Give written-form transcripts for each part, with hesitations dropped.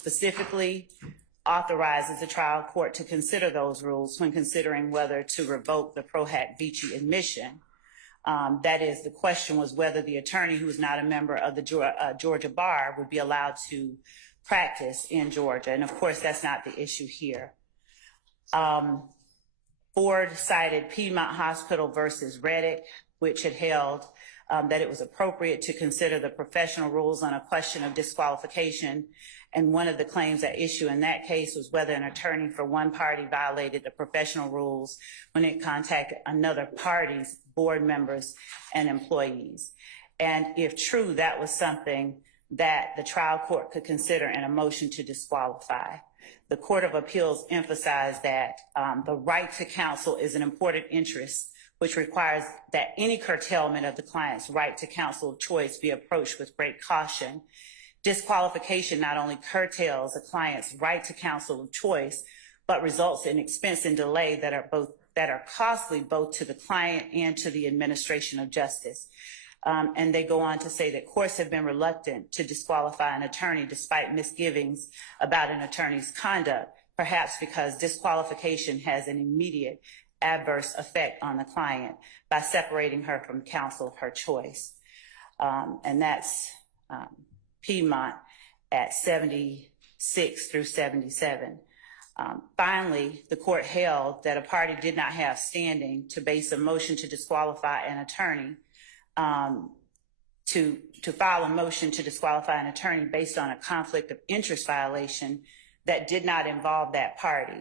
specifically authorizes the trial court to consider those rules when considering whether to revoke the pro hac vici admission. That is, the question was whether the attorney who was not a member of the Georgia bar would be allowed to practice in Georgia. And of course, that's not the issue here. Ford cited Piedmont Hospital versus Reddick, which had held that it was appropriate to consider the professional rules on a question of disqualification. And one of the claims at issue in that case was whether an attorney for one party violated the professional rules when it contacted another party's board members and employees. And if true, that was something that the trial court could consider in a motion to disqualify. The Court of Appeals emphasized that the right to counsel is an important interest, which requires that any curtailment of the client's right to counsel of choice be approached with great caution. Disqualification not only curtails a client's right to counsel of choice, but results in expense and delay that are costly both to the client and to the administration of justice. And they go on to say that courts have been reluctant to disqualify an attorney despite misgivings about an attorney's conduct, perhaps because disqualification has an immediate adverse effect on the client by separating her from counsel of her choice. And that's Piedmont at 76 through 77. Finally, the court held that a party did not have standing to base a motion to disqualify an attorney, to file a motion to disqualify an attorney based on a conflict of interest violation that did not involve that party.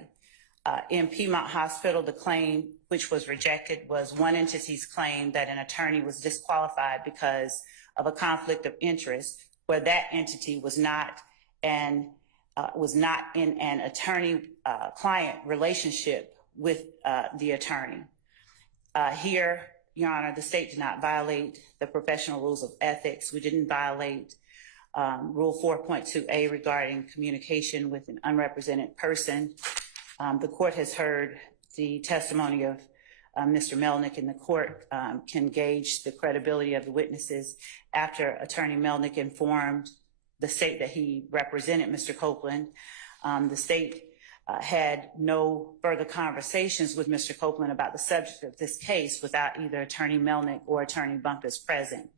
In Piedmont Hospital, the claim which was rejected was one entity's claim that an attorney was disqualified because of a conflict of interest where that entity was not in an attorney-client relationship with the attorney. Here, Your Honor, the state did not violate the professional rules of ethics. We didn't violate Rule 4.2a regarding communication with an unrepresented person. The court has heard the testimony of Mr. Melnick, and the court can gauge the credibility of the witnesses after Attorney Melnick informed the state that he represented Mr. Copeland. The state had no further conversations with Mr. Copeland about the subject of this case without either Attorney Melnick or Attorney Bumpus present.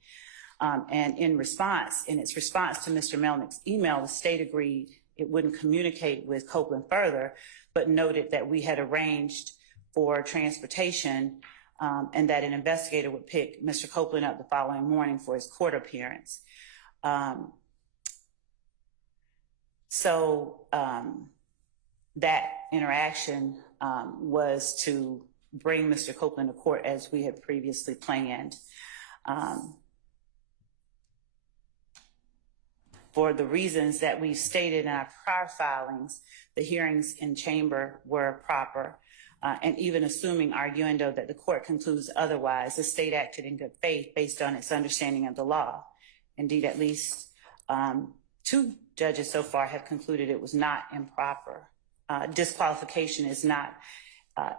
And in its response to Mr. Melnick's email, the state agreed it wouldn't communicate with Copeland further, but noted that we had arranged for transportation and that an investigator would pick Mr. Copeland up the following morning for his court appearance. That interaction was to bring Mr. Copeland to court as we had previously planned. For the reasons that we stated in our prior filings, the hearings in chamber were proper. And even assuming arguendo that the court concludes otherwise, the state acted in good faith based on its understanding of the law. Indeed, at least 2 judges so far have concluded it was not improper. Disqualification is not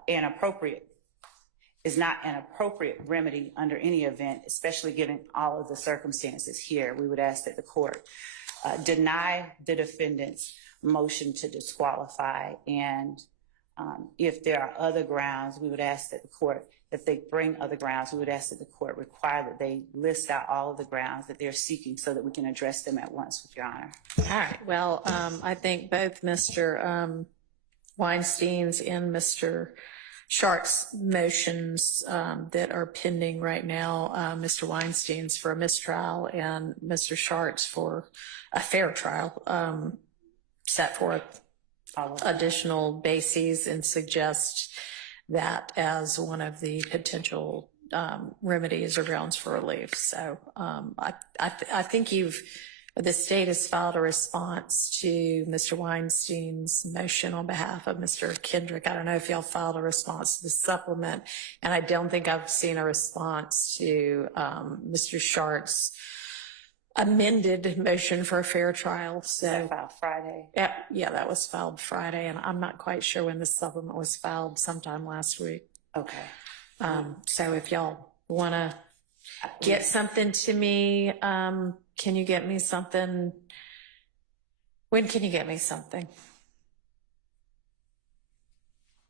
an appropriate remedy under any event, especially given all of the circumstances here. We would ask that the court deny the defendant's motion to disqualify, and if there are other grounds, we would ask that the court, if they bring other grounds, we would ask that the court require that they list out all of the grounds that they're seeking so that we can address them at once, with Your Honor. All right. Well, I think both Mr. Weinstein's and Mr. Shart's motions that are pending right now, Mr. Weinstein's for a mistrial and Mr. Shart's for a fair trial, set forth additional bases and suggest that as one of the potential remedies or grounds for relief. So I think the state has filed a response to Mr. Weinstein's motion on behalf of Mr. Kendrick. I don't know if y'all filed a response to the supplement, and I don't think I've seen a response to Mr. Shart's amended motion for a fair trial. So that filed Friday. Yeah, that was filed Friday, and I'm not quite sure when the supplement was filed, sometime last week. Okay. So if y'all want to get something to me, can you get me something When can you get me something?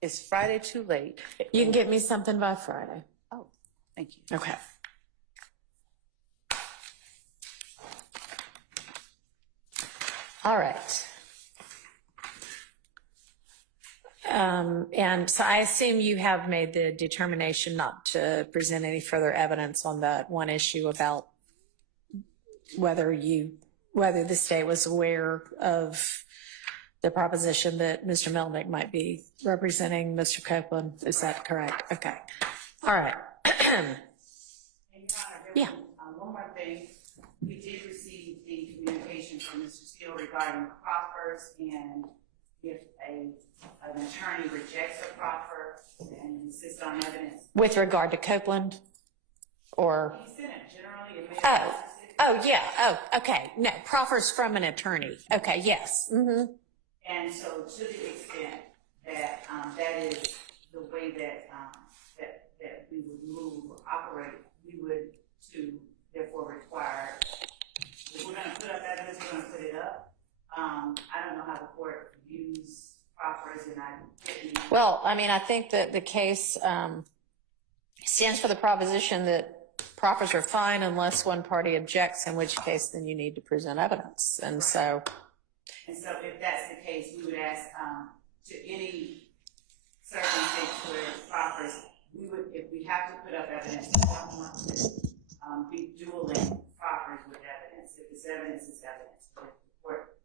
Is Friday too late? You can get me something by Friday. Oh, thank you. Okay. All right. And so I assume you have made the determination not to present any further evidence on that one issue about whether the state was aware of the proposition that Mr. Melnick might be representing Mr. Copeland. Is that correct? Okay. All right. Yeah. One more thing. We did receive the communication from Mr. Steele regarding proffers, and if an attorney rejects a proffer and insists on evidence. With regard to Copeland? Or? He sent it generally. It may Oh, yeah. Oh, okay. No, proffers from an attorney. Okay, yes. Mm-hmm. And so to the extent that that is the way that that we would move or operate, we would to therefore require, if we're going to put up evidence, we're going to put it up. I don't know how the court views proffers, and I didn't. Well, I mean, I think that the case stands for the proposition that proffers are fine unless one party objects, in which case then you need to present evidence. And so if that's the case, we would ask to any circumstance where proffers, we would, if we have to put up evidence, we don't want to be dueling proffers with evidence. If it's evidence, it's evidence. But if the court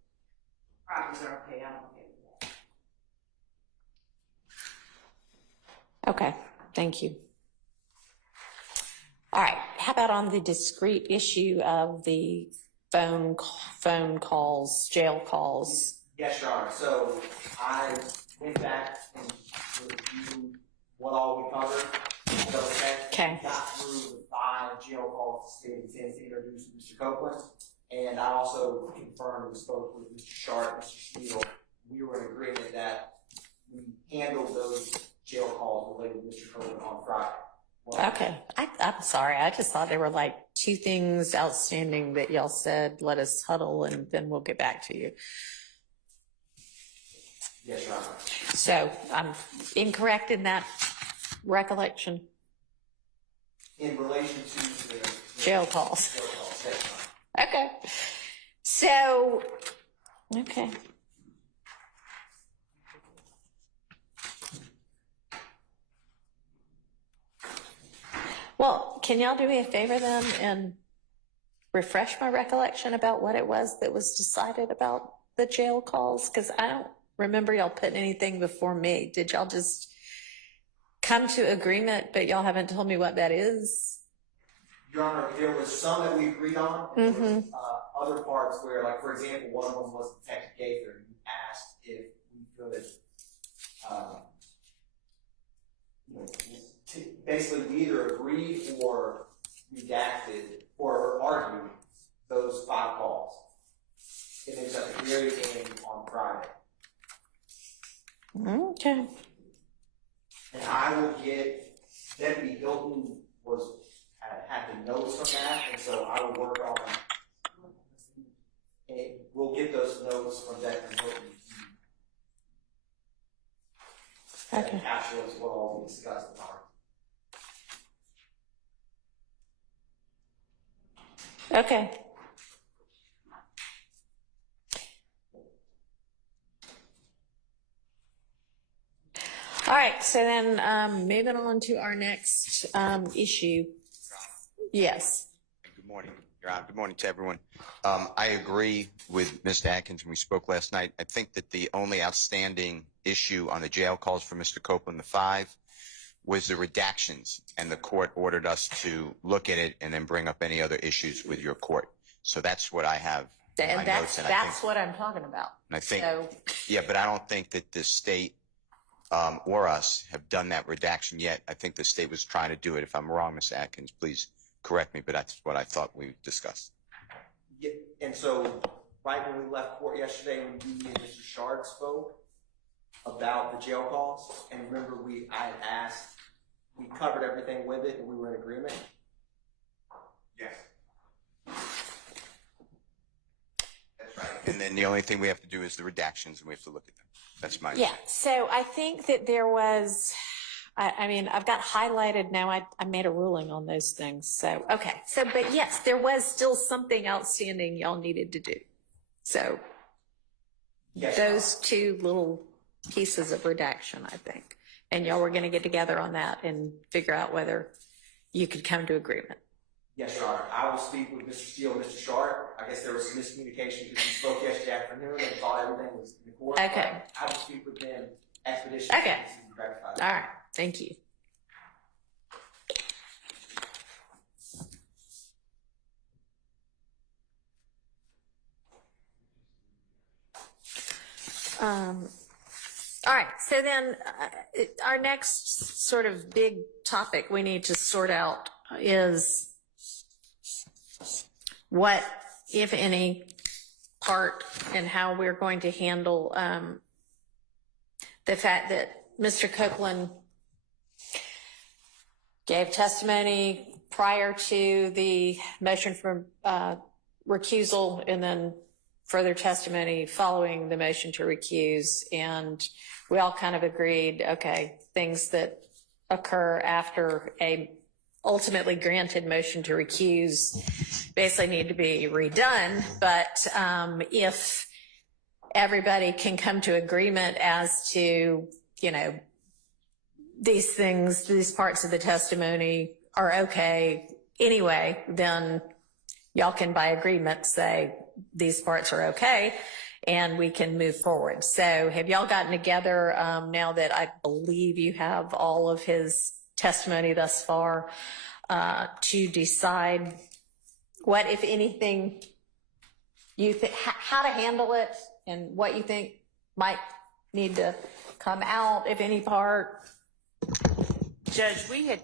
proffers are okay, I'm okay with that. okay, thank you. All right, how about on the discrete issue of the phone calls, jail calls? Yes, Your Honor. So I went back and reviewed what all we covered. So Okay. got through the 5 jail calls the state intends to introduce Mr. Copeland. And I also confirmed and spoke with Mr. Sharp, Mr. Steele. We were in agreement that we handled those jail calls related to Mr. Copeland on Friday. Well, Okay, I'm sorry. I just thought there were like 2 things outstanding that y'all said, let us huddle and then we'll get back to you. yes, Your Honor. So I'm incorrect in that recollection? In relation to the Jail calls. jail calls, yes, Your Honor. Okay. So, okay. Well, can y'all do me a favor then and refresh my recollection about what it was that was decided about the jail calls? Because I don't remember y'all putting anything before me. Did y'all just come to agreement, but y'all haven't told me what that is? Your Honor, there was some that we agreed on, and there was other parts where, like, for example, one of them was Detective Gaither. He asked if we could, basically we either agreed or redacted or argued those 5 calls. And it was at the very end on Friday. Okay. And I will get, Deputy Hilton had the notes from that, and so I will work on, and we'll get those notes from Deputy Hilton. Okay. That captures what all we discussed in our. Okay. All right, so then moving on to our next issue. Yes. Good morning, Your Honor. Good morning to everyone. I agree with Mr. Atkins when we spoke last night. I think that the only outstanding issue on the jail calls for Mr. Copeland, the 5, was the redactions, and the court ordered us to look at it and then bring up any other issues with your court. So that's what I have in my notes. And that's what I'm talking about. And I think, So, yeah, but I don't think that the state or us have done that redaction yet. I think the state was trying to do it. If I'm wrong, Mr. Atkins, please correct me, but that's what I thought we discussed. Yeah, and so right when we left court yesterday, when you and Mr. Shard spoke about the jail calls, and remember I had asked, we covered everything with it and we were in agreement? Yes. That's right. And then the only thing we have to do is the redactions, and we have to look at them. That's my Yeah, so I think that there was, I mean, I've got highlighted now, I made a ruling on those things, so, okay. So, but yes, there was still something outstanding y'all needed to do. So, Yes. those two little pieces of redaction, I think. And y'all were gonna get together on that and figure out whether you could come to agreement. Yes, Your Honor. I will speak with Mr. Steele and Mr. Sharp. I guess there was some miscommunication because we spoke yesterday afternoon and thought everything was in court. Okay. I will speak with them expeditiously. Okay. To rectify that. All right, thank you. All right, so then our next sort of big topic we need to sort out is what, if any, part and how we're going to handle the fact that Mr. Copeland gave testimony prior to the motion for recusal and then further testimony following the motion to recuse. And we all kind of agreed, okay, things that occur after a ultimately granted motion to recuse basically need to be redone. But if everybody can come to agreement as to, you know, these things, these parts of the testimony are okay anyway, then y'all can by agreement say these parts are okay and we can move forward. So have y'all gotten together now that I believe you have all of his testimony thus far to decide what, if anything, you think, how to handle it and what you think might need to come out, if any part? Judge, we had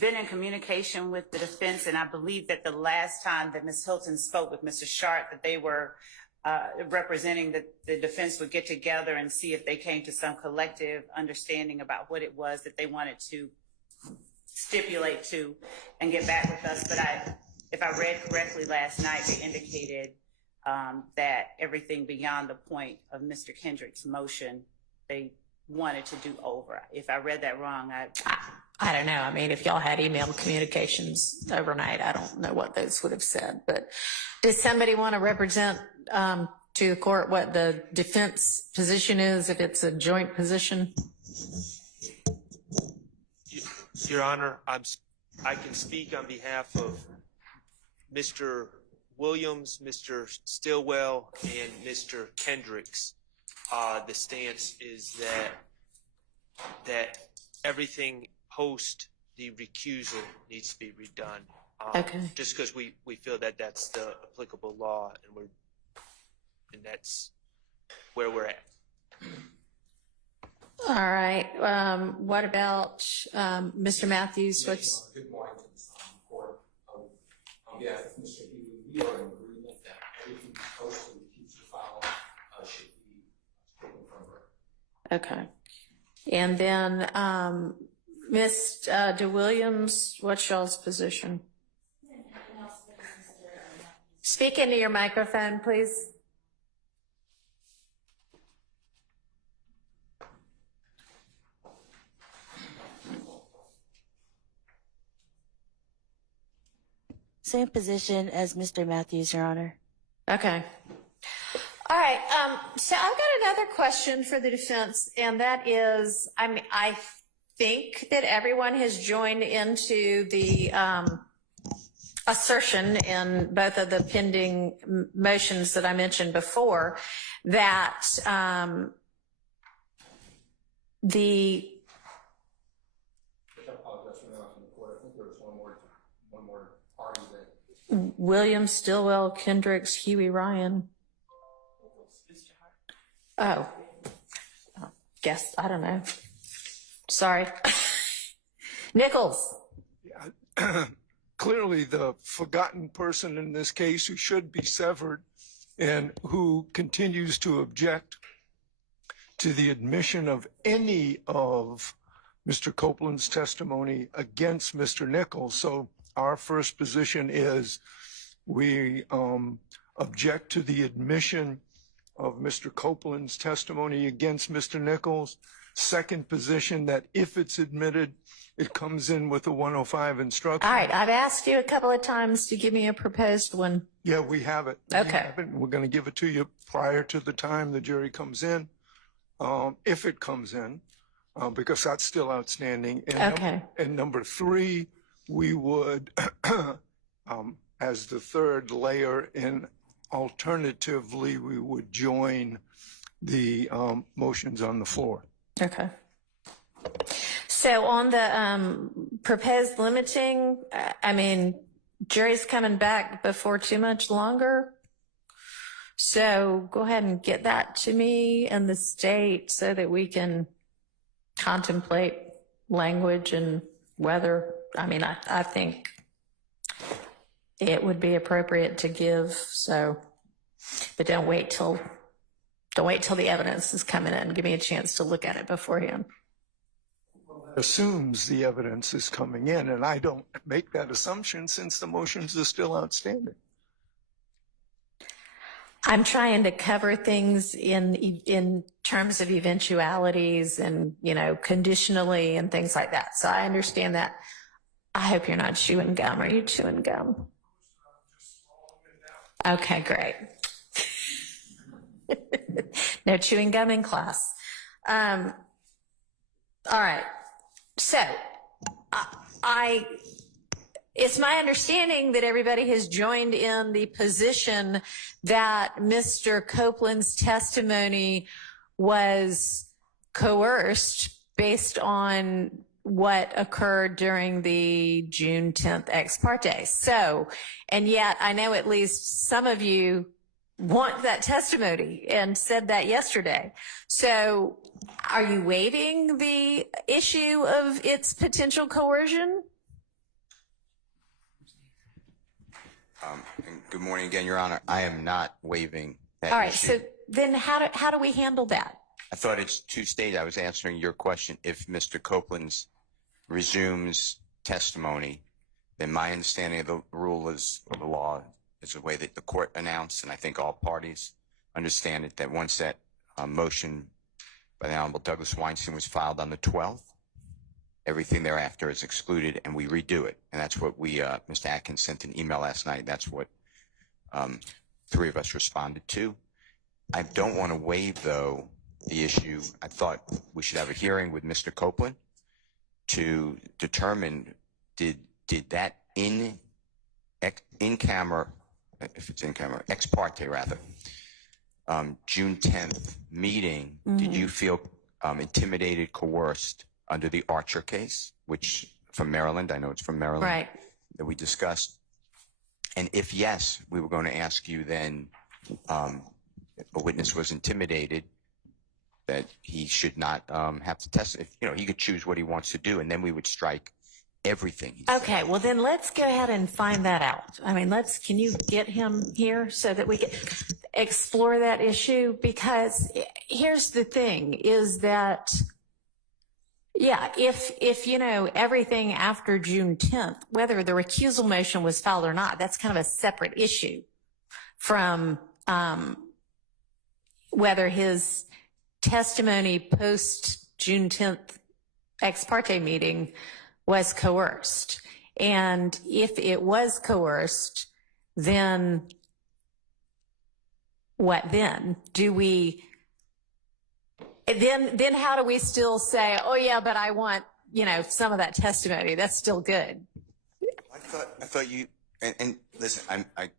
been in communication with the defense, and I believe that the last time that Ms. Hilton spoke with Mr. Sharp, that they were representing that the defense would get together and see if they came to some collective understanding about what it was that they wanted to stipulate to and get back with us. But if I read correctly last night, they indicated that everything beyond the point of Mr. Kendrick's motion, they wanted to do over. If I read that wrong, I don't know. I mean, if y'all had email communications overnight, I don't know what those would have said. But does somebody want to represent to the court what the defense position is, if it's a joint position? Your Honor, I can speak on behalf of Mr. Williams, Mr. Stillwell, and Mr. Kendricks. The stance is that everything post the recusal needs to be redone. Okay. Just because we feel that that's the applicable law, and that's where we're at. All right. What about Mr. Matthews? What's Good morning to the court. On behalf of Mr. Healy, we are in agreement that everything post the recusal file should be taken from her. okay? And then Ms. DeWilliams, what's y'all's position? Speak into your microphone, please. Same position as Mr. Matthews, Your Honor. Okay. All right. So I've got another question for the defense, and that is, I think that everyone has joined into the assertion in both of the pending motions that I mentioned before that the I apologize for interrupting the court. I think there was one more party that William, Stillwell, Kendricks, Huey, Ryan. Oh, guess, I don't know. Sorry. Nichols. Clearly the forgotten person in this case who should be severed and who continues to object to the admission of any of Mr. Copeland's testimony against Mr. Nichols. So our first position is we are object to the admission of Mr. Copeland's testimony against Mr. Nichols. Second position, that if it's admitted, it comes in with a 105 instruction. All right, I've asked you a couple of times to give me a proposed one. Yeah, we have it. Okay. We have it. We're going to give it to you prior to the time the jury comes in, if it comes in, because that's still outstanding. And Okay. And number three, we would, as the third layer, and alternatively, we would join the motions on the floor. Okay. So on the proposed limiting, I mean, jury's coming back before too much longer. So go ahead and get that to me and the state so that we can contemplate language and whether, I mean, I think it would be appropriate to give, so, but don't wait till the evidence is coming in. Give me a chance to look at it beforehand. Assumes the evidence is coming in, and I don't make that assumption since the motions are still outstanding. I'm trying to cover things in terms of eventualities and, you know, conditionally and things like that. So I understand that. I hope you're not chewing gum. Are you chewing gum? Okay, great. No chewing gum in class. All right. So it's my understanding that everybody has joined in the position that Mr. Copeland's testimony was coerced based on what occurred during the June 10th ex parte. So, and yet I know at least some of you want that testimony and said that yesterday. So are you waiving the issue of its potential coercion? And good morning again, Your Honor. I am not waiving that All right, issue. so then how do we handle that? I thought it's two-stage. I was answering your question. If Mr. Copeland's resumes testimony, then my understanding of the rule is, or the law, is the way that the court announced, and I think all parties understand it, that once that motion by the Honorable Douglas Weinstein was filed on the 12th, everything thereafter is excluded, and we redo it. And that's what we, Mr. Atkins sent an email last night. That's what three of us responded to. I don't want to waive, though, the issue. I thought we should have a hearing with Mr. Copeland to determine did that in-camera, if it's in-camera, ex parte rather, June 10th meeting, did you feel intimidated, coerced under the Archer case, which from Maryland, I know it's from Maryland, Right. that we discussed? And if yes, we were going to ask you then, if a witness was intimidated, that he should not have to testify. You know, he could choose what he wants to do, and then we would strike everything he said. Okay, well then let's go ahead and find that out. I mean, can you get him here so that we can explore that issue? Because here's the thing is that, yeah, if you know, everything after June 10th, whether the recusal motion was filed or not, that's kind of a separate issue from whether his testimony post June 10th ex parte meeting was coerced. And if it was coerced, then what then? Do we, then how do we still say, oh yeah, but I want, you know, some of that testimony? That's still good. I thought you, and listen, I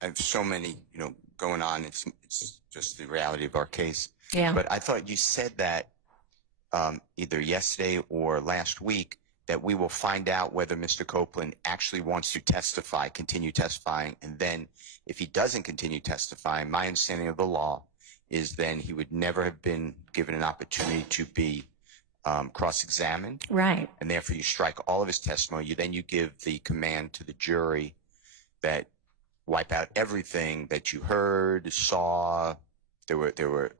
have so many, you know, going on. It's just the reality of our case. Yeah. But I thought you said that either yesterday or last week, that we will find out whether Mr. Copeland actually wants to testify, continue testifying, and then if he doesn't continue testifying, my understanding of the law is then he would never have been given an opportunity to be cross-examined. Right. And therefore you strike all of his testimony. Then you give the command to the jury that wipe out everything that you heard, saw. There were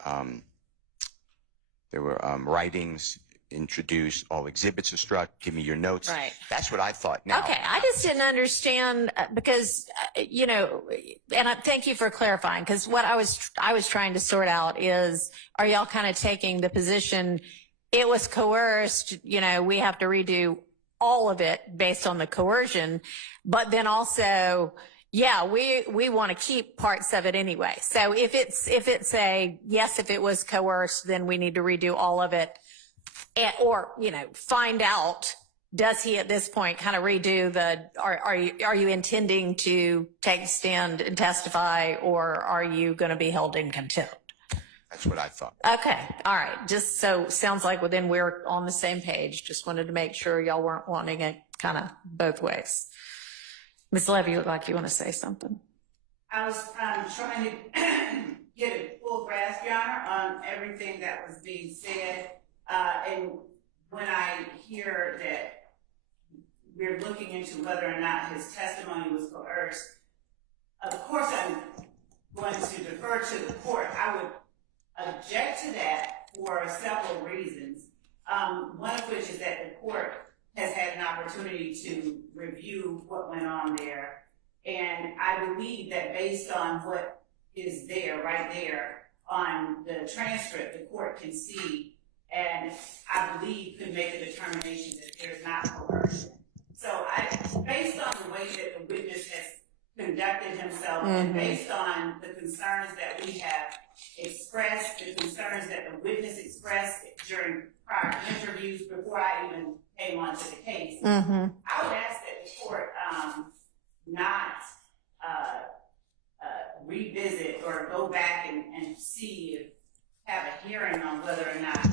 writings introduce, all exhibits are struck, give me your notes. Right. That's what I thought. Now, Okay, I just didn't understand because, you know, and thank you for clarifying, because what I was trying to sort out is, are y'all kind of taking the position, it was coerced, you know, we have to redo all of it based on the coercion, but then also, yeah, we want to keep parts of it anyway. So if it's a, yes, if it was coerced, then we need to redo all of it, or, you know, find out, does he at this point kind of redo the, are you intending to take stand and testify, or are you going to be held in contempt? that's what I thought. Okay. All right. Just so sounds like, well, then we're on the same page. Just wanted to make sure y'all weren't wanting it kind of both ways. Ms. Levy, you look like you want to say something. I was trying to get a full grasp, Your Honor, on everything that was being said. And when I hear that we're looking into whether or not his testimony was coerced, of course I'm going to defer to the court. I would object to that for several reasons. One of which is that the court has had an opportunity to review what went on there. And I believe that based on what is there, right there on the transcript, the court can see, and I believe could make a determination that there's not coercion. So based on the way that the witness has conducted himself, and based on the concerns that we have expressed, the concerns that the witness expressed during prior interviews before I even came onto the case, I would ask that the court not revisit or go back and see if, have a hearing on whether or not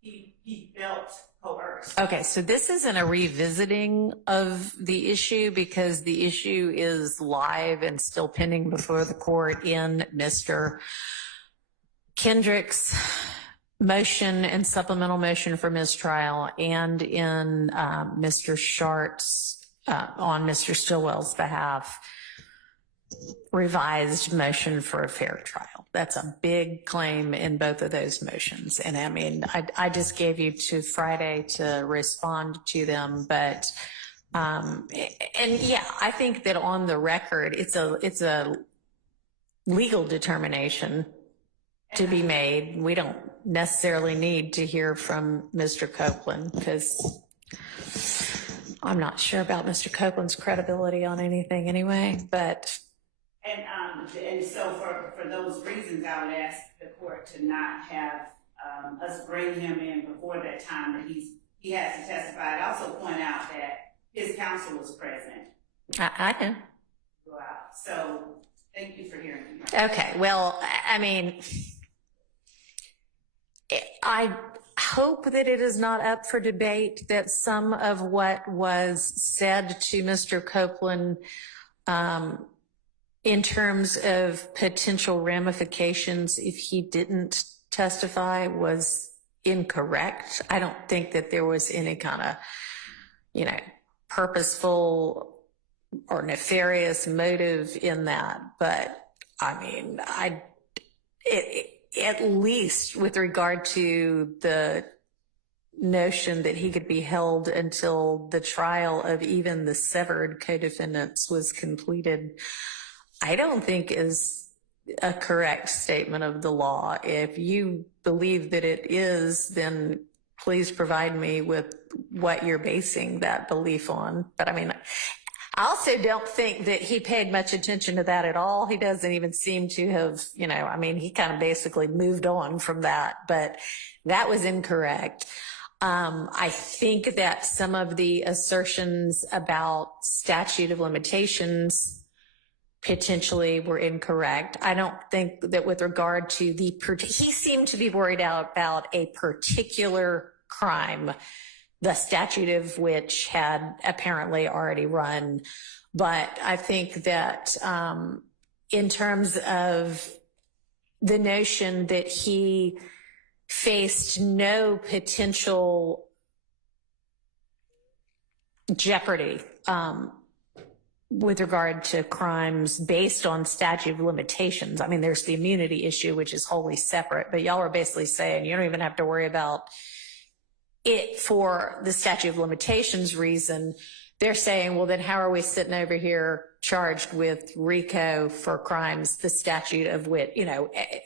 he felt coerced. Okay, so this isn't a revisiting of the issue, because the issue is live and still pending before the court in Mr. Kendrick's motion and supplemental motion for mistrial, and in Mr. Shart's, on Mr. Stillwell's behalf, revised motion for a fair trial. That's a big claim in both of those motions. And I mean, I just gave you to Friday to respond to them, but, and yeah, I think that on the record, it's a legal determination to be made. We don't necessarily need to hear from Mr. Copeland, because I'm not sure about Mr. Copeland's credibility on anything anyway, but. And so for those reasons, I would ask the court to not have us bring him in before that time that he has to testify. I'd also point out that his counsel was present. I know. So thank you for hearing me. Okay, well, I mean, I hope that it is not up for debate that some of what was said to Mr. Copeland in terms of potential ramifications if he didn't testify was incorrect. I don't think that there was any kind of, you know, purposeful or nefarious motive in that. But I mean, at least with regard to the notion that he could be held until the trial of even the severed co-defendants was completed, I don't think is a correct statement of the law. If you believe that it is, then please provide me with what you're basing that belief on. But I mean, I also don't think that he paid much attention to that at all. He doesn't even seem to have, you know, I mean, he kind of basically moved on from that, but that was incorrect. I think that some of the assertions about statute of limitations potentially were incorrect. I don't think that with regard to he seemed to be worried about a particular crime, the statute of which had apparently already run. But I think that in terms of the notion that he faced no potential jeopardy with regard to crimes based on statute of limitations. I mean, there's the immunity issue, which is wholly separate, but y'all are basically saying you don't even have to worry about it for the statute of limitations reason. They're saying, well, then how are we sitting over here charged with RICO for crimes, the statute of which,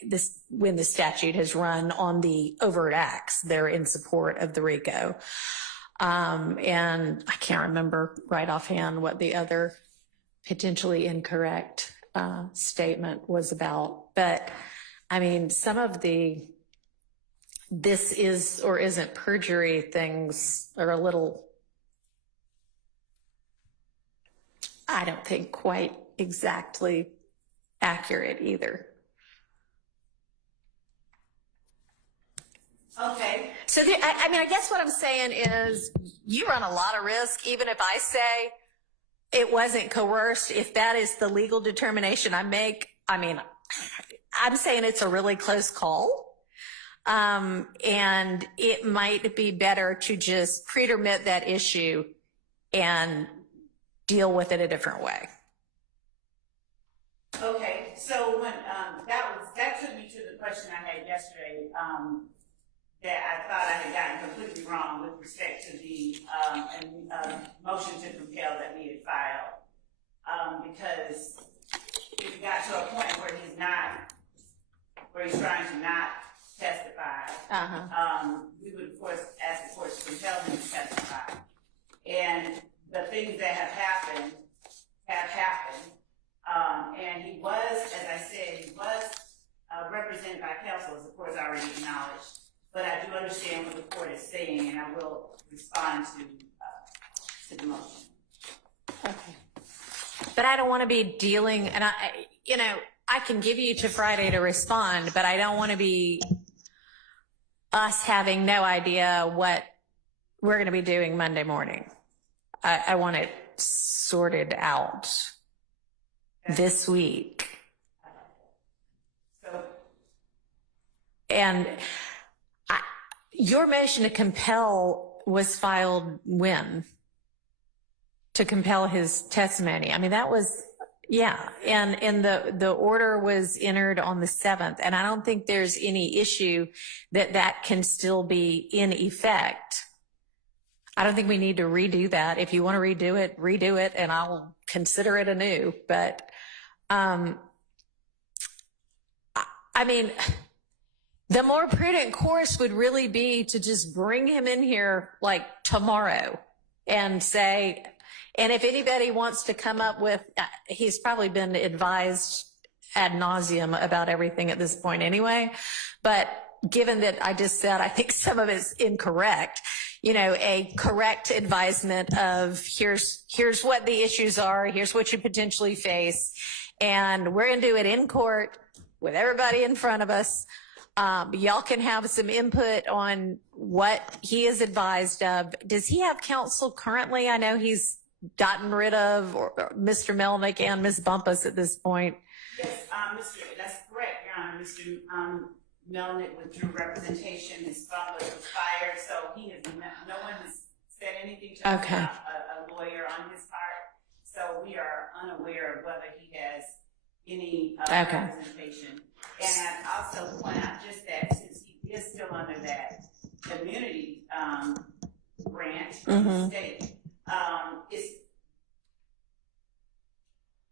this, when the statute has run on the overt acts, they're in support of the RICO. And I can't remember right offhand what the other potentially incorrect statement was about. But I mean, some of the this is or isn't perjury things are a little, I don't think, quite exactly accurate either. Okay. So I guess what I'm saying is you run a lot of risk, even if I say it wasn't coerced, if that is the legal determination I make. I mean, I'm saying it's a really close call. And it might be better to just pretermit that issue and deal with it a different way. Okay, so when that took me to the question I had yesterday, that I thought I had gotten completely wrong with respect to the motion to compel that we had filed, because if it got to a point where he's trying to not testify, we would of course ask the court to compel him to testify. And the things that have happened, and he was, as I said, he was represented by counsel, as the court has already acknowledged. But I do understand what the court is saying, and I will respond to the motion. Okay. But I don't want to be dealing, and I can give you to Friday to respond, but I don't want to be us having no idea what we're going to be doing Monday morning. I want it sorted out this week. And your motion to compel was filed when? To compel his testimony. I mean, that was, yeah. And the order was entered on the 7th. And I don't think there's any issue that can still be in effect. I don't think we need to redo that. If you want to redo it, and I'll consider it anew. But, I mean, the more prudent course would really be to just bring him in here like tomorrow and say, and if anybody wants to come up with, he's probably been advised ad nauseum about everything at this point anyway. But given that I just said, I think some of it's incorrect, a correct advisement of here's what the issues are, here's what you potentially face, and we're going to do it in court with everybody in front of us. Y'all can have some input on what he is advised of. Does he have counsel currently? I know he's gotten rid of Mr. Melnick and Ms. Bumpus at this point. Yes, that's correct, Your Honor. Mr. Melnick withdrew representation. Ms. Bumpus was fired, so no one has said anything to us about a lawyer on his part. So we are unaware of whether he has any representation. And I also point out just that since he is still under that immunity branch of the state,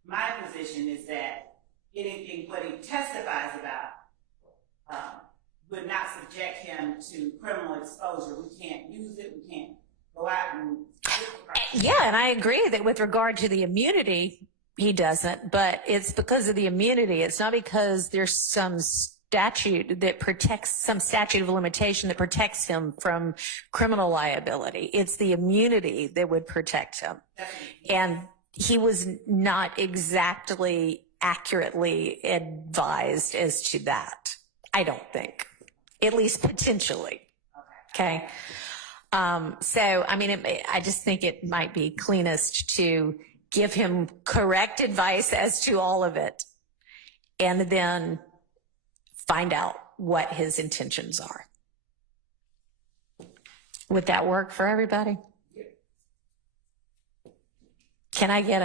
my position is that anything what he testifies about would not subject him to criminal exposure. We can't use it. We can't go out and yeah, and I agree that with regard to the immunity, he doesn't, but it's because of the immunity. It's not because there's some statute that protects, some statute of limitation that protects him from criminal liability. It's the immunity that would protect him. And he was not exactly accurately advised as to that, I don't think, at least potentially. Okay. So, I mean, I just think it might be cleanest to give him correct advice as to all of it, and then find out what his intentions are. Would that work for everybody? Can I get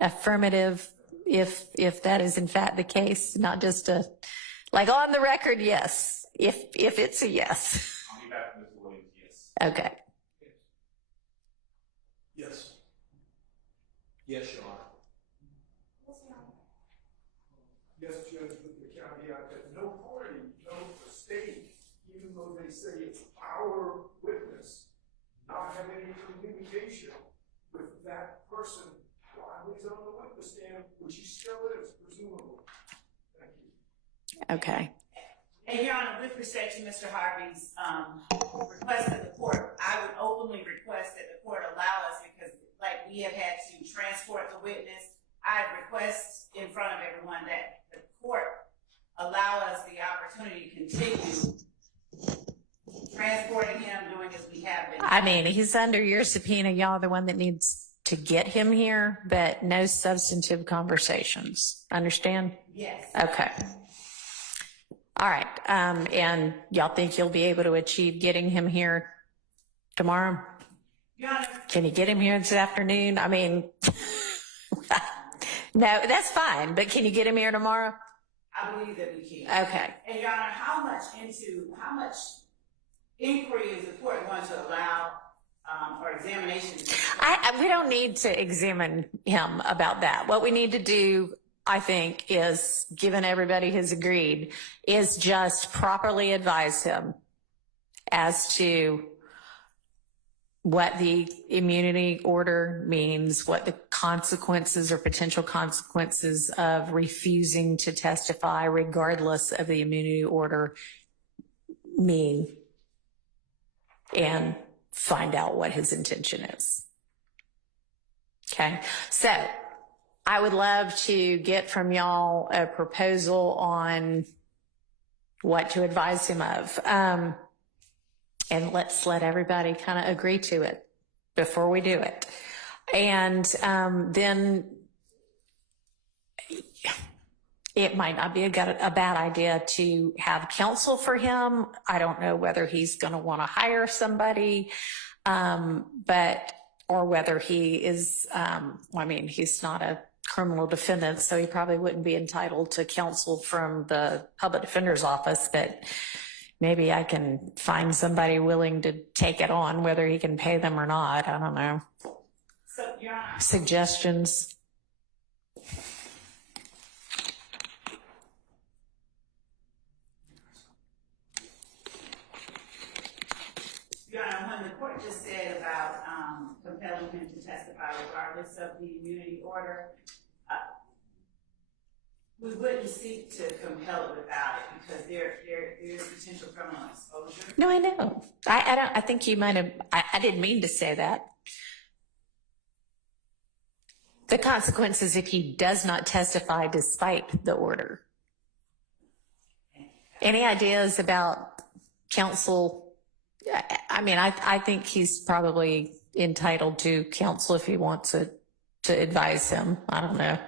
affirmative if that is in fact the case, not just a, like on the record, yes, if it's a yes. On behalf of Mr. Williams, yes. Okay. Yes. Yes, Your Honor. Yes, Judge, with the caveat that no party, no state, even though they say it's our witness, not have any communication with that person while he's on the witness stand, which he still is, presumably. Thank you. Okay. And Your Honor, with respect to Mr. Harvey's request of the court, I would openly request that the court allow us, because like we have had to transport the witness, I request in front of everyone that the court allow us the opportunity to continue transporting him, doing as we have been. I mean, he's under your subpoena. Y'all are the one that needs to get him here, but no substantive conversations. Understand? Yes. Okay. All right. And y'all think you'll be able to achieve getting him here tomorrow? Your Honor, Can you get him here this afternoon? I mean, no, that's fine, but can you get him here tomorrow? I believe that we can. Okay. And Your Honor, how much inquiry is the court going to allow, or examination? We don't need to examine him about that. What we need to do, I think, is, given everybody has agreed, is just properly advise him as to what the immunity order means, what the consequences or potential consequences of refusing to testify regardless of the immunity order mean, and find out what his intention is. Okay, so I would love to get from y'all a proposal on what to advise him of. And let's let everybody kind of agree to it before we do it. And then it might not be a bad idea to have counsel for him. I don't know whether he's going to want to hire somebody, or whether he is, I mean, he's not a criminal defendant, so he probably wouldn't be entitled to counsel from the public defender's office, but maybe I can find somebody willing to take it on, whether he can pay them or not. I don't know. So, Your Honor. Suggestions? Your Honor, when the court just said about compelling him to testify regardless of the immunity order, we wouldn't seek to compel it without it, because there is potential criminal exposure. No, I know. I think you might have, I didn't mean to say that. The consequences if he does not testify despite the order. Any ideas about counsel? I mean, I think he's probably entitled to counsel if he wants to advise him. I don't know.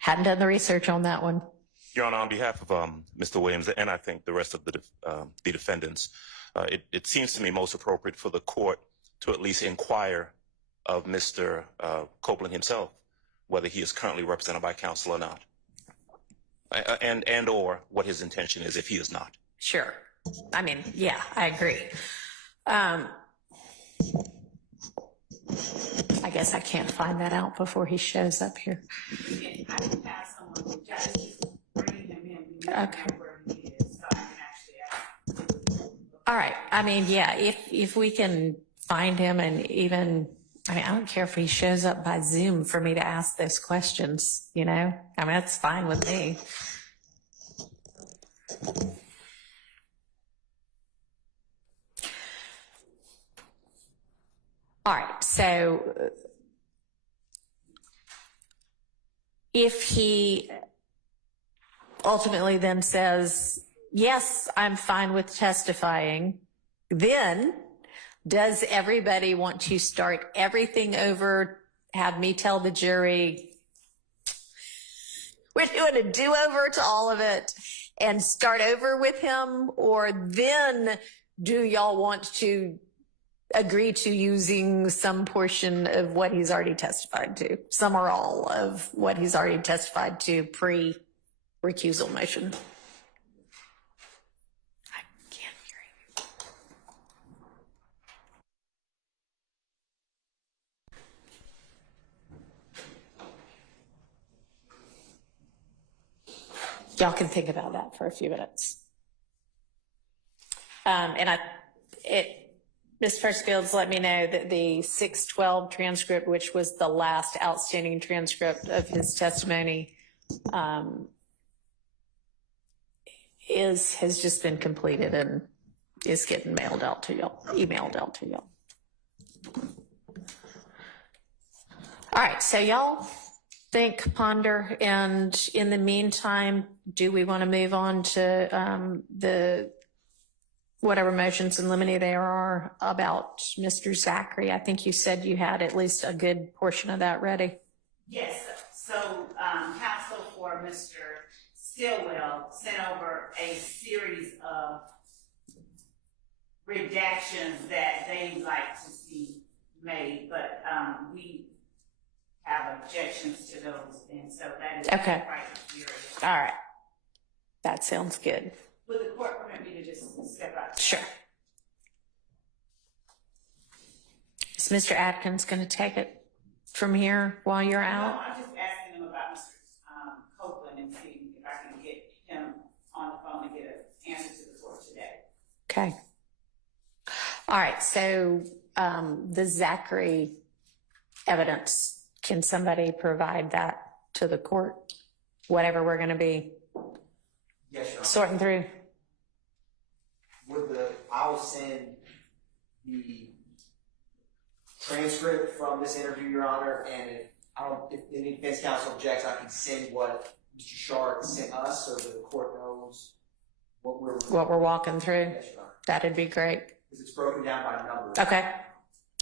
Hadn't done the research on that one. Your Honor, on behalf of Mr. Williams and I think the rest of the defendants, it seems to me most appropriate for the court to at least inquire of Mr. Copeland himself whether he is currently represented by counsel or not, and or what his intention is if he is not. Sure. I mean, yeah, I agree. I guess I can't find that out before he shows up here. I can have someone who just bring him in. Okay. Where he is, so I can actually ask. All right. I mean, yeah, if we can find him, and even, I mean, I don't care if he shows up by Zoom for me to ask those questions, you know? I mean, that's fine with me. All right, so if he ultimately then says, yes, I'm fine with testifying, then does everybody want to start everything over, have me tell the jury, we're doing a do-over to all of it, and start over with him? Or then do y'all want to agree to using some portion of what he's already testified to, some or all of what he's already testified to pre-recusal motion. I can't hear you. Y'all can think about that for a few minutes. Ms. Firstfields let me know that the 6/12 transcript, which was the last outstanding transcript of his testimony, has just been completed and is getting emailed out to y'all. All right, so y'all think, ponder, and in the meantime, do we want to move on to the whatever motions in limine there are about Mr. Zachary? I think you said you had at least a good portion of that ready. Yes, so counsel for Mr. Stillwell sent over a series of redactions that they'd like to see made, but we have objections to those, and so that is Okay. quite serious. All right, that sounds good. Would the court permit me to just step out? Sure. Is Mr. Atkins going to take it from here while you're No, out? I'm just asking him about Mr. Copeland and see if I can get him on the phone and get an answer to the court today. Okay. All right, so the Zachary evidence, can somebody provide that to the court? Whatever we're going to be Yes, Your Honor. sorting through. I'll send the transcript from this interview, Your Honor, and if any defense counsel objects, I can send what Mr. Sharp sent us so that the court knows what we're walking through. Yes, Your Honor. That'd be great. Because it's broken down by numbers. Okay,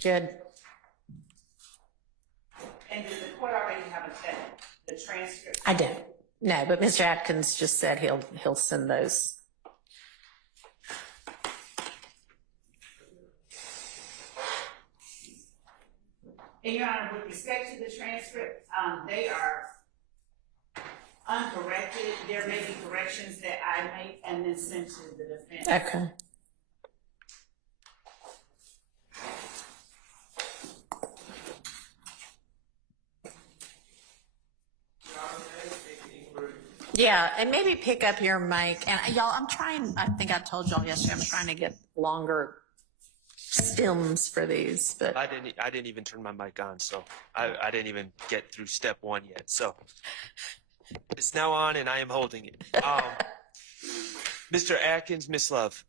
good. And does the court already have the transcript? I don't. No, but Mr. Atkins just said he'll send those. And Your Honor, with respect to the transcript, they are uncorrected. There may be corrections that I make and then send to the defense. Okay. Yeah, and maybe pick up your mic. And y'all, I think I told y'all yesterday, I'm trying to get longer stems for these, but I didn't even turn my mic on, so I didn't even get through step one yet. So it's now on, and I am holding it. Mr. Atkins, Miss Love,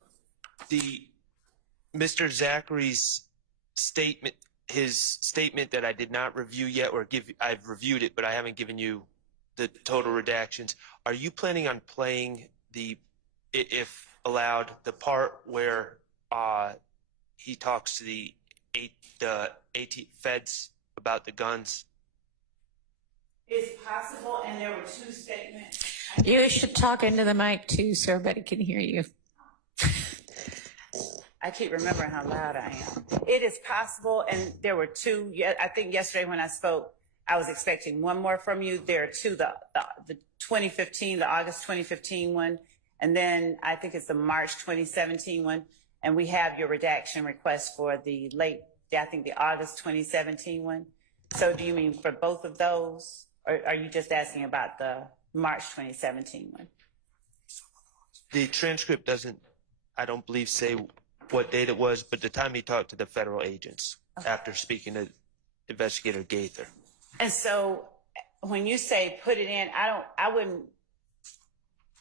Mr. Zachary's statement, his statement that I did not review yet, or I've reviewed it, but I haven't given you the total redactions. Are you planning on playing if allowed, the part where he talks to the 18 feds about the guns? It's possible, and there were two statements. you should talk into the mic too so everybody can hear you. I keep remembering how loud I am. It is possible, and there were two. I think yesterday when I spoke, I was expecting one more from you. There are two, the 2015, the August 2015 one, and then I think it's the March 2017 one. And we have your redaction request for the August 2017 one. So do you mean for both of those? Or are you just asking about the March 2017 one? The transcript doesn't, I don't believe, say what date it was, but the time he talked to the federal agents after speaking to Investigator Gaither. And so when you say put it in, I wouldn't,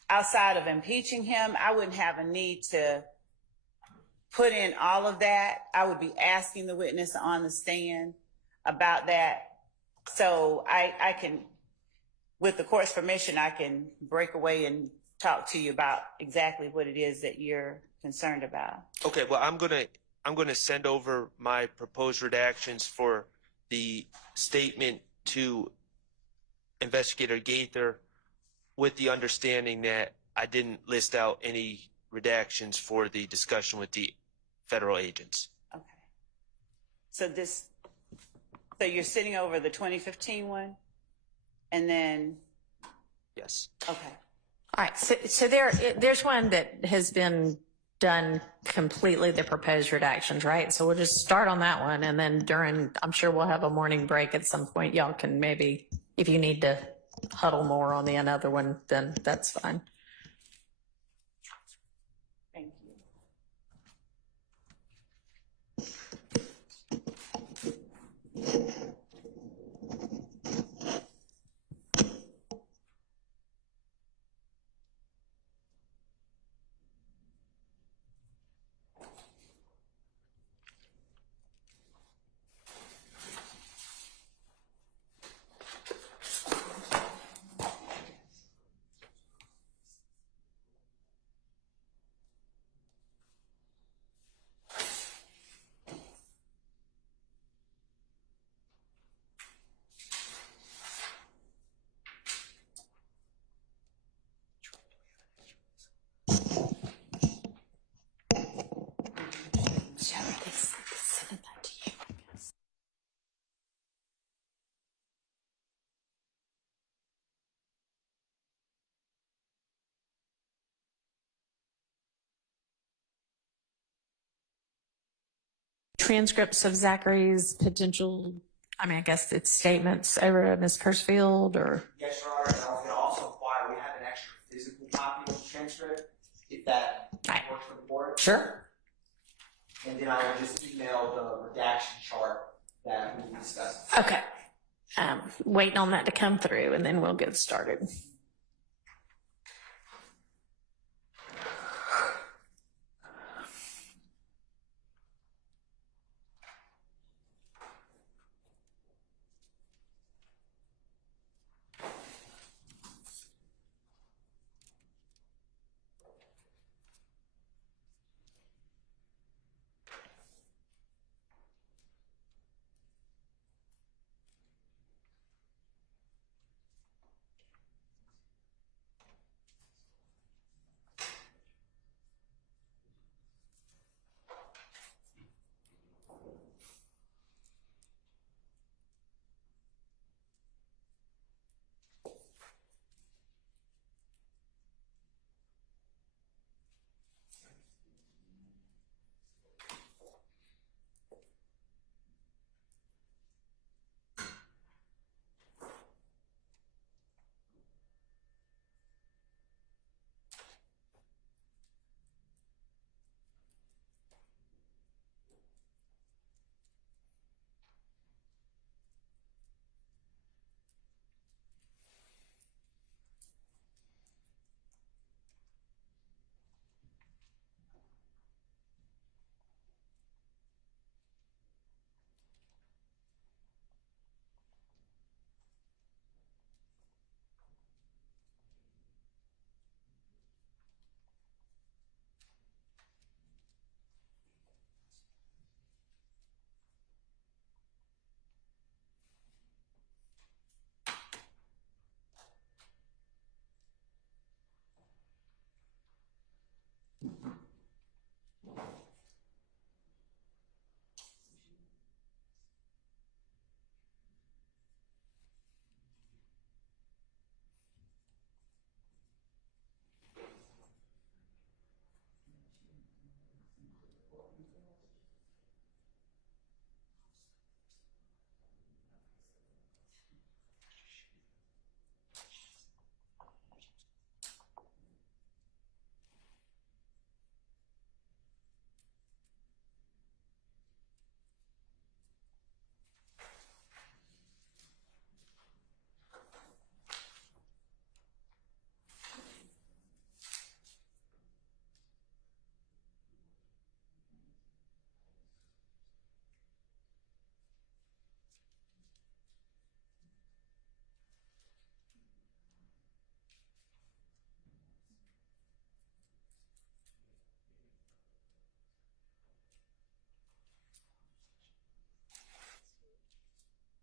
outside of impeaching him, I wouldn't have a need to put in all of that. I would be asking the witness on the stand about that. So I can, with the court's permission, I can break away and talk to you about exactly what it is that you're concerned about. Okay, well, I'm gonna send over my proposed redactions for the statement to Investigator Gaither, with the understanding that I didn't list out any redactions for the discussion with the federal agents. Okay. So you're sitting over the 2015 one? And then, Yes. okay. All right, so there's one that has been done completely, the proposed redactions, right? So we'll just start on that one, and then I'm sure we'll have a morning break at some point. Y'all can maybe, if you need to huddle more on the another one, then that's fine. Thank you. Transcripts of Zachary's potential, I guess it's statements over at Ms. Kursfield, or? Yes, Your Honor, and I was gonna also inquire, we have an extra physical copy of the transcript, if that Right. works for the board. Sure. And then I will just email the redaction chart that we discussed. Okay. Waiting on that to come through, and then we'll get started.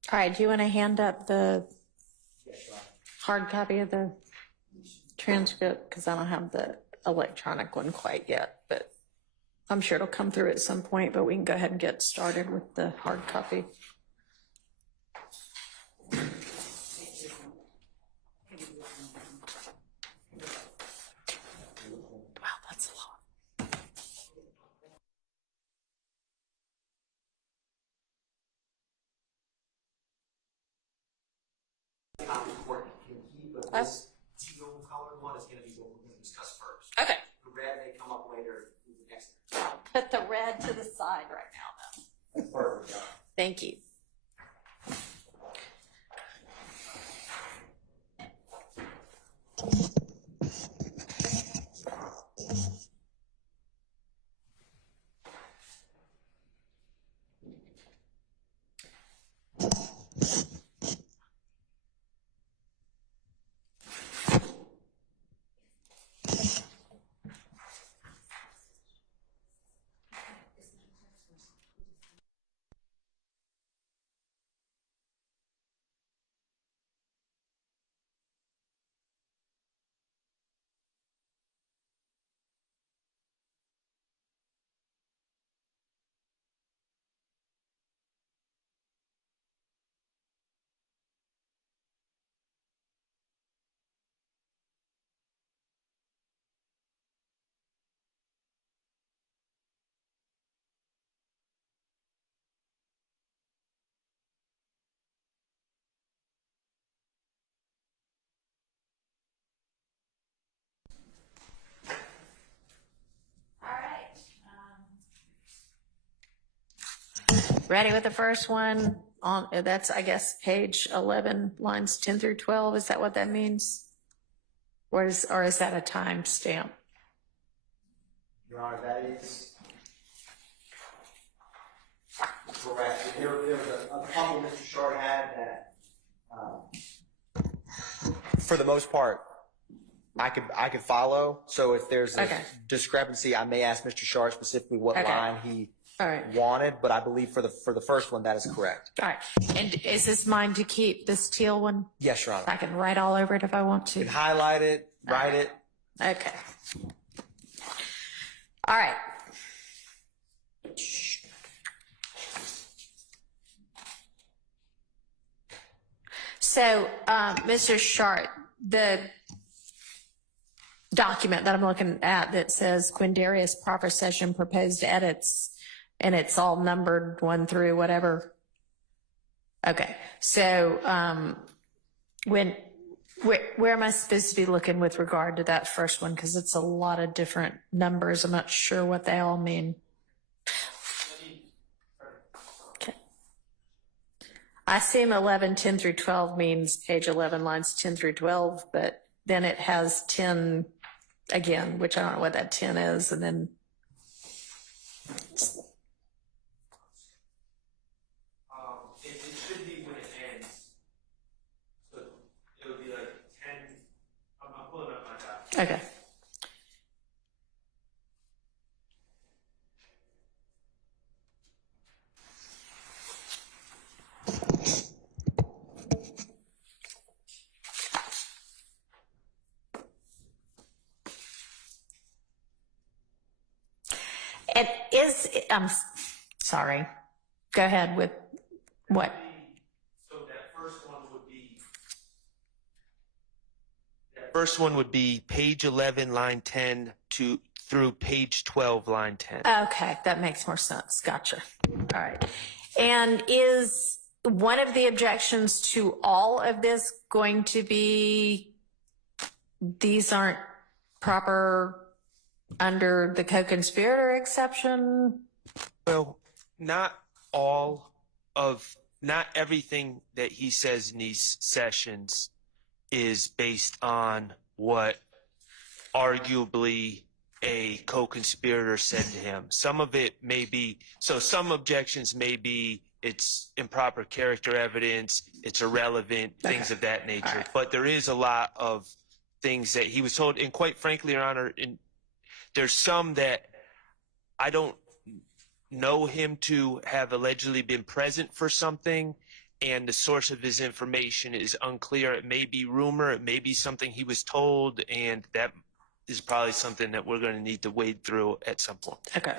All right, do you want to hand up the hard copy of the transcript? Because I don't have the electronic one quite yet, but I'm sure it'll come through at some point, but we can go ahead and get started with the hard copy. Wow, that's a lot. Copy report can keep, but this teal colored one is gonna be what we're gonna discuss first. Okay. The red may come up later in the next. Put the red to the side right now, then. That's perfect, yeah. Thank you. Ready with the first one on, that's, I guess, page 11, lines 10 through 12. Is that what that means? Or is that a time stamp? Your Honor, that is correct. There was a couple Mr. Short had that, for the most part, I could follow. So if there's a discrepancy, I may ask Mr. Short specifically what line he wanted, but I believe for the first one, that is correct. All right. And is this mine to keep, this teal one? Yes, Your Honor. I can write all over it if I want to. You can highlight it, write it. Okay. All right. So, Mr. Shart, the document that I'm looking at that says Quindarius proffer session proposed edits, and it's all numbered 1 through whatever. Okay. So, where am I supposed to be looking with regard to that first one? Because it's a lot of different numbers. I'm not sure what they all mean. Okay. I assume 11, 10 through 12 means page 11, lines 10 through 12, but then it has 10 again, which I don't know what that 10 is, and then it should be when it ends. So it would be like 10. I'm pulling up my document. okay. It is, I'm sorry. Go ahead with what? So that first one would be page 11, line 10 through page 12, line 10. Okay, that makes more sense. Gotcha. All right. And is one of the objections to all of this going to be these aren't proper under the co-conspirator exception? Well, not everything that he says in these sessions is based on what arguably a co-conspirator said to him. Some of it may be, so some objections may be it's improper character evidence, it's irrelevant, things of that nature. Right. But there is a lot of things that he was told, and quite frankly, Your Honor, there's some that I don't know him to have allegedly been present for something, and the source of his information is unclear. It may be rumor, it may be something he was told, and that is probably something that we're going to need to wade through at some point. Okay.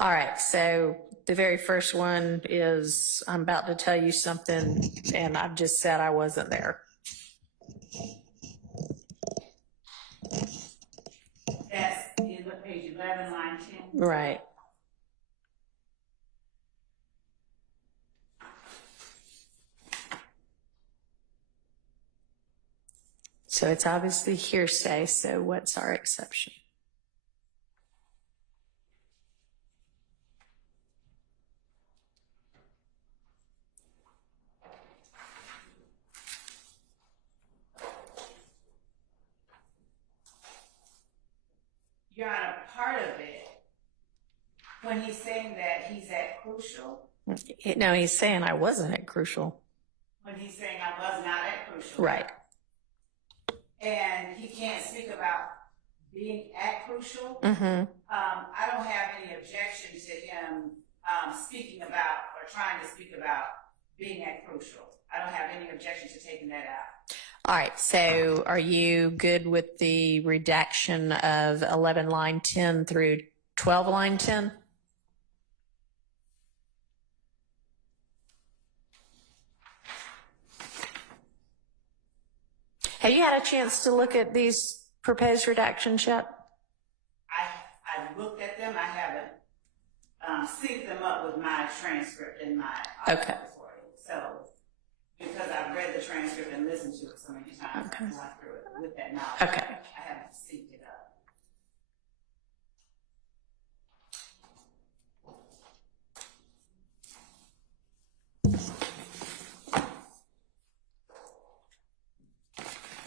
All right, so the very first one is, I'm about to tell you something, and I've just said I wasn't there. That's in page 11, line 10. Right. So it's obviously hearsay, so what's our exception? Your Honor, part of it, when he's saying that he's at crucial, No, he's saying I wasn't at crucial. when he's saying I was not at crucial. Right. And he can't speak about being at crucial. Mm-hmm. I don't have any objection to him speaking about or trying to speak about being at crucial. I don't have any objection to taking that out. All right, so are you good with the redaction of 11 line 10 through 12 line 10? Have you had a chance to look at these proposed redactions yet? I looked at them. I haven't synced them up with my transcript and my Okay. recording. So, because I've read the transcript and listened to it so many times, Okay. I went through it with that knowledge. Okay. I haven't synced it up.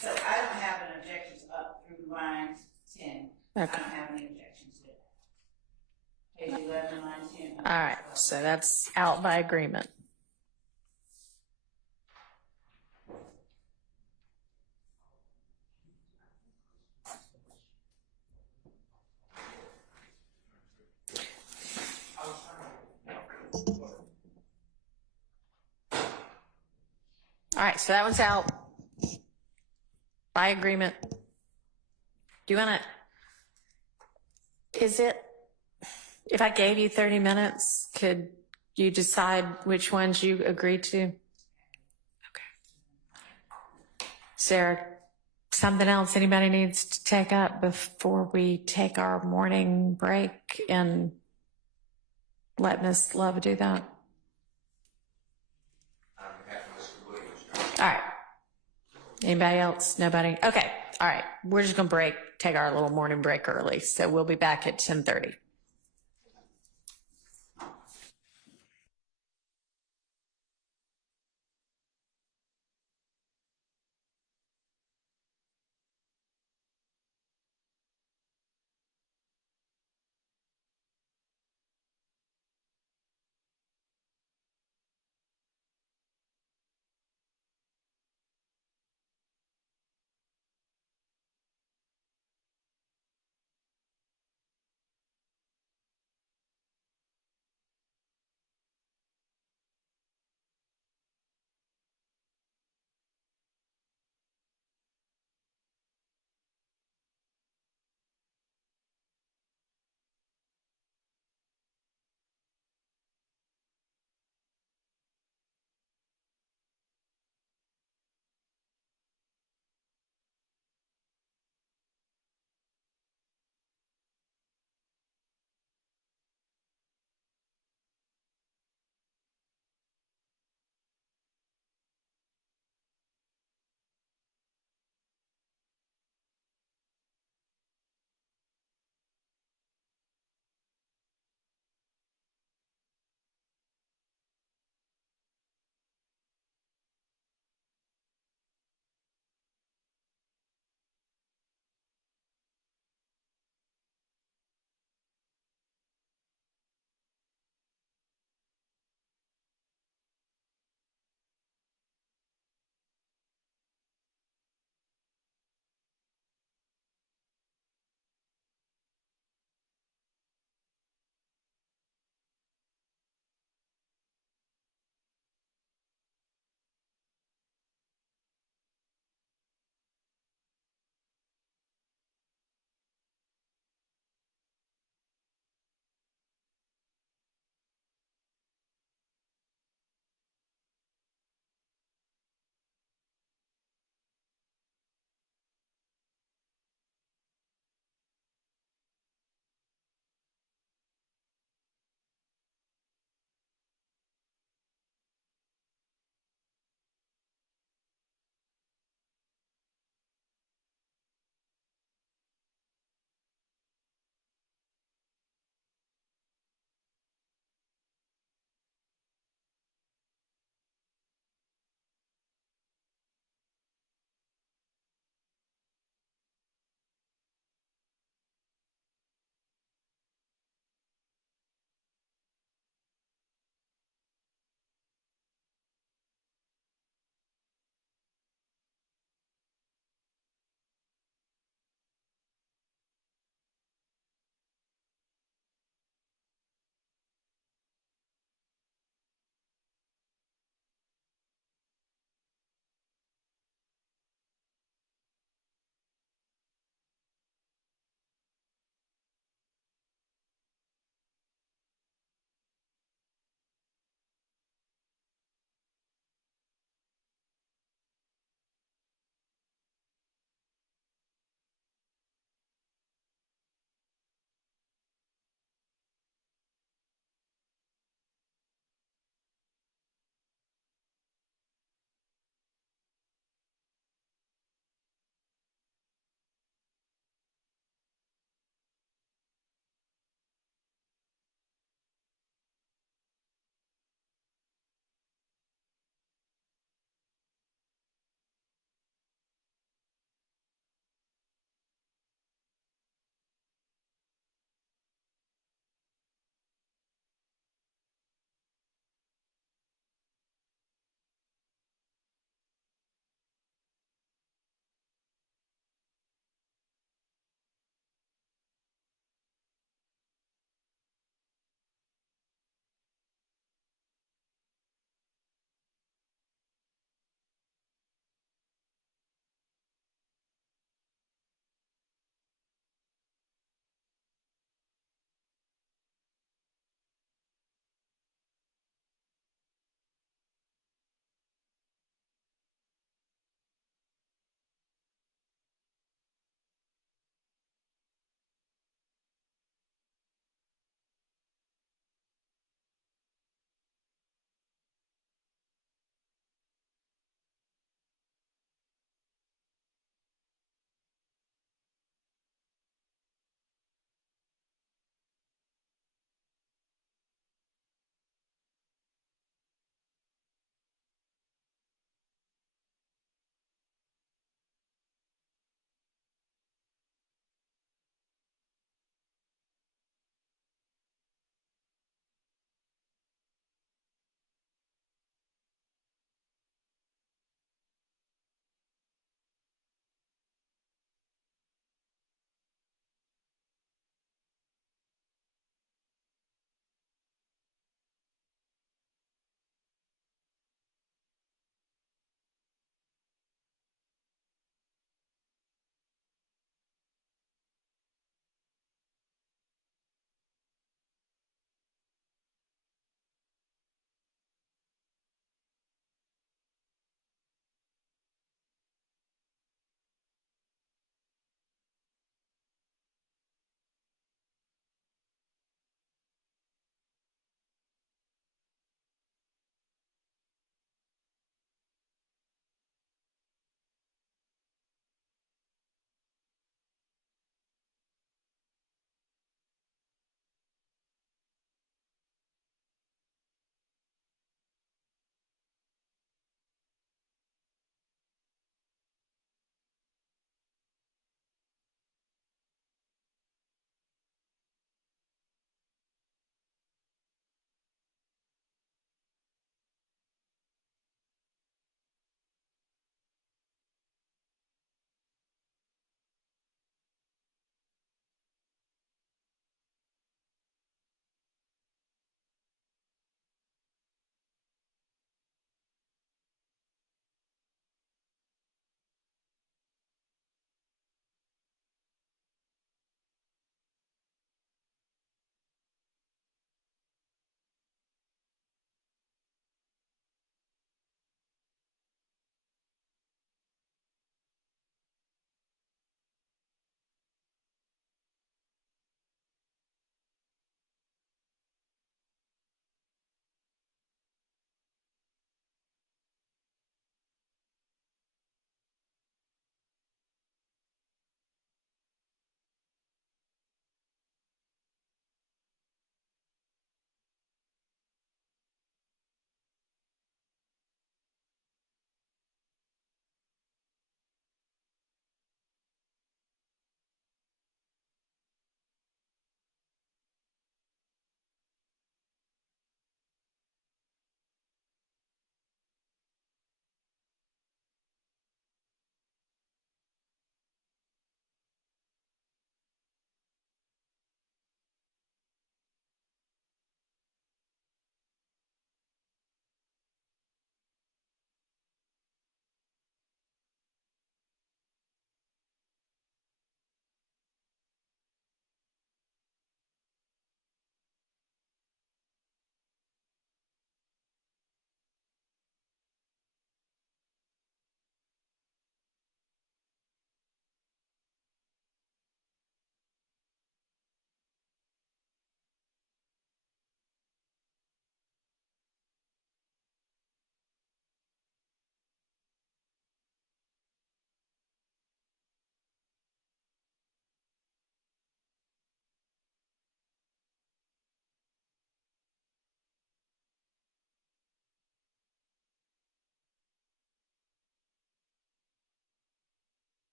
So I don't have an objection to up through line 10. I Okay. don't have any objection to it. Page 11, line 10. All right, so that's out by agreement. All right, so that one's out by agreement. Do you want to, is it, if I gave you 30 minutes, could you decide which ones you agree to? Okay. Sarah, something else anybody needs to take up before we take our morning break and let Ms. Love do that? All right. Anybody else? Nobody? Okay. All right. We're just going to take our little morning break early. So we'll be back at 10:30.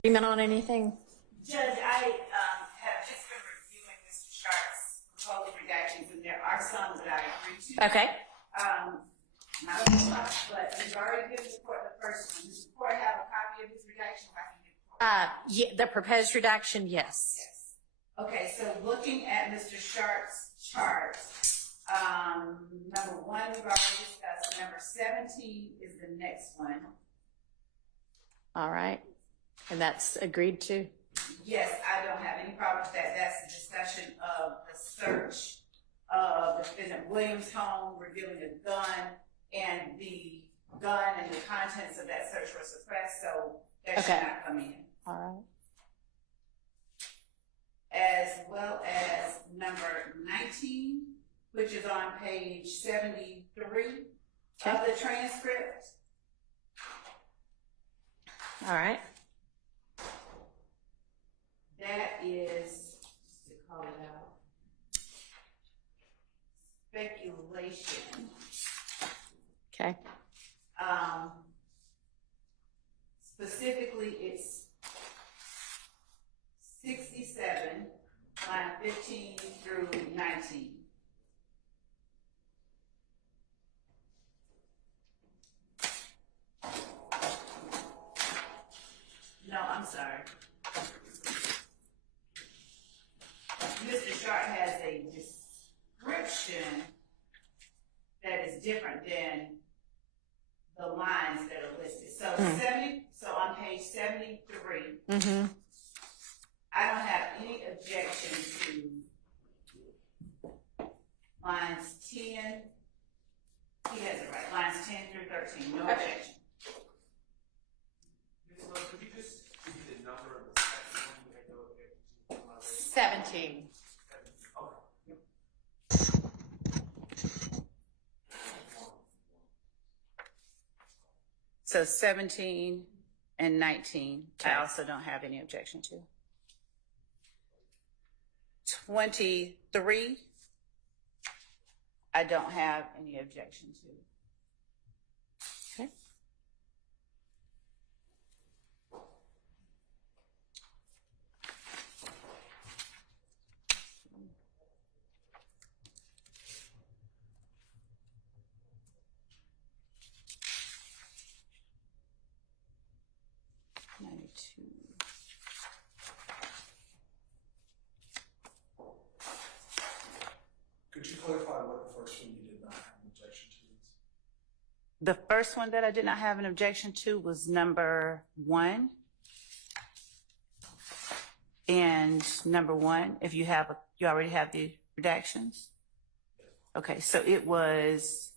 Agreement on anything? Judge, I have just been reviewing Mr. Sharp's proposed redactions, and there are some that I agree to. Okay. Not a whole lot, but we've already given the court the first one. Does the court have a copy of his redaction? I can give the court. Yeah, the proposed redaction, yes. Yes. Okay, so looking at Mr. Sharp's chart, number one we've already discussed. Number 17 is the next one. All right. And that's agreed to? Yes, I don't have any problem with that. That's the discussion of the search of defendant Williams' home, revealing a gun, and the gun and the contents of that search were suppressed, so that should not come in. All right. As well as number 19, which is on page 73 of the transcript. All right. That is, just to call it out, speculation. Okay. Specifically, it's 67, line 15 through 19. No, I'm sorry. Mr. Sharp has a description that is different than the lines that are listed. So 70, so on page 73, Mm-hmm. I don't have any objection to lines 10, he has it right, lines 10 through 13, no objection. Ms. Lowe, could you just give me the number of the second one you had no objection to? 17. So 17 and 19, I also don't have any objection to. 23, I don't have any objection to. Okay. Could you clarify what the first one you did not have an objection to is? The first one that I did not have an objection to was number 1. And number 1, if you have, you already have the redactions? Okay, so it was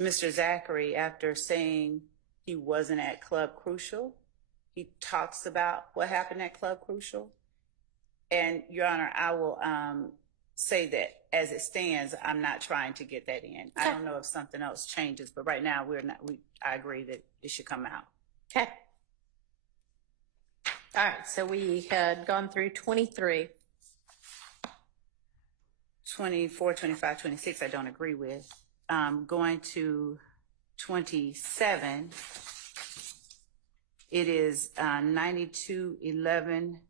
Mr. Zachary, after saying he wasn't at Club Crucial, he talks about what happened at Club Crucial. And Your Honor, I will say that as it stands, I'm not trying to get that in. I don't know if something else changes, but right now we're not. I agree that it should come out. Okay. All right. So we had gone through 23. 24, 25, 26, I don't agree with. Going to 27, it is 9211.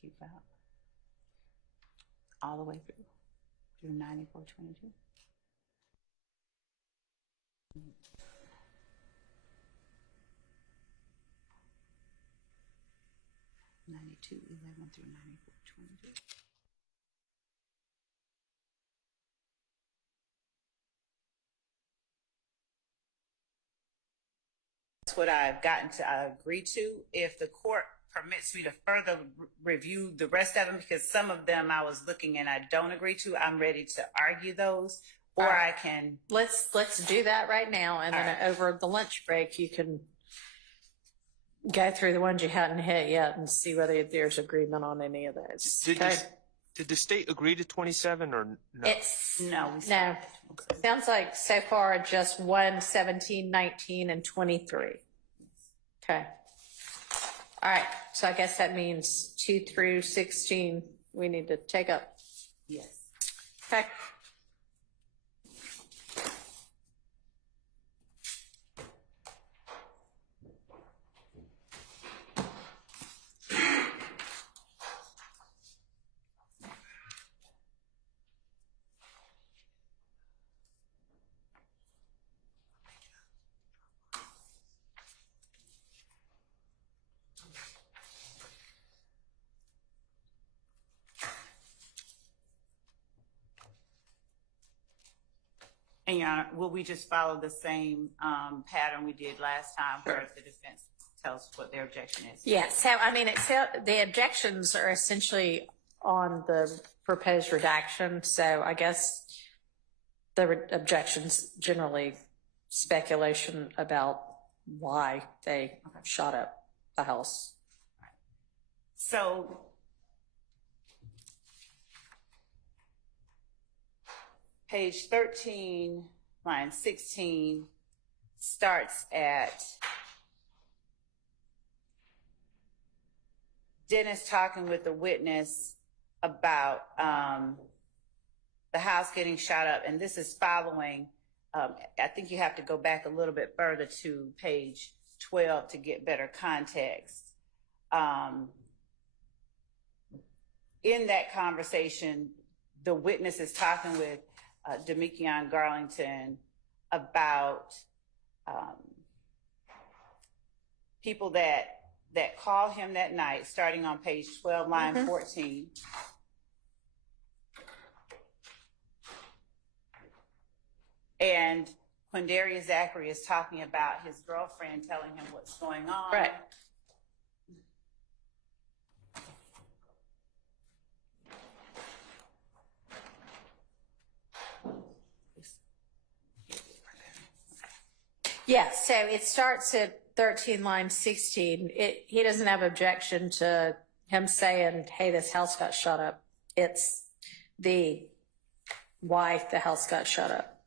Keep out all the way through 9422. (9211) through 9422. That's what I've gotten to agree to. If the court permits me to further review the rest of them, because some of them I was looking and I don't agree to, I'm ready to argue those, or I can. Let's do that right now, and then over the lunch break you can go through the ones you hadn't hit yet and see whether there's agreement on any of those. Did Okay. Did the state agree to 27 or no? It's, No, we no, stopped. sounds like so far just 1, 17, 19, and 23. Okay. All right, so I guess that means 2 through 16 we need to take up. Yes. Okay. And Your Honor, will we just follow the same pattern we did last time where the defense tells what their objection is? Yeah, so I mean, the objections are essentially on the proposed redaction, so I guess the objections generally speculation about why they shot up the house. So page 13, line 16 starts at Dennis talking with the witness about the house getting shot up, and this is following, I think you have to go back a little bit further to page 12 to get better context. In that conversation, the witness is talking with Demekion Garlington about people that call him that night, starting on page 12, line 14. And Quindarius Zachary is talking about his girlfriend telling him what's going on. Right. Yeah, so it starts at 13, line 16. He doesn't have objection to him saying, hey, this house got shut up. It's why the house got shut up,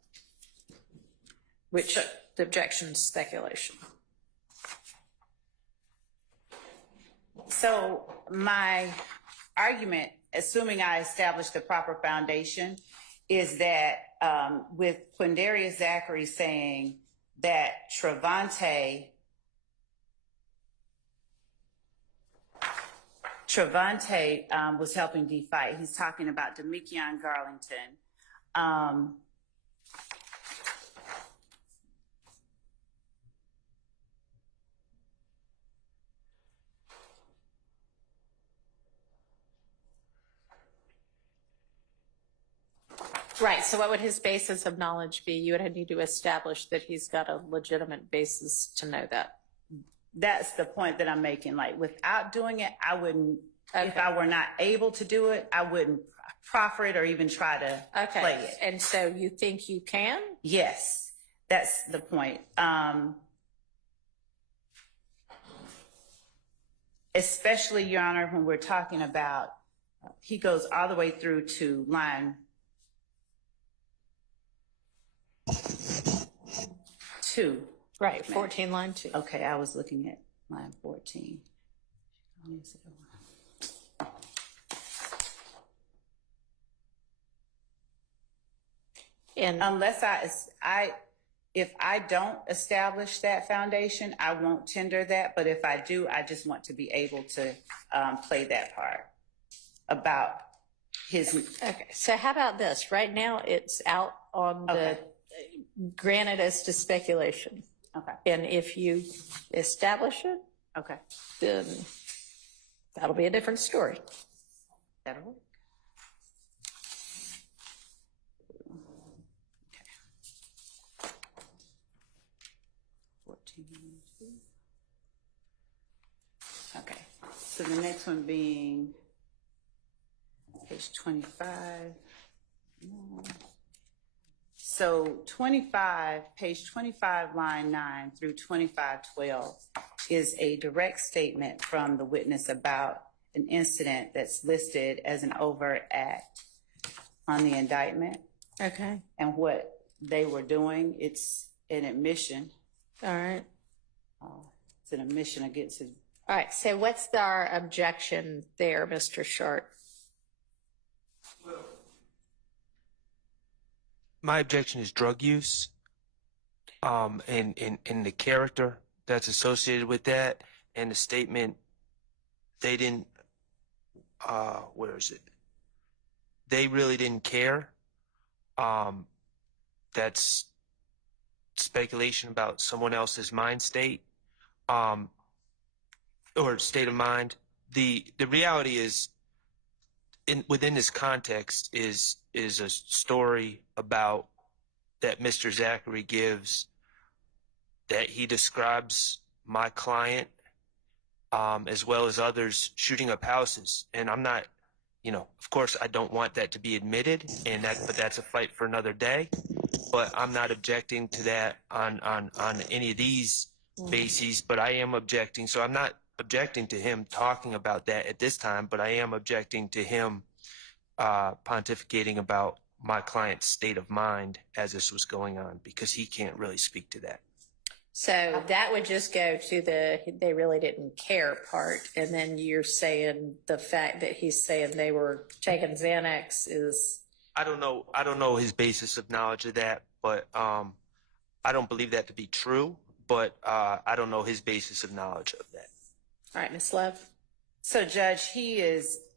which the objection's speculation. So my argument, assuming I established the proper foundation, is that with Quindarius Zachary saying that Trevante was helping D-fight. He's talking about Demekion Garlington. Right, so what would his basis of knowledge be? You would need to establish that he's got a legitimate basis to know that. That's the point that I'm making. Like, without doing it, I wouldn't, if Okay. I were not able to do it, I wouldn't proffer it or even try to play it. And so you think you can? Yes, that's the point. Especially, Your Honor, when we're talking about, he goes all the way through to line 2. Right, 14, line 2. Okay, I was looking at line 14. And Unless if I don't establish that foundation, I won't tender that. But if I do, I just want to be able to play that part about his. okay, so how about this? Right now, it's out on the, Okay. granted as to speculation. Okay. And if you establish it, Okay. then that'll be a different story. That'll work. 14. Okay. So the next one being page 25. So 25, page 25, line 9 through 25:12 is a direct statement from the witness about an incident that's listed as an overt act on the indictment. Okay, And what they were doing, it's an admission. all right. It's an admission against his. All right, so what's our objection there, Mr. Short? My objection is drug use, and the character that's associated with that, and the statement they didn't, where is it? They really didn't care. That's speculation about someone else's mind state, or state of mind. The reality is, within this context, is a story about that Mr. Zachary gives, that he describes my client, as well as others, shooting up houses. And I'm not, of course I don't want that to be admitted, but that's a fight for another day. But I'm not objecting to that on any of these bases, but I am objecting. So I'm not objecting to him talking about that at this time, but I am objecting to him pontificating about my client's state of mind as this was going on, because he can't really speak to that. So that would just go to they really didn't care part. And then you're saying the fact that he's saying they were taking Xanax is... I don't know his basis of knowledge of that, but I don't believe that to be true, but I don't know his basis of knowledge of that. All right, Ms. Love. So, Judge,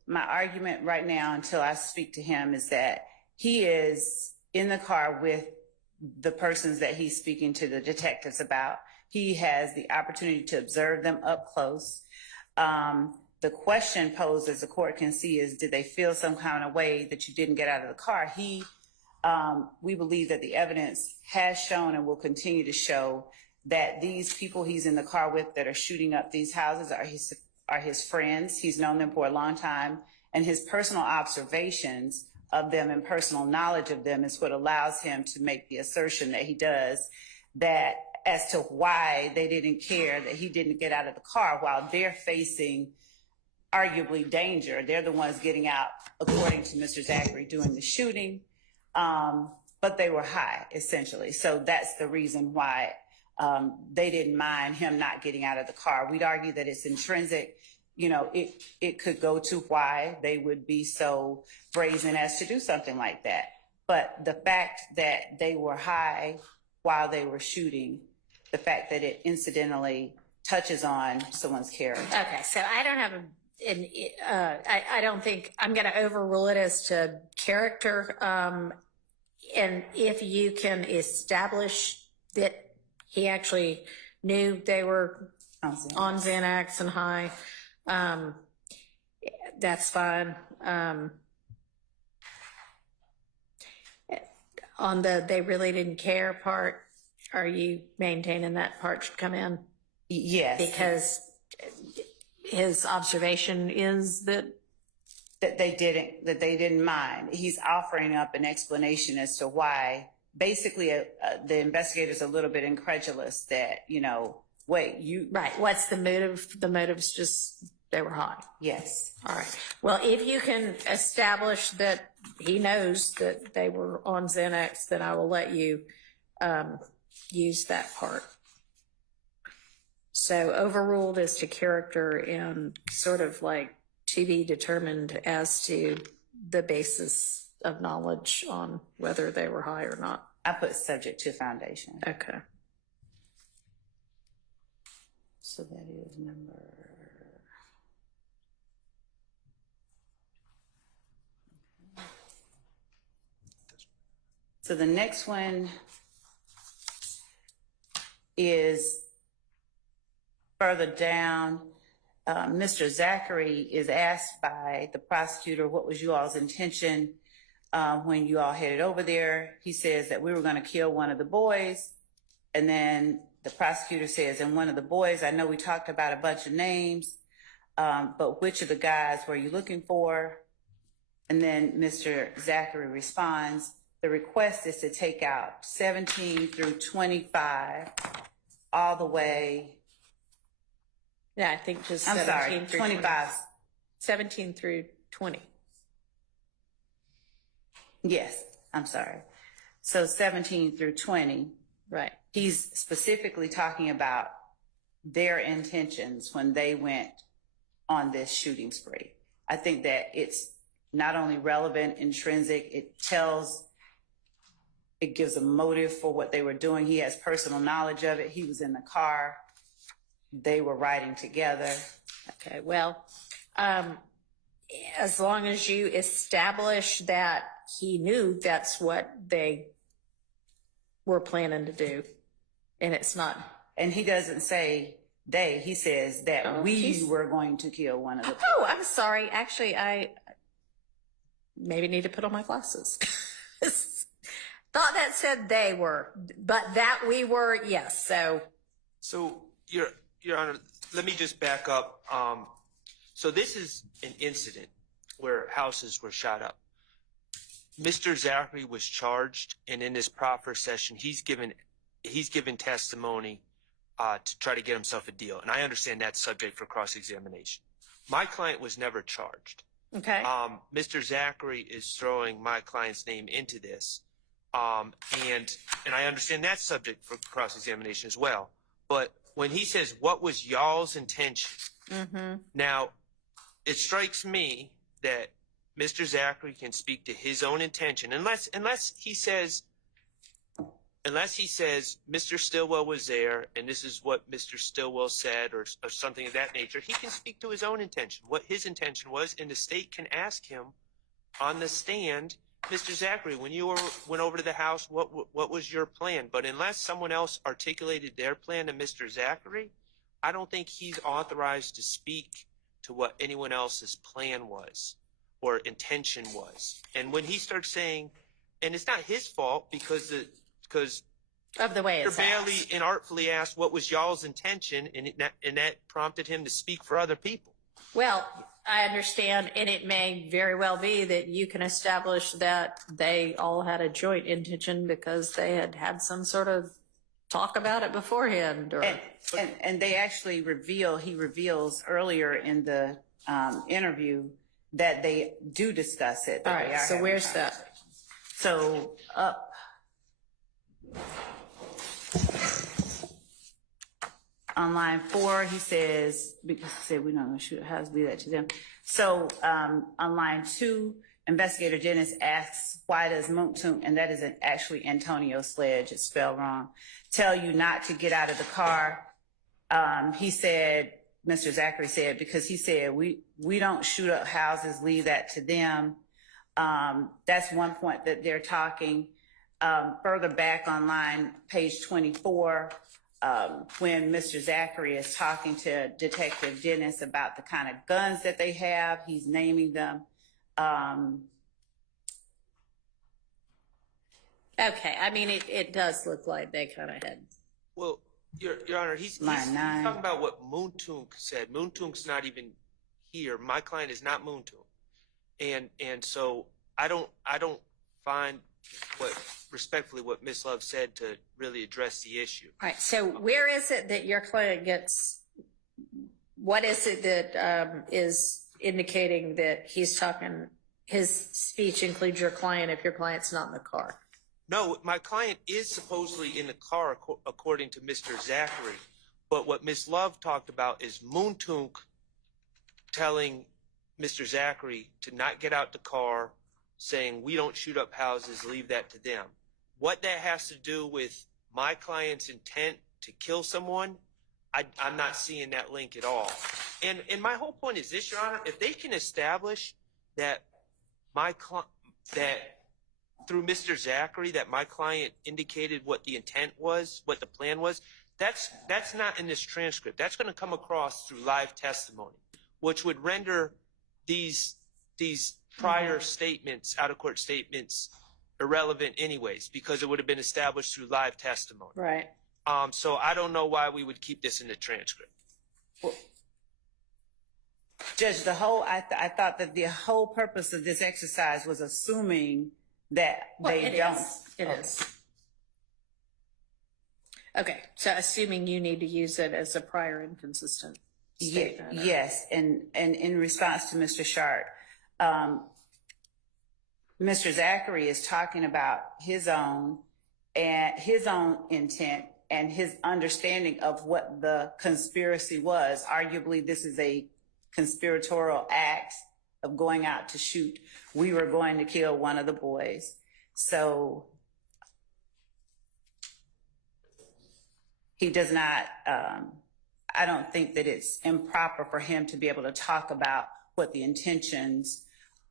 my argument right now until I speak to him is that he is in the car with the persons that he's speaking to the detectives about. He has the opportunity to observe them up close. The question posed, as the court can see, is did they feel some kind of way that you didn't get out of the car? We believe that the evidence has shown and will continue to show that these people he's in the car with that are shooting up these houses are his friends. He's known them for a long time, and his personal observations of them and personal knowledge of them is what allows him to make the assertion that he does, that as to why they didn't care that he didn't get out of the car while they're facing arguably danger. They're the ones getting out, according to Mr. Zachary, doing the shooting, but they were high, essentially. So that's the reason why they didn't mind him not getting out of the car. We'd argue that it's intrinsic. It could go to why they would be so brazen as to do something like that. But the fact that they were high while they were shooting, the fact that it incidentally touches on someone's character. Okay, so I don't have I don't think I'm going to overrule it as to character. And if you can establish that he actually knew they were on Xanax and high, that's fine. On the they really didn't care part, are you maintaining that part should come in? Yes. Because his observation is that they didn't mind. He's offering up an explanation as to why. Basically, the investigator's a little bit incredulous that, Right. What's the motive? The motive's just they were high. Yes. All right. Well, if you can establish that he knows that they were on Xanax, then I will let you use that part. So overruled as to character and sort of like to be determined as to the basis of knowledge on whether they were high or not. I put subject to foundation. Okay. So that is number. So the next one is further down. Mr. Zachary is asked by the prosecutor, what was you all's intention when you all headed over there? He says that we were going to kill one of the boys. And then the prosecutor says, and one of the boys, I know we talked about a bunch of names, but which of the guys were you looking for? And then Mr. Zachary responds, the request is to take out 17 through 25 all the way. Yeah, I think just I'm 17 sorry, through 25 17 through 20. Yes, I'm sorry. So 17 through 20, Right. he's specifically talking about their intentions when they went on this shooting spree. I think that it's not only relevant, intrinsic, it gives a motive for what they were doing. He has personal knowledge of it. He was in the car. They were riding together. Okay, well, as long as you establish that he knew that's what they were planning to do, and it's not. And he doesn't say they, he says that we were going to kill one of the. Oh, I'm sorry. Actually, I maybe need to put on my glasses. Thought that said they were, but that we were, yes. So, Your Honor, let me just back up. So this is an incident where houses were shot up. Mr. Zachary was charged, and in this proffer session, he's given testimony to try to get himself a deal. And I understand that's subject for cross-examination. My client was never charged. Okay. Mr. Zachary is throwing my client's name into this. And I understand that's subject for cross-examination as well. But when he says, what was y'all's intention? Now, it strikes me that Mr. Zachary can speak to his own intention, unless he says Mr. Stillwell was there and this is what Mr. Stillwell said or something of that nature. He can speak to his own intention, what his intention was, and the state can ask him on the stand, Mr. Zachary, when you went over to the house, what was your plan? But unless someone else articulated their plan to Mr. Zachary, I don't think he's authorized to speak to what anyone else's plan was or intention was. And when he starts saying, and it's not his fault because of the way Mr. it's Bailey asked. inartfully asked what was y'all's intention, and that prompted him to speak for other people. Well, I understand, and it may very well be that you can establish that they all had a joint intention because they had some sort of talk about it beforehand. Or... And they actually he reveals earlier in the interview that they do discuss it. All right, so where's that? So up on line 4, he says, because he said we're not going to shoot, how to do that to them. So on line 2, Investigator Dennis asks, why does Muntunk, and that is actually Antonio Sledge, it's spelled wrong, tell you not to get out of the car? He said, Mr. Zachary said, because he said, we don't shoot up houses, leave that to them. That's one point that they're talking. Further back on line, page 24, when Mr. Zachary is talking to Detective Dennis about the kind of guns that they have, he's naming them. Okay, I mean, it does look like they kind of had. Well, Your Honor, he's talking about what Muntunk said. Muntunk's not even here. My client is not Muntunk, and so I don't find respectfully what Ms. Love said to really address the issue. All right. So where is it that your client gets? What is it that is indicating that he's talking? His speech includes your client if your client's not in the car. No, my client is supposedly in the car, according to Mr. Zachary. But what Ms. Love talked about is Muntunk telling Mr. Zachary to not get out the car, saying, we don't shoot up houses, leave that to them. What that has to do with my client's intent to kill someone, I'm not seeing that link at all. And my whole point is this, Your Honor, if they can establish that through Mr. Zachary, that my client indicated what the intent was, what the plan was, that's not in this transcript. That's going to come across through live testimony, which would render these prior statements, out-of-court statements, irrelevant anyways, because it would have been established through live testimony. Right. So I don't know why we would keep this in the transcript. Well, Judge, I thought that the whole purpose of this exercise was assuming that they don't. It is. Okay, so assuming you need to use it as a prior inconsistent. statement. Yes, and in response to Mr. Shart, Mr. Zachary is talking about his own intent and his understanding of what the conspiracy was. Arguably, this is a conspiratorial act of going out to shoot. We were going to kill one of the boys. So he does not, I don't think that it's improper for him to be able to talk about what the intentions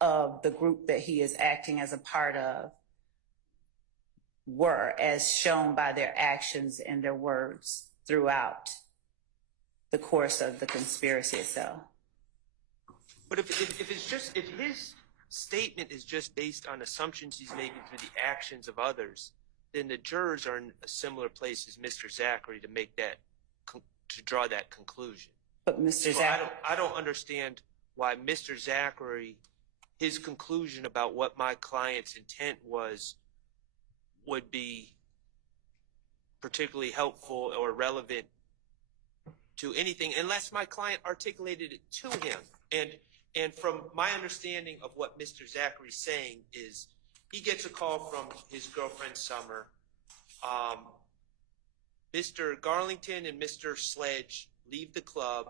of the group that he is acting as a part of were, as shown by their actions and their words throughout the course of the conspiracy itself. But if his statement is just based on assumptions he's making through the actions of others, then the jurors are in a similar place as Mr. Zachary to make that, to draw that conclusion. But Mr. So Zachary, I don't understand why Mr. Zachary, his conclusion about what my client's intent was, would be particularly helpful or relevant to anything unless my client articulated it to him. And from my understanding of what Mr. Zachary's saying is he gets a call from his girlfriend Summer. Mr. Garlington and Mr. Sledge leave the club.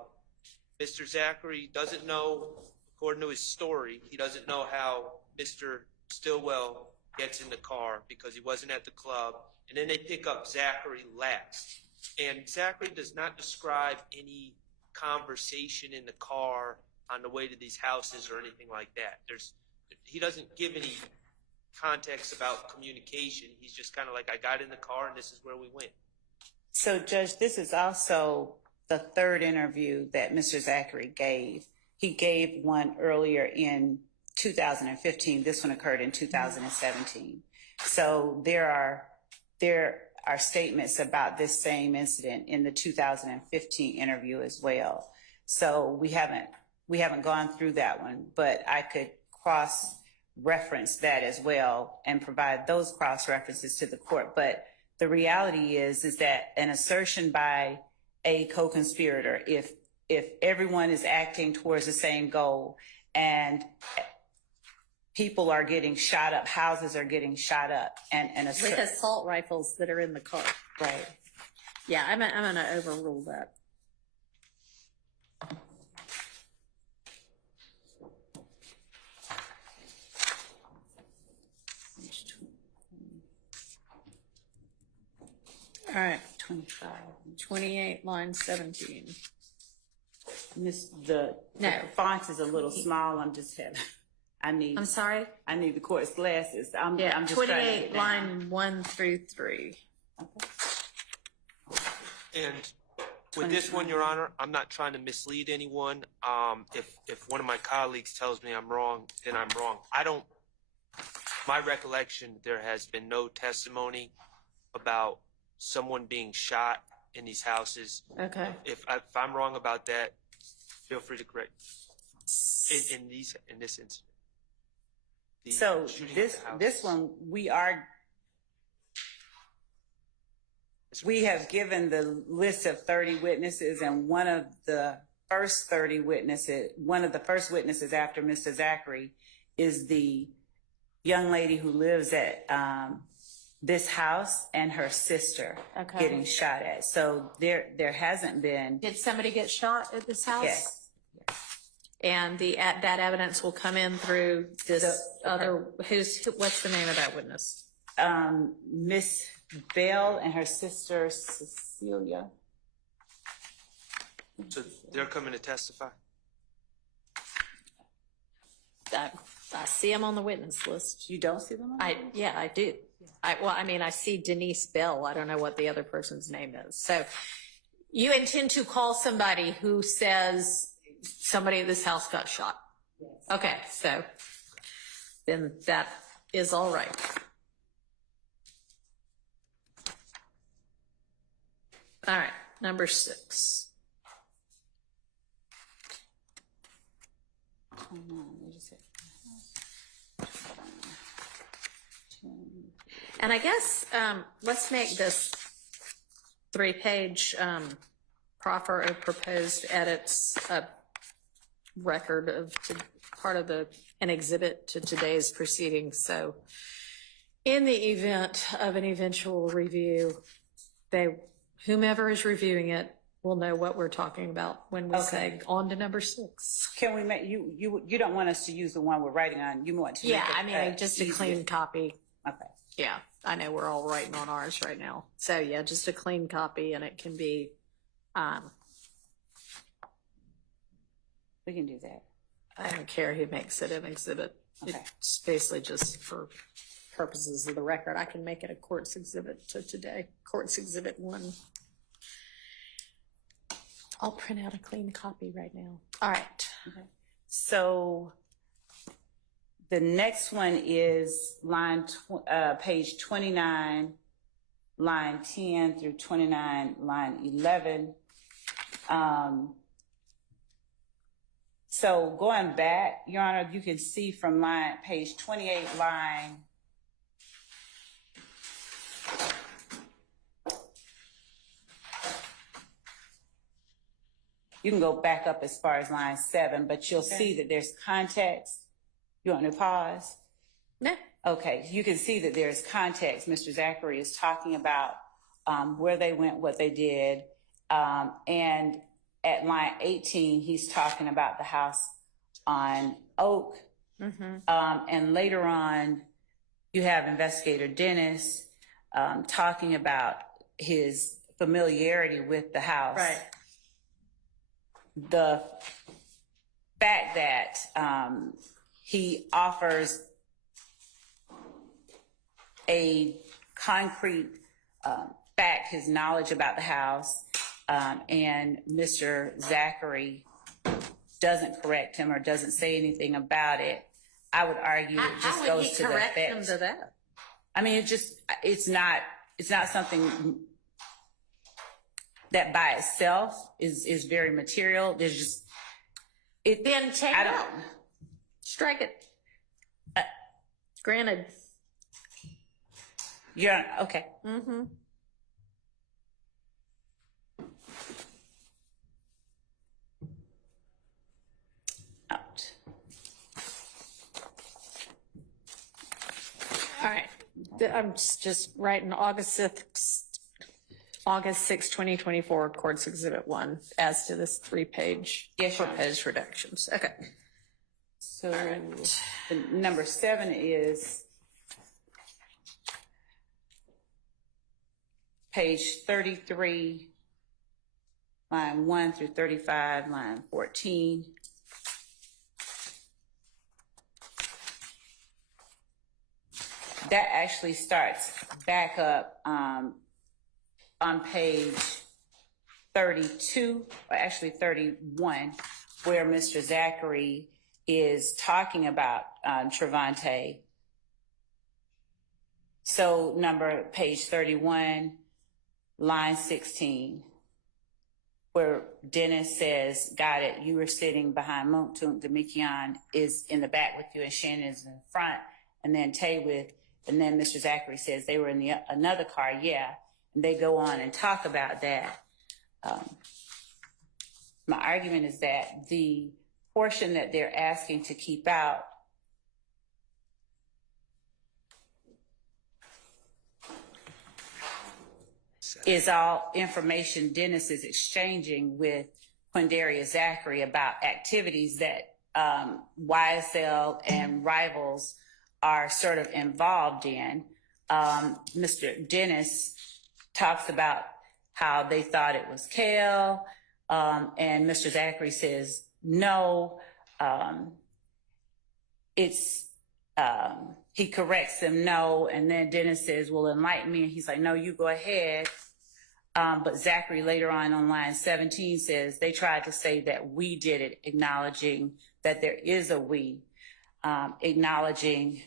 Mr. Zachary doesn't know, according to his story, he doesn't know how Mr. Stillwell gets in the car because he wasn't at the club. And then they pick up Zachary last. And Zachary does not describe any conversation in the car on the way to these houses or anything like that. He doesn't give any context about communication. He's just kind of like, I got in the car and this is where we went. so Judge, this is also the third interview that Mr. Zachary gave. He gave one earlier in 2015. This one occurred in 2017. So there are statements about this same incident in the 2015 interview as well. So we haven't gone through that one, but I could cross-reference that as well and provide those cross-references to the court. But the reality is that an assertion by a co-conspirator, if everyone is acting towards the same goal and people are getting shot up, houses are getting shot up, and With assault rifles that are in the car. right. Yeah, I'm gonna overrule that. All right, 25. 28, line 17. The No. font is a little small. I'm just having. I'm sorry? I need the court's glasses. I'm Yeah, just trying to 28, get down. line 1 through 3. And with this one, Your Honor, I'm not trying to mislead anyone. If one of my colleagues tells me I'm wrong, then I'm wrong. My recollection, there has been no testimony about someone being shot in these houses. Okay. If I'm wrong about that, feel free to correct in this incident. The So shooting at this the houses. this one we have given the list of 30 witnesses, and one of the first witnesses after Mr. Zachary is the young lady who lives at this house and her sister Okay. getting shot at. So there hasn't been. Did somebody get shot at this house? Yes. And that evidence will come in through this what's the name of that witness? Miss Bell and her sister Cecilia. So they're coming to testify? I see him on the witness list. You don't see them? I do. I see Denise Bell. I don't know what the other person's name is. So you intend to call somebody who says somebody at this house got shot? Yes. Okay, so then that is all right. All right, number 6. And I guess let's make this 3-page proffer of proposed edits, a record of part of an exhibit to today's proceedings. So in the event of an eventual review, whomever is reviewing it will know what we're talking about when we say on to number 6. Can we make, you don't want us to use the one we're writing on, you want to Yeah, make it, I mean, just a clean copy. Okay. Yeah, I know we're all writing on ours right now. So yeah, just a clean copy, and it can be, We can do that. I don't care who makes it an exhibit. Okay. It's basically just for purposes of the record. I can make it a court's exhibit to today, court's exhibit 1. I'll print out a clean copy right now. All right. Okay. So the next one is page 29, line 10 through 29, line 11. So going back, Your Honor, you can see from page 28, line you can go back up as far as line 7, but you'll see that there's context. You want me to pause? No. Okay, you can see that there's context. Mr. Zachary is talking about where they went, what they did, and at line 18, he's talking about the house on Oak. And later on, you have Investigator Dennis talking about his familiarity with the house. Right. The fact that he offers a concrete fact, his knowledge about the house, and Mr. Zachary doesn't correct him or doesn't say anything about it, I would argue it just How would goes he to the correct him effect. to that? I mean, it's not something that by itself is very material. There's just, Then take I it don't, out. Strike it. Granted. you're, okay. Out. All right. I'm just writing August 6, 2024, Courts Exhibit 1, as to this 3-page Yes, Your Honor. proposed redactions. Okay. So the number 7 is page 33, line 1 through 35, line 14. That actually starts back up on page 32, or actually 31, where Mr. Zachary is talking about Trevante. So page 31, line 16, where Dennis says, got it, you were sitting behind Monktunk, Demikian is in the back with you and Shannon is in front, and then and then Mr. Zachary says they were in another car, yeah. And they go on and talk about that. My argument is that the portion that they're asking to keep out is all information Dennis is exchanging with Quindaria Zachary about activities that YSL and Rivals are sort of involved in. Mr. Dennis talks about how they thought it was Kale, and Mr. Zachary says, no, he corrects him, no, and then Dennis says, well, enlighten me, and he's like, no, you go ahead. But Zachary later on line 17 says, they tried to say that we did it, acknowledging that there is a we, acknowledging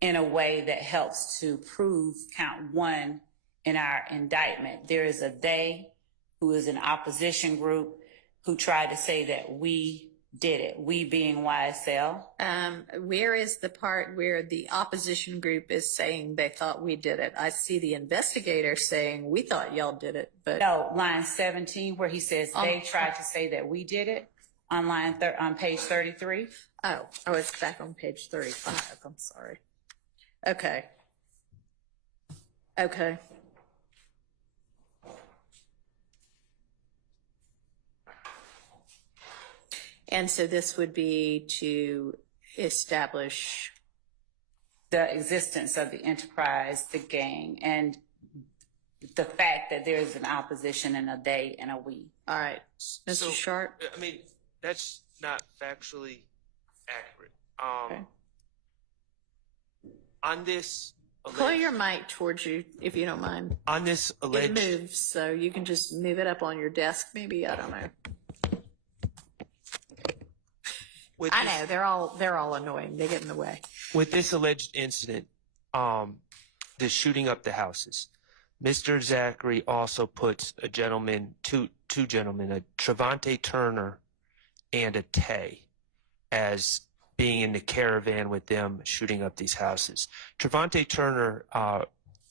in a way that helps to prove count 1 in our indictment. There is a they who is an opposition group who tried to say that we did it. We being YSL. Where is the part where the opposition group is saying they thought we did it? I see the investigator saying we thought y'all did it, but No, line 17 where he says they tried to say that we did it on on page 33. oh, it's back on page 35. I'm sorry. Okay. Okay. And so this would be to establish The existence of the enterprise, the gang, and the fact that there is an opposition and a they and a we. all right, Mr. So, Sharp. I mean, that's not factually accurate. Okay. On this Pull alleged, your mic towards you if you don't mind. on this It alleged, moves, so you can just move it up on your desk, maybe. I don't know. with I this- know they're all annoying. They get in the way. with this alleged incident, the shooting up the houses, Mr. Zachary also puts a gentleman, two gentlemen, a Trevante Turner and a Tay, as being in the caravan with them shooting up these houses. Trevante Turner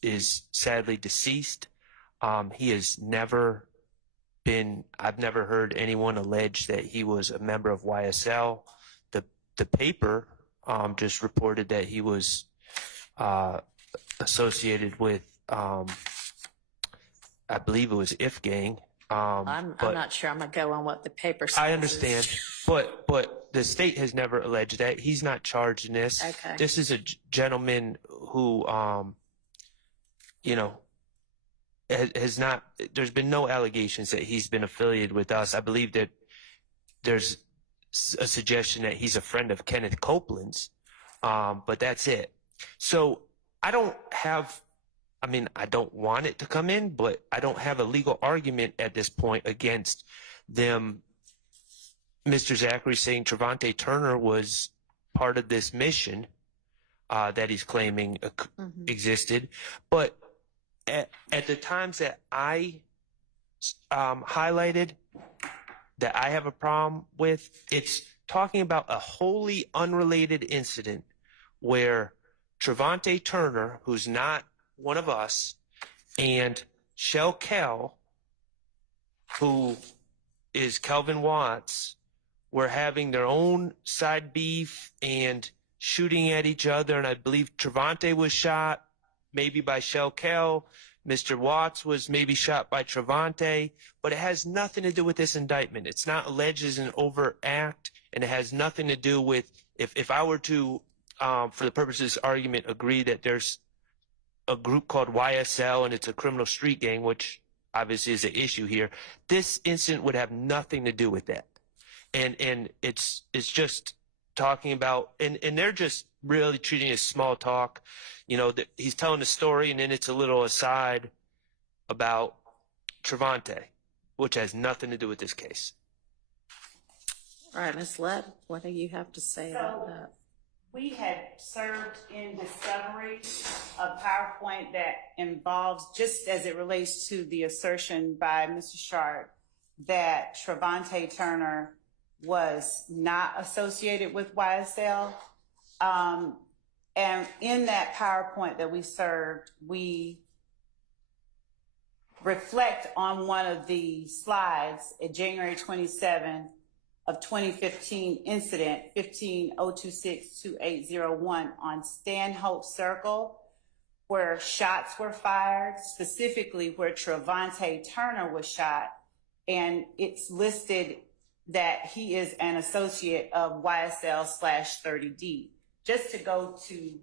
is sadly deceased. He has never been, I've never heard anyone allege that he was a member of YSL. The paper just reported that he was associated with, I believe it was If Gang. I'm but not sure I'm gonna go on what the paper says. I understand, but the state has never alleged that. He's not charged in this. Okay. This is a gentleman who, has not. There's been no allegations that he's been affiliated with us. I believe that there's a suggestion that he's a friend of Kenneth Copeland's, but that's it. So I don't want it to come in, but I don't have a legal argument at this point against them. Mr. Zachary saying Trevante Turner was part of this mission that he's claiming existed. But at the times that I highlighted that I have a problem with, it's talking about a wholly unrelated incident where Trevante Turner, who's not one of us, and Shell Kell, who is Kelvin Watts, were having their own side beef and shooting at each other. And I believe Trevante was shot maybe by Shell Kell. Mr. Watts was maybe shot by Trevante, but it has nothing to do with this indictment. It's not alleged as an overt act, and it has nothing to do with, if I were to, for the purposes of this argument, agree that there's a group called YSL and it's a criminal street gang, which obviously is an issue here, this incident would have nothing to do with that. And it's just talking about, and they're just really treating it as small talk. He's telling a story, and then it's a little aside about Trevante, which has nothing to do with this case. All right, Ms. Lett, what do you have to say about that? We had served in discovery a PowerPoint that involves, just as it relates to the assertion by Mr. Sharp that Trevante Turner was not associated with YSL. And in that PowerPoint that we served, we reflect on one of the slides at January 27th of 2015 incident 15-026-2801 on Stanhope Circle, where shots were fired, specifically where Trevante Turner was shot. And it's listed that he is an associate of YSL/30D. Just to go to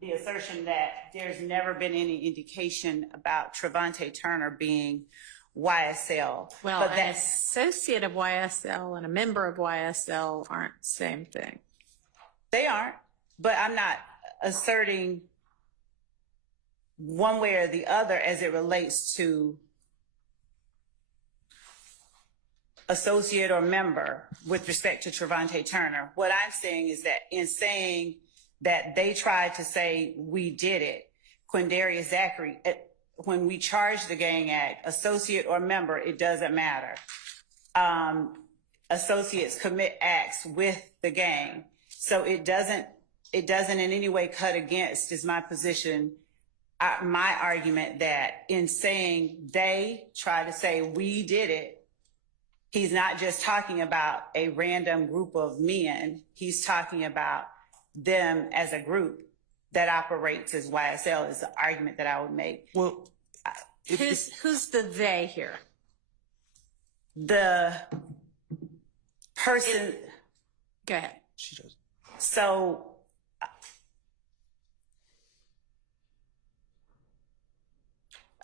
the assertion that there's never been any indication about Trevante Turner being YSL. Well, but an associate of YSL and a member of YSL aren't the same thing. They aren't, but I'm not asserting one way or the other as it relates to associate or member with respect to Trevante Turner. What I'm saying is that in saying that they tried to say we did it, Quindarius Zachary, when we charge the gang act, associate or member, it doesn't matter. associates commit acts with the gang. So it doesn't in any way cut against, is my position, my argument that in saying they try to say we did it, he's not just talking about a random group of men. He's talking about them as a group that operates as YSL, is the argument that I would make. Well, Who's the they here? The person, Go ahead. she does. so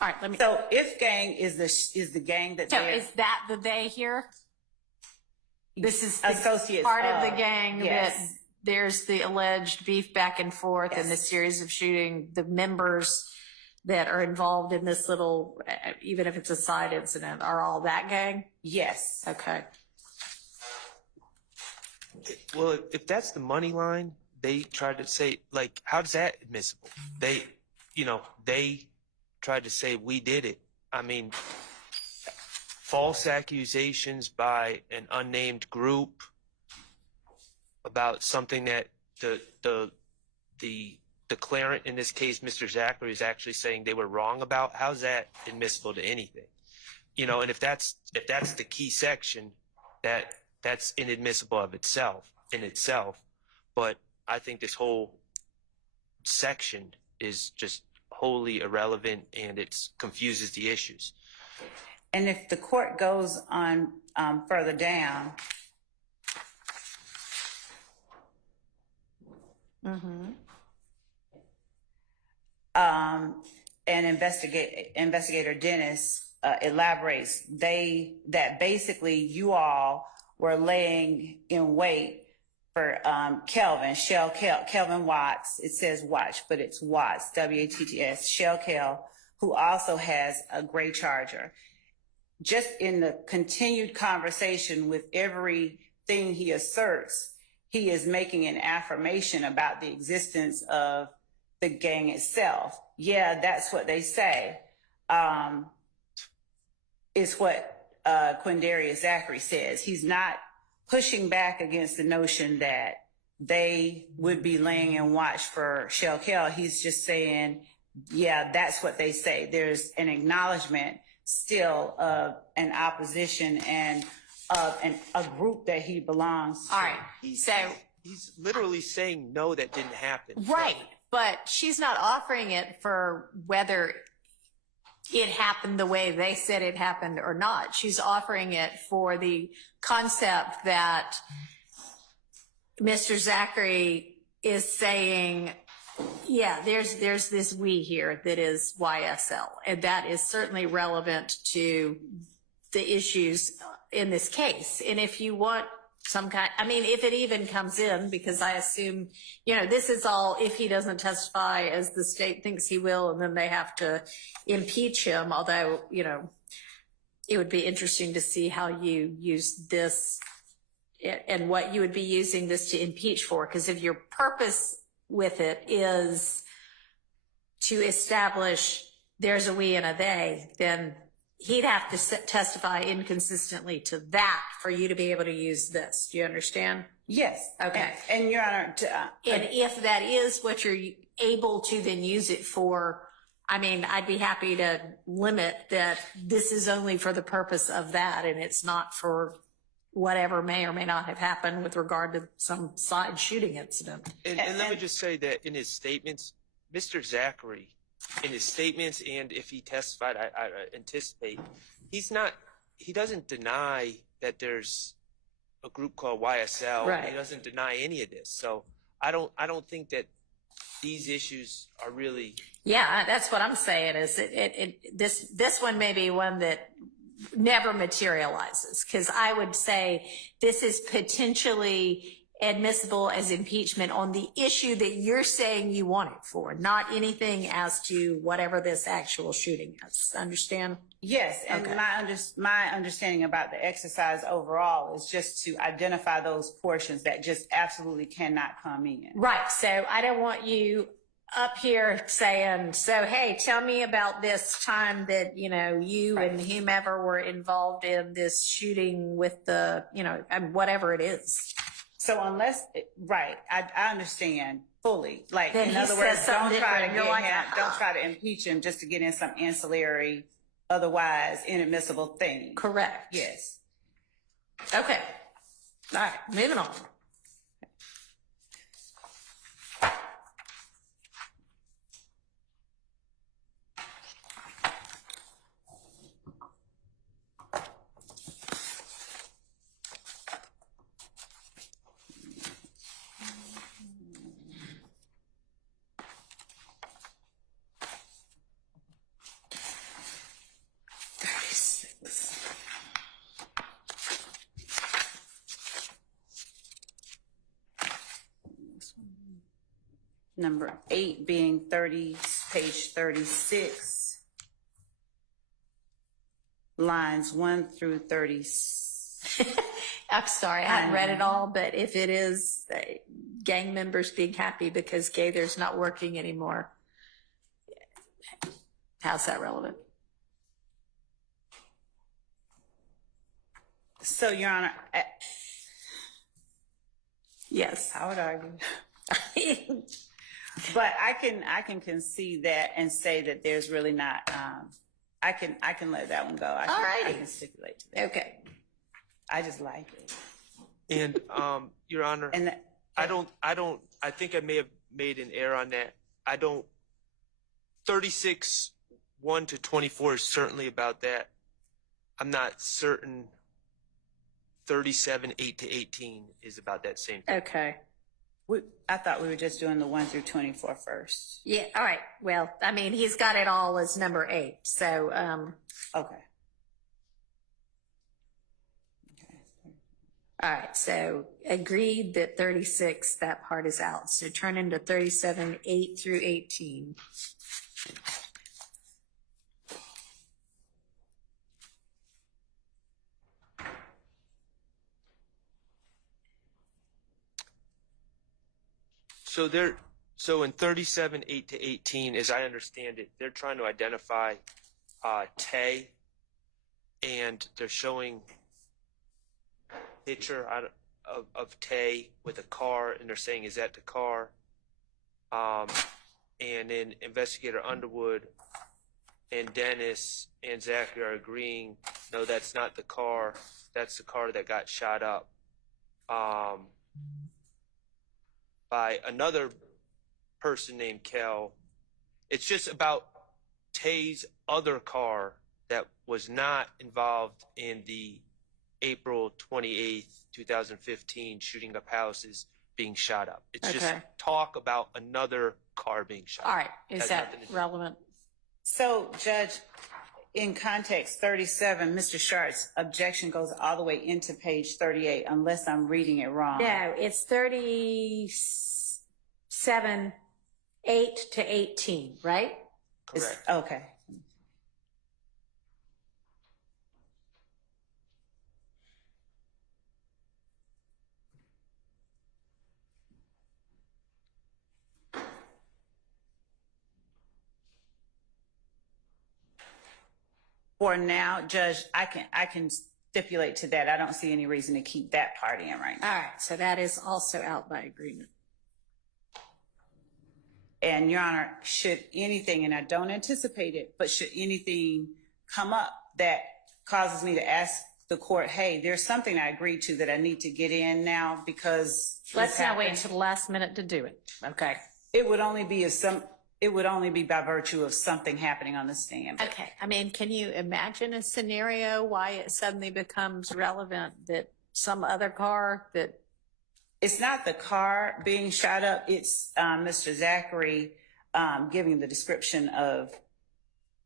All right, let me. so if gang is the gang that So they're is that the they here? This is the associates part of the gang yes. that there's the alleged beef back and forth and the Yes. series of shooting, the members that are involved in this little, even if it's a side incident, are all that gang? Yes. Okay. Well, if that's the money line, they tried to say, like, how is that admissible? They tried to say we did it. I mean, false accusations by an unnamed group about something that the declarant, in this case, Mr. Zachary, is actually saying they were wrong about. How's that admissible to anything? You know, and if that's the key section, that's inadmissible in itself. But I think this whole section is just wholly irrelevant, and it confuses the issues. And if the court goes on further down, and investigator Dennis elaborates, that basically you all were laying in wait for Kelvin Watts. It says Watts, but it's Watts, W-A-T-T-S, Shell Kel, who also has a gray Charger. Just in the continued conversation with everything he asserts, he is making an affirmation about the existence of the gang itself. Yeah, that's what they say. Is what Quindarius Zachary says. He's not pushing back against the notion that they would be laying in watch for Shell Kel. He's just saying, yeah, that's what they say. There's an acknowledgement still of an opposition and of a group that he belongs to. All right. So, He's literally saying, no, that didn't happen. right. But she's not offering it for whether it happened the way they said it happened or not. She's offering it for the concept that Mr. Zachary is saying, yeah, there's this we here that is YSL, and that is certainly relevant to the issues in this case. And if you want some kind, I mean, if it even comes in, because I assume, this is all if he doesn't testify as the state thinks he will, and then they have to impeach him, although, it would be interesting to see how you use this and what you would be using this to impeach for. Because if your purpose with it is to establish there's a we and a they, then he'd have to testify inconsistently to that for you to be able to use this. Do you understand? Yes. Okay. And Your Honor, And if that is what you're able to then use it for, I mean, I'd be happy to limit that this is only for the purpose of that, and it's not for whatever may or may not have happened with regard to some side shooting incident. And let me just say that in his statements, Mr. Zachary, in his statements, and if he testified, I anticipate, he doesn't deny that there's a group called YSL. Right. He doesn't deny any of this. So I don't think that these issues are really. Yeah, that's what I'm saying is this one may be one that never materializes, because I would say this is potentially admissible as impeachment on the issue that you're saying you want it for, not anything as to whatever this actual shooting is. Understand? yes, and Okay. my understanding about the exercise overall is just to identify those portions that just absolutely cannot come in. Right. So I don't want you up here saying, so, hey, tell me about this time that, you know, you and whomever were involved in this shooting with the, you know, whatever it is. So unless, right, I understand fully. Like, Then in he other says words, don't something try to different. get You're like, him, don't try to impeach him just to get in some ancillary, otherwise inadmissible thing. Correct. Yes. Okay. All right, moving on. Number 8 being page 36, lines 1 through 30. I'm sorry, I haven't read it all, but if it is gang members being happy because Gaither's not working anymore, how's that relevant? So, Your Honor, Yes. I would argue. But I can concede that and say that there's really not, I can let that one go. I Alrighty. can stipulate to that. Okay. I just like it. And, Your Honor, And I think I may have made an error on that. 36, 1 to 24 is certainly about that. I'm not certain 37, 8 to 18 is about that same thing. Okay. I thought we were just doing the 1 through 24 first. Yeah, all right. Well, I mean, he's got it all as number 8, so, Okay. all right, so agreed that 36, that part is out. So turn into 37, 8 through 18. So in 37, 8 to 18, as I understand it, they're trying to identify Tay, and they're showing picture of Tay with a car, and they're saying, is that the car? And then Investigator Underwood and Dennis and Zachary are agreeing, no, that's not the car. That's the car that got shot up by another person named Kel. It's just about Tay's other car that was not involved in the April 28th, 2015 shooting up houses being shot up. It's just talk about another car being shot up. All right, is that relevant? So, Judge, in context 37, Mr. Sharp's objection goes all the way into page 38, unless I'm reading it wrong. No, it's 37, 8 to 18, right? Correct. Okay. For now, Judge, I can stipulate to that. I don't see any reason to keep that part in right now. All right, so that is also out by agreement. And Your Honor, should anything, and I don't anticipate it, but should anything come up that causes me to ask the court, hey, there's something I agreed to that I need to get in now because Let's not wait until the last minute to do it. Okay. It would only be by virtue of something happening on the stand. Okay. I mean, can you imagine a scenario why it suddenly becomes relevant that some other car that... It's not the car being shot up. It's Mr. Zachary giving the description of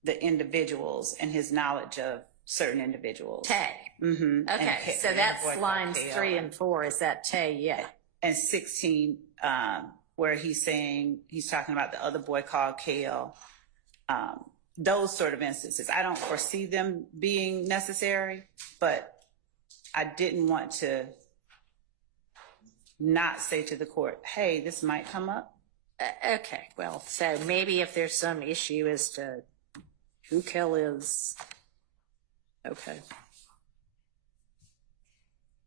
the individuals and his knowledge of certain individuals. Tay. Mm-hmm. Okay, so that's lines 3 and 4. Is that Tay? Yeah. And 16, where he's talking about the other boy called Kale. Those sort of instances. I don't foresee them being necessary, but I didn't want to not say to the court, hey, this might come up. Okay, well, so maybe if there's some issue as to who Kel is. Okay.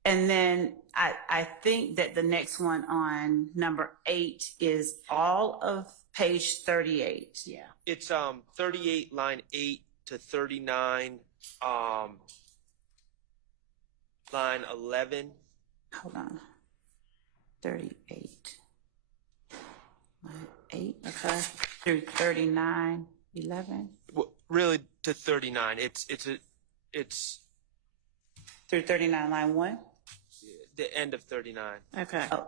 And then I think that the next one on number 8 is all of page 38. Yeah. It's 38 line 8 to 39 line 11. Hold on. 38. Line 8. Okay. Through 39, 11. Well, really to 39. It's Through 39, line 1. the end of 39. Okay. Oh,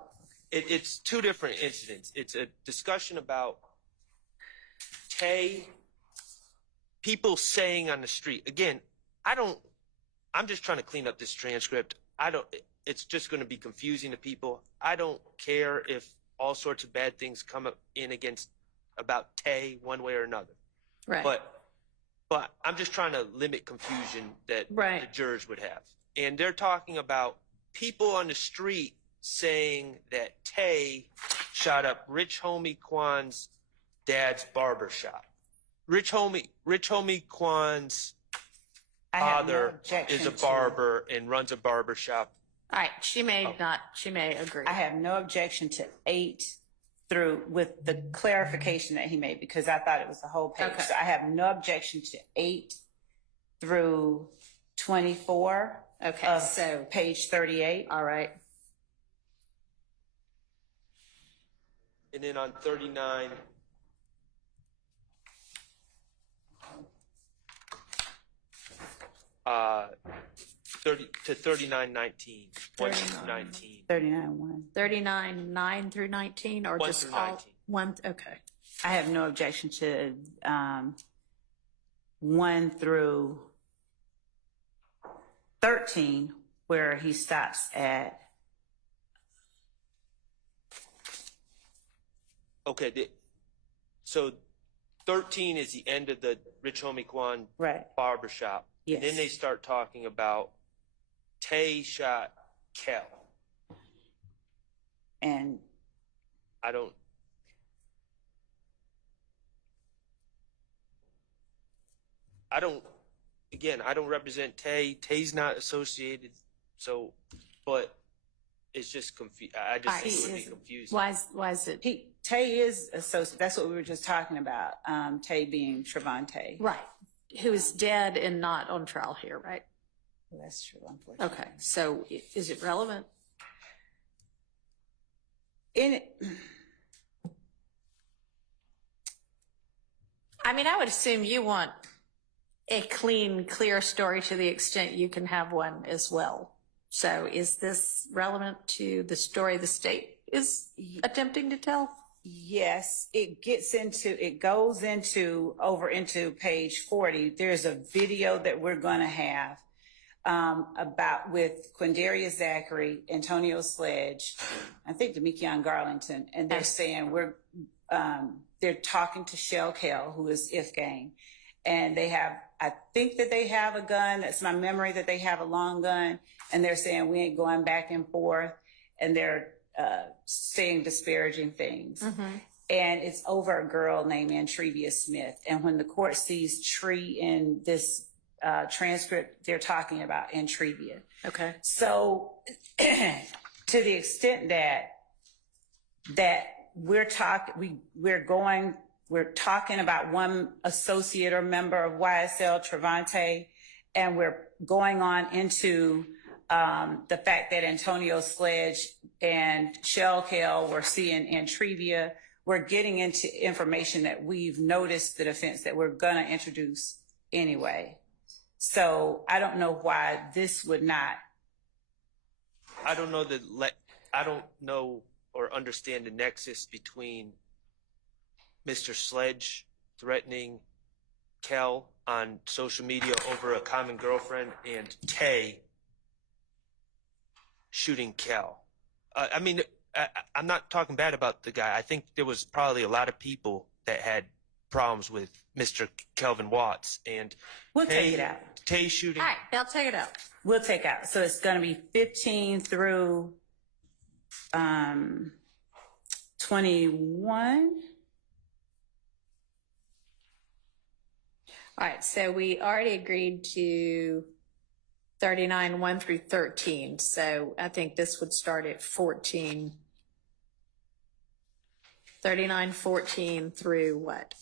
It's two different incidents. It's a discussion about people saying on the street. Again, I'm just trying to clean up this transcript. It's just going to be confusing to people. I don't care if all sorts of bad things come up in about Tay one way or another. Right. But I'm just trying to limit confusion that Right. the jurors would have. And they're talking about people on the street saying that Tay shot up Rich Homie Kwan's dad's barber shop. Rich Homie Kwan's I have no father objection is a to- barber and runs a barber shop. All right. She may agree. I have no objection to 8 through with the clarification that he made because I thought it was the whole page. Okay. So I have no objection to 8 through 24 Okay. of So, page 38. all right. And then on 39, uh, 30 to 39:19, 1 through 19. 39, 1. 39, 9 through 19, or 1 just through all 19. one? Okay. I have no objection to 1 through 13, where he stops at. Okay, so 13 is the end of the Rich Homie Kwan Right. barbershop. Yes. And then they start talking about Tay shot Kel. And I don't represent Tay. Tay's not associated, but it's just I just think it would be confusing. Why is it? Tay is associated. That's what we were just talking about. Tay being Trevante. Right. Who's dead and not on trial here, right? Well, that's true, unfortunately. Okay. So is it relevant? In it, I mean, I would assume you want a clean, clear story to the extent you can have one as well. So is this relevant to the story the state is attempting to tell? yes, it goes over into page 40. There's a video that we're going to have about with Quindarius Zachary, Antonio Sledge, I think Demekion Garlington, and they're saying they're talking to Shell Kell, who is Ifgang, and I think that they have a gun. That's my memory, that they have a long gun, and they're saying we ain't going back and forth, and they're saying disparaging things. Mm-hmm. And it's over a girl named Antrevia Smith. And when the court sees Tree in this transcript, they're talking about Antrevia. Okay. So to the extent that we're talking about one associate or member of YSL, Trevante, and we're going on into the fact that Antonio Sledge and Shell Kell were seeing Antrevia. We're getting into information that we've noticed the defense that we're going to introduce anyway. So I don't know why this would not. I don't know or understand the nexus between Mr. Sledge threatening Kel on social media over a common girlfriend and Tay shooting Kel. I mean, I'm not talking bad about the guy. I think there was probably a lot of people that had problems with Mr. Kelvin Watts, and We'll take it out. Tay shooting. All right, I'll take it out. We'll take out. So it's going to be 15 through 21. All right, so we already agreed to 39, 1 through 13. So I think this would start at 14. 39, 14 through what?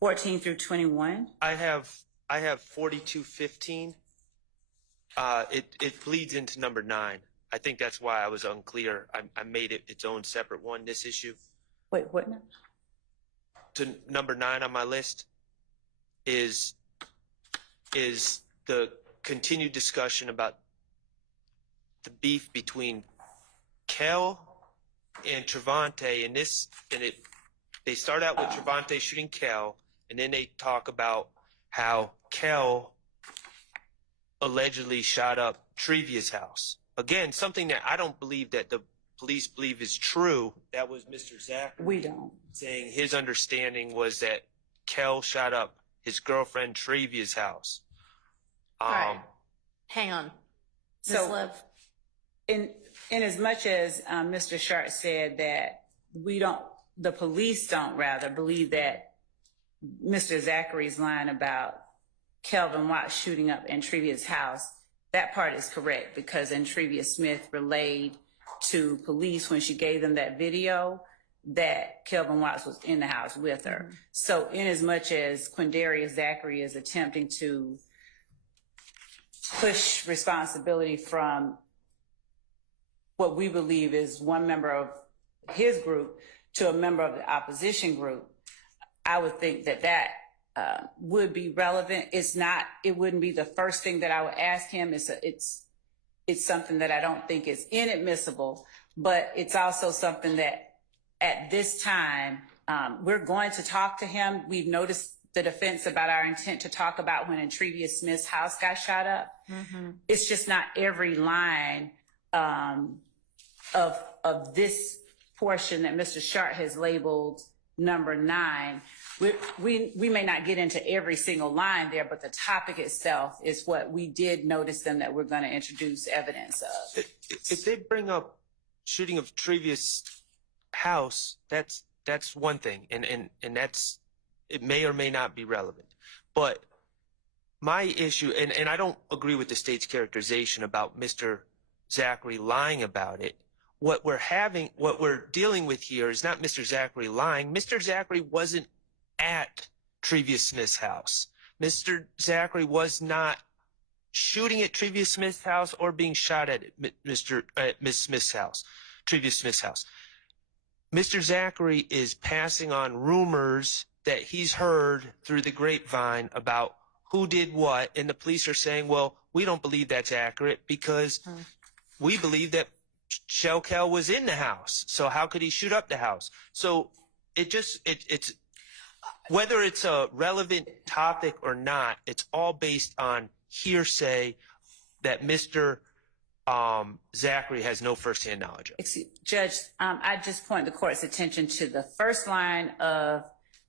14 through 21. I have 4215. It bleeds into number 9. I think that's why I was unclear. I made it its own separate one, this issue. Wait, what now? To number 9 on my list is the continued discussion about the beef between Kel and Trevante, and they start out with Trevante shooting Kel, and then they talk about how Kel allegedly shot up Trevia's house. Again, something that I don't believe that the police believe is true. That was Mr. Zachary. We don't. Saying his understanding was that Kel shot up his girlfriend Trevia's house. All right. Hang on. Ms. So- Liv. In as much as Mr. Sharp said that the police don't rather believe that Mr. Zachary's line about Kelvin Watts shooting up Entrevia's house, that part is correct because Entrevia Smith relayed to police when she gave them that video that Kelvin Watts was in the house with her. Mm-hmm. So in as much as Quindarius Zachary is attempting to push responsibility from what we believe is one member of his group to a member of the opposition group, I would think that would be relevant. It wouldn't be the first thing that I would ask him. It's something that I don't think is inadmissible, but it's also something that at this time, we're going to talk to him. We've noticed the defense about our intent to talk about when Entrevia Smith's house got shot up. Mm-hmm. It's just not every line of this portion that Mr. Sharp has labeled number 9. We may not get into every single line there, but the topic itself is what we did notice them that we're going to introduce evidence of. If they bring up shooting of Trevia's house, that's one thing, and that's, it may or may not be relevant. But my issue, and I don't agree with the state's characterization about Mr. Zachary lying about it. What we're dealing with here is not Mr. Zachary lying. Mr. Zachary wasn't at Trevia Smith's house. Mr. Zachary was not shooting at Trevia Smith's house or being shot at Miss Smith's house, Trevia Smith's house. Mr. Zachary is passing on rumors that he's heard through the grapevine about who did what, and the police are saying, well, we don't believe that's accurate because we believe that Shelkel was in the house. So how could he shoot up the house? So it's whether it's a relevant topic or not, it's all based on hearsay that Mr. Zachary has no firsthand knowledge of. Judge, I just point the court's attention to the first line of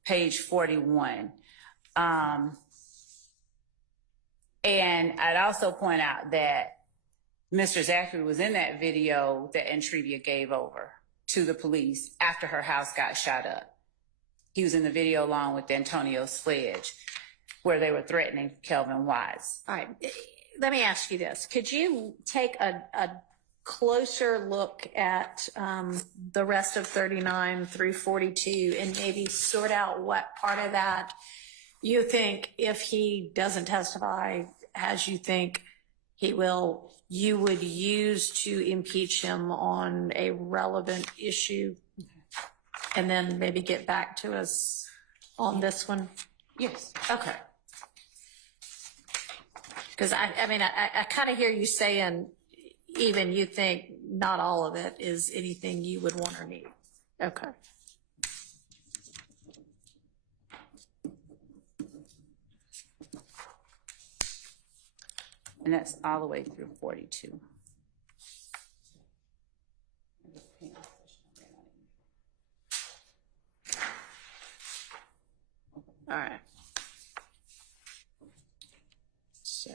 page 41. And I'd also point out that Mr. Zachary was in that video that Entrevia gave over to the police after her house got shot up. He was in the video along with Antonio Sledge, where they were threatening Kelvin Watts. All right. Let me ask you this. Could you take a closer look at the rest of 39 through 42 and maybe sort out what part of that you think, if he doesn't testify as you think he will, you would use to impeach him on a relevant issue, and then maybe get back to us on this one? Yes. Okay. Because I mean, I kind of hear you saying even you think not all of it is anything you would want or need. Okay. And that's all the way through 42. All right. So.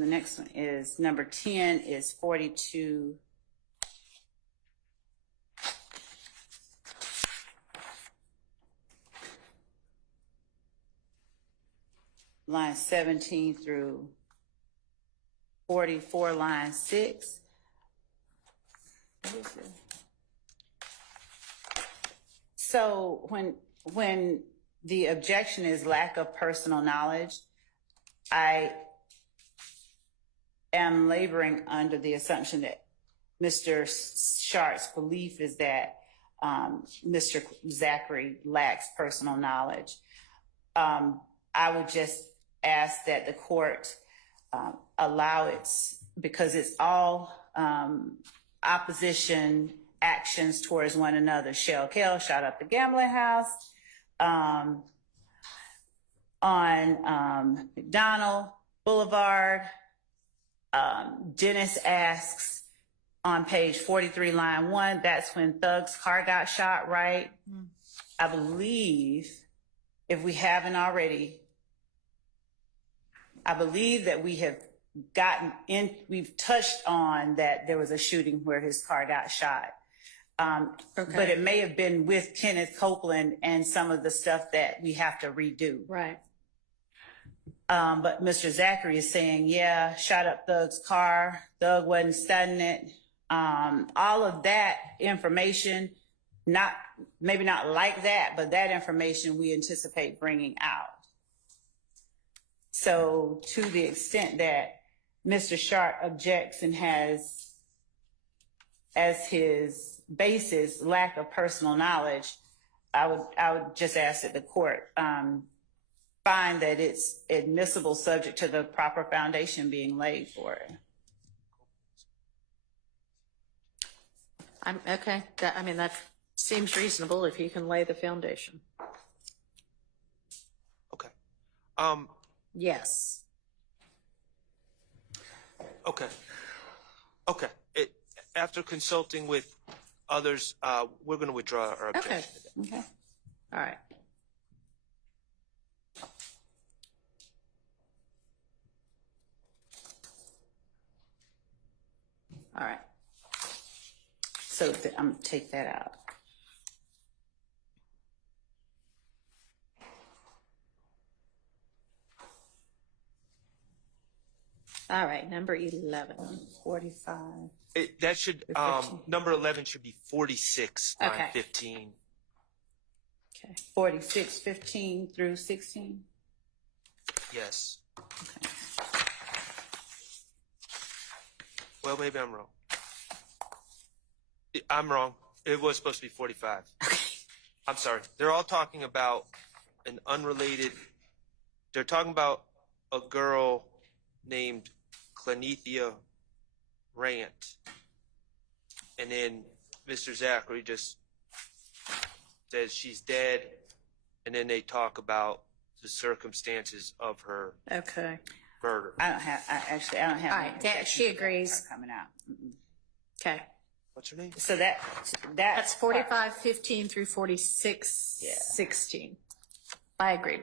the next one is number 10 is 42. Line 17 through 44, line 6. What is it? So when the objection is lack of personal knowledge, I am laboring under the assumption that Mr. Sharp's belief is that Mr. Zachary lacks personal knowledge. I would just ask that the court allow it, because it's all opposition actions towards one another. Shell Kell shot up the gambling house. On McDonald Boulevard, Dennis asks on page 43, line 1, that's when Thug's car got shot, right? I believe, if we haven't already, I believe that we have gotten in, we've touched on that there was a shooting where his car got shot. Okay. But it may have been with Kenneth Copeland and some of the stuff that we have to redo. Right. But Mr. Zachary is saying, yeah, shot up Thug's car. Thug wasn't studying it. All of that information, maybe not like that, but that information we anticipate bringing out. So to the extent that Mr. Sharp objects and has as his basis lack of personal knowledge, I would just ask that the court find that it's admissible subject to the proper foundation being laid for it. Okay. That seems reasonable if you can lay the foundation. Okay. Yes. Okay. Okay. After consulting with others, we're going to withdraw our objection. Okay. Okay. All right. All right. So I'm gonna take that out. All right. Number 11. 45. That should, 15. number 11 should be 46, line Okay. 15. Okay. 46, 15 through 16. Yes. Well, maybe I'm wrong. I'm wrong. It was supposed to be 45. I'm sorry. They're all talking about an unrelated, they're talking about a girl named Clenethia Rant. And then Mr. Zachary just says she's dead. And then they talk about the circumstances of her Okay. murder. I don't have. All right, any that she objections to agrees. that coming out. Okay. What's her name? So That's 45, 15 through 46, Yeah. 16. I agree.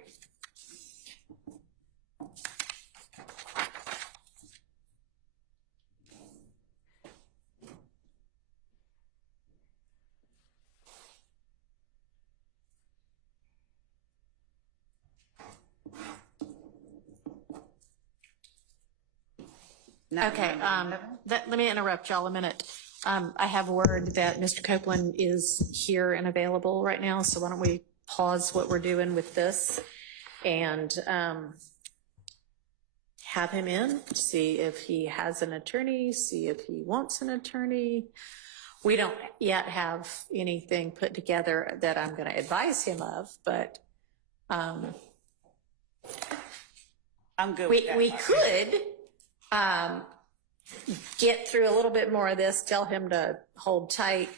Okay, let me interrupt y'all a minute. I have word that Mr. Copeland is here and available right now, so why don't we pause what we're doing with this and have him in, see if he has an attorney, see if he wants an attorney. We don't yet have anything put together that I'm going to advise him of, but I'm good. with that. we could get through a little bit more of this, tell him to hold tight,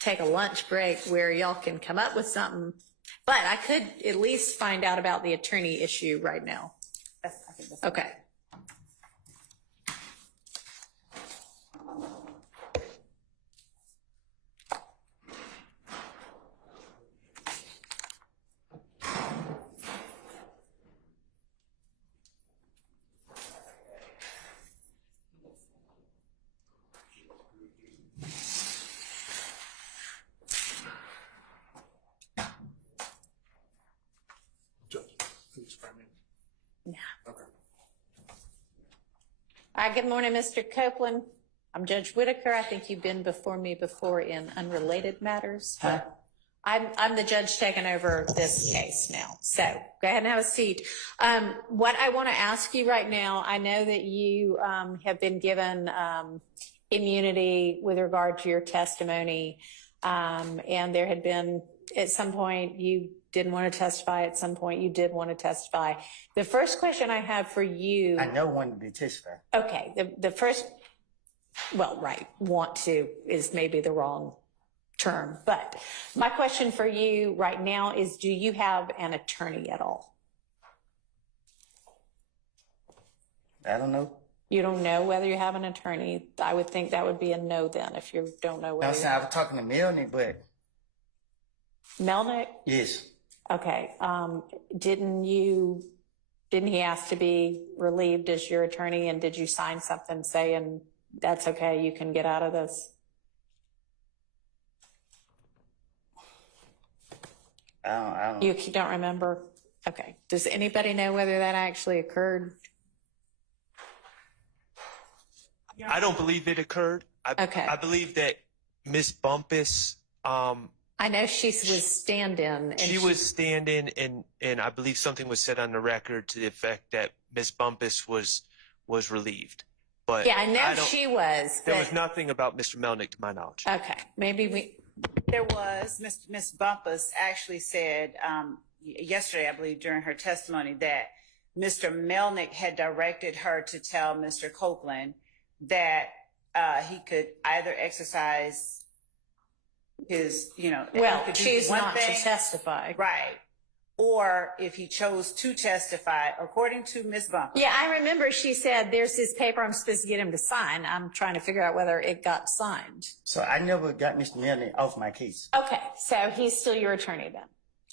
take a lunch break where y'all can come up with something. But I could at least find out about the attorney issue right now. I think that's Okay. All right, good morning, Mr. Copeland. I'm Judge Whitaker. I think you've been before me before in unrelated matters. Huh? I'm the judge taking over this case now. So go ahead and have a seat. What I want to ask you right now, I know that you have been given immunity with regard to your testimony, and there had been, at some point, you didn't want to testify. At some point, you did want to testify. The first question I have for you. I never wanted to testify. Okay, the first, well, right, want to is maybe the wrong term, but my question for you right now is, do you have an attorney at all? I don't know. You don't know whether you have an attorney? I would think that would be a no then, if you don't know I'm whether. saying I was talking to Melanie, but Melnick? yes. Okay, didn't he ask to be relieved as your attorney, and did you sign something saying that's okay, you can get out of this? I don't. You don't remember? Okay. Does anybody know whether that actually occurred? I don't believe it occurred. Okay. I believe that Miss Bumpus, I know she was stand-in. And she was stand-in, and I believe something was said on the record to the effect that Miss Bumpus was relieved. But yeah, I know she was. There was nothing about Mr. Melnick to my knowledge. Okay. Maybe we. There was, Miss Bumpus actually said yesterday, I believe, during her testimony, that Mr. Melnick had directed her to tell Mr. Copeland that he could either exercise his, Well, he could do choose one not thing, to testify. right? Or if he chose to testify, according to Miss Bumpus. Yeah, I remember she said, there's this paper I'm supposed to get him to sign. I'm trying to figure out whether it got signed. So I never got Mr. Melanie off my case, Okay, so he's still your attorney then?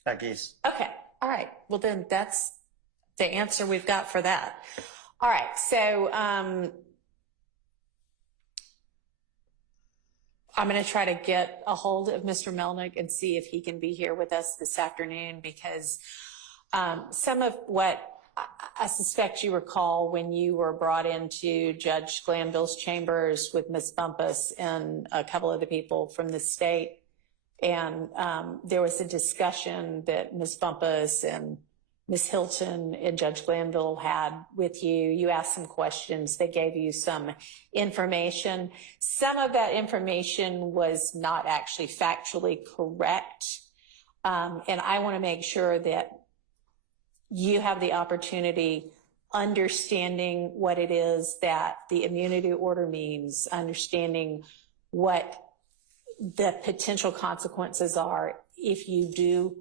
I guess. Okay, all right. Well, then that's the answer we've got for that. All right, so I'm going to try to get a hold of Mr. Melnick and see if he can be here with us this afternoon, because some of what I suspect you recall when you were brought into Judge Glanville's chambers with Ms. Bumpus and a couple of the people from the state, and there was a discussion that Ms. Bumpus and Ms. Hilton and Judge Glanville had with you. You asked some questions. They gave you some information. Some of that information was not actually factually correct. And I want to make sure that you have the opportunity understanding what it is that the immunity order means, understanding what the potential consequences are if you do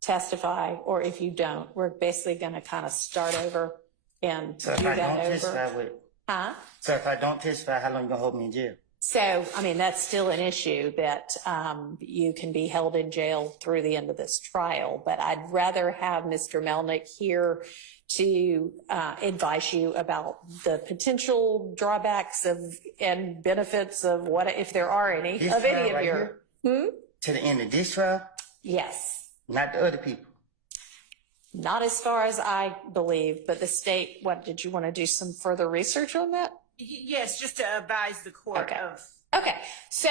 testify or if you don't. We're basically going to kind of start over and So do if I that don't over. testify, So if I don't testify, how long you gonna hold me in jail? So, I mean, that's still an issue that you can be held in jail through the end of this trial. But I'd rather have Mr. Melnick here to advise you about the potential drawbacks and benefits of what, if there are any, This of any trial of right your. here? To the end of this trial, Yes. not the other people. Not as far as I believe, but the state, what, did you want to do some further research on that? Yes, just to advise the court Okay. of. Okay, so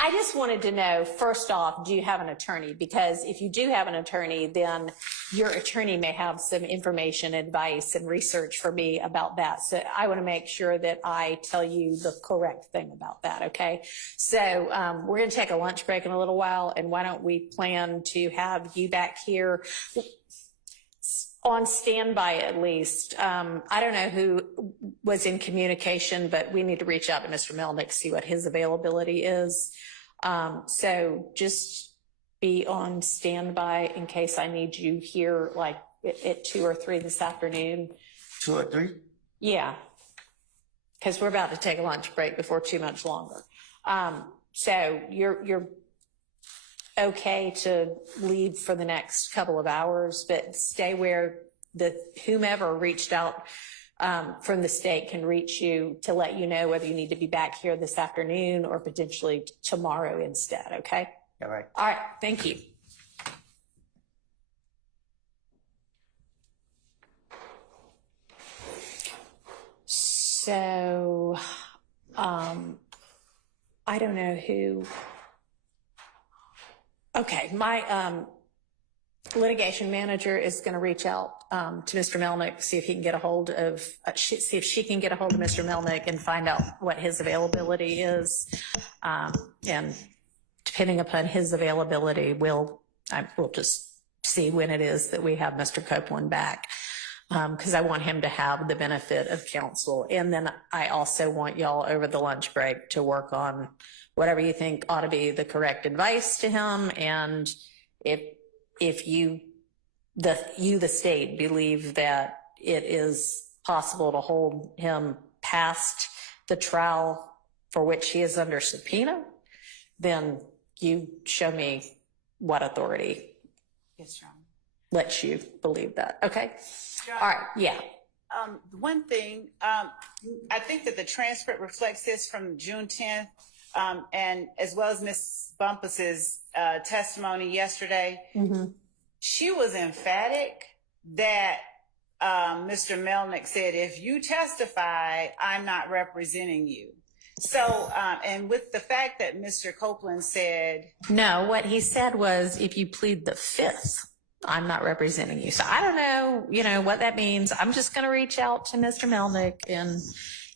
I just wanted to know, first off, do you have an attorney? Because if you do have an attorney, then your attorney may have some information, advice, and research for me about that. So I want to make sure that I tell you the correct thing about that, okay? So we're going to take a lunch break in a little while, and why don't we plan to have you back here on standby at least. I don't know who was in communication, but we need to reach out to Mr. Melnick, see what his availability is. So just be on standby in case I need you here like at 2 or 3 this afternoon. 2 or 3? Yeah, because we're about to take a lunch break before too much longer. So you're okay to leave for the next couple of hours, but stay where whomever reached out from the state can reach you to let you know whether you need to be back here this afternoon or potentially tomorrow instead, okay? All right. All right, thank you. So, I don't know who. Okay, my litigation manager is going to reach out to Mr. Melnick, see if he can get a hold of, see if she can get a hold of Mr. Melnick and find out what his availability is. And depending upon his availability, we'll just see when it is that we have Mr. Copeland back. Because I want him to have the benefit of counsel. And then I also want y'all over the lunch break to work on whatever you think ought to be the correct advice to him. And if you, the state, believe that it is possible to hold him past the trial for which he is under subpoena, then you show me what authority Yes, Your Honor. lets you believe that. Okay? Your All right, yeah. One thing, I think that the transcript reflects this from June 10th, and as well as Ms. Bumpus's testimony yesterday. Mm-hmm. She was emphatic that Mr. Melnick said, if you testify, I'm not representing you. So, and with the fact that Mr. Copeland said, No, what he said was, if you plead the fifth, I'm not representing you. So I don't know, what that means. I'm just going to reach out to Mr. Melnick, and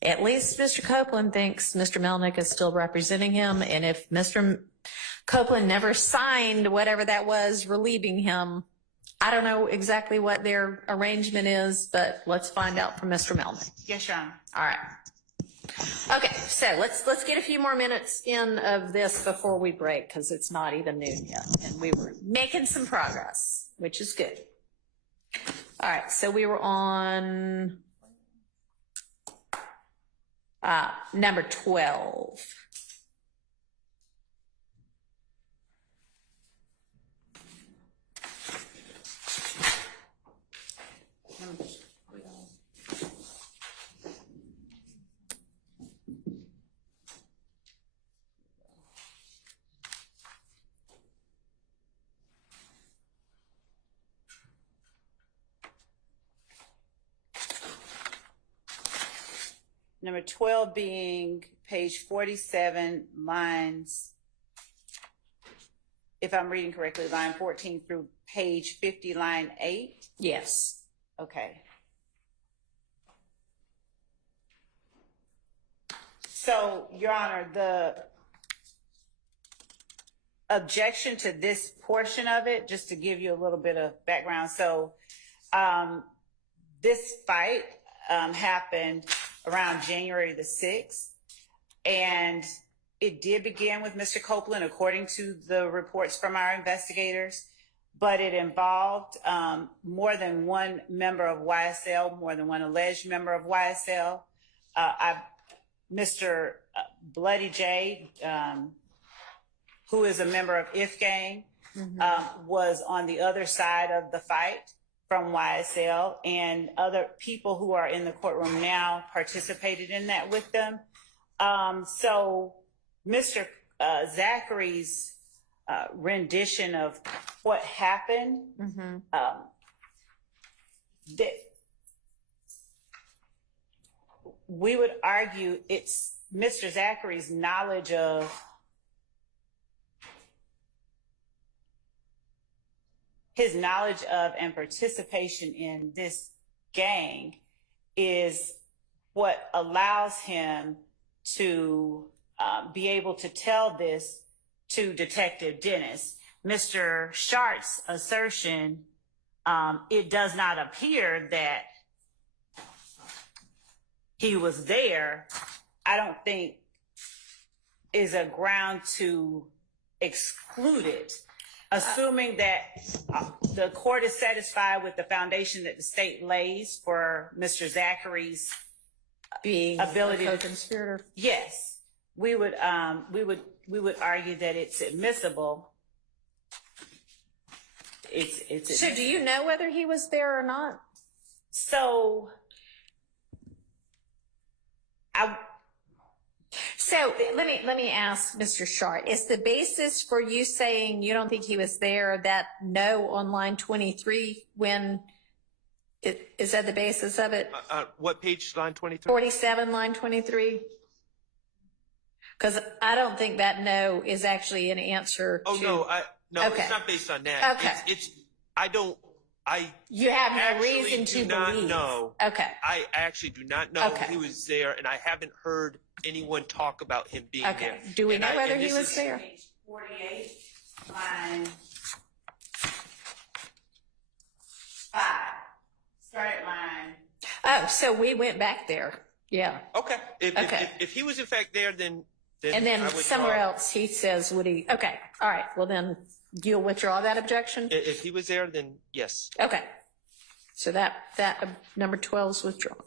at least Mr. Copeland thinks Mr. Melnick is still representing him. And if Mr. Copeland never signed whatever that was relieving him, I don't know exactly what their arrangement is, but let's find out from Mr. Melnick. yes, Your Honor. All right. Okay, so let's get a few more minutes in of this before we break, because it's not even noon yet, and we were making some progress, which is good. All right, so we were on number 12. Number 12 being page 47, lines, if I'm reading correctly, line 14 through page 50, line 8. Yes. Okay. So, Your Honor, the objection to this portion of it, just to give you a little bit of background. So, this fight happened around January the 6th, and it did begin with Mr. Copeland, according to the reports from our investigators, but it involved more than one member of YSL, more than one alleged member of YSL. Mr. Bloody J, who is a member of If Gang, was on the other side of the fight from YSL, and other people who are in the courtroom now participated in that with them. So Mr. Zachary's rendition of what happened, that we would argue it's Mr. Zachary's knowledge of and participation in this gang is what allows him to be able to tell this to Detective Dennis. Mr. Shart's assertion, it does not appear that he was there, I don't think is a ground to exclude it. Assuming that the court is satisfied with the foundation that the state lays for Mr. Zachary's Being ability a to co-conspirator. yes, we would argue that it's admissible. It's So do you know whether he was there or not? So So let me ask Mr. Shart, is the basis for you saying you don't think he was there that no on line 23 when Is that the basis of it? What page, line 23? 47, line 23? Because I don't think that no is actually an answer Oh, to. no, Okay. it's not based on that. Okay. You have no actually reason to do not believe. know. Okay. I actually do not know Okay. he was there, and I haven't heard anyone talk about him being Okay. there. Do we And know whether and he this was is- there? Page 48, line 5. Start at line. Oh, so we went back there. Yeah. Okay. Okay. If he was in fact there, then And I then would somewhere draw- else he says, would he? Okay. All right. Well, then you'll withdraw that objection? If he was there, then yes. Okay. So that number 12 is withdrawn.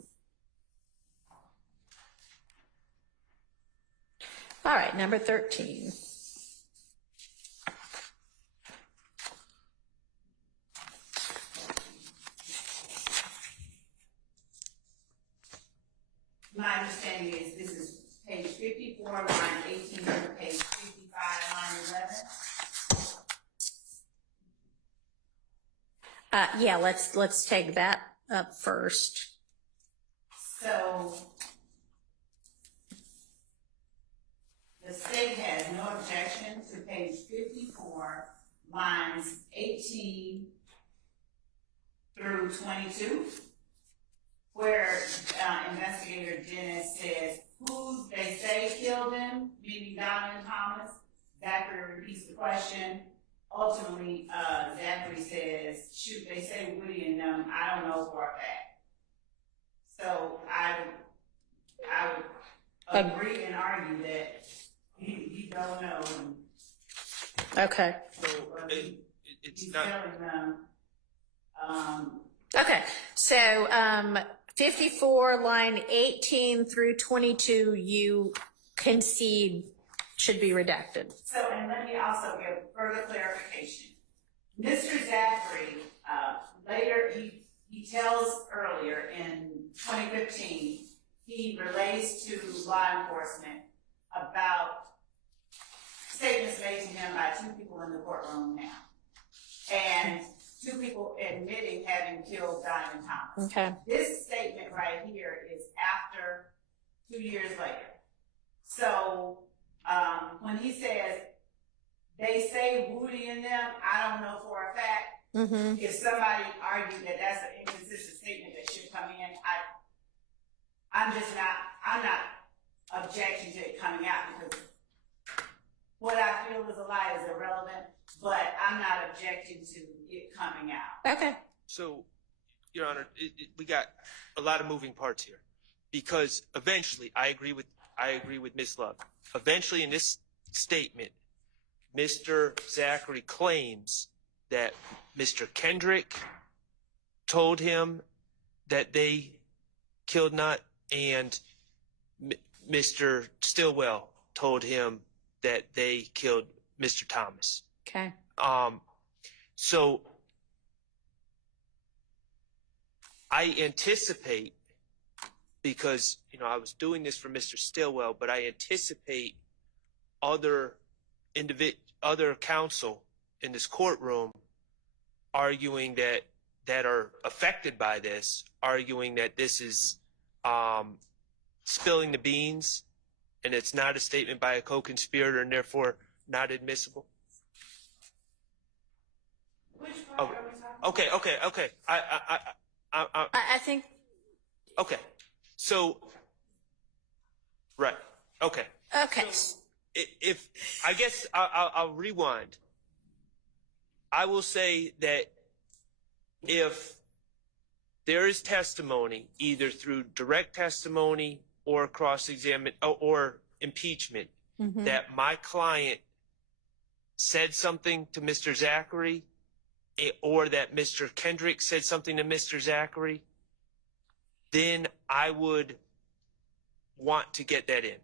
All right. Number 13. My understanding is this is page 54, line 18, through page 55, line 11. Yeah, let's take that up first. So the state has no objection to page 54, lines 18 through 22, where investigator Dennis says, who they say killed him, meaning Donna and Thomas. Zachary repeats the question. Ultimately, Zachary says, shoot, they say Woody and them, I don't know for a fact. So I would agree and argue that he don't know. Okay. So it's He's not. telling them. Okay. So 54, line 18 through 22, you concede should be redacted. So, and let me also give further clarification. Mr. Zachary, later, he tells earlier in 2015, he relates to law enforcement about statements made to him by 2 people in the courtroom now. And 2 people admitting having killed Diamond Thomas. Okay. This statement right here is after 2 years later. So, when he says, they say Woody and them, I don't know for a fact. Mm-hmm. If somebody argued that that's an inconsistent statement that should come in, I'm not objecting to it coming out because what I feel is a lie is irrelevant, but I'm not objecting to it coming out. Okay. So, Your Honor, we got a lot of moving parts here, because eventually, I agree with Ms. Love. Eventually, in this statement, Mr. Zachary claims that Mr. Kendrick told him that they killed Nutt, and Mr. Stillwell told him that they killed Mr. Thomas. Okay. So I anticipate, because I was doing this for Mr. Stillwell, but I anticipate other counsel in this courtroom arguing that are affected by this, arguing that this is spilling the beans, and it's not a statement by a co-conspirator and therefore not admissible. Which part are we talking about? Okay. I think. Okay. So, right. Okay. Okay. So, if I guess I'll rewind. I will say that if there is testimony, either through direct testimony or cross-examine or impeachment, Mm-hmm. that my client said something to Mr. Zachary, or that Mr. Kendrick said something to Mr. Zachary, then I would want to get that in.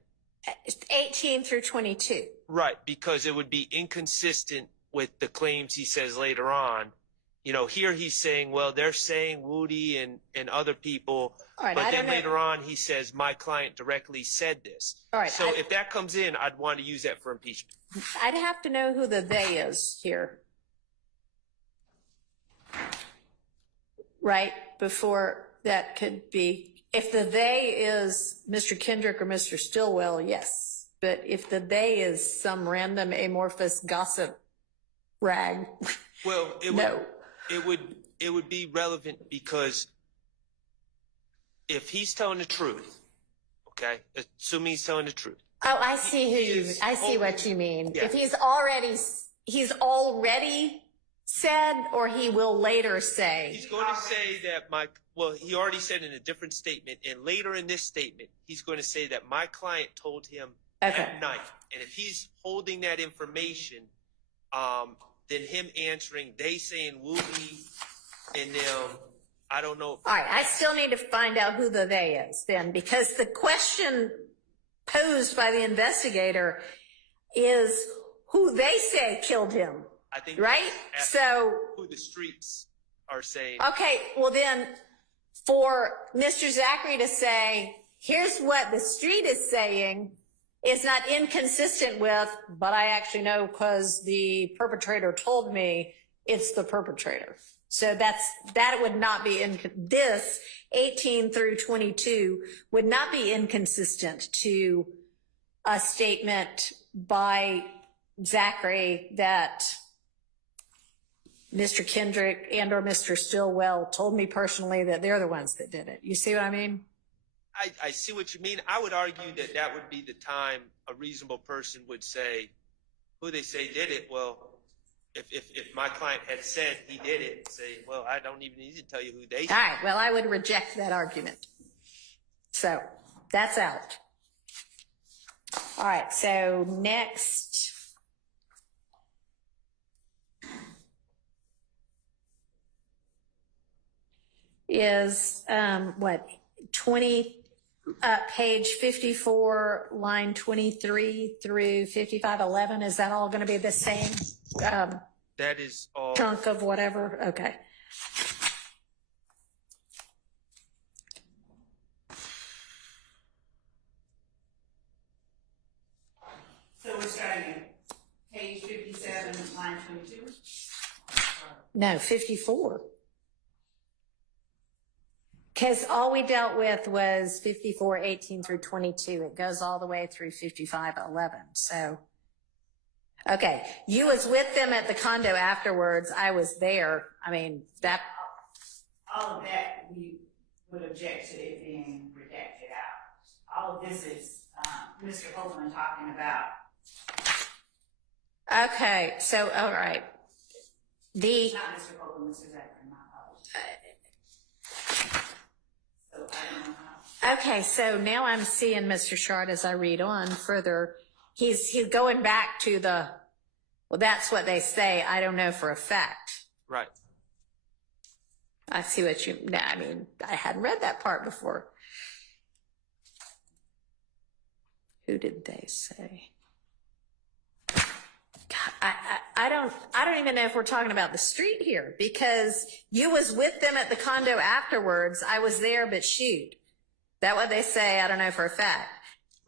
18 through 22. Right, because it would be inconsistent with the claims he says later on. Here he's saying, well, they're saying Woody and other people, All right, but I then don't know. later on he says, my client directly said this. All right, So if that comes in, I'd want to use that for impeachment. I'd have to know who the they is here. Right? before that could be, if the they is Mr. Kendrick or Mr. Stillwell, yes. But if the they is some random amorphous gossip rag, Well, no. it would be relevant because if he's telling the truth, okay, assuming he's telling the truth. Oh, I see I see what you mean. Yeah. If he's already said, or he will later say. He's going to say that he already said in a different statement, and later in this statement, he's going to say that my client told him at night. And if he's holding that information, then him answering, they saying wooly, and them, I don't know. All right, I still need to find out who the they is then, because the question posed by the investigator is who they say killed him, I think right? So who the streets are saying. okay, well then, for Mr. Zachary to say, here's what the street is saying, is not inconsistent with, but I actually know because the perpetrator told me it's the perpetrator. So that would not be this 18 through 22 would not be inconsistent to a statement by Zachary that Mr. Kendrick and or Mr. Stillwell told me personally that they're the ones that did it. You see what I mean? I see what you mean. I would argue that that would be the time a reasonable person would say, who they say did it. Well, if my client had said he did it, say, well, I don't even need to tell you who they say. All right, well, I would reject that argument. So that's out. All right, so next. Is page 54, line 23 through 5511. Is that all going to be the same That is all. chunk of whatever? Okay. So we're starting at page 57, line 22? No, 54. Because all we dealt with was 54, 18 through 22. It goes all the way through 55, 11. So, okay. You was with them at the condo afterwards. I was there. I mean, that. All of that we would object to it being redacted out. All of this is Mr. Copeland talking about. Okay. So, all right. Not Mr. Copeland, Mr. Zachary, my apologies. So I don't know how. Okay, so now I'm seeing Mr. Shard as I read on further. He's going back to well, that's what they say. I don't know for a fact. Right. I see what I mean, I hadn't read that part before. Who did they say? God, I don't even know if we're talking about the street here, because you was with them at the condo afterwards. I was there, but shoot. That what they say? I don't know for a fact.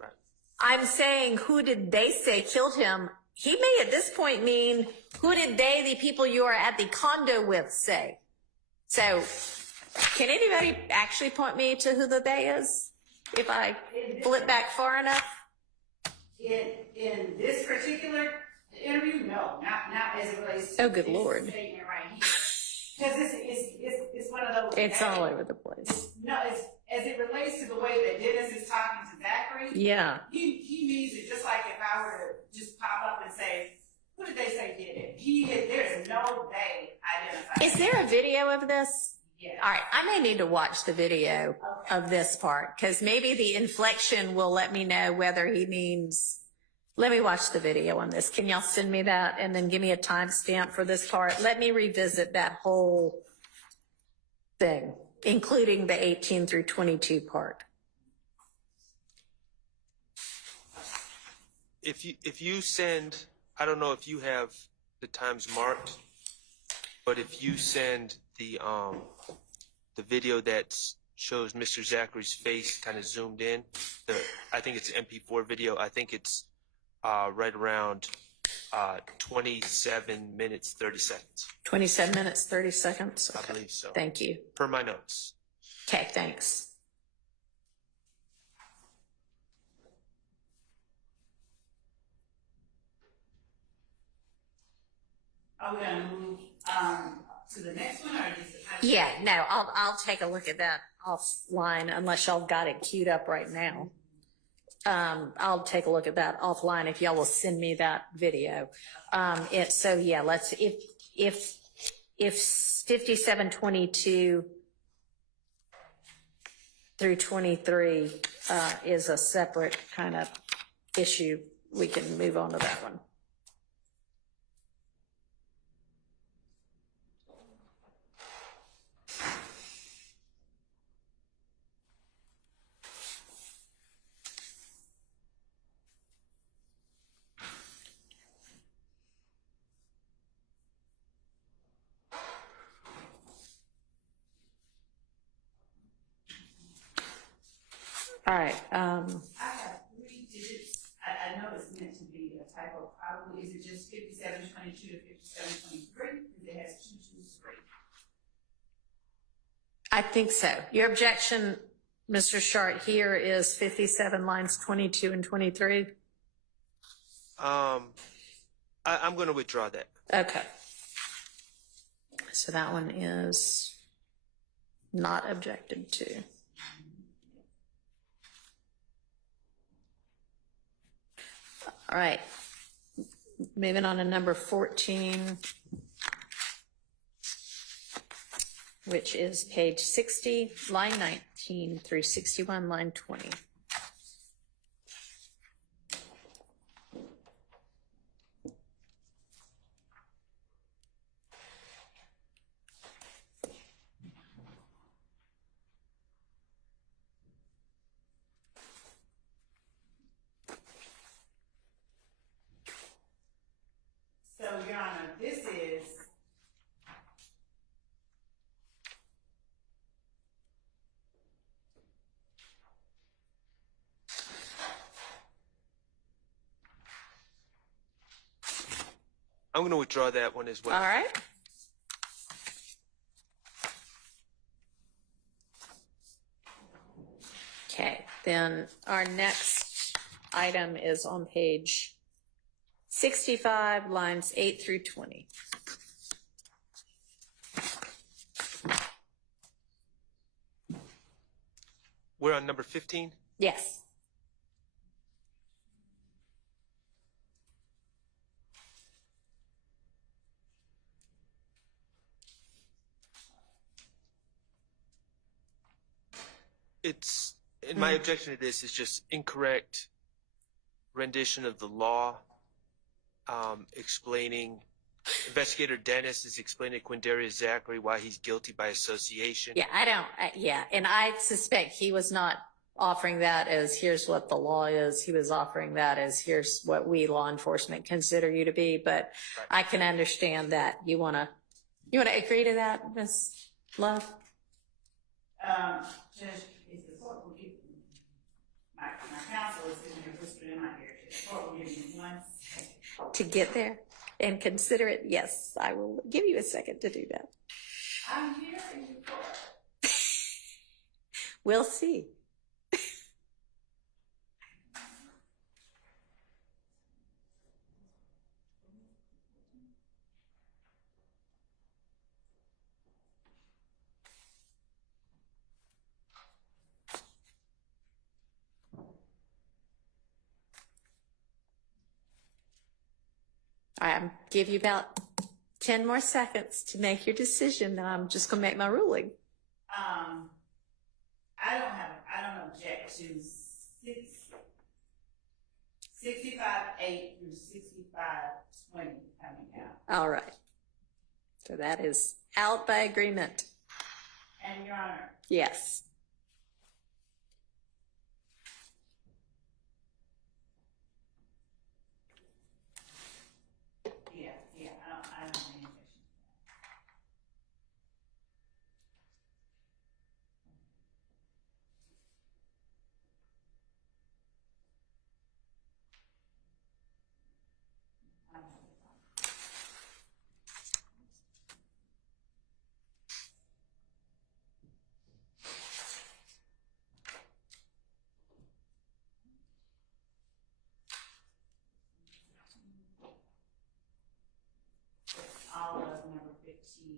Right. I'm saying, who did they say killed him? He may at this point mean, who did they, the people you are at the condo with, say? So, can anybody actually point me to who the they is? If I flip back far enough? In this particular interview, no, not as it relates to Oh, good this Lord. statement right here. Because it's one of those. It's all over the place. No, it's as it relates to the way that Dennis is talking to Zachary. Yeah. He means it just like if I were to just pop up and say, who did they say did it? There's no they identified. Is there a video of this? Yeah. All right, I may need to watch the video of this part, because maybe the inflection will let me know whether he means. Let me watch the video on this. Can y'all send me that and then give me a timestamp for this part? Let me revisit that whole thing, including the 18 through 22 part. If you send, I don't know if you have the times marked, but if you send the video that shows Mr. Zachary's face kind of zoomed in, I think it's an MP4 video. I think it's right around 27 minutes, 30 seconds. 27 minutes, 30 seconds? I Okay. believe so. Thank you. Per my notes. Okay, thanks. Are we gonna move, to the next one, or just? Yeah, no, I'll take a look at that offline unless y'all got it queued up right now. I'll take a look at that offline if y'all will send me that video. So yeah, let's, if 5722 through 23, is a separate kind of issue, we can move on to that one. All right, I have 3 digits. I know it's meant to be a typo, probably. Is it just 5722 to 5723? Because it has 223. I think so. Your objection, Mr. Shart, here is 57 lines 22 and 23. I'm going to withdraw that. Okay. So that one is not objected to. All right. Moving on to number 14, which is page 60, line 19 through 61, line 20. So, Your Honor, this is I'm going to withdraw that one as well. All right. Okay, then our next item is on page 65, lines 8 through 20. We're on number 15. Yes. It's, and my objection to this is just incorrect rendition of the law, explaining, Investigator Dennis is explaining to Quindarius Zachary why he's guilty by association. Yeah, yeah, and I suspect he was not offering that as here's what the law is. He was offering that as here's what we law enforcement consider you to be, but Right. I can understand that. You wanna agree to that, Ms. Love? Judge, is the court will give my counsel is sitting here whispering in my ear. The court will give me 1 second. To get there and consider it, yes, I will give you a second to do that. I'm here in the court. We'll see. I'll give you about 10 more seconds to make your decision, then I'm just going to make my ruling. I don't object to 65-8 through 65-20 coming out. All right. So that is out by agreement. And Your Honor, Yes. yeah, I don't have any objection. I don't have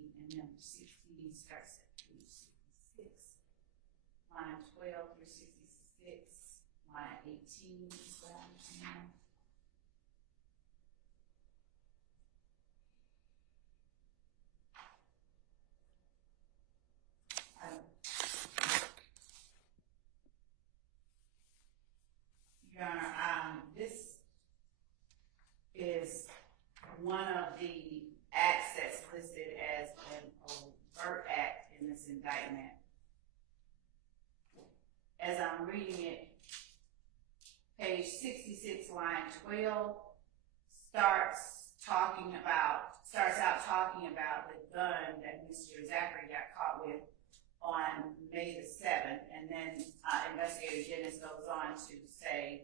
and number 60 starts at page 66, line 12 through 66, line 18 is what I understand. Your Honor, this is one of the acts that's listed as an overt act in this indictment. As I'm reading it, page 66, line 12 starts out talking about the gun that Mr. Zachary got caught with on May the 7th, and then Investigator Dennis goes on to say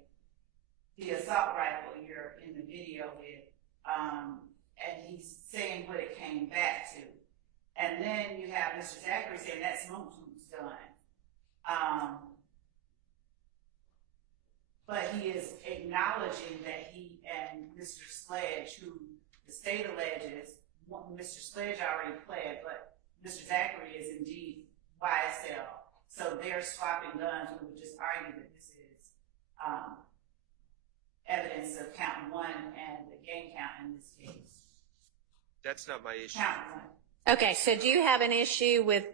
the assault rifle you're in the video with, and he's saying what it came back to. And then you have Mr. Zachary saying that's Moon's gun. But he is acknowledging that he and Mr. Sledge, who the state alleges, Mr. Sledge already pled, but Mr. Zachary is indeed YSL. So they're swapping guns. We would just argue that this is evidence of count 1 and the gang count in this case. That's not my issue. Count 1. Okay, so do you have an issue with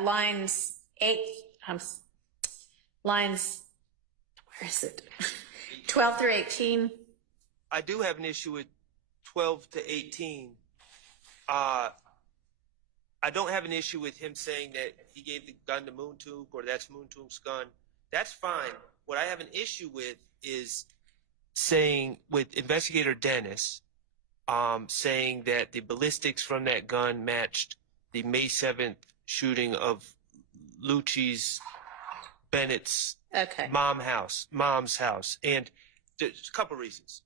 lines 8, lines, where is it? 12 through 18? I do have an issue with 12 to 18. I don't have an issue with him saying that he gave the gun to Moontook or that's Moontook's gun. That's fine. What I have an issue with is saying, with Investigator Dennis, saying that the ballistics from that gun matched the May 7th shooting of Lucci's Bennett's mom's house. And there's a couple reasons.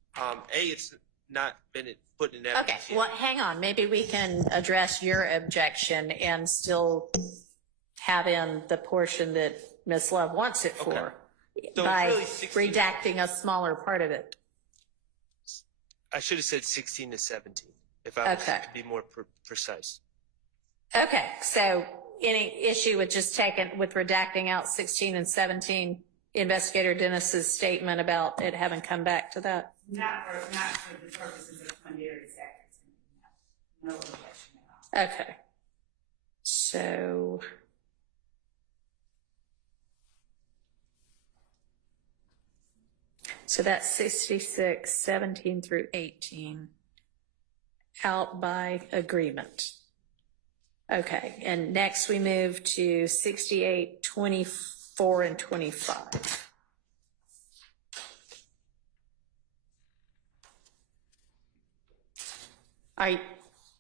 It's not Bennett put in evidence. Okay, well, hang on. Maybe we can address your objection and still have in the portion that Ms. Love wants it for So by really 16, redacting a smaller part of it. I should have said 16 to 17 if I was to be more precise. Okay, so any issue with just with redacting out 16 and 17, Investigator Dennis's statement about it having come back to that? Not for the purposes of Quindarius Act. No objection at all. Okay. So that's 66, 17 through 18, out by agreement. Okay, and next we move to 68, 24, and 25.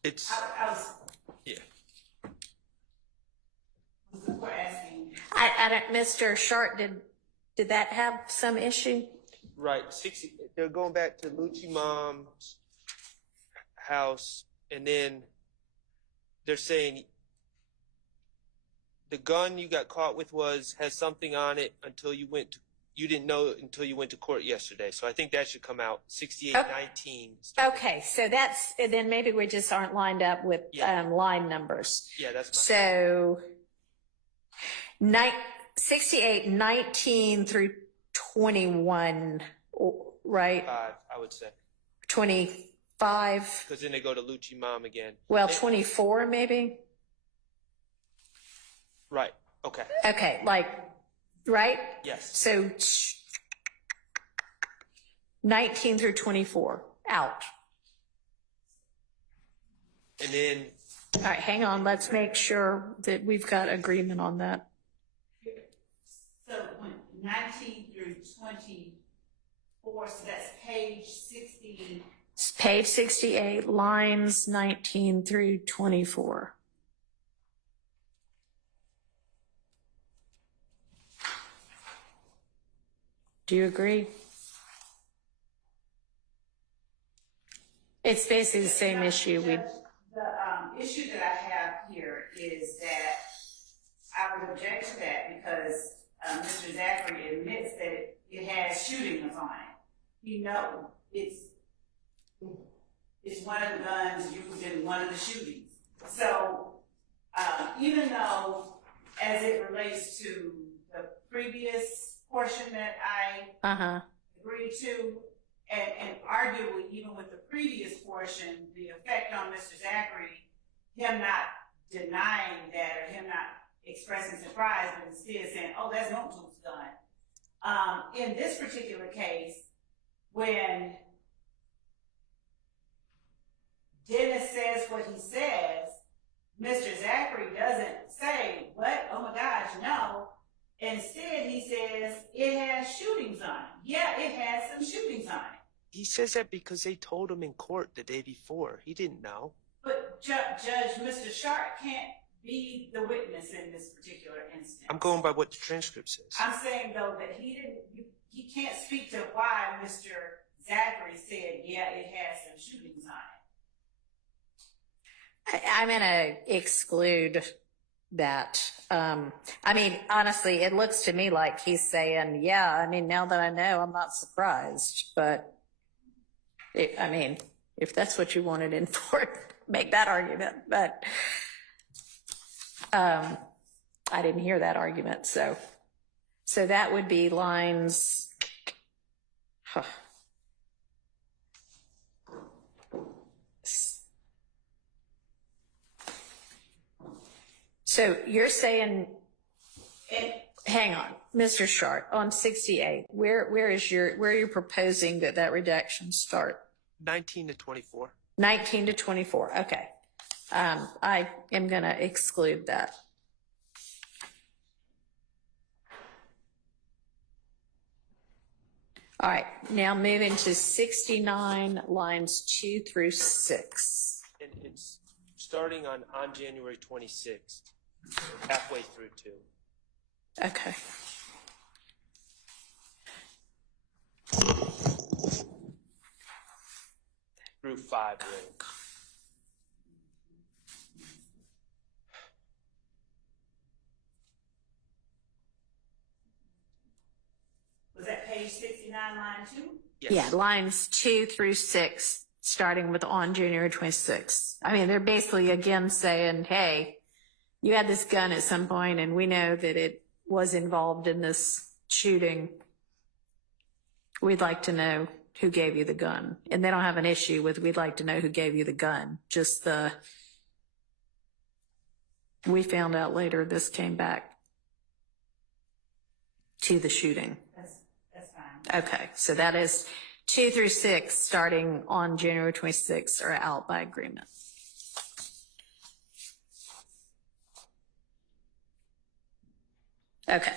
It's, I was yeah. We're asking. I don't, Mr. Sharp, did that have some issue? Right, 60. They're going back to Lucci mom's house, and then they're saying the gun you got caught with has something on it until you didn't know until you went to court yesterday. So I think that should come out 6819. Okay, so then maybe we just aren't lined up with line numbers. Yeah, that's so 68, 19 through 21, right? I would say. 25. Because then they go to Lucci mom again. Well, 24 maybe? Right, okay. Okay, right? Yes. So 19 through 24, out. And then. All right, hang on. Let's make sure that we've got agreement on that. So 19 through 24, so that's page 60. It's page 68, lines 19 through 24. Do you agree? It's basically the same issue. The issue that I have here is that I would object to that because Mr. Zachary admits that it has shootings on it. You know, it's one of the guns used in one of the shootings. So, even though, as it relates to the previous portion that I agreed to, and arguably even with the previous portion, the effect on Mr. Zachary, him not denying that or him not expressing surprise, but instead saying, oh, that's no Duke's gun. In this particular case, when Dennis says what he says, Mr. Zachary doesn't say, what? Oh my gosh, no. Instead, he says, it has shootings on it. Yeah, it has some shootings on it. He says that because they told him in court the day before. He didn't know. But Judge, Mr. Sharp can't be the witness in this particular instance. I'm going by what the transcript says. I'm saying, though, that he can't speak to why Mr. Zachary said, yeah, it has some shootings on it. I'm going to exclude that. I mean, honestly, it looks to me like he's saying, yeah, I mean, now that I know, I'm not surprised. But, I mean, if that's what you wanted in for, make that argument. But I didn't hear that argument. So that would be lines. So you're saying, hang on, Mr. Sharp, on 68, where are you proposing that redaction start? 19 to 24. 19 to 24, okay. I am going to exclude that. All right, now moving to 69, lines 2 through 6. And it's starting on January 26th, halfway through 2. Okay. Through 5, really. Was that page 69, line 2? Yes. Yeah, lines 2 through 6, starting with on January 26th. I mean, they're basically again saying, hey, you had this gun at some point and we know that it was involved in this shooting. We'd like to know who gave you the gun. And they don't have an issue with we'd like to know who gave you the gun. Just we found out later this came back to the shooting. That's fine. Okay, so that is 2 through 6, starting on January 26th, are out by agreement. Okay.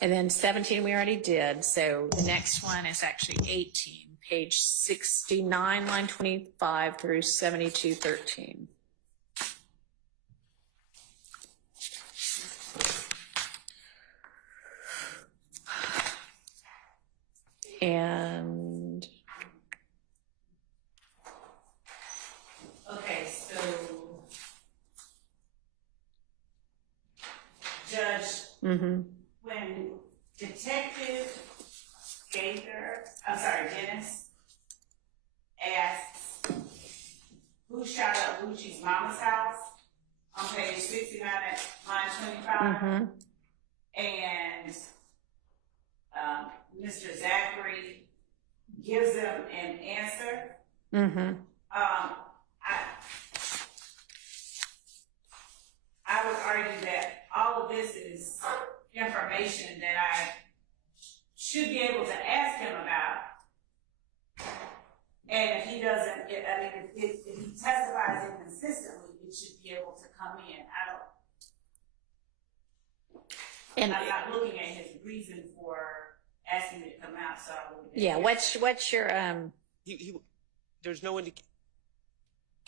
And then 17 we already did, so the next one is actually 18, page 69, line 25 through 7213. And Okay, so Judge, when Detective Dennis asks who shot up Lucci's mama's house on page 69 at line 25, and Mr. Zachary gives them an answer. I would argue that all of this is information that I should be able to ask him about. And if he doesn't, if he testifies inconsistently, it should be able to come in. I'm not looking at his reason for asking it to come out, so I wouldn't. yeah, what's your There's no indication.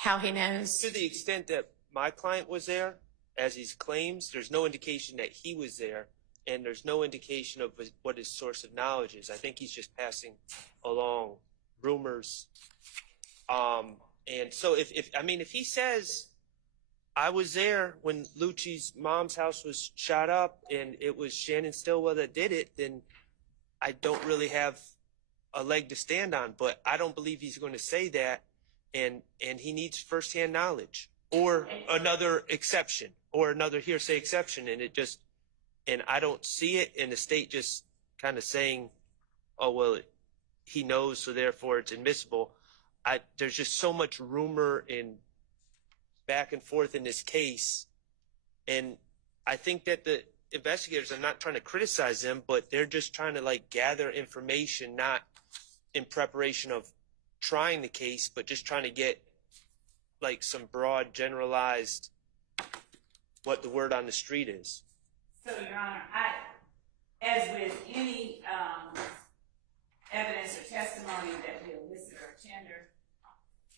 how he knows? To the extent that my client was there, as he claims, there's no indication that he was there, and there's no indication of what his source of knowledge is. I think he's just passing along rumors. And so if he says, I was there when Lucci's mom's house was shot up and it was Shannon Stillwell that did it, then I don't really have a leg to stand on. But I don't believe he's going to say that and he needs firsthand knowledge or another exception or another hearsay exception, and I don't see it, and the state just kind of saying, oh, well, he knows, so therefore it's admissible. There's just so much rumor and back and forth in this case, and I think that the investigators, I'm not trying to criticize them, but they're just trying to like gather information, not in preparation of trying the case, but just trying to get like some broad, generalized, what the word on the street is. So, Your Honor, as with any evidence or testimony that we elicit or tender,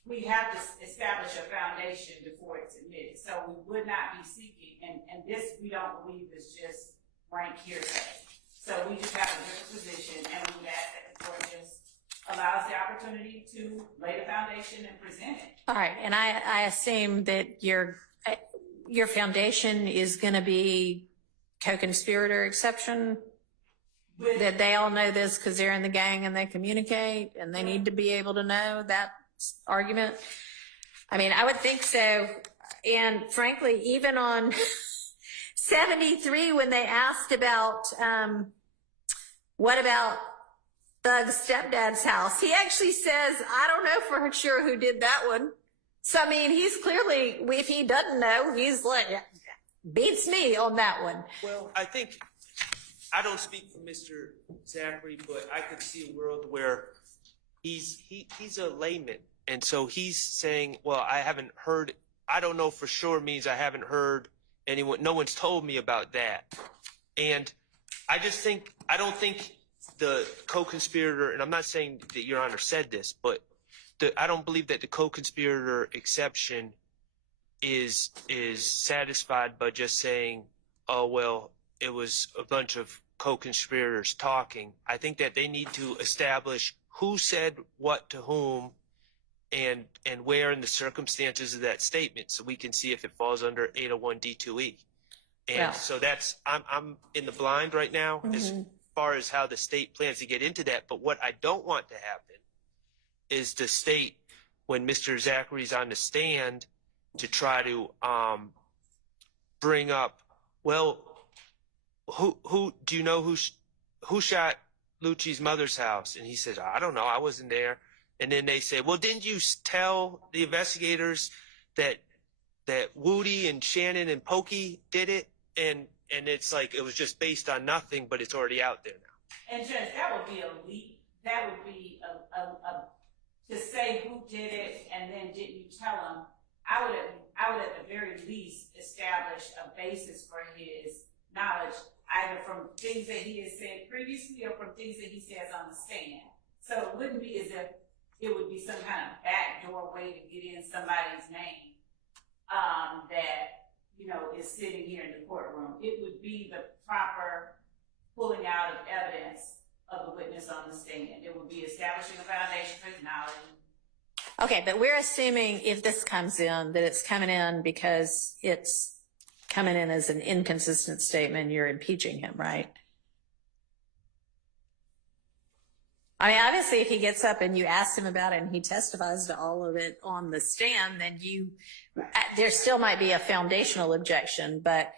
we have to establish a foundation before it's admitted. So we would not be seeking, and this we don't believe is just rank hearsay. So we just have a different position, and we would ask that the court just allows the opportunity to lay the foundation and present it. All right, and I assume that your foundation is going to be co-conspirator exception, that they all know this because they're in the gang and they communicate and they need to be able to know that argument. I mean, I would think so. And frankly, even on 73, when they asked about what about Thug's stepdad's house, he actually says, I don't know for sure who did that one. So, I mean, he's clearly, if he doesn't know, he's like, beats me on that one. Well, I think, I don't speak for Mr. Zachary, but I could see a world where he's a layman. And so he's saying, well, I haven't heard, I don't know for sure means I haven't heard anyone, no one's told me about that. And I just think, I don't think the co-conspirator, and I'm not saying that Your Honor said this, but I don't believe that the co-conspirator exception is satisfied by just saying, oh, well, it was a bunch of co-conspirators talking. I think that they need to establish who said what to whom and where in the circumstances of that statement, so we can see if it falls under 801 D2E. And so that's, I'm in the blind right now as far as how the state plans to get into that. But what I don't want to happen is the state, when Mr. Zachary's on the stand, to try to bring up, well, who do you know who shot Lucci's mother's house? And he says, I don't know, I wasn't there. And then they say, well, didn't you tell the investigators that Woody and Shannon and Pokey did it? And it's like, it was just based on nothing, but it's already out there now. And Judge, that would be a leap. That would be to say who did it and then didn't you tell them. I would at the very least establish a basis for his knowledge, either from things that he has said previously or from things that he says on the stand. So it wouldn't be as if it would be some kind of backdoor way to get in somebody's name that, you know, is sitting here in the courtroom. It would be the proper pulling out of evidence of the witness on the stand. It would be establishing a foundation for his knowledge. Okay, but we're assuming if this comes in, that it's coming in because it's coming in as an inconsistent statement, you're impeaching him, right? I mean, obviously, if he gets up and you ask him about it and he testifies to all of it on the stand, then there still might be a foundational objection, but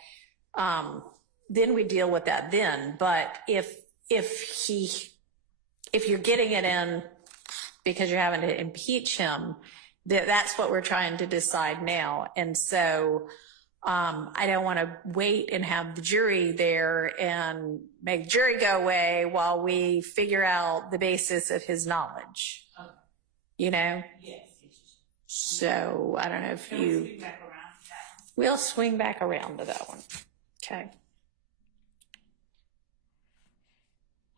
then we deal with that then. But if you're getting it in because you're having to impeach him, that's what we're trying to decide now. And so I don't want to wait and have the jury there and make the jury go away while we figure out the basis of his knowledge. Okay. You know? Yes. So I don't know if we'll swing back around to that one. Okay.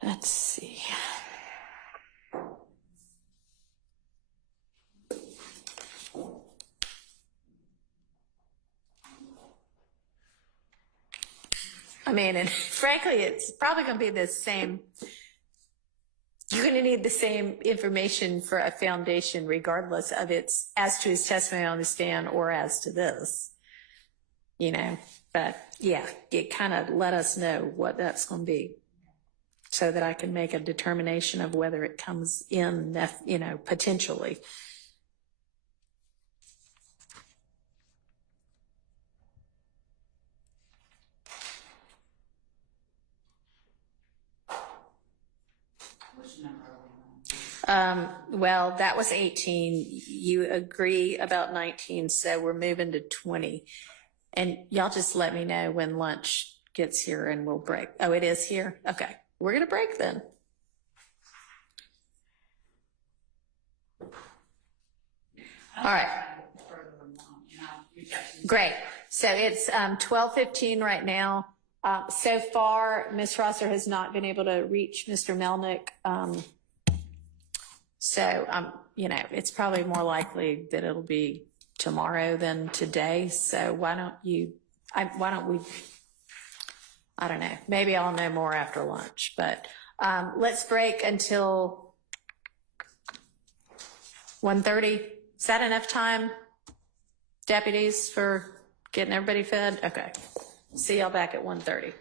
Let's see. I mean, and frankly, it's probably going to be the same. You're going to need the same information for a foundation, regardless of its as to his testimony on the stand or as to this, you know. But yeah, it kind of let us know what that's going to be, so that I can make a determination of whether it comes in, you know, potentially. Well, that was 18. You agree about 19, so we're moving to 20. And y'all just let me know when lunch gets here and we'll break. Oh, it is here? Okay. We're going to break then. All right. Great. So it's 12:15 right now. So far, Ms. Rosser has not been able to reach Mr. Melnick. You know, it's probably more likely that it'll be tomorrow than today. So why don't we, I don't know, maybe I'll know more after lunch, but let's break until 1:30. Is that enough time, deputies, for getting everybody fed? Okay. See y'all back at 1:30.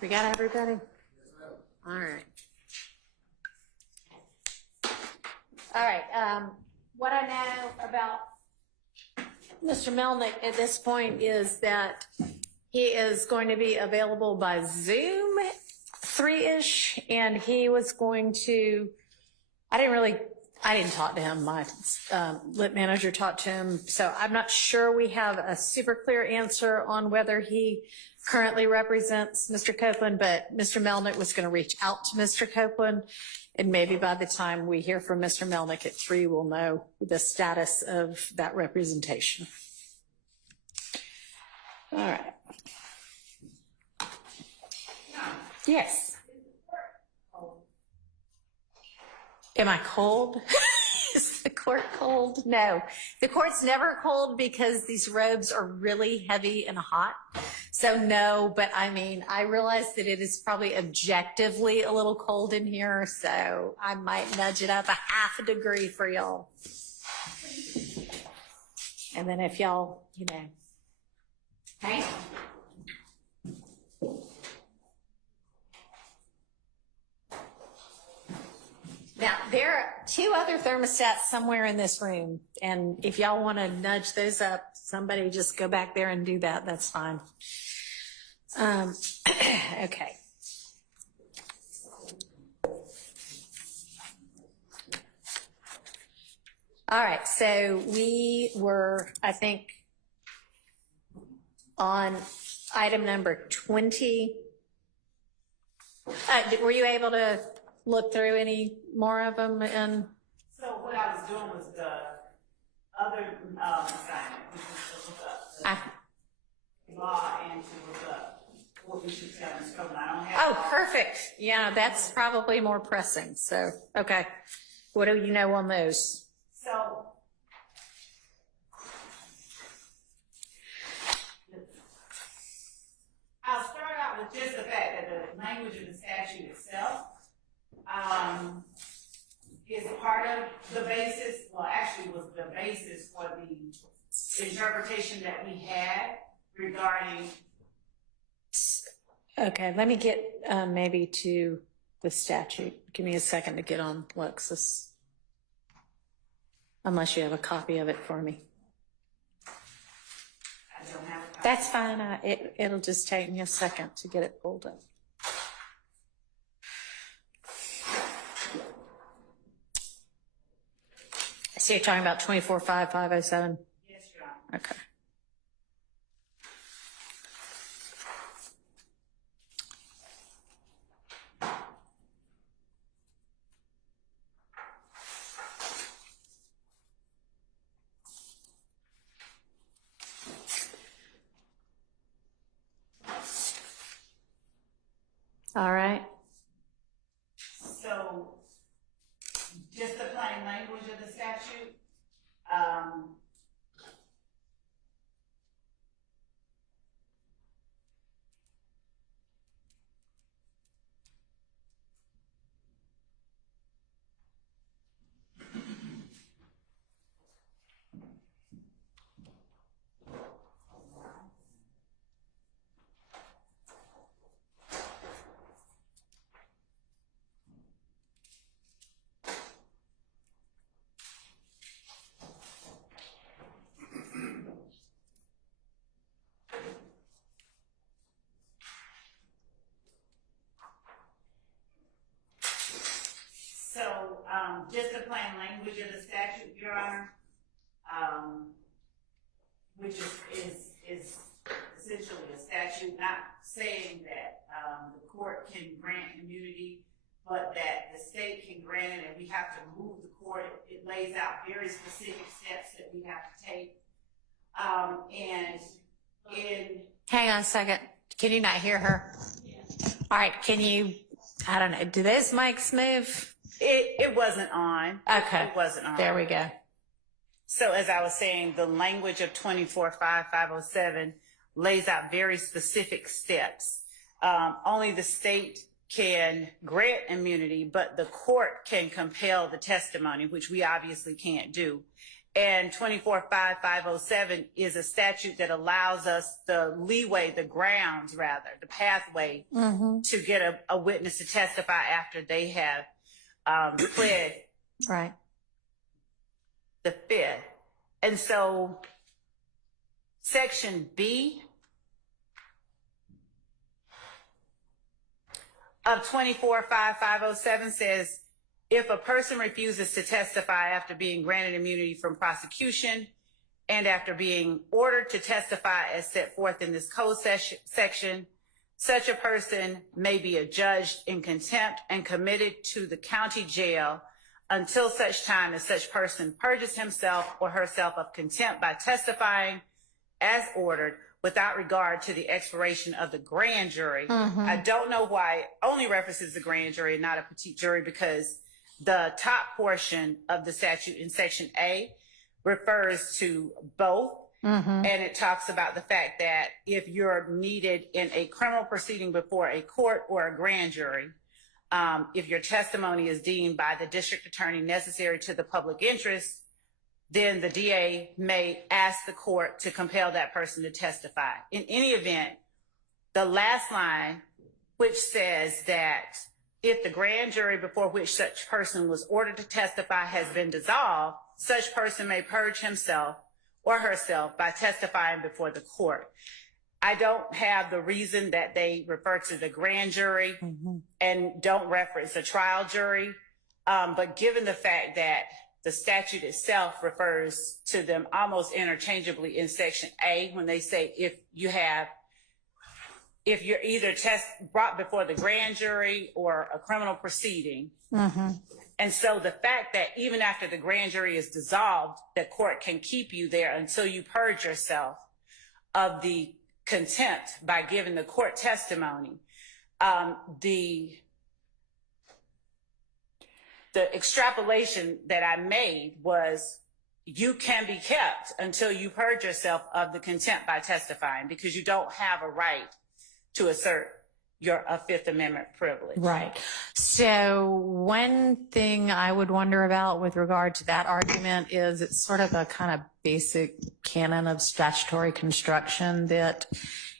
We got everybody? All right. All right, what I know about Mr. Melnick at this point is that he is going to be available by Zoom 3-ish, and he was going to, I didn't talk to him. My lit manager talked to him, so I'm not sure we have a super clear answer on whether he currently represents Mr. Copeland, but Mr. Melnick was going to reach out to Mr. Copeland, and maybe by the time we hear from Mr. Melnick at 3, we'll know the status of that representation. All right. Yes. Am I cold? Is the court cold? No. The court's never cold because these robes are really heavy and hot. So no, but I mean, I realize that it is probably objectively a little cold in here, so I might nudge it up a half a degree for y'all. And then if y'all, you know, hang on. Now, there are 2 other thermostats somewhere in this room, and if y'all want to nudge those up, somebody just go back there and do that. That's fine. Okay. All right, so we were, I think, on item number 20. Were you able to look through any more of them? And So what I was doing was the other assignment, which was to look up the law and to look up what we should tell Ms. Copeland. I don't have. oh, perfect. Yeah, that's probably more pressing. So, okay. What do you know on those? So I'll start out with just the fact that the language of the statute itself is part of the basis, well, actually was the basis for the interpretation that we had regarding. Okay, let me get maybe to the statute. Give me a second to get on Lexis. Unless you have a copy of it for me. I don't have a copy. That's fine. It'll just take me a second to get it pulled up. So you're talking about 24.5.507? Yes, Your Honor. Okay. All right. So, just the plain language of the statute, just the plain language of the statute, Your Honor, which is essentially a statute not saying that the court can grant immunity, but that the state can grant it, and we have to move the court. It lays out very specific steps that we have to take. Hang on a second. Can you not hear her? Yeah. All right. Can you, I don't know, do those mics move? It wasn't on. Okay. It wasn't on. There we go. So as I was saying, the language of 24.5.507 lays out very specific steps. Only the state can grant immunity, but the court can compel the testimony, which we obviously can't do. And 24.5507 is a statute that allows us the leeway, the grounds rather, the pathway to get a witness to testify after they have pled Right. the fifth. And so Section B of 24.5507 says, if a person refuses to testify after being granted immunity from prosecution and after being ordered to testify as set forth in this code section, such a person may be adjudged in contempt and committed to the county jail until such time as such person purges himself or herself of contempt by testifying as ordered without regard to the expiration of the grand jury. I don't know why it only references the grand jury and not a petite jury, because the top portion of the statute in Section A refers to both. And it talks about the fact that if you're needed in a criminal proceeding before a court or a grand jury, if your testimony is deemed by the district attorney necessary to the public interest, then the DA may ask the court to compel that person to testify. In any event, the last line, which says that if the grand jury before which such person was ordered to testify has been dissolved, such person may purge himself or herself by testifying before the court. I don't have the reason that they refer to the grand jury and don't reference the trial jury, but given the fact that the statute itself refers to them almost interchangeably in Section A when they say if you're either brought before the grand jury or a criminal proceeding. And so the fact that even after the grand jury is dissolved, the court can keep you there until you purge yourself of the contempt by giving the court testimony. The extrapolation that I made was you can be kept until you purge yourself of the contempt by testifying, because you don't have a right to assert your Fifth Amendment privilege. Right. So one thing I would wonder about with regard to that argument is it's sort of a kind of basic canon of statutory construction that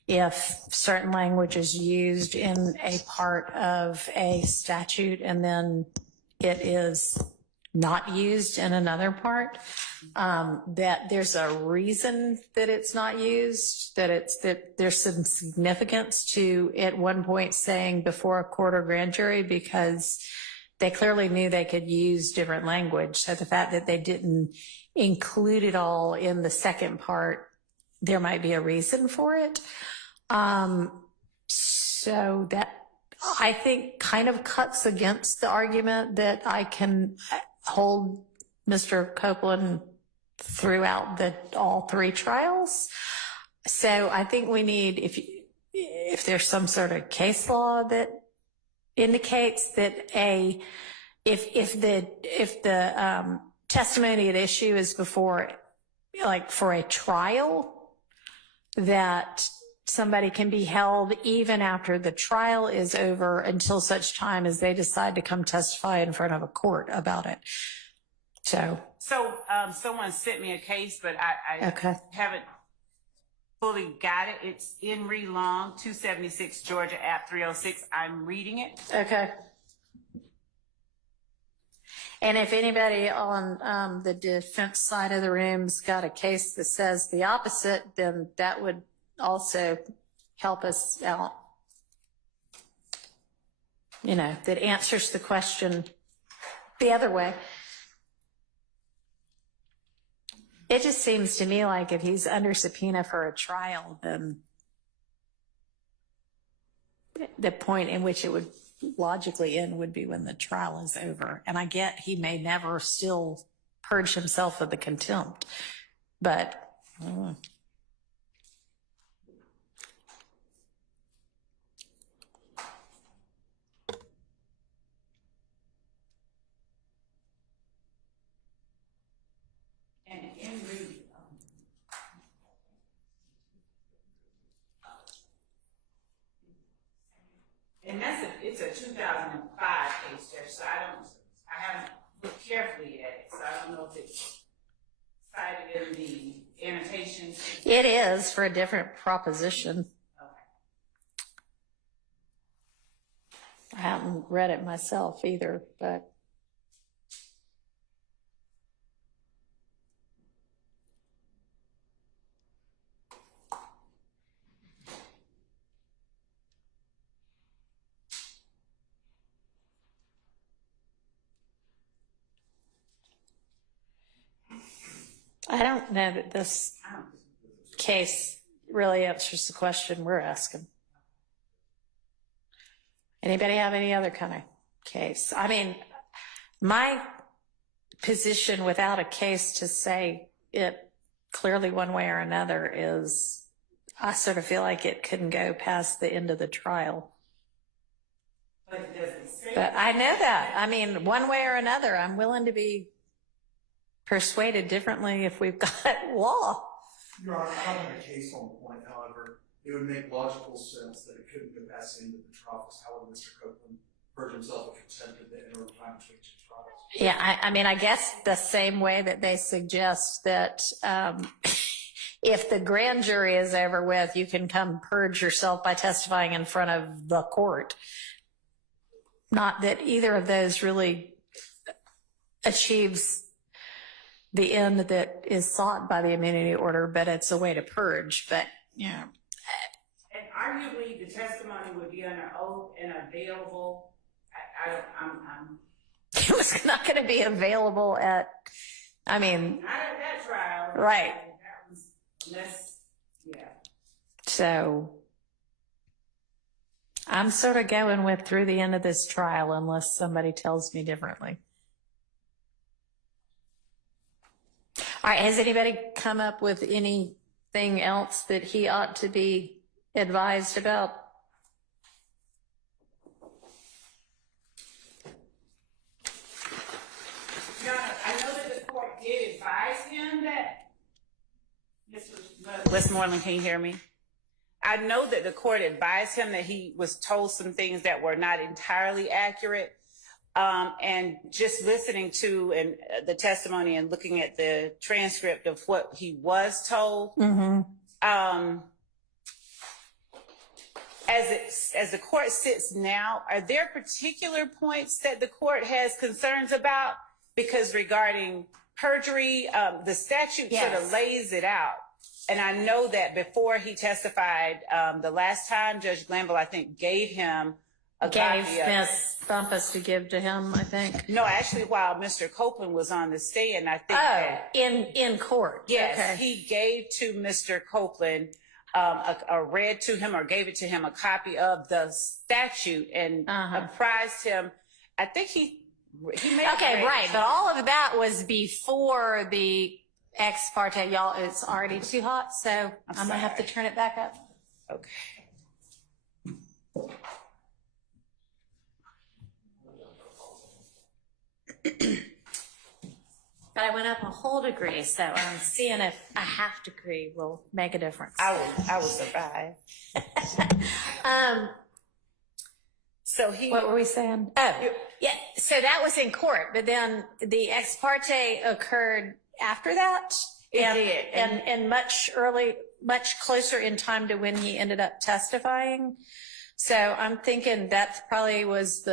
if certain language is used in a part of a statute and then it is not used in another part, that there's a reason that it's not used, that there's some significance to at one point saying before a court or grand jury, because they clearly knew they could use different language. So the fact that they didn't include it all in the second part, there might be a reason for it. So that I think kind of cuts against the argument that I can hold Mr. Copeland throughout all three trials. So I think we need, if there's some sort of case law that indicates that if the testimony at issue is before, like for a trial, that somebody can be held even after the trial is over until such time as they decide to come testify in front of a court about it. So someone sent me a case, but I haven't fully got it. It's in re Long, 276 Georgia App 306. I'm reading it. Okay. And if anybody on the defense side of the room's got a case that says the opposite, then that would also help us out. You know, that answers the question the other way. It just seems to me like if he's under subpoena for a trial, then the point in which it would logically end would be when the trial is over. And I get he may never still purge himself of the contempt, but and it's a 2005 case, Judge, so I haven't looked carefully at it, so I don't know if it's cited in the annotations. It is for a different proposition. I haven't read it myself either, but. I don't know that this case really answers the question we're asking. Anybody have any other kind of case? I mean, my position without a case to say it clearly one way or another is I sort of feel like it couldn't go past the end of the trial. But I know that. I mean, one way or another, I'm willing to be persuaded differently if we've got law. Your Honor, I don't have a case on point, however, it would make logical sense that it couldn't go past the end of the trial, because how would Mr. Copeland purge himself of contempt at the interim time between two trials? Yeah, I mean, I guess the same way that they suggest that if the grand jury is over with, you can come purge yourself by testifying in front of the court. Not that either of those really achieves the end that is sought by the immunity order, but it's a way to purge. But, you know. And arguably, the testimony would be under oath and available. It was not going to be available at, I mean. Not at that trial. Right. That was less, yeah. So I'm sort of going with through the end of this trial unless somebody tells me differently. All right, has anybody come up with anything else that he ought to be advised about? Your Honor, I know that the court did advise him that. Mr. Westmoreland, can you hear me? I know that the court advised him that he was told some things that were not entirely accurate. And just listening to the testimony and looking at the transcript of what he was told, as the court sits now, are there particular points that the court has concerns about? Because regarding perjury, the statute sort of lays it out. And I know that before he testified the last time, Judge Glanville, I think, gave him Gave Ms. Bumpus to give to him, I think. No, actually, while Mr. Copeland was on the stand, I think in court. Yes, okay. He gave to Mr. Copeland, read to him or gave it to him a copy of the statute and apprised him. I think he made Okay, right. But all of that was before the ex parte. Y'all, it's already too hot, so I'm going to have to turn it back up. Okay. But I went up a whole degree, so I'm seeing if a half degree will make a difference. I will survive. So what were we saying? Oh, yeah. So that was in court, but then the ex parte occurred after that. It did. And much closer in time to when he ended up testifying. So I'm thinking that probably was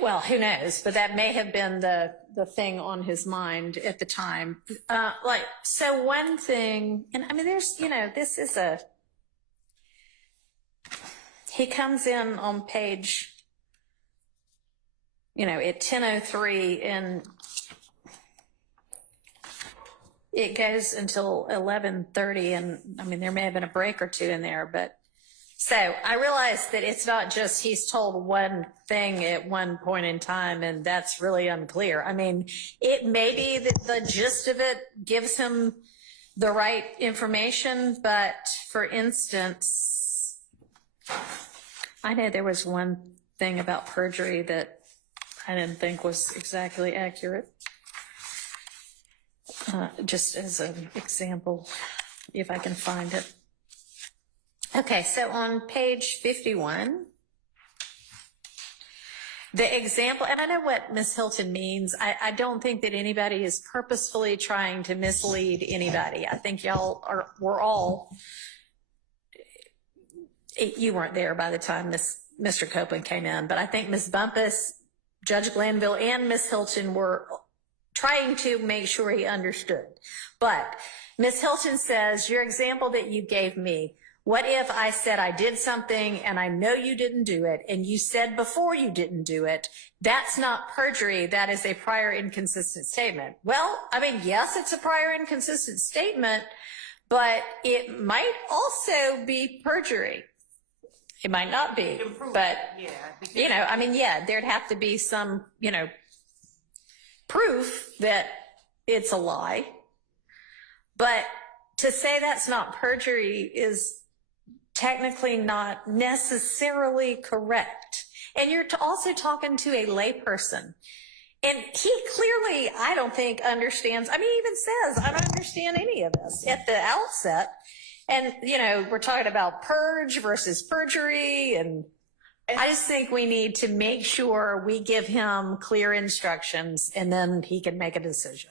well, who knows, but that may have been the thing on his mind at the time. So one thing, and I mean, there's, this is he comes in on page, at 10:03, and it goes until 11:30, and I mean, there may have been a break or two in there, but so I realized that it's not just he's told one thing at one point in time, and that's really unclear. I mean, it may be that the gist of it gives him the right information, but for instance, I know there was one thing about perjury that I didn't think was exactly accurate. Just as an example, if I can find it. Okay, so on page 51, The example, and I know what Ms. Hilton means. I don't think that anybody is purposefully trying to mislead anybody. I think we're all, you weren't there by the time Mr. Copeland came in, but I think Ms. Bumpus, Judge Glanville, and Ms. Hilton were trying to make sure he understood. But Ms. Hilton says, your example that you gave me, what if I said I did something and I know you didn't do it and you said before you didn't do it? That's not perjury. That is a prior inconsistent statement. Well, I mean, yes, it's a prior inconsistent statement, but it might also be perjury. It might not be, but, you know, I mean, yeah, there'd have to be some, you know, proof that it's a lie. But to say that's not perjury is technically not necessarily correct. And you're also talking to a layperson. And he clearly, I don't think, understands. I mean, he even says, I don't understand any of this at the outset. And, you know, we're talking about purge versus perjury. And I just think we need to make sure we give him clear instructions and then he can make a decision.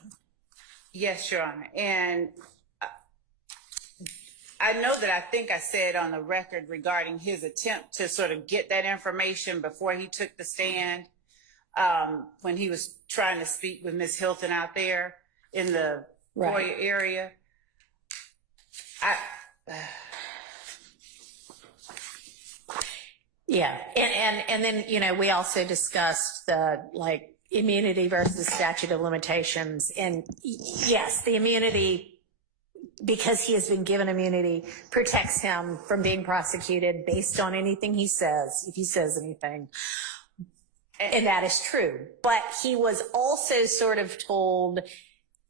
Yes, Your Honor. And I know that I think I said on the record regarding his attempt to sort of get that information before he took the stand, when he was trying to speak with Ms. Hilton out there in the foyer area. Yeah, and then, you know, we also discussed the, like, immunity versus statute of limitations. And yes, the immunity, because he has been given immunity, protects him from being prosecuted based on anything he says, if he says anything. And that is true. But he was also sort of told,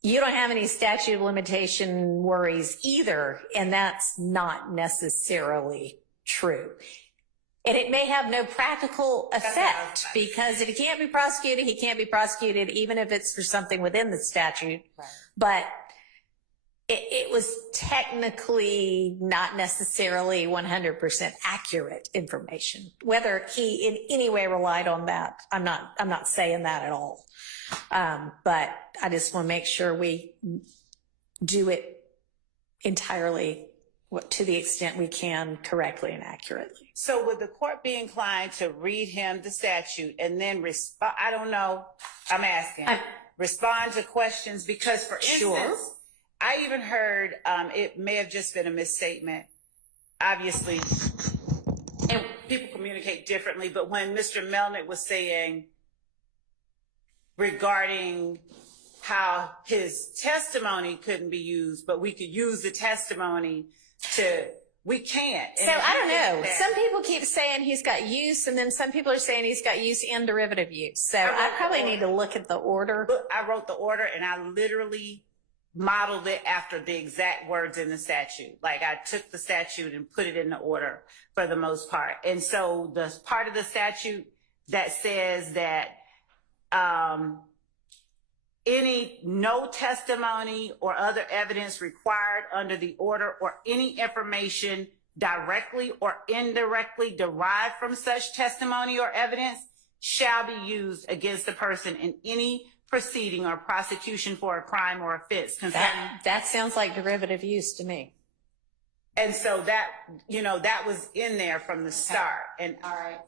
you don't have any statute of limitation worries either. And that's not necessarily true. And it may have no practical effect because if he can't be prosecuted, he can't be prosecuted, even if it's for something within the statute. Right. But it was technically not necessarily 100% accurate information. Whether he in any way relied on that, I'm not saying that at all. But I just want to make sure we do it entirely, to the extent we can, correctly and accurately. So would the court be inclined to read him the statute and then respond? I don't know. I'm asking. Respond to questions because, for instance, I even heard, it may have just been a misstatement, obviously, and people communicate differently, but when Mr. Melnick was saying regarding how his testimony couldn't be used, but we could use the testimony we can't. So I don't know. Some people keep saying he's got use, and then some people are saying he's got use and derivative use. So I probably need to look at the order. I wrote the order, and I literally modeled it after the exact words in the statute. Like, I took the statute and put it in the order for the most part. And so the part of the statute that says that no testimony or other evidence required under the order or any information directly or indirectly derived from such testimony or evidence shall be used against the person in any proceeding or prosecution for a crime or offense. That sounds like derivative use to me. And so that, you know, that was in there from the start. And all right.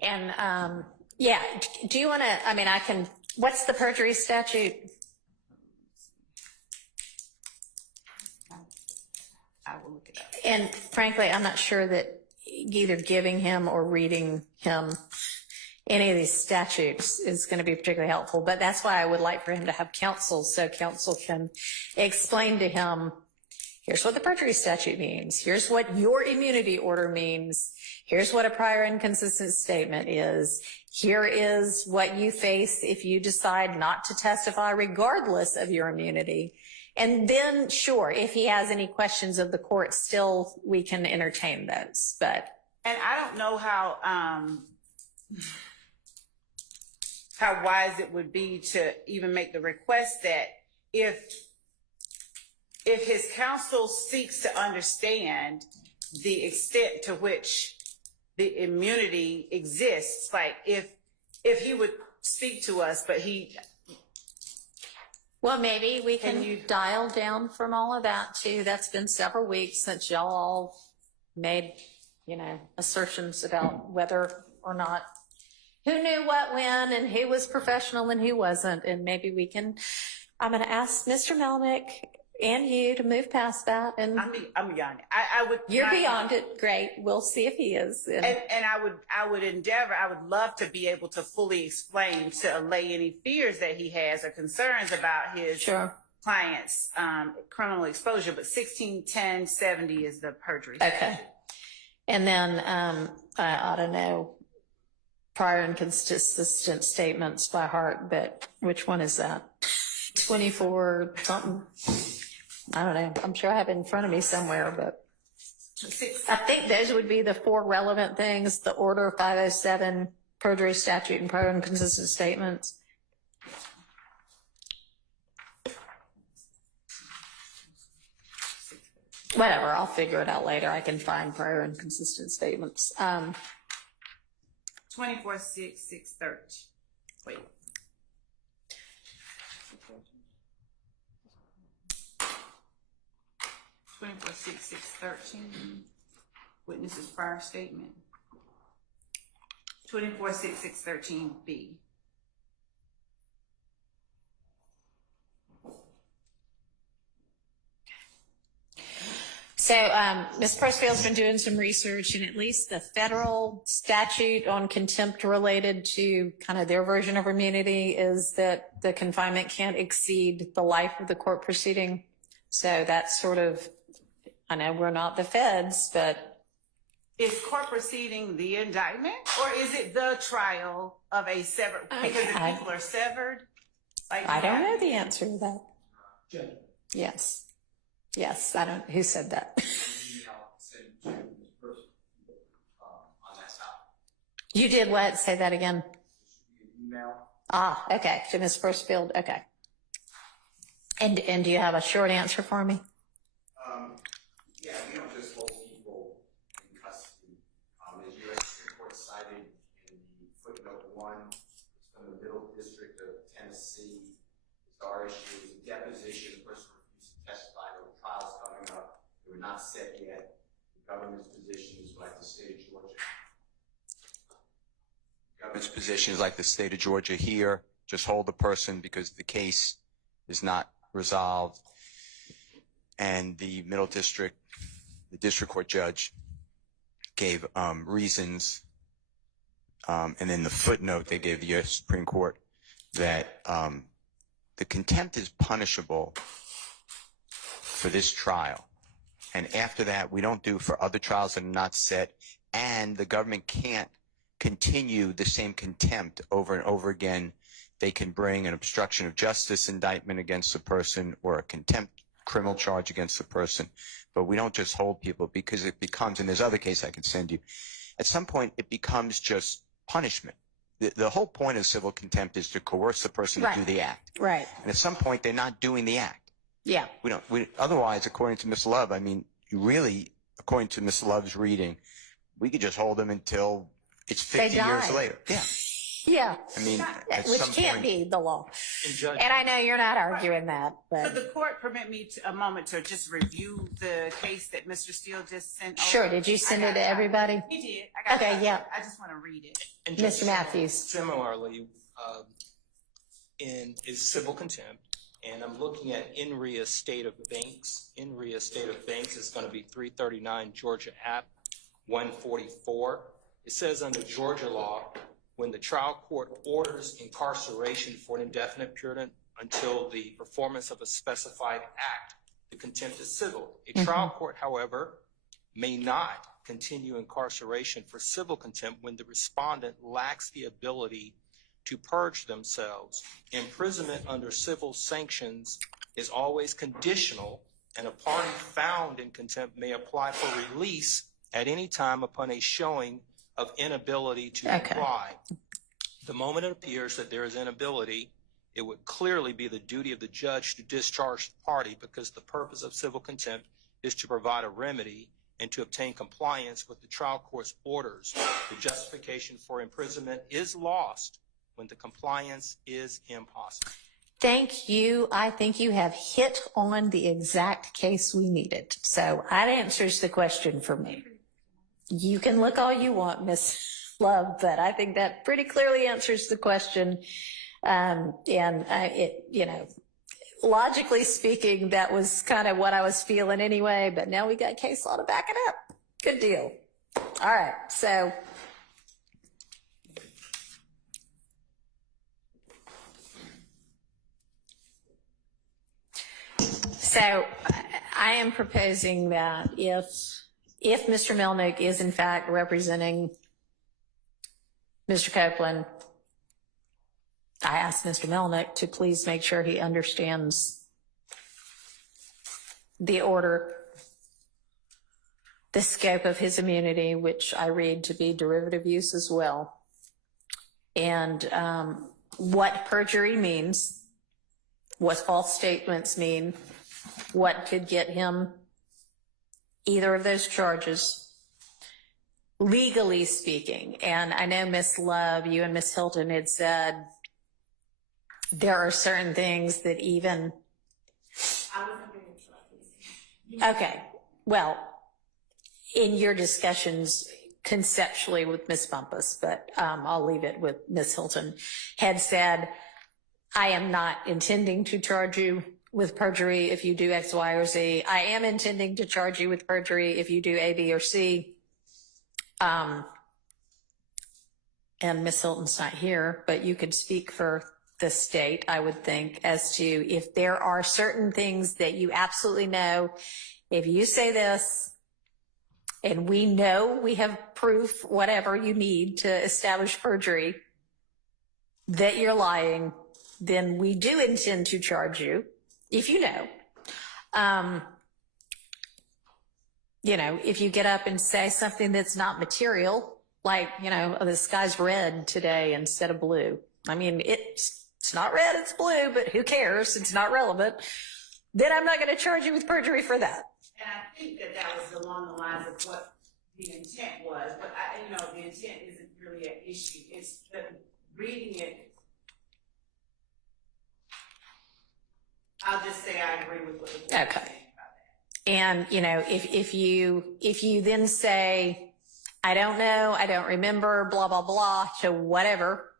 And yeah, do you want to, I mean, what's the perjury statute? I will look it up. And frankly, I'm not sure that either giving him or reading him any of these statutes is going to be particularly helpful, but that's why I would like for him to have counsel, so counsel can explain to him, here's what the perjury statute means. Here's what your immunity order means. Here's what a prior inconsistent statement is. Here is what you face if you decide not to testify regardless of your immunity. And then, sure, if he has any questions of the court, still we can entertain those. But and I don't know how wise it would be to even make the request that if his counsel seeks to understand the extent to which the immunity exists. Like if he would speak to us, but he. Well, maybe we can dial down from all of that too. That's been several weeks since y'all all made, assertions about whether or not who knew what when and who was professional and who wasn't. And maybe I'm going to ask Mr. Melnick and you to move past that. And I'm beyond it. I would. You're beyond it. Great. We'll see if he is. And I would love to be able to fully explain, to allay any fears that he has or concerns about his client's criminal exposure. But 161070 is the perjury. Okay. And then I ought to know prior and consistent statements by heart, but which one is that? 24 something? I don't know. I'm sure I have it in front of me somewhere, but I think those would be the 4 relevant things: the Order 507, perjury statute, and prior and consistent statements. Whatever, I'll figure it out later. I can find prior and consistent statements. 24-6-6-13. Wait. 24-6-6-13. Witness's prior statement. 24-6-6-13B. So Ms. Pressfield's been doing some research, and at least the federal statute on contempt related to kind of their version of immunity is that the confinement can't exceed the life of the court proceeding. So that's sort of, I know we're not the feds, but. Is court proceeding the indictment, or is it the trial of a severed, because if people are severed? Like I don't know the answer to that. Yes. Yes, I don't, who said that? You did what? Say that again. Okay, to Ms. Firstfield, okay. And do you have a short answer for me? Yeah, we don't just hold people in custody. As U.S. Supreme Court cited in the footnote 1, it's from the Middle District of Tennessee. It's our issue. It's a deposition. The person refused to testify. There were trials coming up. They were not set yet. The government's position is like the state of Georgia. The government's position is like the state of Georgia here. Just hold the person because the case is not resolved. And the Middle District, the district court judge gave reasons, and in the footnote they gave the U.S. Supreme Court that the contempt is punishable for this trial. And after that, we don't do for other trials that are not set, and the government can't continue the same contempt over and over again. They can bring an obstruction of justice indictment against the person or a contempt criminal charge against the person, but we don't just hold people because it becomes, and there's other cases I can send you, at some point it becomes just punishment. The whole point of civil contempt is to coerce the person to do the act. Right. And at some point they're not doing the act. Yeah. Otherwise, according to Ms. Love, I mean, according to Ms. Love's reading, we could just hold them until it's 50 years later. Yeah. Yeah. I mean, which can't be the law. And I know you're not arguing that, but. Could the court permit me a moment to just review the case that Mr. Steele just sent over? Sure. Did you send it to everybody? He did. I got it. Yeah. I just want to read it. And Mr. Matthews. Similarly, is civil contempt, and I'm looking at in re estate of Banks. In re estate of Banks is going to be 339 Georgia App 144. It says under Georgia law, when the trial court orders incarceration for an indefinite period until the performance of a specified act, the contempt is civil. A trial court, however, may not continue incarceration for civil contempt when the respondent lacks the ability to purge themselves. Imprisonment under civil sanctions is always conditional, and a party found in contempt may apply for release at any time upon a showing of inability to comply. The moment it appears that there is inability, it would clearly be the duty of the judge to discharge the party, because the purpose of civil contempt is to provide a remedy, and to obtain compliance with the trial court's orders, the justification for imprisonment is lost when the compliance is impossible. Thank you. I think you have hit on the exact case we needed. So that answers the question for me. You can look all you want, Miss Love, but I think that pretty clearly answers the question. Logically speaking, that was kind of what I was feeling anyway, but now we got case law to back it up. Good deal. All right. So I am proposing that if Mr. Melnick is in fact representing Mr. Copeland, I ask Mr. Melnick to please make sure he understands the order, the scope of his immunity, which I read to be derivative use as well, and what perjury means, what false statements mean, what could get him either of those charges, legally speaking. And I know, Miss Love, you and Miss Hilton had said there are certain things that even... Okay, well, in your discussions conceptually with Miss Bumpus, but I'll leave it with Miss Hilton, had said, I am not intending to charge you with perjury if you do X, Y, or Z. I am intending to charge you with perjury if you do A, B, or C. And Miss Hilton's not here, but you could speak for the state, I would think, as to if there are certain things that you absolutely know, if you say this, and we know we have proof, whatever you need to establish perjury, that you're lying, then we do intend to charge you, if you know. If you get up and say something that's not material, like, oh, the sky's red today instead of blue. I mean, it's not red, it's blue, but who cares? It's not relevant. Then I'm not going to charge you with perjury for that. And I think that was along the lines of what the intent was, but the intent isn't really an issue. It's that reading it. I'll just say I agree with what you're saying about that. And if you then say, I don't know, I don't remember, blah blah blah, to whatever,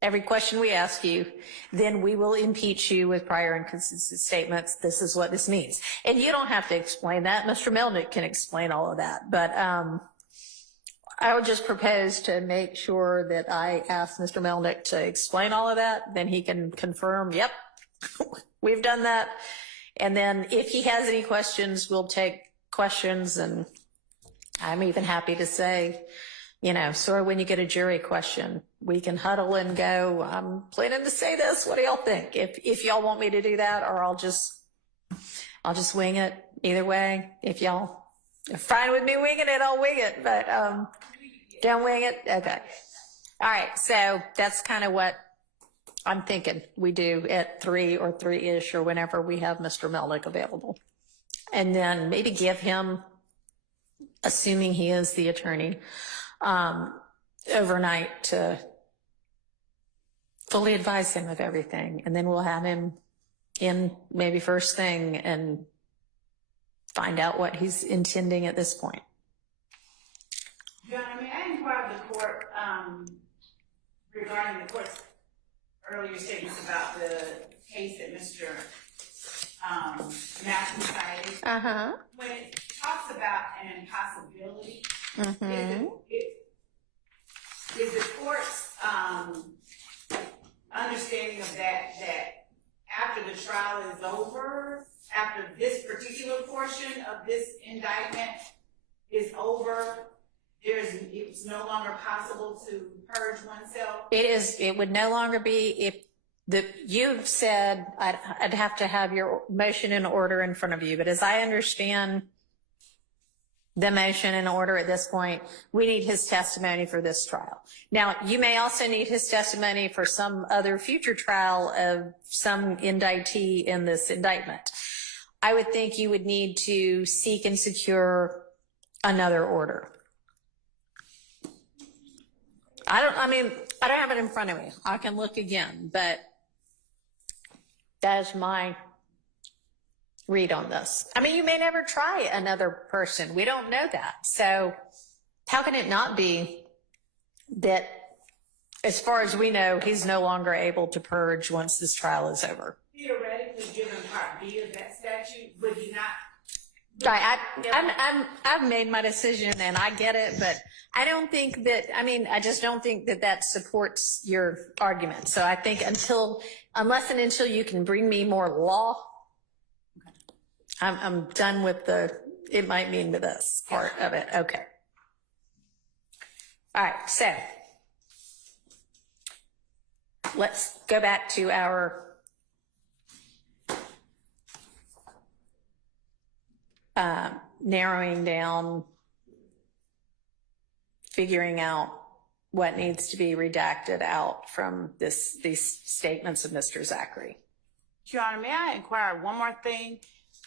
every question we ask you, then we will impeach you with prior inconsistent statements. This is what this means. And you don't have to explain that. Mr. Melnick can explain all of that. But I would just propose to make sure that I ask Mr. Melnick to explain all of that. Then he can confirm, yep, we've done that. And then if he has any questions, we'll take questions. And I'm even happy to say, sort of when you get a jury question, we can huddle and go, I'm planning to say this. What do y'all think? If y'all want me to do that, or I'll just wing it. Either way, if y'all are fine with me winging it, I'll wing it. But don't wing it. Okay. All right. So that's kind of what I'm thinking we do at 3 or 3-ish or whenever we have Mr. Melnick available. And then maybe give him, assuming he is the attorney, overnight to fully advise him of everything. And then we'll have him in maybe first thing and find out what he's intending at this point. John, I inquired the court regarding the court's earlier statements about the case that Mr. Matthew cited. When it talks about an impossibility, is the court's understanding of that after the trial is over, after this particular portion of this indictment is over, it's no longer possible to purge oneself? It would no longer be you've said I'd have to have your motion in order in front of you, but as I understand the motion in order at this point, we need his testimony for this trial. Now, you may also need his testimony for some other future trial of some indictee in this indictment. I would think you would need to seek and secure another order. I don't have it in front of me. I can look again, but that is my read on this. I mean, you may never try another person. We don't know that. So how can it not be that, as far as we know, he's no longer able to purge once this trial is over? Theoretically, given Part B of that statute, would he not? I've made my decision and I get it, but I don't think that, I just don't think that that supports your argument. So I think unless and until you can bring me more law, I'm done with it might mean to this part of it. Okay. All right. So let's go back to our narrowing down, figuring out what needs to be redacted out from these statements of Mr. Zachary. Your Honor, may I inquire one more thing?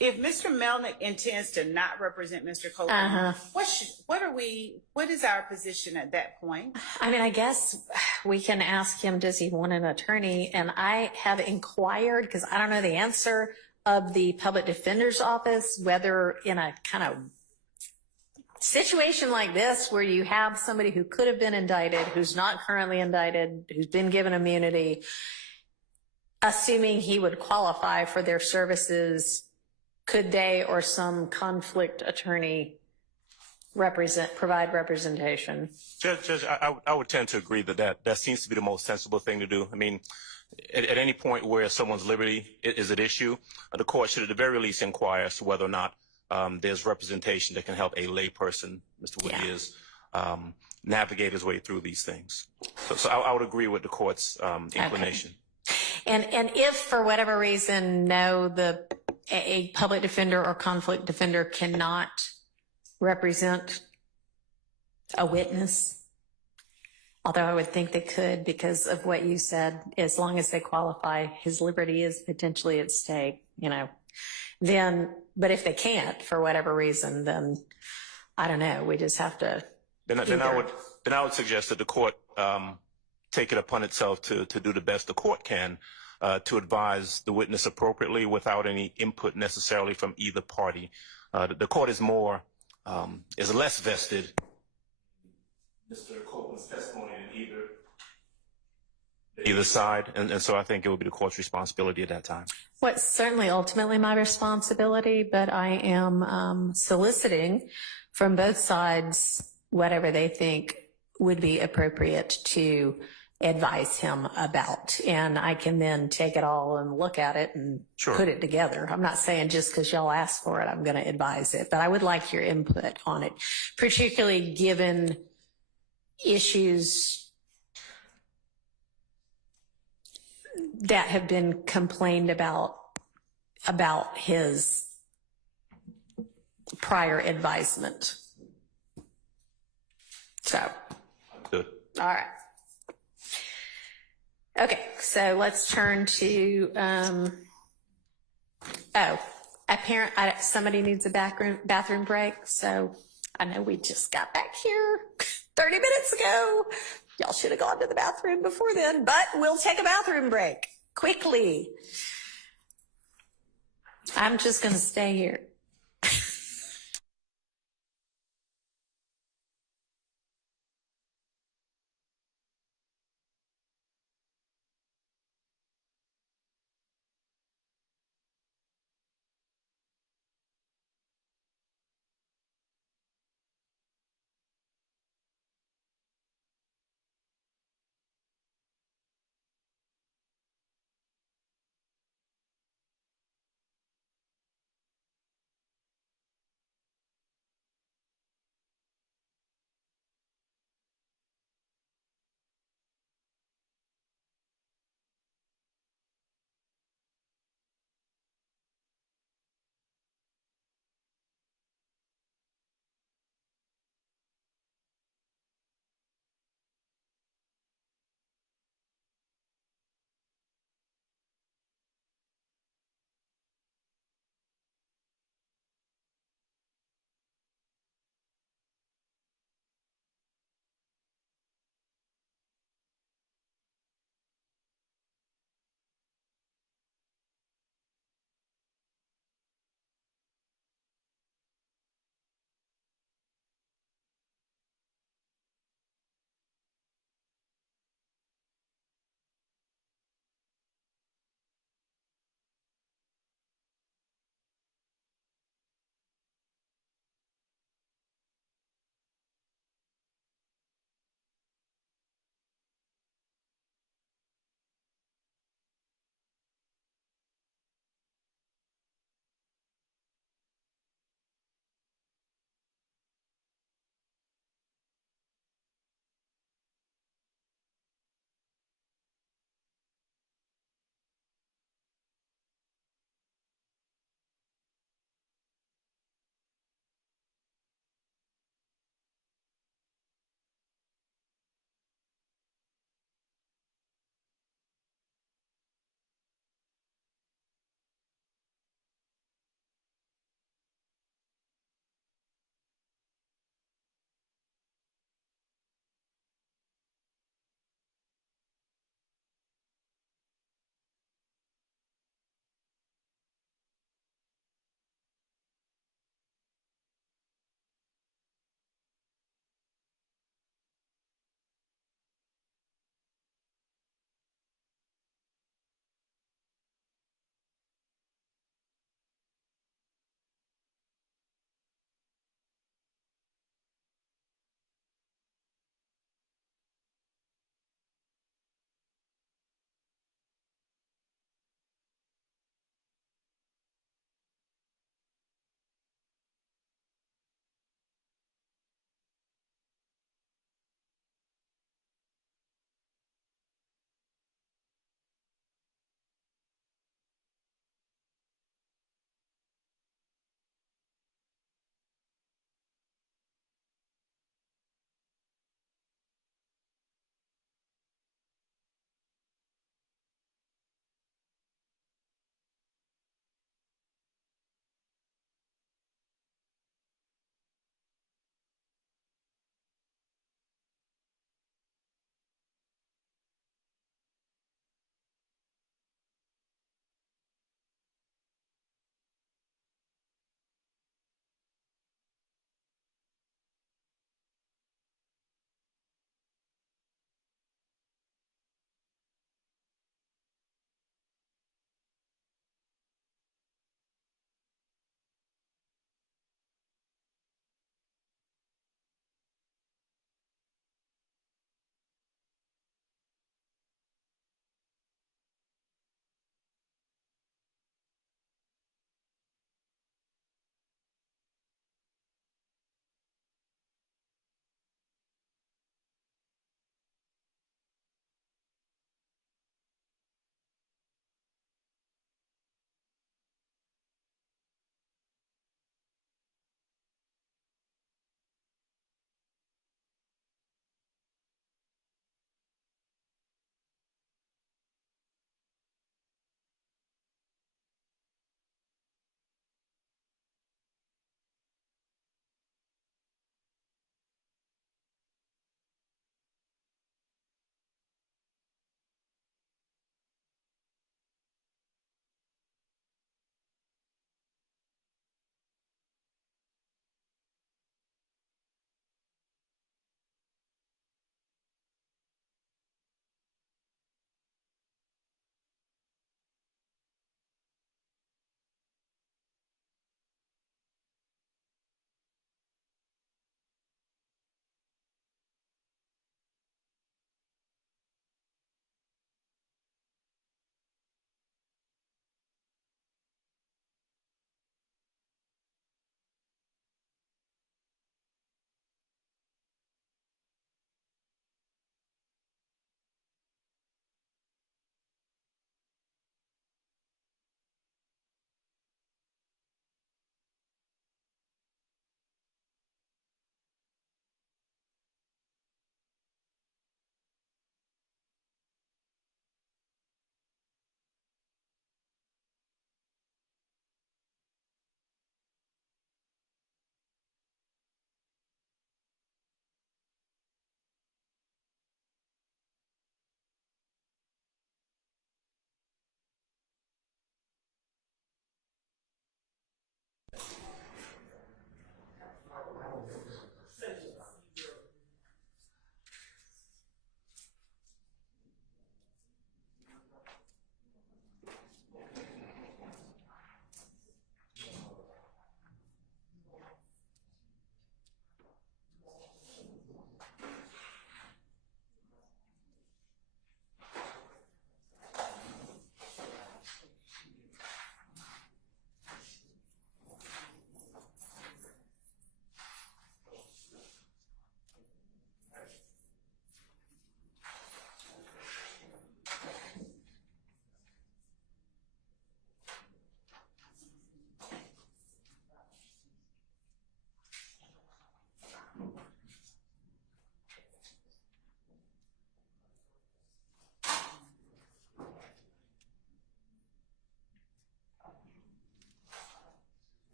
If Mr. Melnick intends to not represent Mr. Copeland, what is our position at that point? I guess we can ask him, does he want an attorney? And I have inquired, because I don't know the answer, of the public defender's office, whether in a kind of situation like this where you have somebody who could have been indicted, who's not currently indicted, who's been given immunity, assuming he would qualify for their services, could they or some conflict attorney provide representation? Judge, I would tend to agree that seems to be the most sensible thing to do. I mean, at any point where someone's liberty is at issue, the court should at the very least inquire as to whether or not there's representation that can help a layperson, Mr. Woody is, navigate his way through these things. So I would agree with the court's inclination. Okay. And if for whatever reason, a public defender or conflict defender cannot represent a witness, although I would think they could because of what you said, as long as they qualify, his liberty is potentially at stake, but if they can't for whatever reason, then I don't know, we just have to. Then I would suggest that the court take it upon itself to do the best the court can to advise the witness appropriately without any input necessarily from either party. The court is less vested in Mr. Copeland's testimony than either side, and so I think it would be the court's responsibility at that time. Well, it's certainly ultimately my responsibility, but I am soliciting from both sides whatever they think would be appropriate to advise him about. And I can then take it all and look at it and put it together. I'm not saying just because y'all asked for it, I'm going to advise it, but I would like your input on it, particularly given issues that have been complained about his prior advisement. So, good. All right. Okay, so let's turn to, somebody needs a bathroom break. So I know we just got back here 30 minutes ago. Y'all should have gone to the bathroom before then, but we'll take a bathroom break quickly. I'm just going to stay here.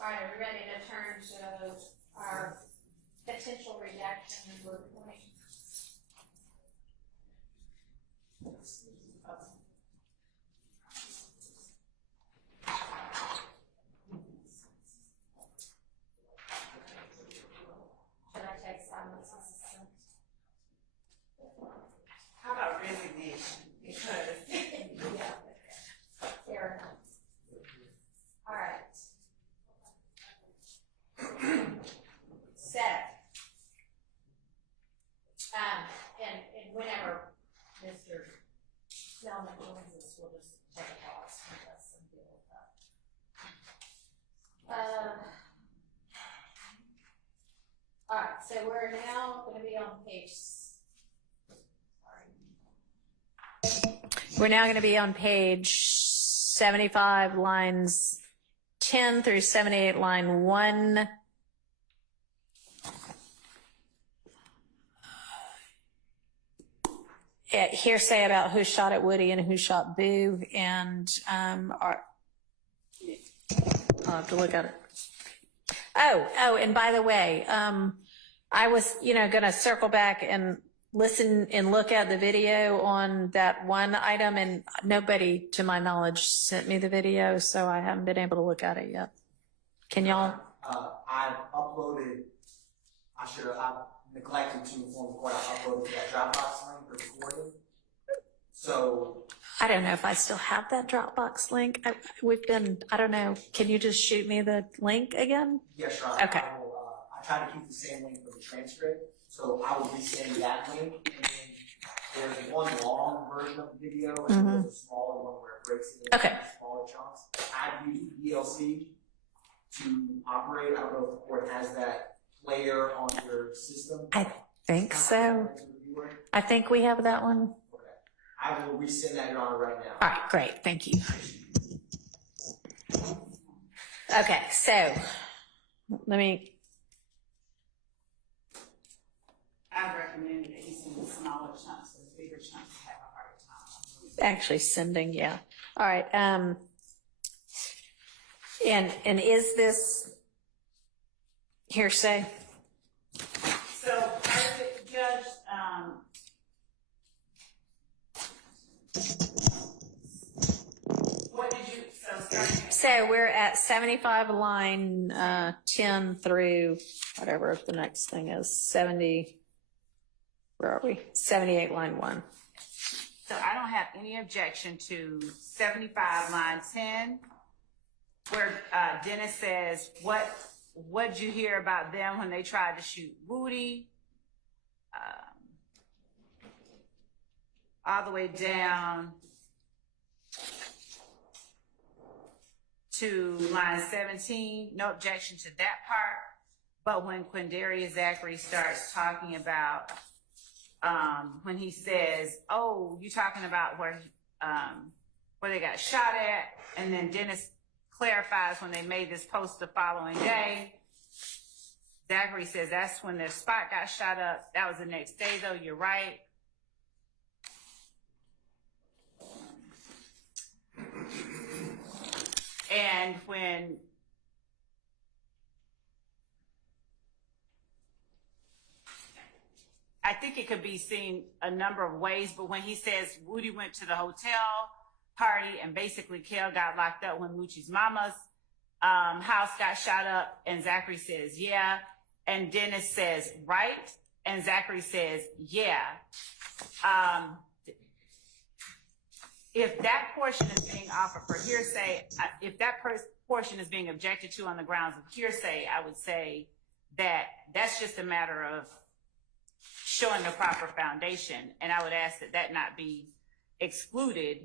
All right, are we ready to turn to our potential redaction number 20? Should I take silence as a sense? How about resignation? Because Yeah. Fair enough. All right. So, and whenever Mr. Snellman joins us, we'll just take a pause with us and deal with that. All right, so we're now going to be on page. We're now going to be on page 75, lines 10 through 78, line 1. Hearsay about who shot at Woody and who shot Boo, and I'll have to look at it. Oh, and by the way, I was, going to circle back and listen and look at the video on that one item, and nobody, to my knowledge, sent me the video, so I haven't been able to look at it yet. Can y'all? I uploaded, I neglected to inform the court, I uploaded that Dropbox link for recording. So. I don't know if I still have that Dropbox link. I don't know. Can you just shoot me the link again? Yes, Your Honor. Okay. I try to keep the same link for the transcript, so I will resend that link. And then there's one long version of the video, and there's a smaller one where it breaks it into smaller chunks. I've used VLC to operate. I don't know if the court has that player on your system. I think so. I think we have that one. Okay. I will resend that, Your Honor, right now. All right, great. Thank you. Okay, so let me. I recommend that he send smaller chunks, so bigger chunks have a harder time. Actually sending, yeah. All right. And is this hearsay? So, Judge, what did you, So we're at 75 line 10 through whatever the next thing is, 70, where are we? 78 line 1. So I don't have any objection to 75 line 10, where Dennis says, what'd you hear about them when they tried to shoot Woody? All the way down to line 17, no objection to that part. But when Quindarius Zachary starts talking about, when he says, oh, you talking about where they got shot at, and then Dennis clarifies when they made this post the following day, Zachary says that's when their spot got shot up. That was the next day, though. You're right. And when I think it could be seen a number of ways, but when he says Woody went to the hotel party and basically Kel got locked up when Moochie's mama's house got shot up, and Zachary says, yeah. And Dennis says, right. And Zachary says, yeah. If that portion is being offered for hearsay, if that portion is being objected to on the grounds of hearsay, I would say that that's just a matter of showing the proper foundation. And I would ask that that not be excluded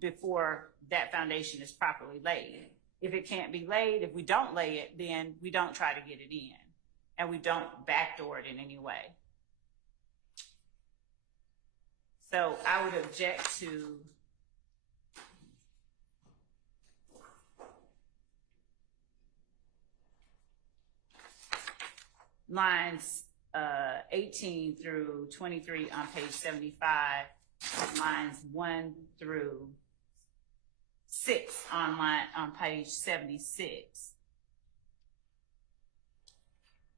before that foundation is properly laid. If it can't be laid, if we don't lay it, then we don't try to get it in, and we don't backdoor it in any way. So I would object to lines 18 through 23 on page 75, lines 1 through 6 on page 76.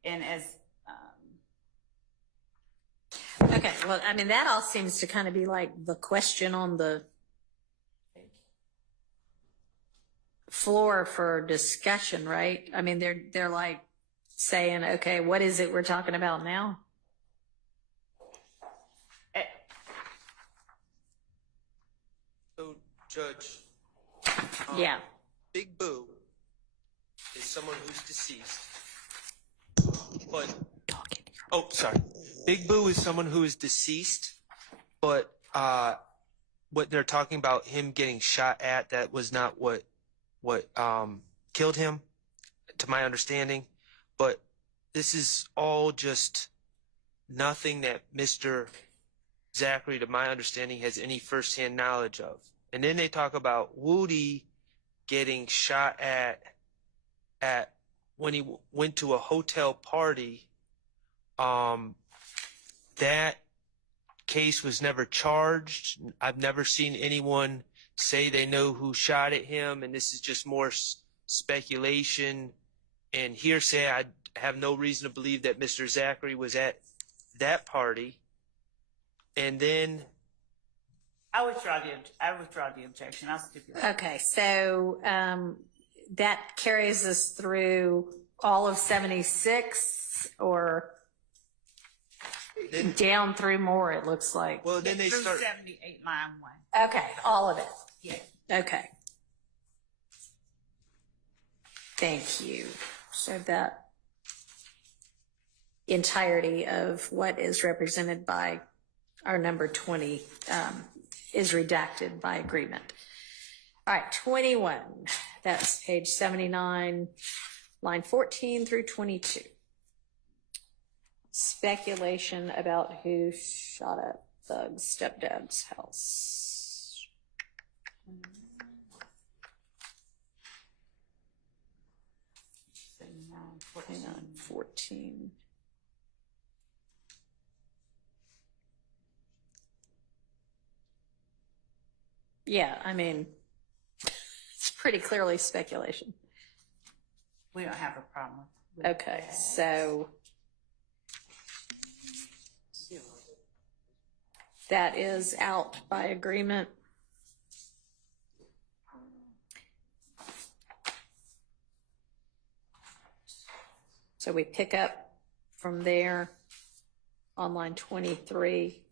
And as Okay, well, I mean, that all seems to kind of be like the question on the floor for discussion, right? I mean, they're like saying, okay, what is it we're talking about now? So, Judge, Yeah. Big Boo is someone who's deceased, but sorry. Big Boo is someone who is deceased, but what they're talking about, him getting shot at, that was not what killed him, to my understanding. But this is all just nothing that Mr. Zachary, to my understanding, has any firsthand knowledge of. And then they talk about Woody getting shot at when he went to a hotel party. That case was never charged. I've never seen anyone say they know who shot at him, and this is just more speculation and hearsay. I have no reason to believe that Mr. Zachary was at that party. And then I withdraw the objection. I'll stipulate. Okay, so that carries us through all of 76, or down through more, it looks like. Well, then they through start 78, line 1. Okay, all of it. Yeah. Okay. Thank you. So that entirety of what is represented by our number 20 is redacted by agreement. All right, 21. That's page 79, line 14 through 22. Speculation about who shot at Thug's stepdad's house. 14. Yeah, I mean, it's pretty clearly speculation. We don't have a problem with that. Okay, so that is out by agreement. So we pick up from there on line 23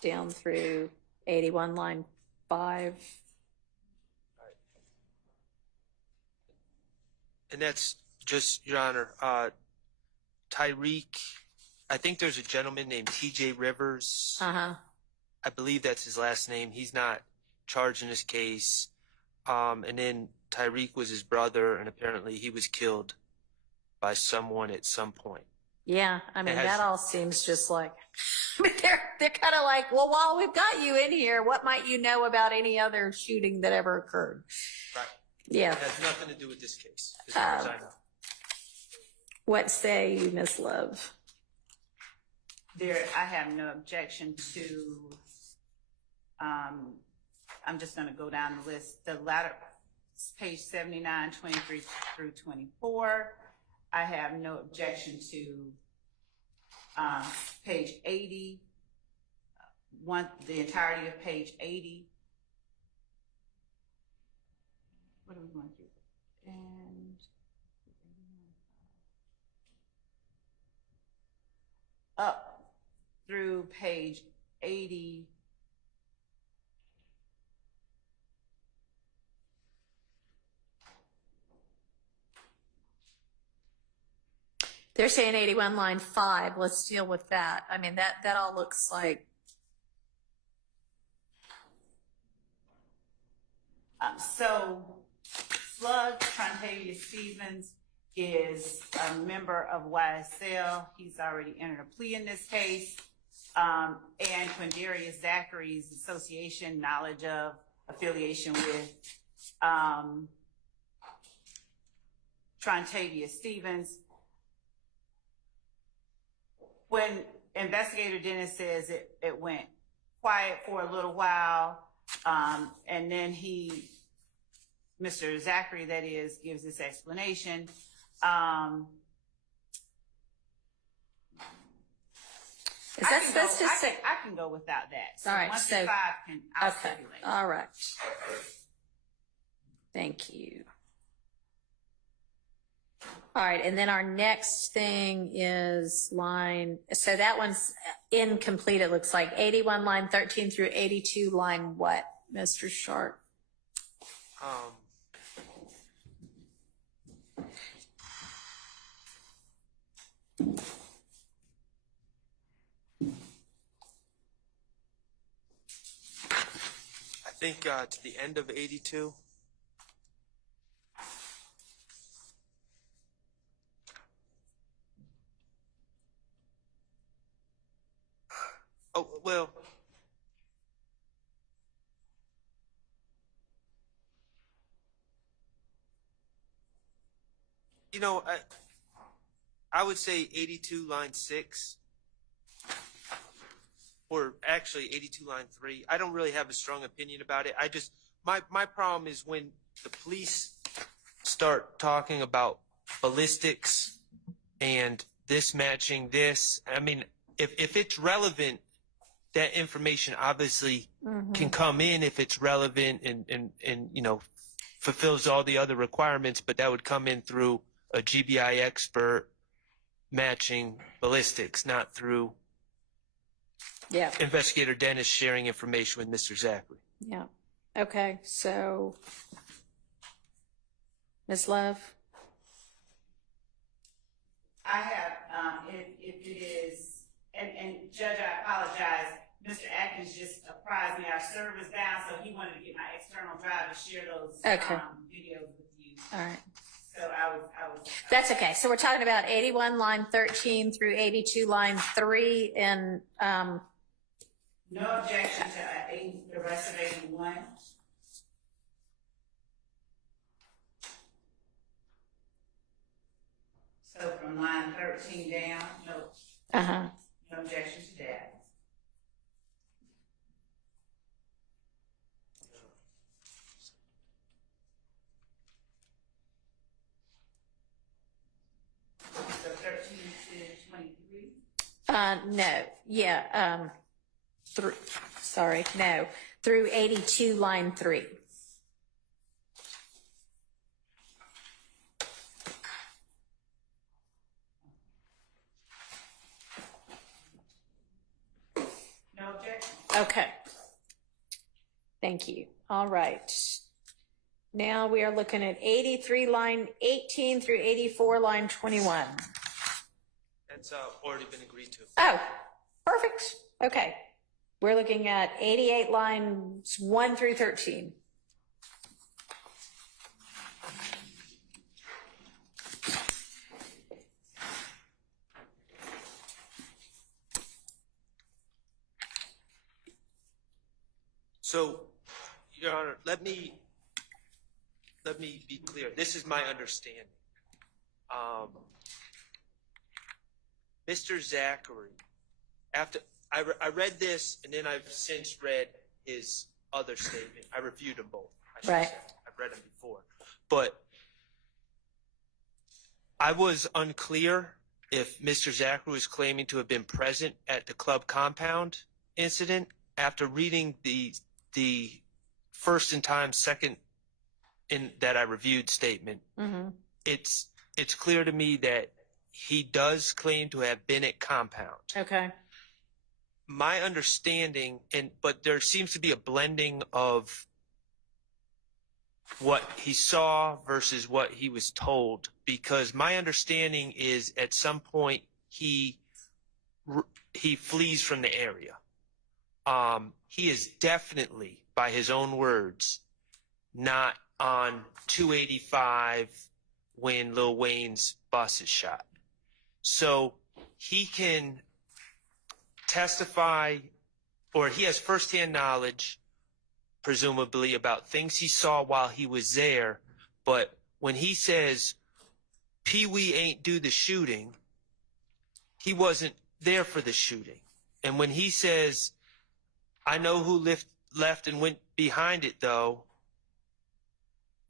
down through 81, line 5. And that's just, Your Honor, Tyreek, I think there's a gentleman named T.J. Rivers. Uh-huh. I believe that's his last name. He's not charged in this case. And then Tyreek was his brother, and apparently he was killed by someone at some point. Yeah, I mean, that all seems just like, I mean, they're kind of like, well, while we've got you in here, what might you know about any other shooting that ever occurred? Right. Yeah. It has nothing to do with this case, as far as I know. What say you, Ms. Love? I have no objection to, I'm just going to go down the list. The latter, page 79, 23 through 24. I have no objection to page 80, the entirety of page 80. What are we going through? And up through page 80. They're saying 81 line 5. Let's deal with that. I mean, that all looks like. So Slug Trontavia Stevens is a member of YSL. He's already entered a plea in this case. And Quindarius Zachary's association, knowledge of, affiliation with Trontavia Stevens. When Investigator Dennis says it went quiet for a little while, and then Mr. Zachary, that is, gives this explanation. Is that supposed to say? I can go without that. So All right, 1 so- through 5 I'll Okay. stipulate. All right. Thank you. All right, and then our next thing is line, so that one's incomplete, it looks like. 81 line 13 through 82 line what, Mr. Sharp? I think to the end of 82. Oh, well. You know, I would say 82 line 6. Or actually 82 line 3. I don't really have a strong opinion about it. I just, my problem is when the police start talking about ballistics and this matching this. I mean, if it's relevant, that information obviously can come in if it's relevant and you know, fulfills all the other requirements, but that would come in through a GBI expert matching ballistics, not through Yeah. Investigator Dennis sharing information with Mr. Zachary. Yeah. Okay, so Ms. Love? I have, if it is, and Judge, I apologize, Mr. Atkins just apprised me our server's down, so he wanted to get my external drive to share those videos with you. All right. So I was. That's okay. So we're talking about 81 line 13 through 82 line 3 and No objection to the rest of 81. So from line 13 down, no objection to that. So 13 to 23? No, yeah, through 82 line 3. No objection. Okay. Thank you. All right. Now we are looking at 83 line 18 through 84 line 21. That's already been agreed to. Oh, perfect. Okay. We're looking at 88 lines 1 through 13. So, Your Honor, let me be clear. This is my understanding. Mr. Zachary, after I read this, and then I've since read his other statement. I reviewed them both. I should Right. say. I've read them before, but I was unclear if Mr. Zachary was claiming to have been present at the club compound incident. After reading the first in time, second in that I reviewed statement, Mm-hmm. it's clear to me that he does claim to have been at compound. Okay. My understanding, but there seems to be a blending of what he saw versus what he was told, because my understanding is at some point he flees from the area. He is definitely, by his own words, not on 285 when Lil Wayne's bus is shot. So he can testify, or he has firsthand knowledge, presumably, about things he saw while he was there. But when he says Pee Wee ain't do the shooting, he wasn't there for the shooting. And when he says, I know who left and went behind it though,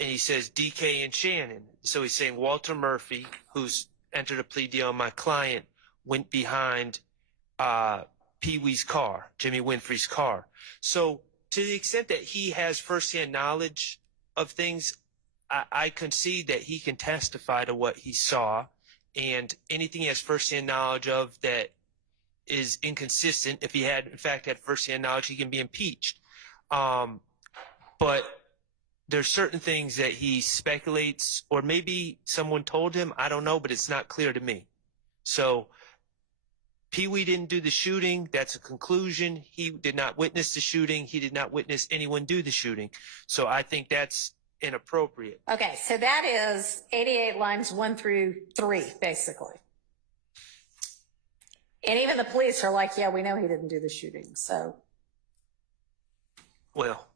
and he says DK and Shannon. So he's saying Walter Murphy, who's entered a plea deal, my client, went behind Pee Wee's car, Jimmy Winfrey's car. So to the extent that he has firsthand knowledge of things, I concede that he can testify to what he saw, and anything he has firsthand knowledge of that is inconsistent, if he had in fact had firsthand knowledge, he can be impeached. But there's certain things that he speculates, or maybe someone told him, I don't know, but it's not clear to me. So Pee Wee didn't do the shooting. That's a conclusion. He did not witness the shooting. He did not witness anyone do the shooting. So I think that's inappropriate. Okay, so that is 88 lines 1 through 3, basically. And even the police are like, yeah, we know he didn't do the shooting, so. Well,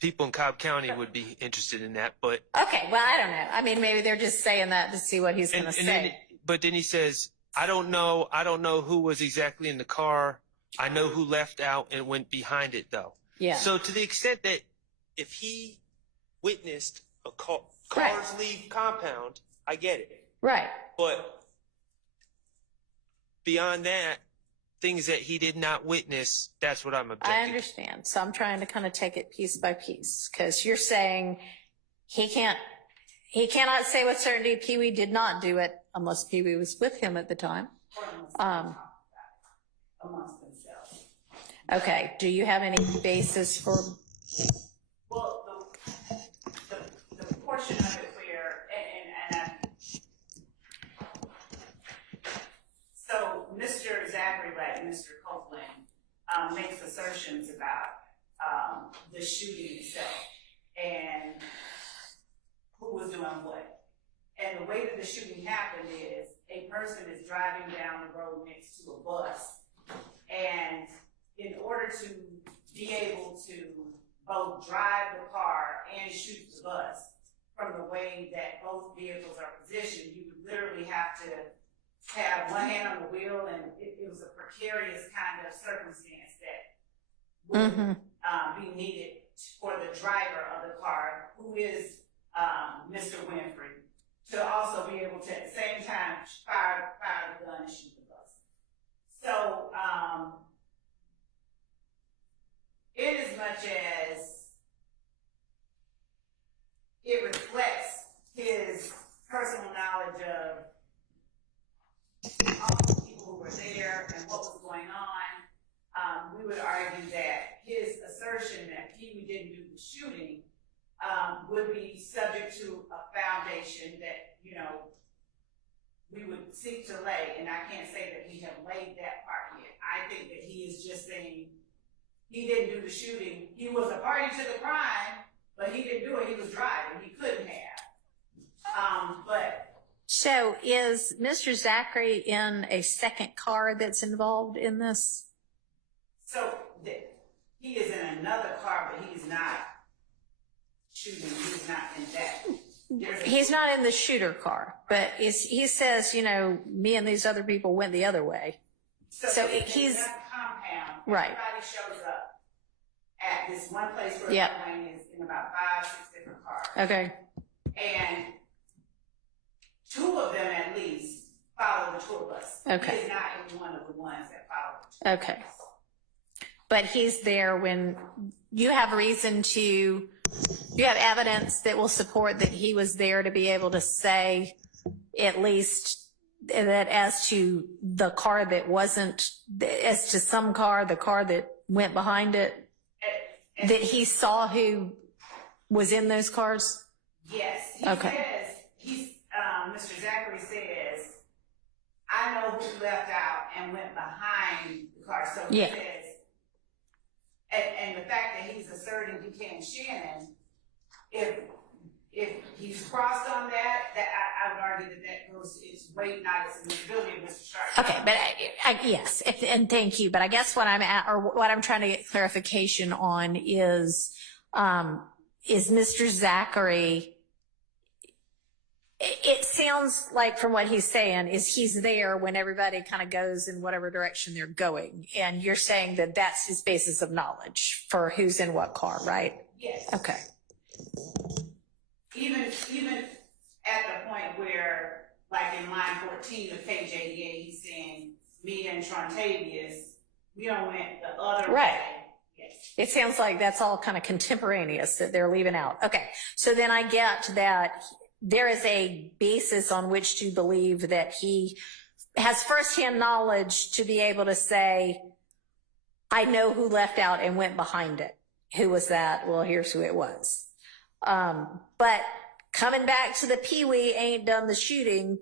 people in Cobb County would be interested in that, but. Okay, well, I don't know. I mean, maybe they're just saying that to see what he's going to say. But then he says, I don't know who was exactly in the car. I know who left out and went behind it, though. Yeah. So to the extent that if he witnessed cars leave compound, I get it. Right. But beyond that, things that he did not witness, that's what I'm objecting. I understand. So I'm trying to kind of take it piece by piece, because you're saying he cannot say with certainty Pee Wee did not do it unless Pee Wee was with him at the time. Amongst themselves. Okay. Do you have any basis for? Well, the portion of it where, so Mr. Zachary Black and Mr. Copeland makes assertions about the shooting itself and who was doing what. And the way that the shooting happened is a person is driving down the road next to a bus, and in order to be able to both drive the car and shoot the bus from the way that both vehicles are positioned, you would literally have to have one hand on the wheel, and it was a precarious kind of circumstance that would be needed for the driver of the car, who is Mr. Winfrey, to also be able to at the same time fire the gun and shoot the bus. So in as much as it reflects his personal knowledge of all the people who were there and what was going on, we would argue that his assertion that Pee Wee didn't do the shooting would be subject to a foundation that, we would seek to lay, and I can't say that we have laid that part yet. I think that he is just saying he didn't do the shooting. He was a party to the crime, but he didn't do it. He was driving. He couldn't have. So is Mr. Zachary in a second car that's involved in this? So he is in another car, but he's not shooting. He's not in that. He's not in the shooter car, but he says, me and these other people went the other way. So he's in that compound. Right. Everybody shows up at this one place where Yep. the plane is in about 5-6 different cars. Okay. And 2 of them at least follow the tour bus. Okay. He is not in one of the ones that follow the tour bus. Okay. But he's there when you have reason to you have evidence that will support that he was there to be able to say at least that as to the car that wasn't, as to some car, the car that went behind it, that he saw who was in those cars? Yes. Okay. Mr. Zachary says, I know who left out and went behind the car. So he Yeah. says, and the fact that he's asserting Buchanan Shannon, if he's crossed on that, I would argue that goes, it's way not as admissibility of Mr. Sharp. Okay, but yes, and thank you. But I guess what I'm trying to get clarification on is Mr. Zachary. It sounds like from what he's saying is he's there when everybody kind of goes in whatever direction they're going, and you're saying that that's his basis of knowledge for who's in what car, right? Yes. Okay. Even at the point where, like in line 14 of page 88, he's saying, me and Trontavious, we don't went the other Right. way. Yes. It sounds like that's all kind of contemporaneous that they're leaving out. Okay, so then I get that there is a basis on which to believe that he has firsthand knowledge to be able to say, I know who left out and went behind it. Who was that? Well, here's who it was. But coming back to the Pee-wee ain't done the shooting,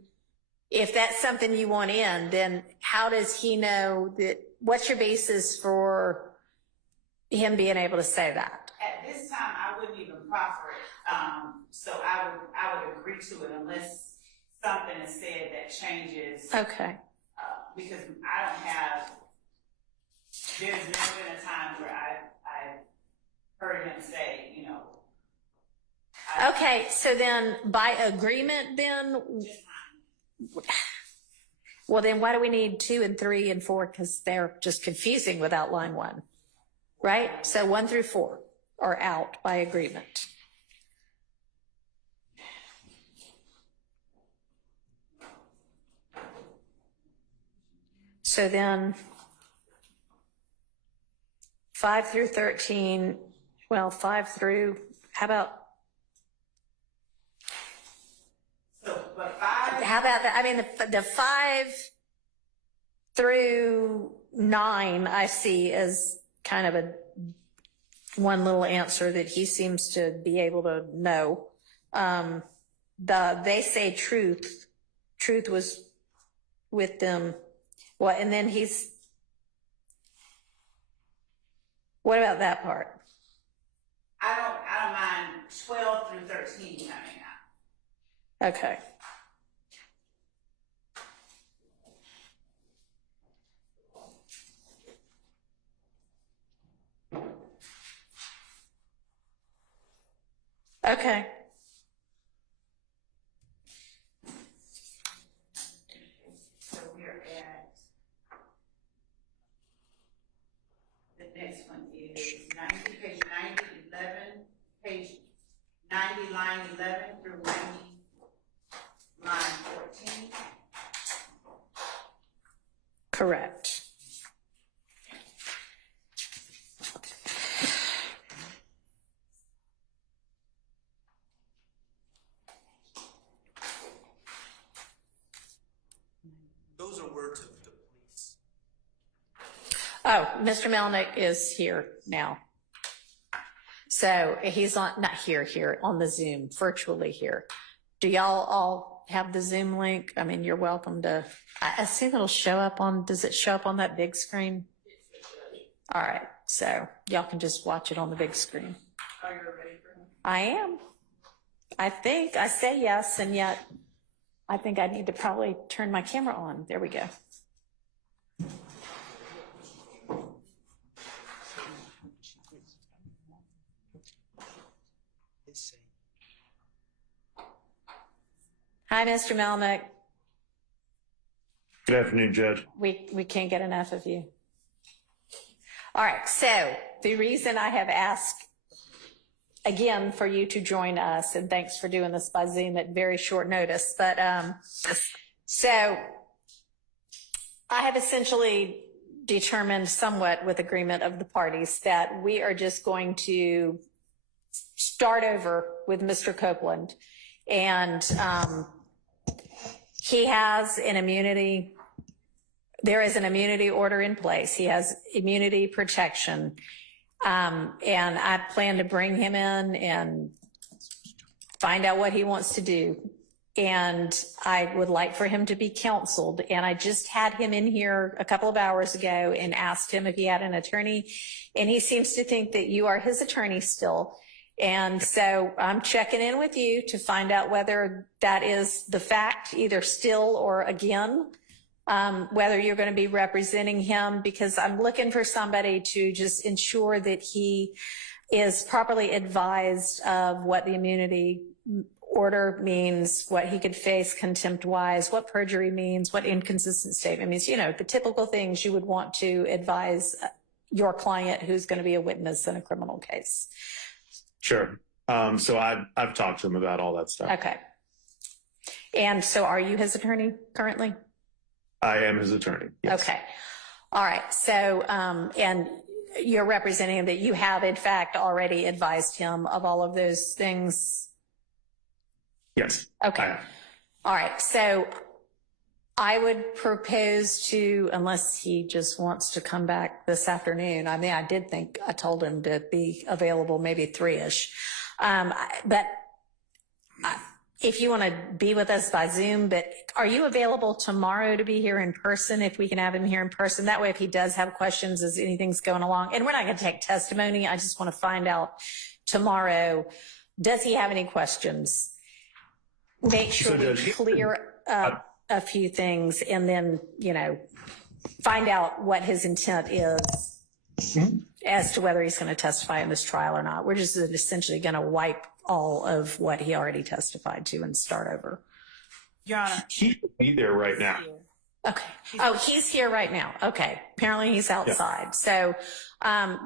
if that's something you want in, then how does he know that? What's your basis for him being able to say that? At this time, I wouldn't even proffer it. So I would agree to it unless something is said that changes. Okay. Because I don't have, there's never been a time where I heard him say, you know. Okay, so then by agreement then, well then why do we need 2 and 3 and 4? Because they're just confusing without line 1, right? So 1 through 4 are out by agreement. So then 5 through 13, well, 5 through, how about? So, but 5. How about that? I mean, the 5 through 9 I see as kind of a one little answer that he seems to be able to know. They say truth was with them. What? And then what about that part? I don't mind 12 through 13 coming out. Okay. Okay. So we're at, the next one is 90, page 90, 11, page 90, line 11 through 90, line 14. Correct. Those are words of the police. Oh, Mr. Melnick is here now. So he's not here, on the Zoom, virtually here. Do y'all all have the Zoom link? I mean, you're welcome to, I see that'll show up on, does it show up on that big screen? All right, so y'all can just watch it on the big screen. Are you ready for him? I am. I think, I say yes, and yet I think I need to probably turn my camera on. There we go. Hi, Mr. Melnick. Good afternoon, Judge. We can't get enough of you. All right, so the reason I have asked again for you to join us, and thanks for doing this by Zoom at very short notice, but so I have essentially determined somewhat with agreement of the parties that we are just going to start over with Mr. Copeland. And he has an immunity. There is an immunity order in place. He has immunity protection. And I plan to bring him in and find out what he wants to do. And I would like for him to be counseled. And I just had him in here a couple of hours ago and asked him if he had an attorney. And he seems to think that you are his attorney still. And so I'm checking in with you to find out whether that is the fact, either still or again, whether you're going to be representing him, because I'm looking for somebody to just ensure that he is properly advised of what the immunity order means, what he could face contempt-wise, what perjury means, what inconsistent statement means, you know, the typical things you would want to advise your client who's going to be a witness in a criminal case. Sure. So I've talked to him about all that stuff. Okay. And so are you his attorney currently? I am his attorney. Yes. Okay. All right. So, and you're representing him that you have in fact already advised him of all of those things? Yes. Okay. All right. So I would propose to, unless he just wants to come back this afternoon. I mean, I did think I told him to be available maybe 3-ish. But if you want to be with us by Zoom, but are you available tomorrow to be here in person if we can have him here in person? That way, if he does have questions as anything's going along, and we're not going to take testimony. I just want to find out tomorrow, does he have any questions? Make sure we clear up a few things and then, you know, find out what his intent is as to whether he's going to testify in this trial or not. We're just essentially going to wipe all of what he already testified to and start over. Your Honor. He could be there right now. Okay. Oh, he's here right now. Okay. Apparently he's outside. Yeah. So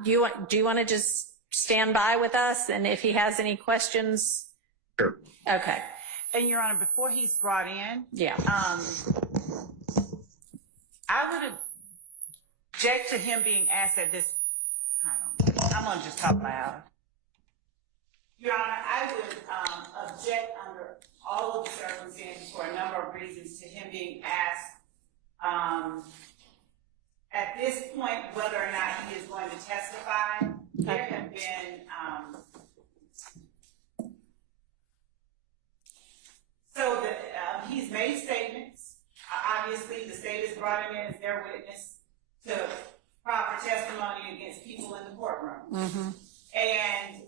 do you want to just stand by with us? And if he has any questions? Sure. Okay. And Your Honor, before he's brought in, yeah, I would object to him being asked at this. I'm going to just talk loud. Your Honor, I would object under all of the circumstances for a number of reasons to him being asked at this point whether or not he is going to testify. There have been he's made statements. Obviously, the state has brought him in as their witness to proper testimony against people in the courtroom. Mm-hmm. And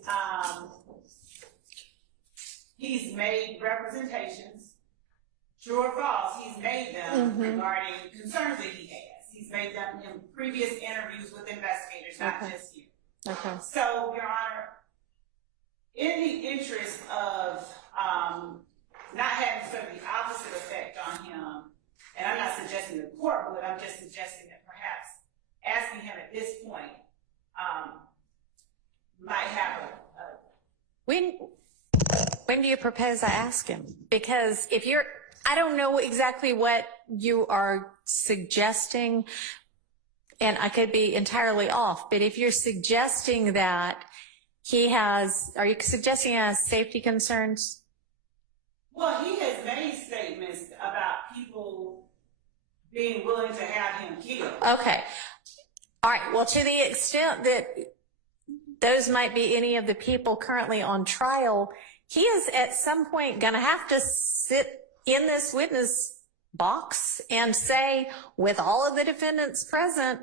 he's made representations, true or false, he's made them regarding concerns that he has. He's made them in previous interviews with investigators, not just here. Okay. So, Your Honor, in the interest of not having sort of the opposite effect on him, and I'm not suggesting the court would, I'm just suggesting that perhaps asking him at this point might have When do you propose I ask him? Because if you're, I don't know exactly what you are suggesting, and I could be entirely off, but if you're suggesting that he has, are you suggesting he has safety concerns? Well, he has made statements about people being willing to have him killed. Okay. All right. Well, to the extent that those might be any of the people currently on trial, he is at some point going to have to sit in this witness box and say, with all of the defendants present,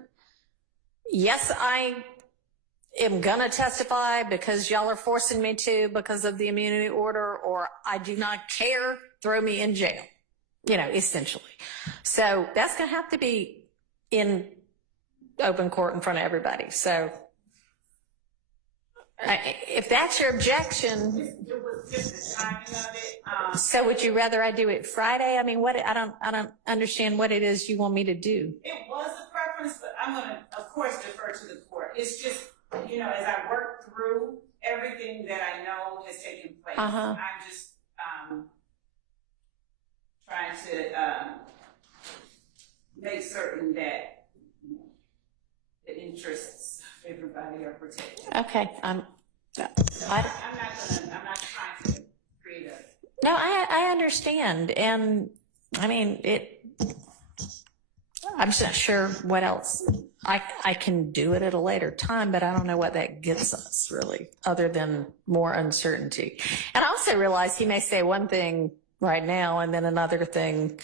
yes, I am going to testify because y'all are forcing me to because of the immunity order, or I do not care, throw me in jail, you know, essentially. So that's going to have to be in open court in front of everybody. So if that's your objection, it was just the timing of it. So would you rather I do it Friday? I mean, I don't understand what it is you want me to do. It was a preference, but I'm going to, of course, defer to the court. It's just, you know, as I work through everything that I know has taken place, I'm just trying to make certain that, you know, the interests of everybody are protected. Okay, I'm I'm not trying to create a. No, I understand. And I mean, I'm just not sure what else. I can do it at a later time, but I don't know what that gets us really, other than more uncertainty. And I also realize he may say one thing right now and then another thing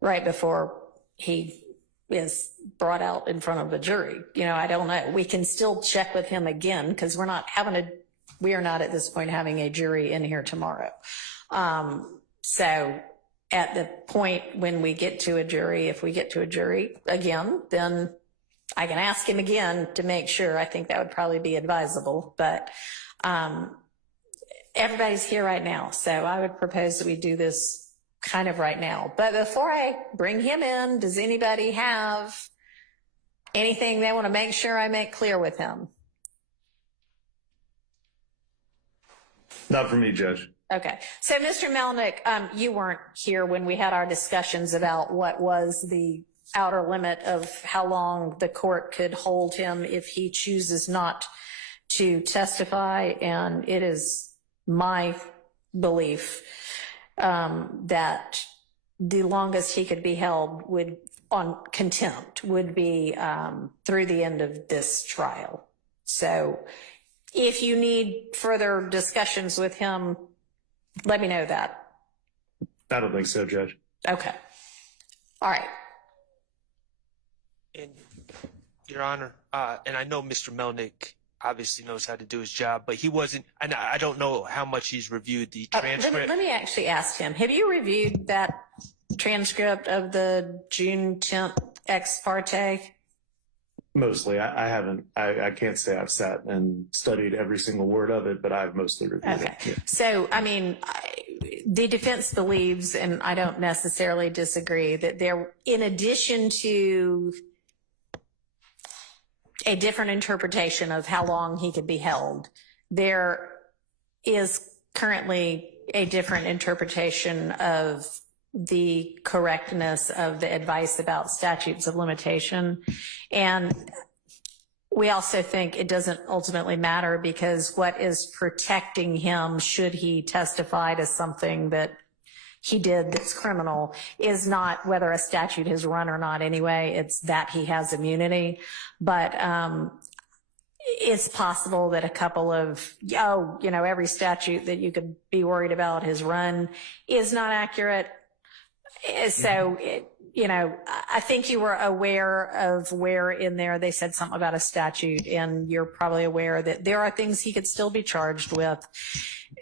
right before he is brought out in front of a jury. You know, I don't know. We can still check with him again because we are not at this point having a jury in here tomorrow. So at the point when we get to a jury, if we get to a jury again, then I can ask him again to make sure. I think that would probably be advisable, but everybody's here right now. So I would propose that we do this kind of right now. But before I bring him in, does anybody have anything they want to make sure I make clear with him? Not for me, Judge. Okay. So, Mr. Melnick, you weren't here when we had our discussions about what was the outer limit of how long the court could hold him if he chooses not to testify. And it is my belief that the longest he could be held on contempt would be through the end of this trial. So if you need further discussions with him, let me know that. I don't think so, Judge. Okay. All right. And Your Honor, and I know Mr. Melnick obviously knows how to do his job, but he wasn't, and I don't know how much he's reviewed the transcript. Let me actually ask him, have you reviewed that transcript of the June 10th ex parte? Mostly. I haven't. I can't say I've sat and studied every single word of it, but I've mostly reviewed it. Yeah. So, I mean, the defense believes, and I don't necessarily disagree, that there, in addition to a different interpretation of how long he could be held, there is currently a different interpretation of the correctness of the advice about statutes of limitation. And we also think it doesn't ultimately matter because what is protecting him should he testify to something that he did that's criminal is not whether a statute has run or not anyway. It's that he has immunity. But it's possible that a couple of, every statute that you could be worried about has run is not accurate. So, I think you were aware of where in there they said something about a statute, and you're probably aware that there are things he could still be charged with.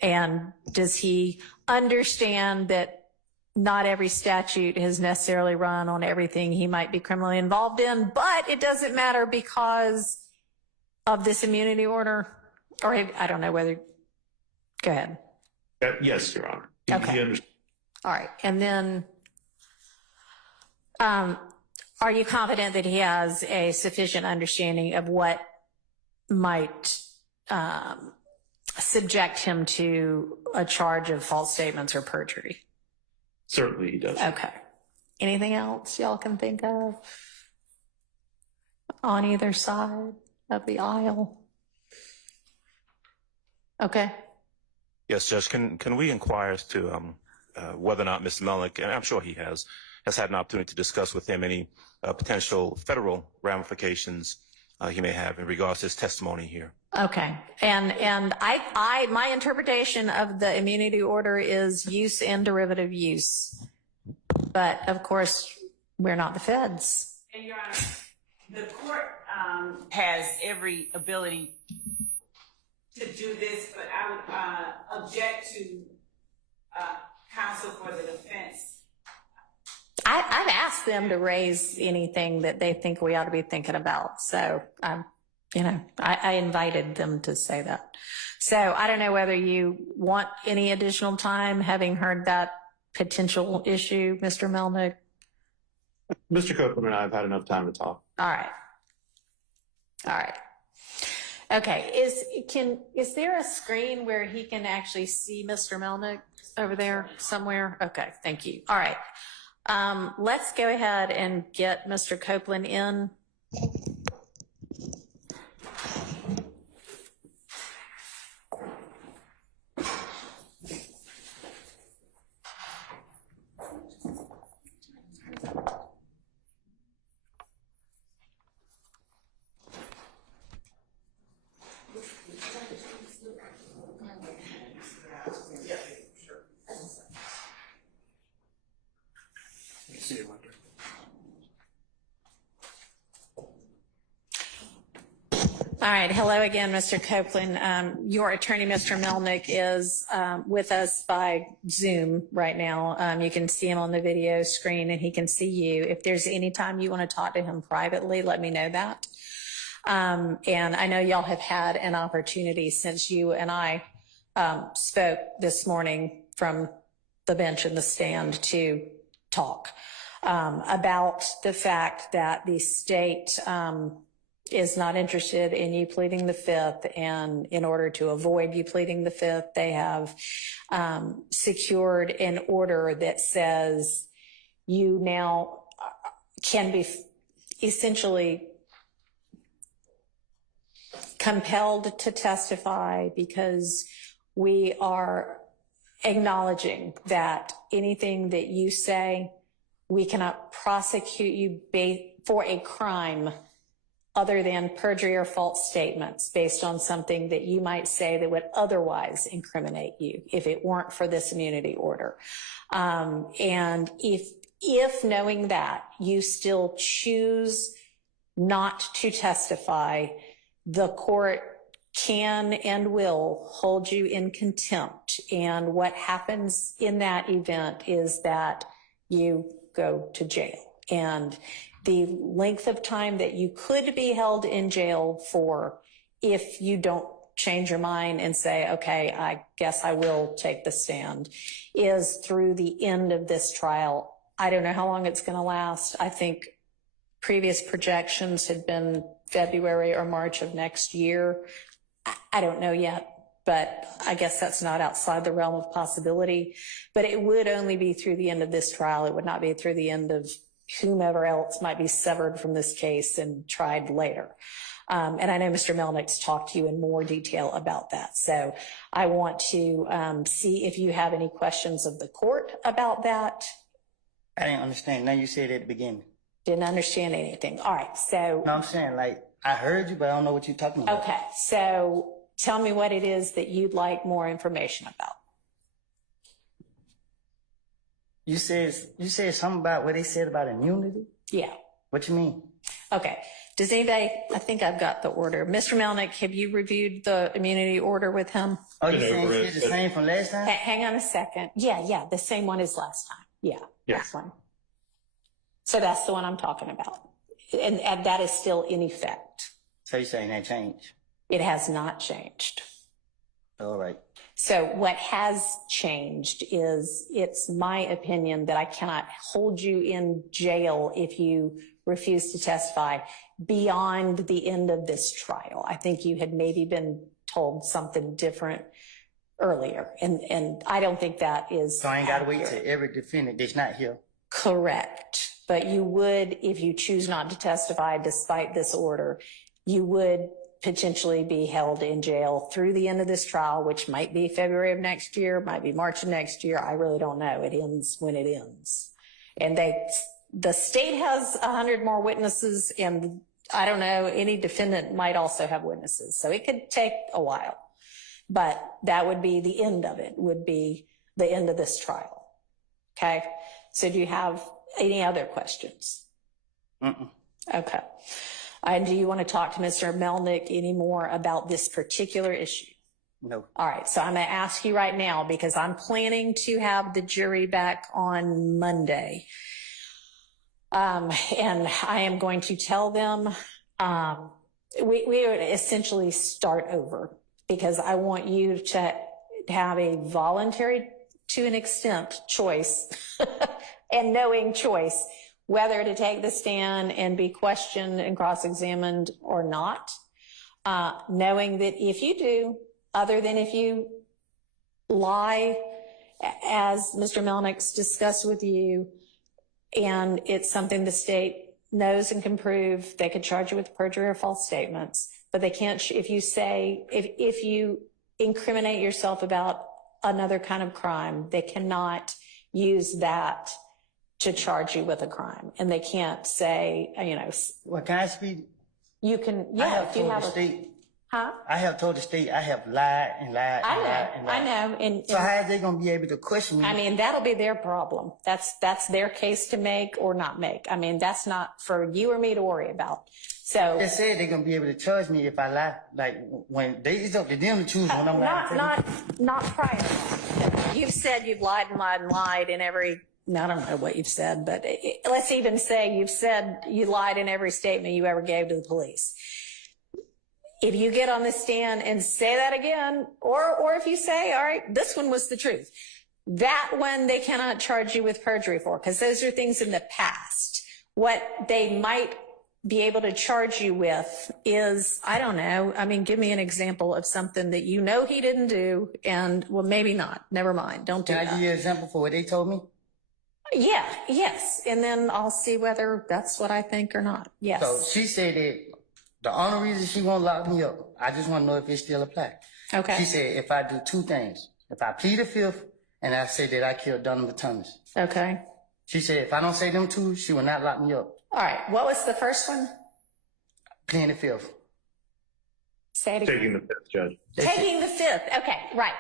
And does he understand that not every statute has necessarily run on everything he might be criminally involved in, but it doesn't matter because of this immunity order? Or I don't know whether, go ahead. Yes, Your Honor. Okay. All right. And then, are you confident that he has a sufficient understanding of what might subject him to a charge of false statements or perjury? Certainly he does. Okay. Anything else y'all can think of on either side of the aisle? Okay. Yes, Judge, can we inquire as to whether or not Mr. Melnick, and I'm sure he has had an opportunity to discuss with him any potential federal ramifications he may have in regards to his testimony here? Okay. And my interpretation of the immunity order is use and derivative use. But of course, we're not the feds. And Your Honor, the court has every ability to do this, but I would object to counsel for the defense. I've asked them to raise anything that they think we ought to be thinking about. So, I invited them to say that. So I don't know whether you want any additional time, having heard that potential issue, Mr. Melnick. Mr. Copeland and I have had enough time to talk. All right. Okay. Is there a screen where he can actually see Mr. Melnick over there somewhere? Okay. Thank you. All right. Let's go ahead and get Mr. Copeland in. See you Monday. All right. Hello again, Mr. Copeland. Your attorney, Mr. Melnick, is with us by Zoom right now. You can see him on the video screen and he can see you. If there's any time you want to talk to him privately, let me know that. And I know y'all have had an opportunity since you and I spoke this morning from the bench and the stand to talk about the fact that the state is not interested in you pleading the fifth, and in order to avoid you pleading the fifth, they have secured an order that says you now can be essentially compelled to testify because we are acknowledging that anything that you say, we cannot prosecute you for a crime other than perjury or false statements based on something that you might say that would otherwise incriminate you if it weren't for this immunity order. And if knowing that you still choose not to testify, the court can and will hold you in contempt. And what happens in that event is that you go to jail. And the length of time that you could be held in jail for, if you don't change your mind and say, okay, I guess I will take the stand, is through the end of this trial. I don't know how long it's going to last. I think previous projections had been February or March of next year. I don't know yet, but I guess that's not outside the realm of possibility. But it would only be through the end of this trial. It would not be through the end of whomever else might be severed from this case and tried later. And I know Mr. Melnick's talked to you in more detail about that. So I want to see if you have any questions of the court about that. I didn't understand. Now you said at the beginning. Didn't understand anything. All right. So. No, I'm saying, like, I heard you, but I don't know what you're talking about. Okay. So tell me what it is that you'd like more information about. You said something about what they said about immunity? Yeah. What you mean? Okay. Does anybody, I think I've got the order. Mr. Melnick, have you reviewed the immunity order with him? Oh, you saying it's the same from last time? Hang on a second. Yeah. The same one as last time. Yeah. This one. So that's the one I'm talking about. And that is still in effect. So you're saying that changed? It has not changed. All right. So what has changed is, it's my opinion that I cannot hold you in jail if you refuse to testify beyond the end of this trial. I think you had maybe been told something different earlier, and I don't think that is So I ain't got to wait till every defendant that's not here. Correct. But you would, if you choose not to testify despite this order, you would potentially be held in jail through the end of this trial, which might be February of next year, might be March of next year. I really don't know. It ends when it ends. And the state has 100 more witnesses, and I don't know, any defendant might also have witnesses. So it could take a while, but that would be the end of it, would be the end of this trial. Okay. So do you have any other questions? Okay. And do you want to talk to Mr. Melnick any more about this particular issue? No. All right. So I'm going to ask you right now, because I'm planning to have the jury back on Monday. And I am going to tell them, we would essentially start over, because I want you to have a voluntary, to an extent, choice and knowing choice whether to take the stand and be questioned and cross-examined or not, knowing that if you do, other than if you lie, as Mr. Melnick's discussed with you, and it's something the state knows and can prove, they could charge you with perjury or false statements, but they can't, if you incriminate yourself about another kind of crime, they cannot use that to charge you with a crime. And they can't say, Well, can I speak? You can, I yeah, have if you told have the state Huh? I have told the state I have lied and lied and lied and lied. I know. And So how are they going to be able to question me? I mean, that'll be their problem. That's their case to make or not make. I mean, that's not for you or me to worry about. So They said they're going to be able to charge me if I lie. Like, when it's up to them to choose when I'm lying. not prior. You've said you've lied and lied and lied in every, I don't know what you've said, but let's even say you've said you lied in every statement you ever gave to the police. If you get on the stand and say that again, or if you say, all right, this one was the truth, that one they cannot charge you with perjury for, because those are things in the past. What they might be able to charge you with is, I don't know, I mean, give me an example of something that you know he didn't do, and, well, maybe not. Never mind. Don't do that. Can I give you an example for what they told me? Yeah, yes. And then I'll see whether that's what I think or not. Yes. So she said that the only reason she won't lock me up, I just want to know if it still applies. Okay. She said if I do two things, if I plead the fifth and I say that I killed Donovan Thomas. Okay. She said if I don't say them two, she will not lock me up. All right. What was the first one? Pleading the fifth. Say it again. Taking the fifth, Judge. Taking the fifth. Okay, right.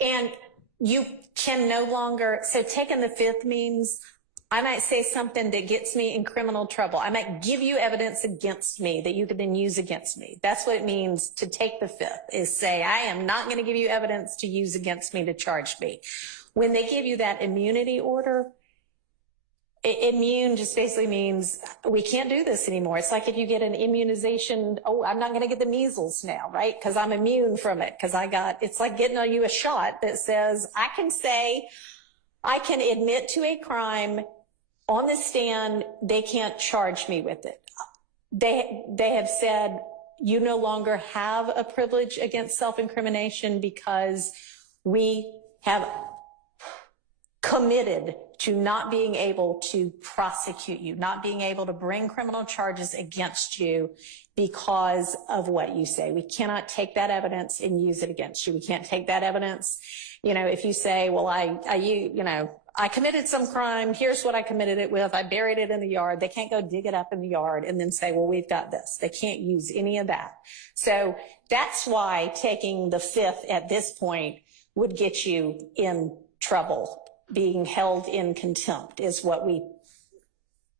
And you can no longer, so taking the fifth means I might say something that gets me in criminal trouble. I might give you evidence against me that you could then use against me. That's what it means to take the fifth, is say, I am not going to give you evidence to use against me to charge me. When they give you that immunity order, immune just basically means we can't do this anymore. It's like if you get an immunization, oh, I'm not going to get the measles now, right? Because I'm immune from it. Because it's like getting you a shot that says, I can admit to a crime on the stand, they can't charge me with it. They have said you no longer have a privilege against self-incrimination because we have committed to not being able to prosecute you, not being able to bring criminal charges against you because of what you say. We cannot take that evidence and use it against you. We can't take that evidence. If you say, well, I committed some crime. Here's what I committed it with. I buried it in the yard. They can't go dig it up in the yard and then say, well, we've got this. They can't use any of that. So that's why taking the fifth at this point would get you in trouble. Being held in contempt is what we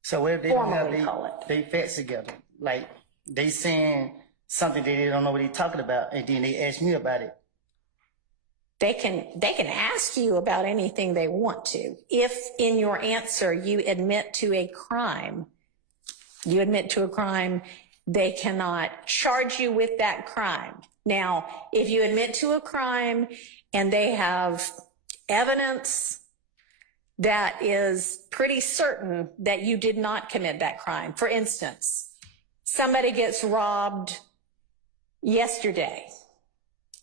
So what if they don't formally have call it. they facts together? Like they saying something that they don't know what they're talking about, and then they ask me about it. They can ask you about anything they want to. If in your answer you admit to a crime, they cannot charge you with that crime. Now, if you admit to a crime and they have evidence that is pretty certain that you did not commit that crime. For instance, somebody gets robbed yesterday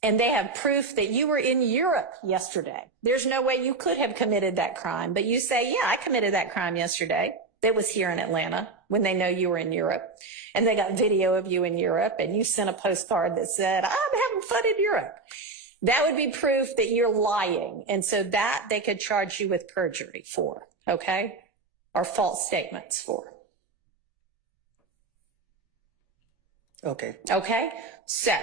and they have proof that you were in Europe yesterday. There's no way you could have committed that crime, but you say, yeah, I committed that crime yesterday. That was here in Atlanta when they know you were in Europe. And they got video of you in Europe and you sent a postcard that said, I'm having fun in Europe. That would be proof that you're lying. And so that they could charge you with perjury for, okay? Or false statements for. Okay. Okay? So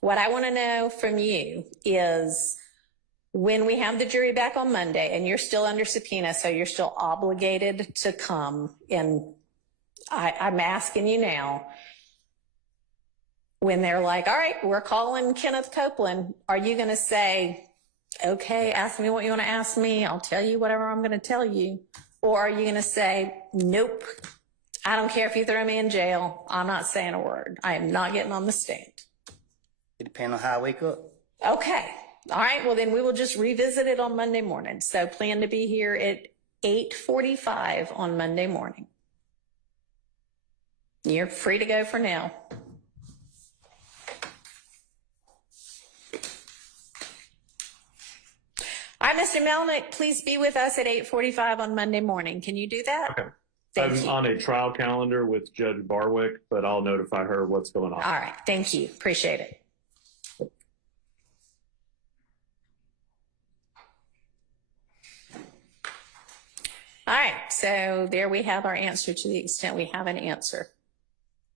what I want to know from you is when we have the jury back on Monday and you're still under subpoena, so you're still obligated to come, and I'm asking you now, when they're like, all right, we're calling Kenneth Copeland, are you going to say, okay, ask me what you want to ask me. I'll tell you whatever I'm going to tell you. Or are you going to say, nope, I don't care if you throw me in jail. I'm not saying a word. I am not getting on the stand. It depends on how I wake up. Okay. All right. Well, then we will just revisit it on Monday morning. So plan to be here at 8:45 on Monday morning. You're free to go for now. All right, Mr. Melnick, please be with us at 8:45 on Monday morning. Can you do that? Okay. Thank I'm you. on a trial calendar with Judge Barwick, but I'll notify her what's going on. All right. Thank you. Appreciate it. All right. So there we have our answer to the extent we have an answer.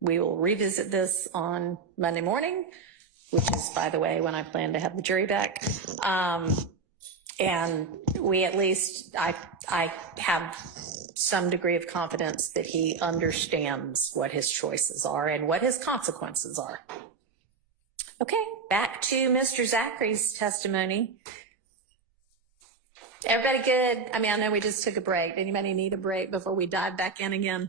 We will revisit this on Monday morning. which is, by the way, when I plan to have the jury back. And we at least, I have some degree of confidence that he understands what his choices are and what his consequences are. Okay, back to Mr. Zachary's testimony. Everybody good? I mean, I know we just took a break. Anybody need a break before we dive back in again?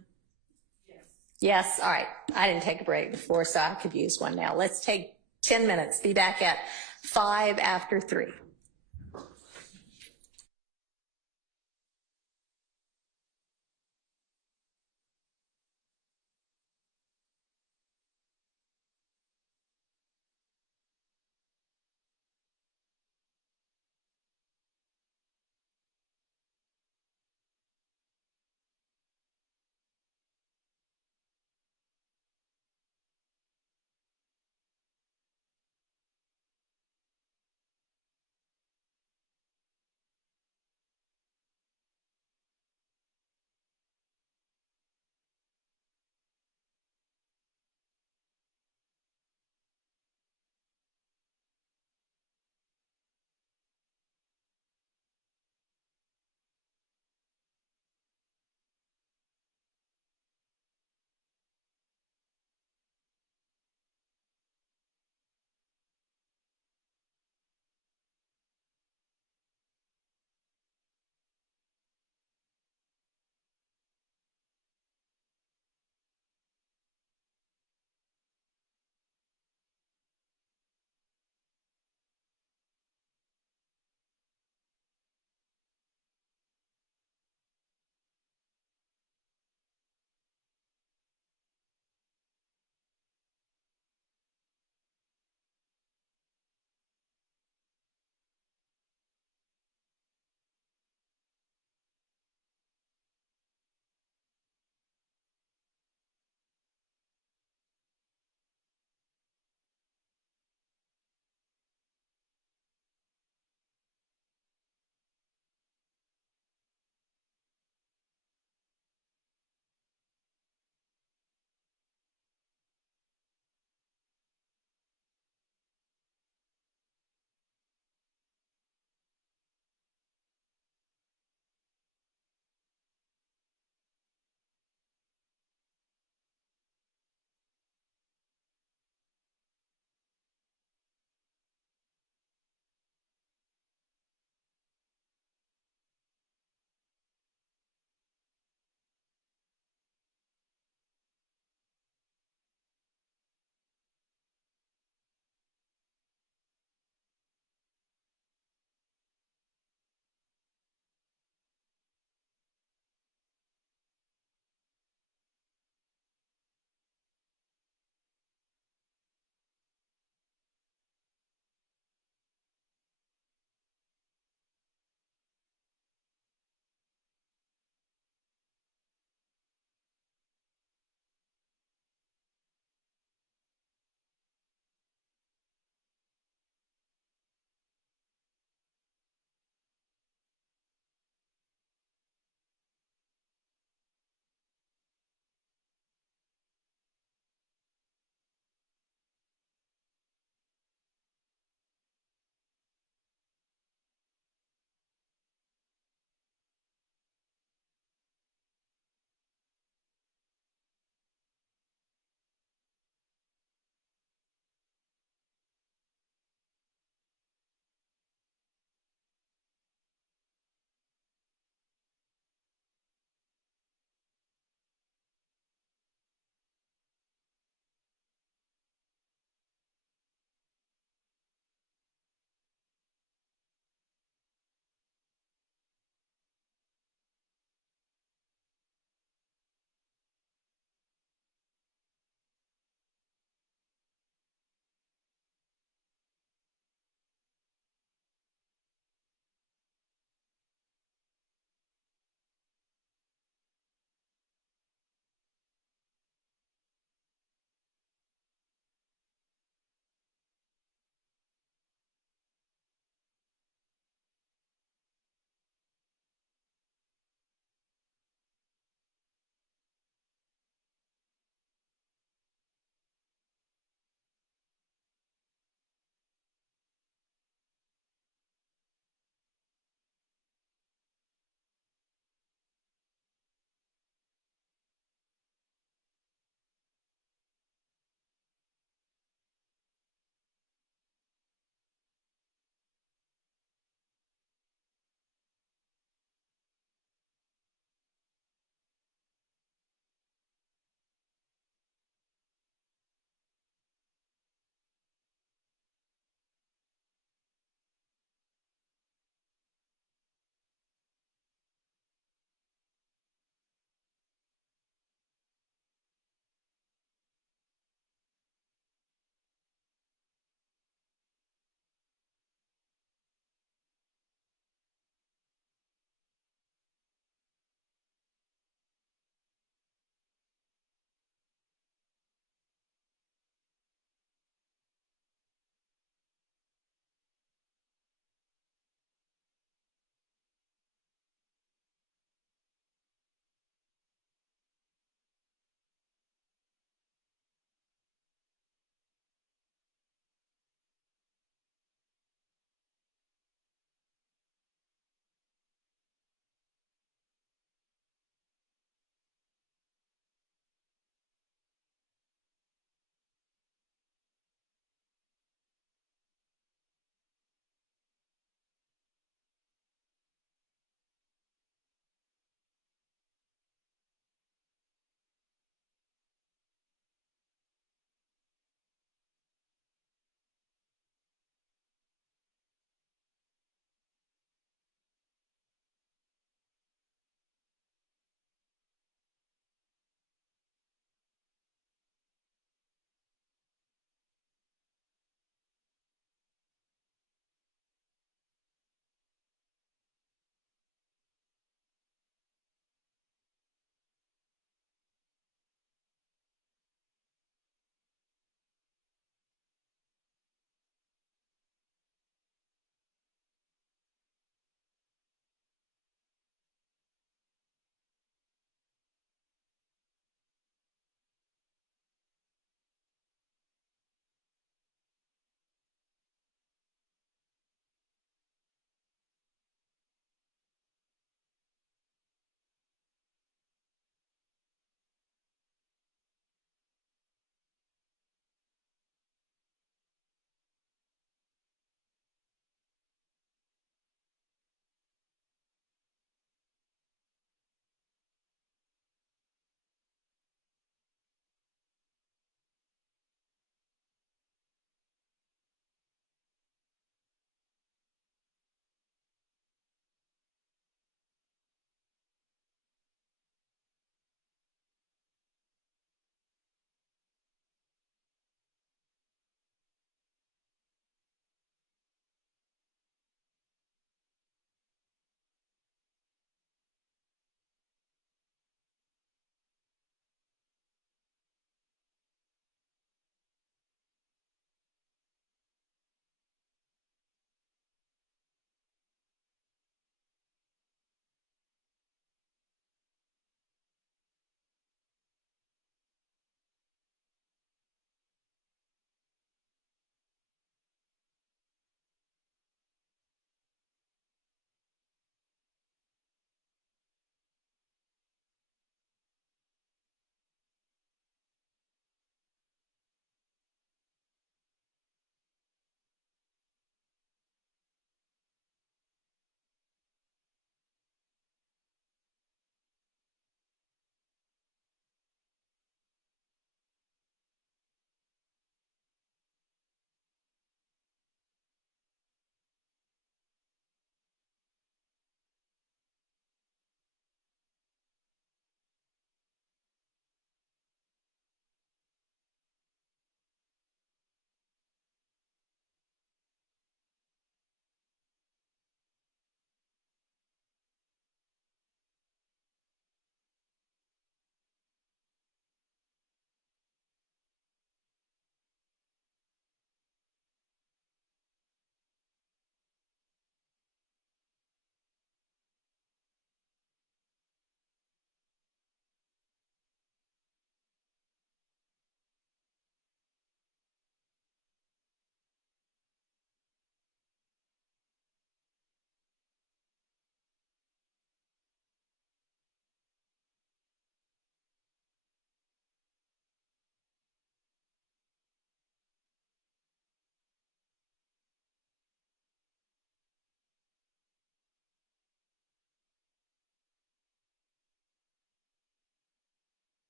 Yes, all right. I didn't take a break before, so I could use one now. Let's take 10 minutes. Be back at 5 after 3.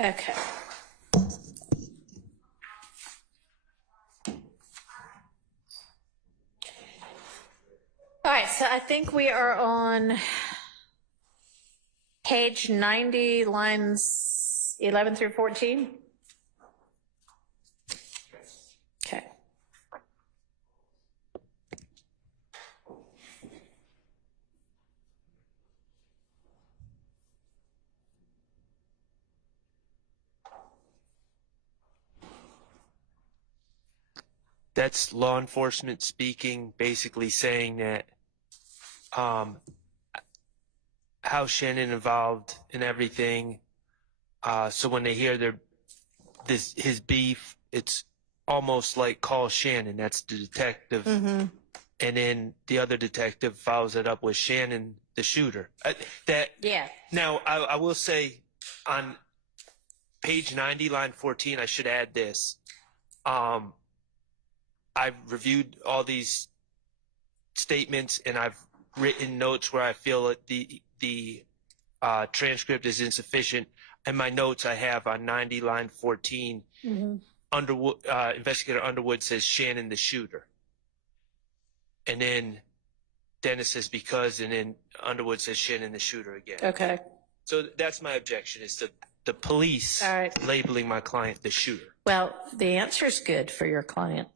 Okay. All right, so I think we are on page 90, lines 11 through 14. Okay. That's law enforcement speaking, basically saying that how Shannon involved in everything. So when they hear his beef, it's almost like call Shannon. That's the detective. Mm-hmm. And then the other detective follows it up with Shannon, the shooter. Yeah. Now, I will say on page 90, line 14, I should add this. I've reviewed all these statements and I've written notes where I feel that the transcript is insufficient. In my notes I have on 90, line 14, Underwood, Investigator Underwood says Shannon the shooter. And then Dennis says because, and then Underwood says Shannon the shooter again. Okay. So that's my objection, is the police labeling my client the shooter. Well, the answer is good for your client.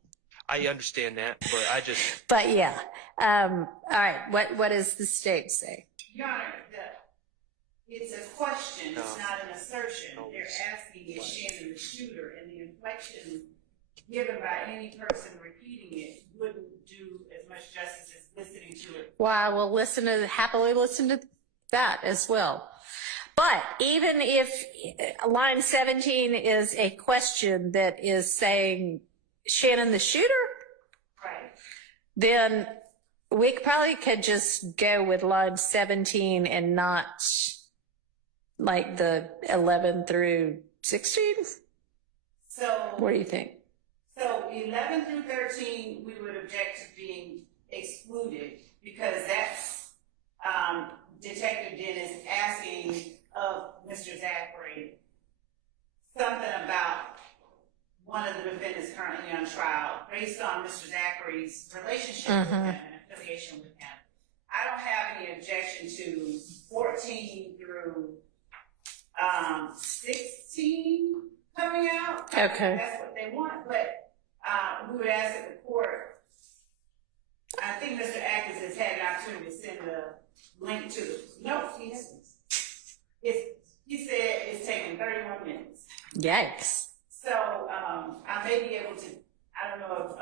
I understand that, but I just... But yeah. All right. What does the state say? Your Honor, it's a question. It's not an assertion. They're asking is Shannon the shooter, and the inflection given by any person repeating it wouldn't do as much justice as listening to it. Well, I will happily listen to that as well. But even if line 17 is a question that is saying Shannon the shooter, right, then we probably could just go with line 17 and not like the 11 through 16. So what do you think? So 11 through 13, we would object to being excluded because that's Detective Dennis asking of Mr. Zachary something about one of the defendants currently on trial based on Mr. Zachary's relationship with him and affiliation with him. I don't have any objection to 14 through 16 coming out. Okay. That's what they want, but we would ask that the court, I think Mr. Atkins has had an opportunity to send a link to the notes. He said it's taken 31 minutes. Yikes. So I may be able to, I don't know if...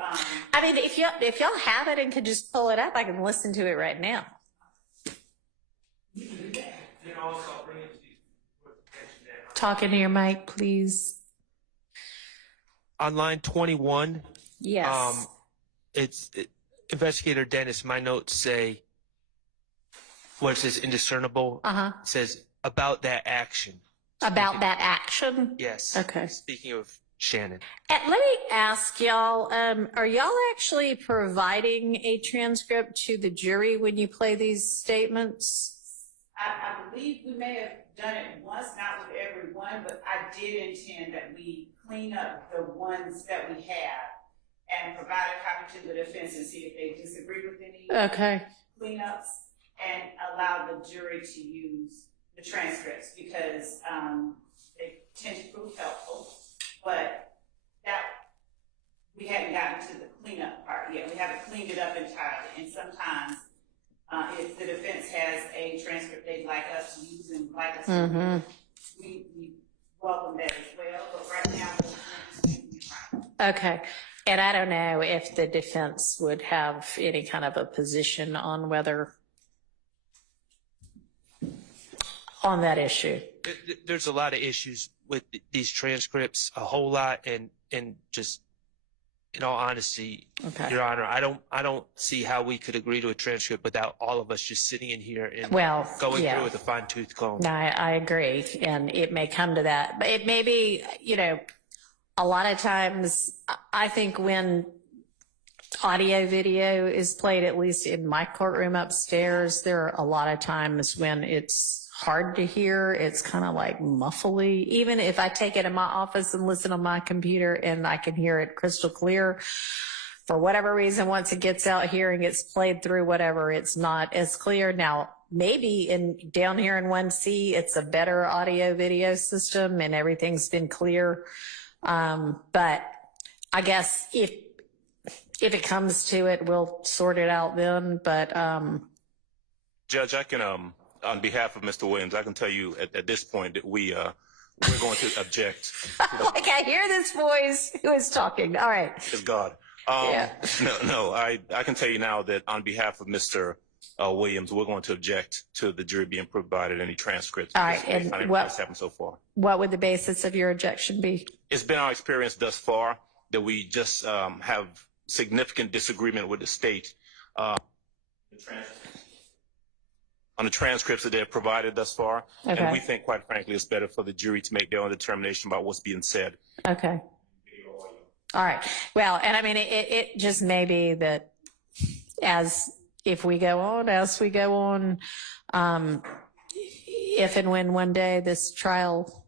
I mean, if y'all have it and could just pull it up, I can listen to it right now. You can do that. Then also bring it to you. Talk into your mic, please. On line 21, yes. Investigator Dennis, my notes say, where it says indiscernible, says about that action. About that action? Yes. Okay. Speaking of Shannon. Let me ask y'all, are y'all actually providing a transcript to the jury when you play these statements? I believe we may have done it once, not with every one, but I did intend that we clean up the ones that we have and provide a copy to the defense and see if they disagree with any cleanups and allow the jury to use the transcripts because they tend to prove helpful, but that we hadn't gotten to the cleanup part yet. We haven't cleaned it up entirely, and sometimes if the defense has a transcript they'd like us to use and like us to we welcome that as well, but right now we're Okay. And I don't know if the defense would have any kind of a position on whether on that issue. There's a lot of issues with these transcripts, a whole lot, and just in all honesty, Your Honor, I don't see how we could agree to a transcript without all of us just sitting in here and going through with a fine-tooth comb. No, I agree, and it may come to that, but it may be, a lot of times I think when audio video is played, at least in my courtroom upstairs, there are a lot of times when it's hard to hear. It's kind of like muffly. Even if I take it in my office and listen on my computer and I can hear it crystal clear, for whatever reason, once it gets out here and gets played through whatever, it's not as clear. Now, maybe down here in 1C, it's a better audio video system and everything's been clear. But I guess if it comes to it, we'll sort it out then. But Judge, I can on behalf of Mr. Williams, I can tell you at this point that we're going to object. Like I hear this voice who is talking. All right. It's God. Yeah. No, I can tell you now that on behalf of Mr. Williams, we're going to object to the jury being provided any transcripts. All right. And what's happened so far? What would the basis of your objection be? It's been our experience thus far that we just have significant disagreement with the state on the transcripts that they've provided thus far. Okay. And we think, quite frankly, it's better for the jury to make their own determination about what's being said. Okay. All right. Well, and I mean, it just may be that as we go on, if and when one day this trial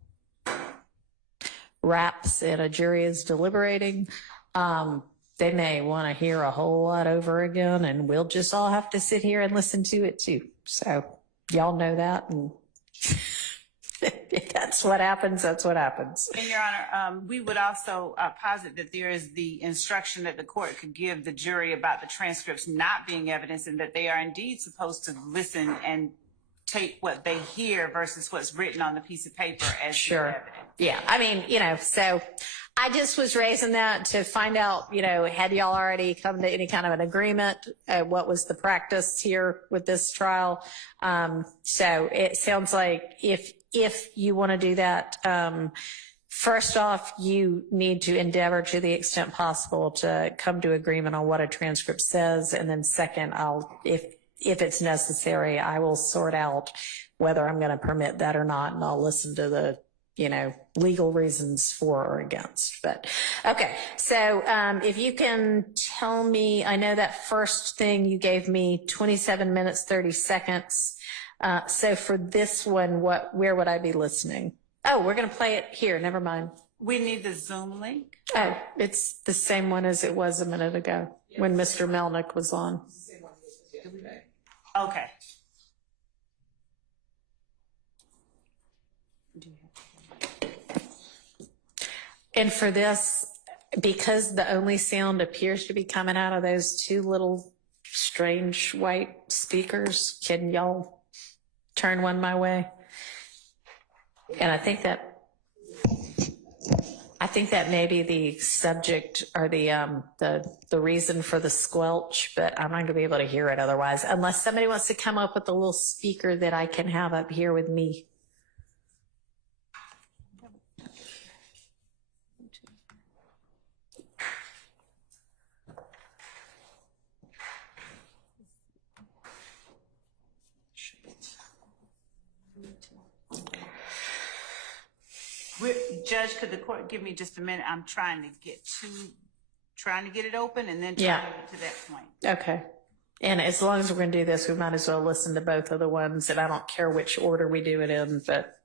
wraps and a jury is deliberating, they may want to hear a whole lot over again, and we'll just all have to sit here and listen to it too. So y'all know that, and if that's what happens, that's what happens. And Your Honor, we would also posit that there is the instruction that the court could give the jury about the transcripts not being evidence, and that they are indeed supposed to listen and take what they hear versus what's written on the piece of paper as evidence. Yeah, I mean, so I just was raising that to find out, had y'all already come to any kind of an agreement? What was the practice here with this trial? So it sounds like if you want to do that, first off, you need to endeavor to the extent possible to come to agreement on what a transcript says. And then second, if it's necessary, I will sort out whether I'm going to permit that or not. And I'll listen to the, legal reasons for or against. But okay. So, if you can tell me, I know that first thing you gave me 27 minutes, 30 seconds. So for this one, where would I be listening? Oh, we're going to play it here. Never mind. We need the Zoom link. Oh, it's the same one as it was a minute ago when Mr. Melnick was on. Okay. And for this, because the only sound appears to be coming out of those two little strange white speakers, can y'all turn one my way? And I think that may be the subject or the reason for the squelch, but I'm not going to be able to hear it otherwise, unless somebody wants to come up with a little speaker that I can have up here with me. Judge, could the court give me just a minute? I'm trying to get it open and then Yeah. trying to get to that point. Okay. And as long as we're going to do this, we might as well listen to both of the ones, and I don't care which order we do it in, but.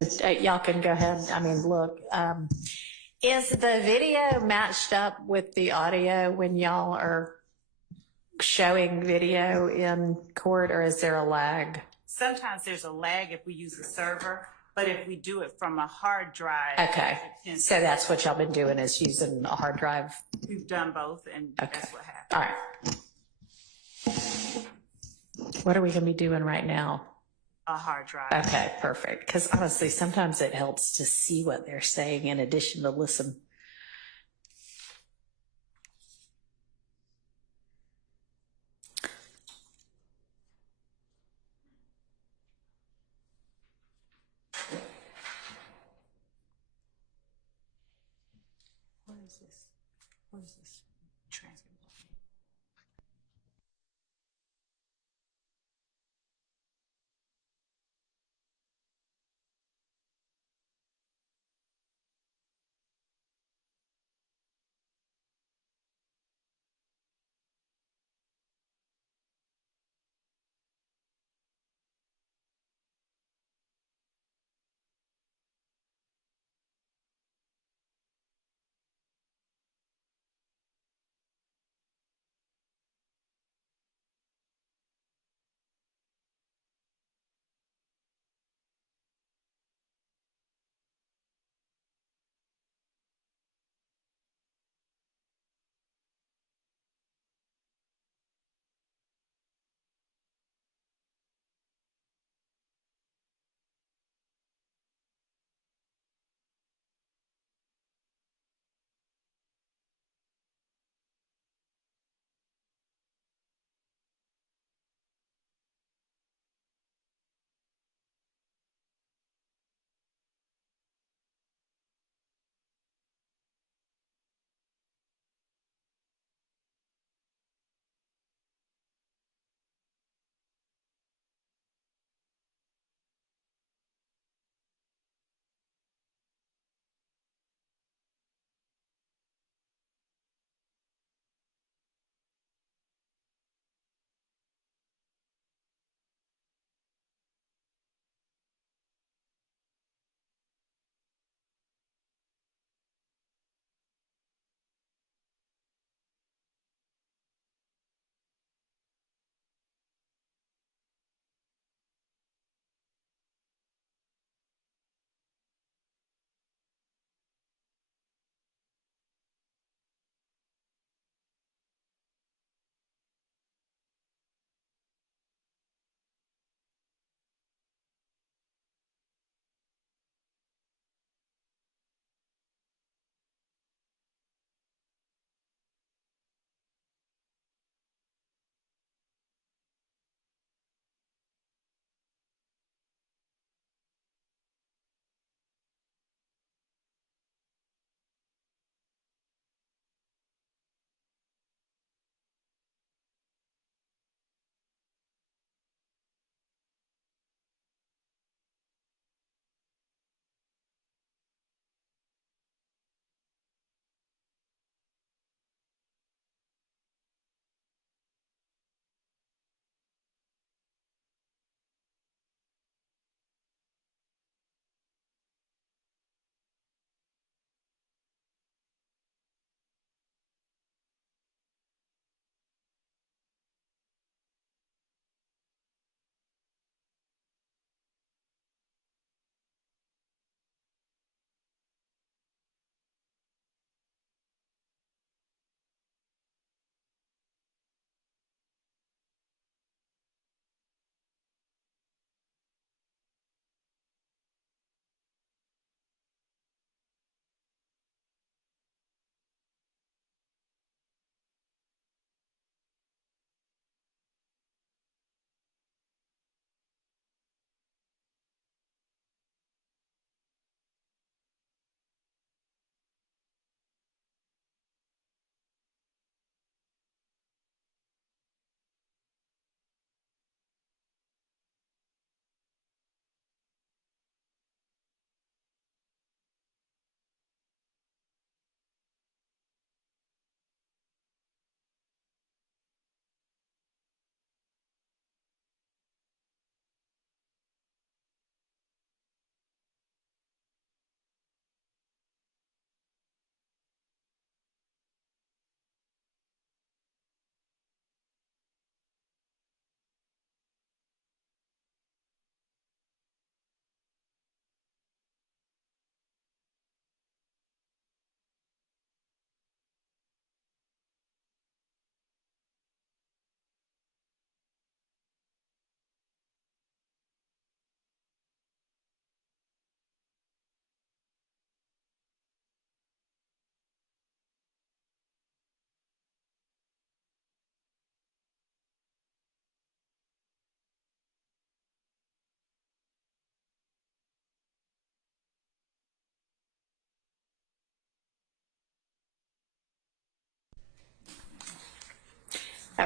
Y'all can go ahead. I mean, look, is the video matched up with the audio when y'all are showing video in court, or is there a lag? Sometimes there's a lag if we use a server, but if we do it from a hard drive. Okay, so that's what y'all been doing, is using a hard drive? We've done both, and that's what happened. All right. What are we going to be doing right now? A hard drive. Okay, perfect. Because honestly, sometimes it helps to see what they're saying in addition to listen. What is this? What is this? Transcript.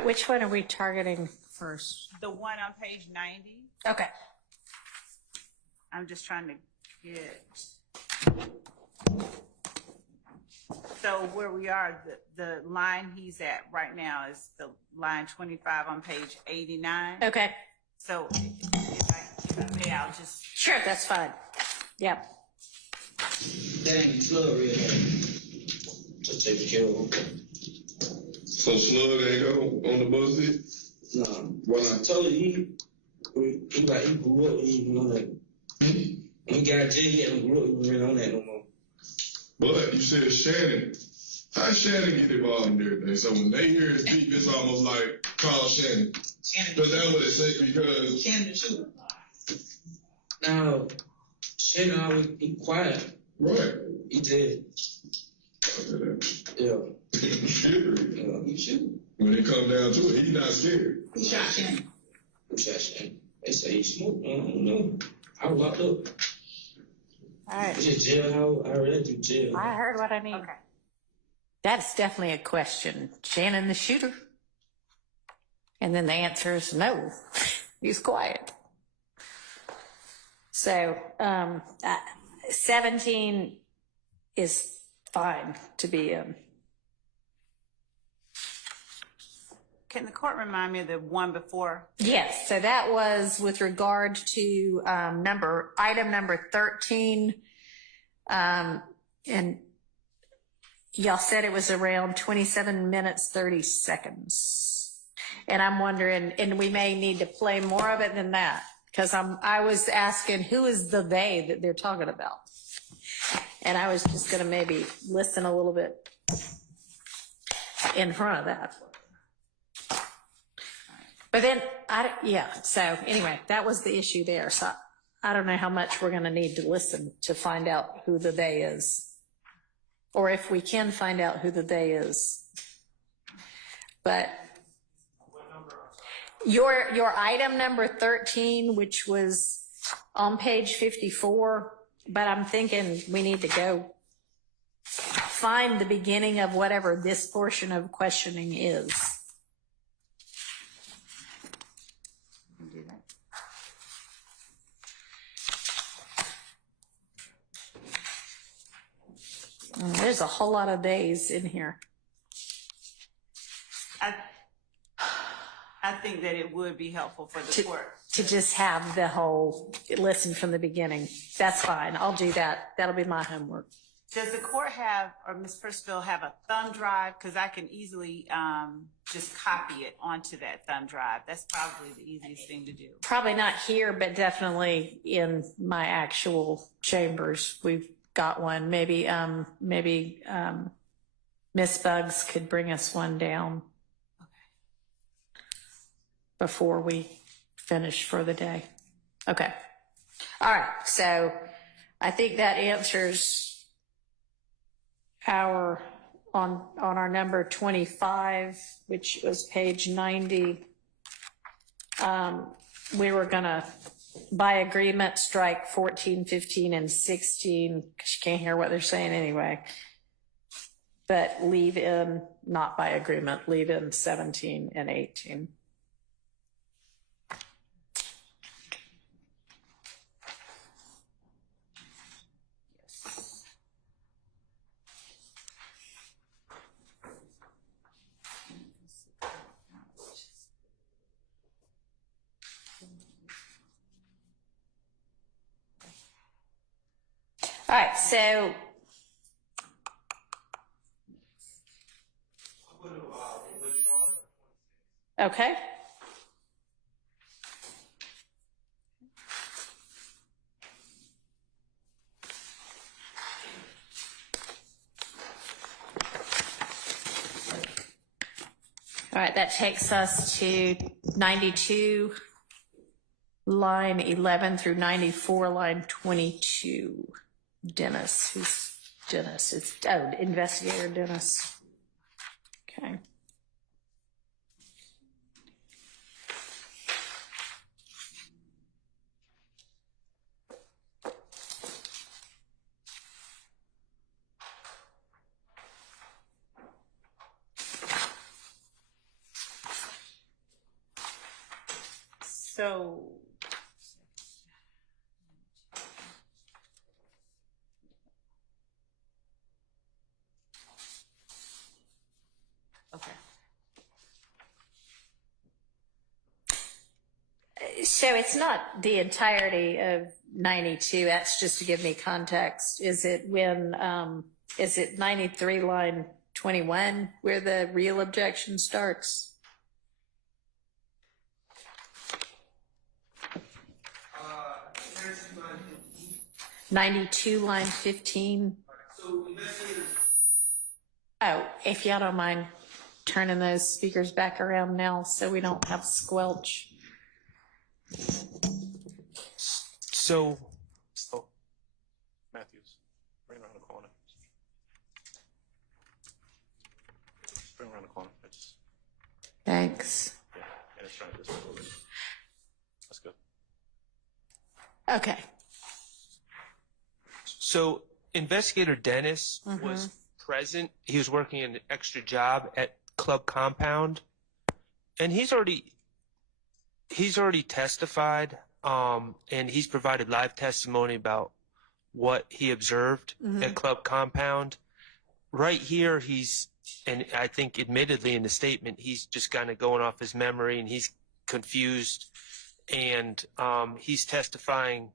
Which one are we targeting first? The one on page 90. Okay. I'm just trying to get. So where we are, the line he's at right now is the line 25 on page 89. Okay. So if I may, I'll just. Sure, that's fine. Yep. Dang, Slug real just take care of him. So Slug ain't go on the bus yet? No. Why not? I told you he grew up, he even on that. When he got jail, he hadn't grew up, he wasn't on that no more. But you said Shannon. How Shannon get involved in everything? So when they hear his speak, it's almost like call Shannon. Because that's what they say, because Shannon the shooter. Now, Shannon always be quiet. Right. He did. Yeah. He shoot. When it comes down to it, he's not scared. Who shot Shannon? Who shot Shannon? They say he smoked. I don't know. I was locked up. All right. It's just jail. I read through jail. I heard what I need. Okay. That's definitely a question. Shannon the shooter? And then the answer is no. He's quiet. So 17 is fine to be in. Can the court remind me of the one before? Yes, so that was with regard to item number 13. And y'all said it was around 27 minutes, 30 seconds. And I'm wondering, and we may need to play more of it than that, because I was asking, who is the they that they're talking about? And I was just going to maybe listen a little bit in front of that. But then, so anyway, that was the issue there. So I don't know how much we're going to need to listen to find out who the they is. Or if we can find out who the they is. But your item number 13, which was on page 54, but I'm thinking we need to go find the beginning of whatever this portion of questioning is. There's a whole lot of days in here. I think that it would be helpful for the court to just have the whole listen from the beginning. That's fine. I'll do that. That'll be my homework. Does the court have, or Ms. Percival, have a thumb drive? Because I can easily just copy it onto that thumb drive. That's probably the easiest thing to do. Probably not here, but definitely in my actual chambers. We've got one. Maybe Miss Bugs could bring us one down before we finish for the day. Okay. All right. So I think that answers on our number 25, which was page 90. We were gonna, by agreement, strike 14, 15, and 16, because you can't hear what they're saying anyway. But leave in, not by agreement, leave in 17 and 18. All right, so okay. All right, that takes us to 92, line 11 through 94, line 22. Dennis, who's Dennis? It's investigator Dennis. Okay. So. Okay. So it's not the entirety of 92. That's just to give me context. Is it is it 93 line 21 where the real objection starts? 92 line 15. Oh, if y'all don't mind turning those speakers back around now so we don't have squelch. So, Matthews, bring around the corner. Bring around the corner. Thanks. Yeah, and it's trying to just. That's good. Okay. So Investigator Dennis was present. He was working an extra job at Club Compound, and he's already testified, and he's provided live testimony about what he observed at Club Compound. Right here, and I think admittedly in the statement, he's just kind of going off his memory, and he's confused, and he's testifying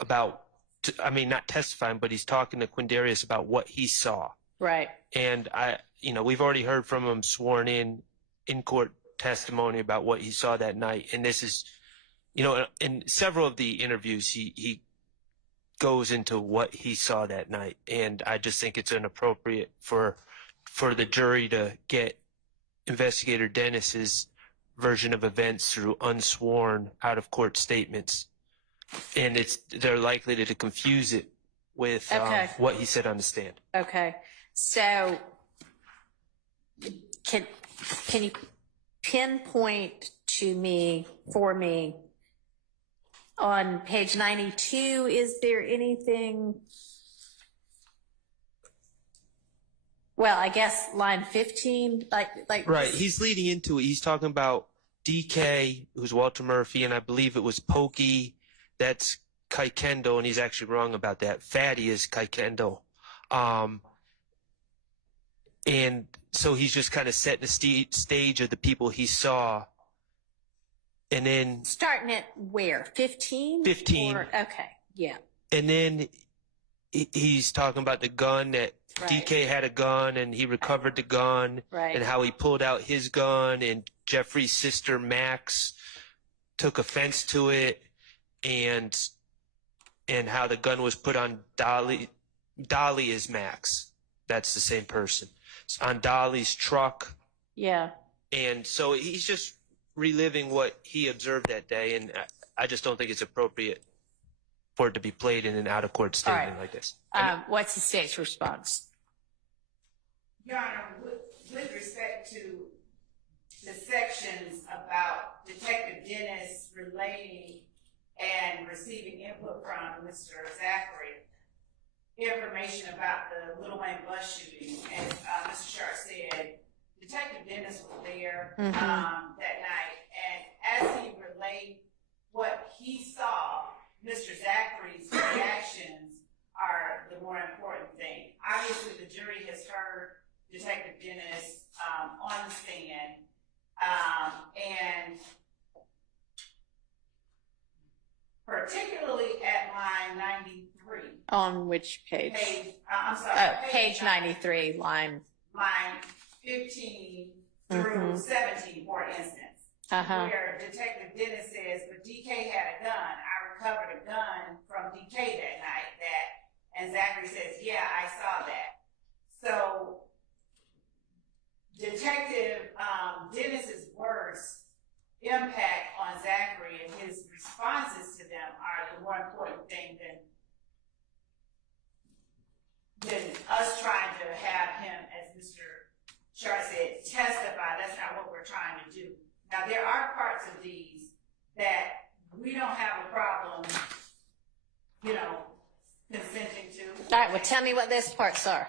about, not testifying, but he's talking to Quindarius about what he saw. Right. And we've already heard from him sworn in court testimony about what he saw that night. And this is, in several of the interviews, he goes into what he saw that night. And I just think it's inappropriate for the jury to get Investigator Dennis's version of events through unsworn out of court statements. And they're likely to confuse it with what he said on the stand. Okay. So can you pinpoint for me on page 92, is there anything, well, I guess line 15, like right. He's leading into it. He's talking about DK, who's Walter Murphy, and I believe it was Pokey. That's Kaikendo, and he's actually wrong about that. Fatty is Kaikendo. And so he's just kind of setting the stage of the people he saw. And then... Starting at where? 15? 15. Okay, yeah. And then he's talking about the gun that DK had a gun, and he recovered the gun. Right. And how he pulled out his gun, and Jeffrey's sister, Max, took offense to it. And how the gun was put on Dolly. Dolly is Max. That's the same person. It's on Dolly's truck. Yeah. And so he's just reliving what he observed that day, and I just don't think it's appropriate for it to be played in an out-of-court statement like this. What's the state's response? Your Honor, with respect to the sections about Detective Dennis relaying and receiving input from Mr. Zachary, information about the Little Wayne bus shooting, as Mr. Sharp said, Detective Dennis was there that night, and as he relayed what he saw, Mr. Zachary's reactions are the more important thing. Obviously, the jury has heard Detective Dennis on the stand, and particularly at line 93. On which page? I'm sorry. Page 93, line 15 through 17, for instance, where Detective Dennis says, but DK had a gun. I recovered a gun from DK that night. And Zachary says, yeah, I saw that. So Detective Dennis's words impact on Zachary and his responses to them are the more important thing than us trying to have him, as Mr. Sharp said, testify. That's not what we're trying to do. Now, there are parts of these that we don't have a problem, consenting to. All right, well, tell me what those parts are.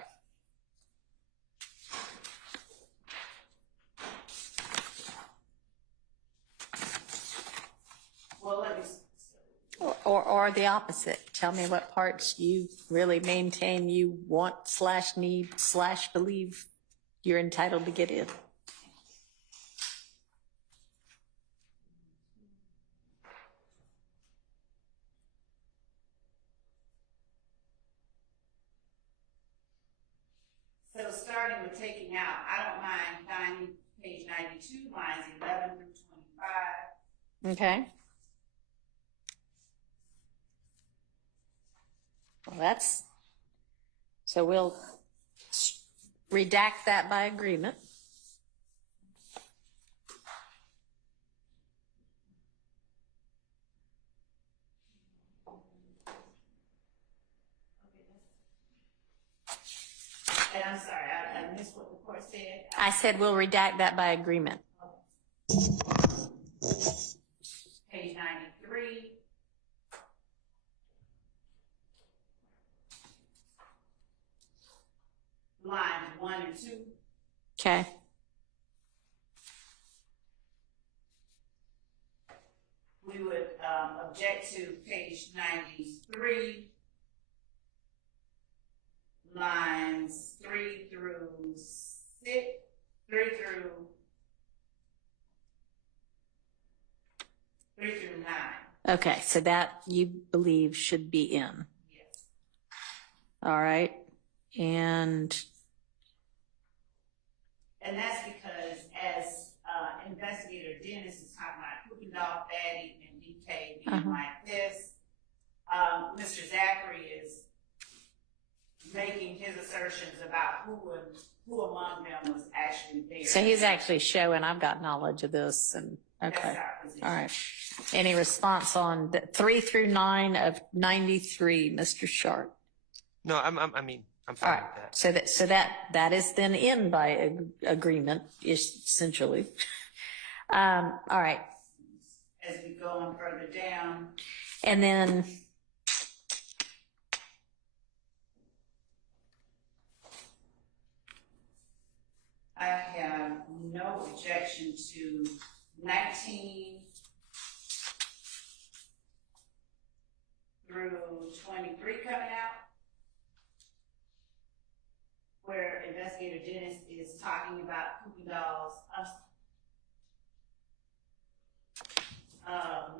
Or the opposite. Tell me what parts you really maintain you want / need / believe you're entitled to get in. So starting with taking out, I don't mind page 92, lines 11 through 25. Okay. Well, so we'll redact that by agreement. And I'm sorry, I missed what the court said. I said we'll redact that by agreement. Page 93. Lines 1 and 2. Okay. We would object to page 93, lines 3 through 9. Okay, so that you believe should be in. Yes. All right. And that's because as Investigator Dennis is talking about cooking dog fatty and DK being like this, Mr. Zachary is making his assertions about who among them was actually there. so he's actually showing I've got knowledge of this. And okay. That's our position. All right. Any response on 3 through 9 of 93, Mr. Sharp? No, I'm fine All right. with that. So that is then in by agreement, essentially. All right. As we go on further down. And then I have no objection to 19 through 23 coming out, where Investigator Dennis is talking about cooking dolls,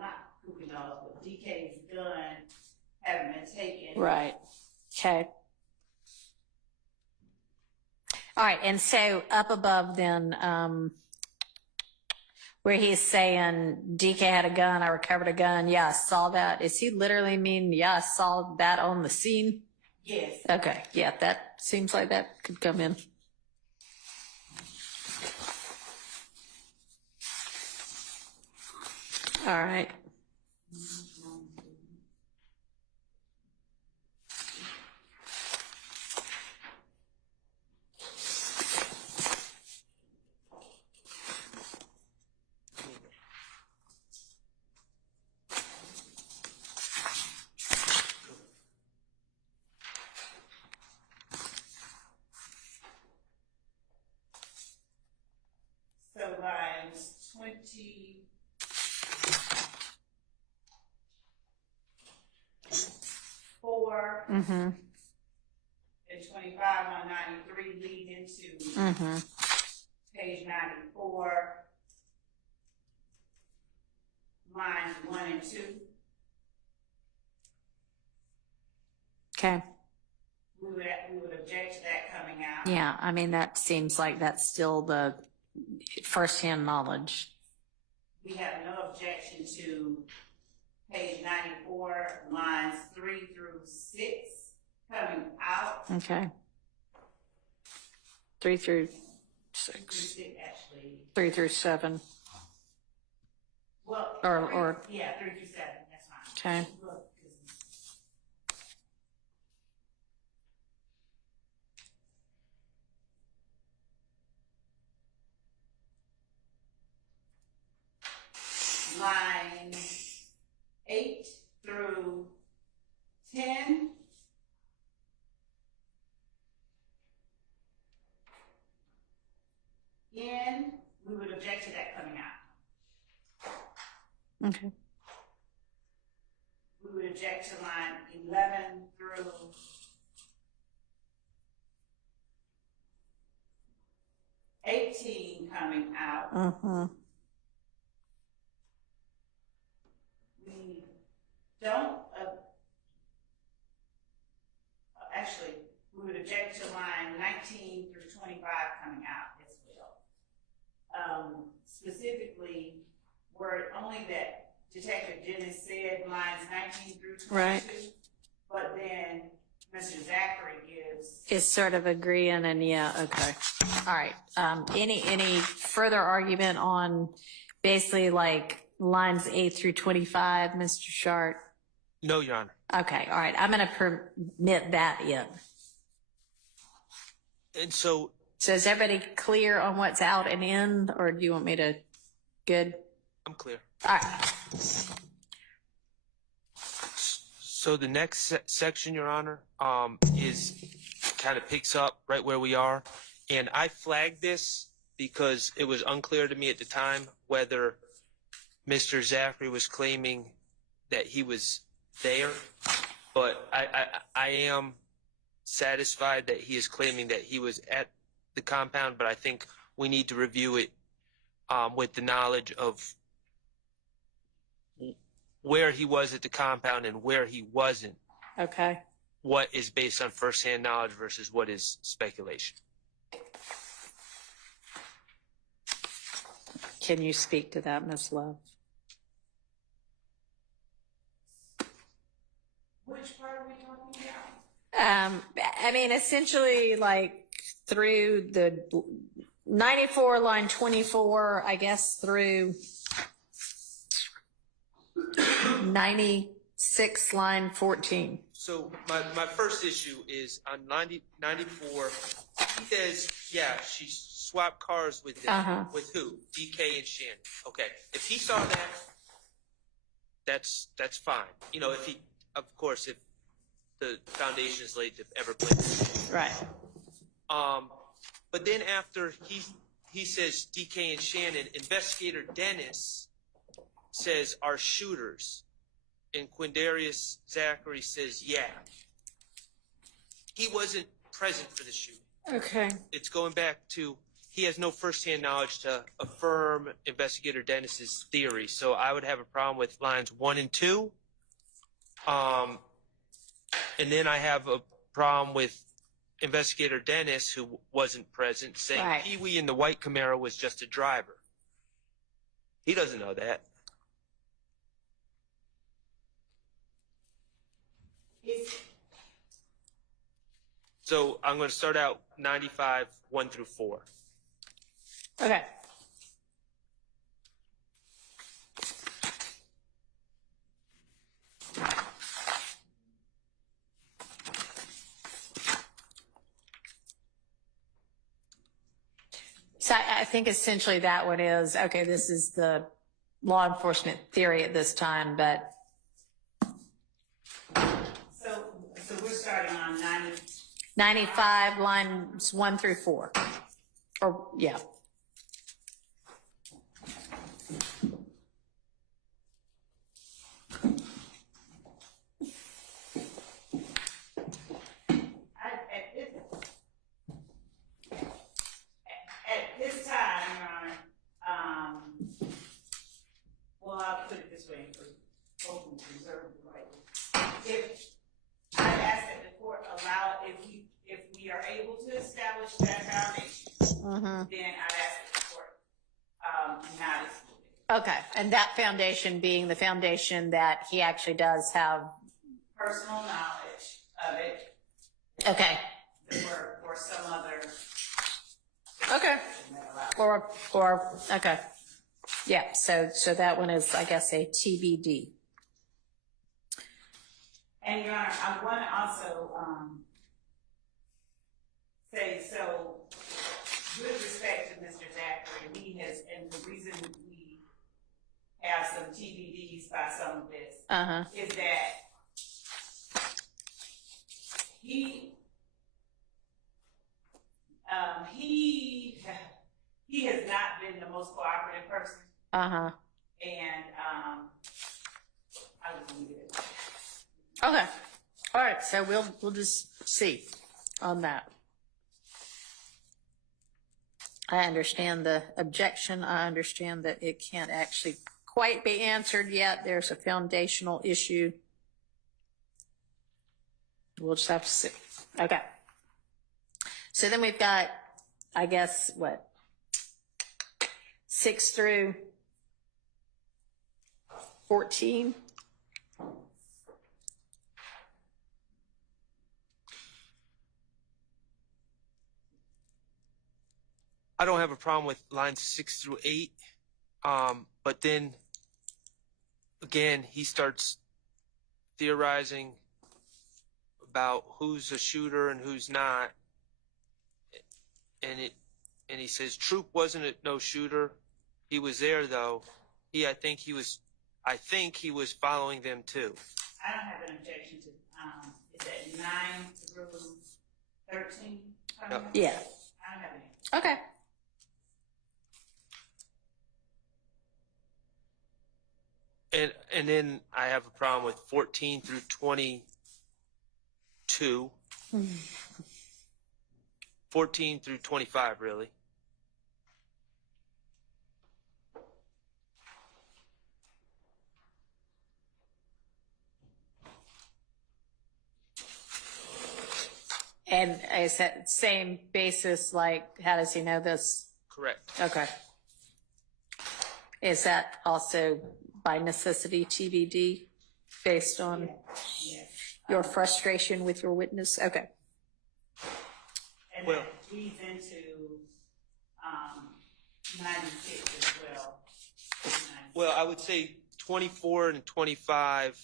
not cooking dolls, but DK's gun having been taken. right. Okay. All right. And so up above then, where he's saying DK had a gun, I recovered a gun. Yeah, I saw that. Is he literally mean, yeah, I saw that on the scene? Yes. Okay. Yeah, that seems like that could come in. All right. So lines 24 and 25 on 93 lead into page 94, lines 1 and 2. Okay. We would object to that coming out. Yeah, I mean, that seems like that's still the firsthand knowledge. We have no objection to page 94, lines 3 through 6 coming out. Okay. 3 through 6. Actually. 3 through 7. Well, Or 3 through 7, that's fine. okay. Line 8 through 10. In, we would object to that coming out. Okay. We object to line 11 through 18 coming out. Mm-hmm. We don't, actually, we would object to line 19 through 25 coming out as well. Specifically, word only that Detective Dennis said lines 19 through 22, Right. but then Mr. Zachary gives. Is sort of agreeing and yeah, okay. All right. Any further argument on basically like lines 8 through 25, Mr. Shart? No, Your Honor. Okay, all right. I'm going to permit that in. And so is everybody clear on what's out and in, or do you want me to? Good. I'm clear. All right. So the next section, Your Honor, is kind of picks up right where we are. And I flagged this because it was unclear to me at the time whether Mr. Zachary was claiming that he was there. But I am satisfied that he is claiming that he was at the compound, but I think we need to review it with the knowledge of where he was at the compound and where he wasn't. Okay. What is based on firsthand knowledge versus what is speculation. Can you speak to that, Ms. Love? Which part are we talking about? I mean, essentially, like through the 94 line 24, I guess, through 96 line 14. So my first issue is on 94. He says, yeah, she swapped cars with them. With who? DK and Shannon. Okay. If he saw that, that's fine. You know, if he, of course, if the foundation is laid to ever blame. Right. But then after he says DK and Shannon, Investigator Dennis says are shooters, and Quindarius Zachary says yeah. He wasn't present for the shooting. Okay. It's going back to he has no firsthand knowledge to affirm Investigator Dennis's theory. So I would have a problem with lines 1 and 2. And then I have a problem with Investigator Dennis, who wasn't present, saying Right. Pee-wee in the white Camaro was just a driver. He doesn't know that. So I'm going to start out 95, 1 through 4. Okay. So I think essentially that one is, okay, this is the law enforcement theory at this time, but. So we're starting on 95 lines 1 through 4. Or, yeah. At this time, Your Honor, well, I'll put it this way, for open to reserve the right. If I ask that the court allow, if we are able to establish that foundation, then I'd ask that the court not exclude it. Okay, and that foundation being the foundation that he actually does have. Personal knowledge of it. Okay. Or some other. Okay. Or, okay. Yeah, so that one is, I guess, a TBD. And Your Honor, I want to also say, so with respect to Mr. Zachary, he has, and the reason we have some TBDs by some of this is that he has not been the most cooperative person. And I would leave it. Okay. All right. So we'll just see on that. I understand the objection. I understand that it can't actually quite be answered yet. There's a foundational issue. We'll just have to see. Okay. So then we've got, I guess, what? 6 through 14. I don't have a problem with lines 6 through 8, but then again he starts theorizing about who's a shooter and who's not, and he says Troop wasn't no shooter. He was there though. I think he was following them too. I don't have an objection to, is that 9 through 13? Yep. Yeah. I don't have any. Okay. And then I have a problem with 14 through 22. 14 through 25, really. And is that same basis, like, how does he know this? Correct. Okay. Is that also by necessity TBD, based on your frustration with your witness? Okay. And Well- that feeds into 96 as well. 96. Well, I would say 24 and 25,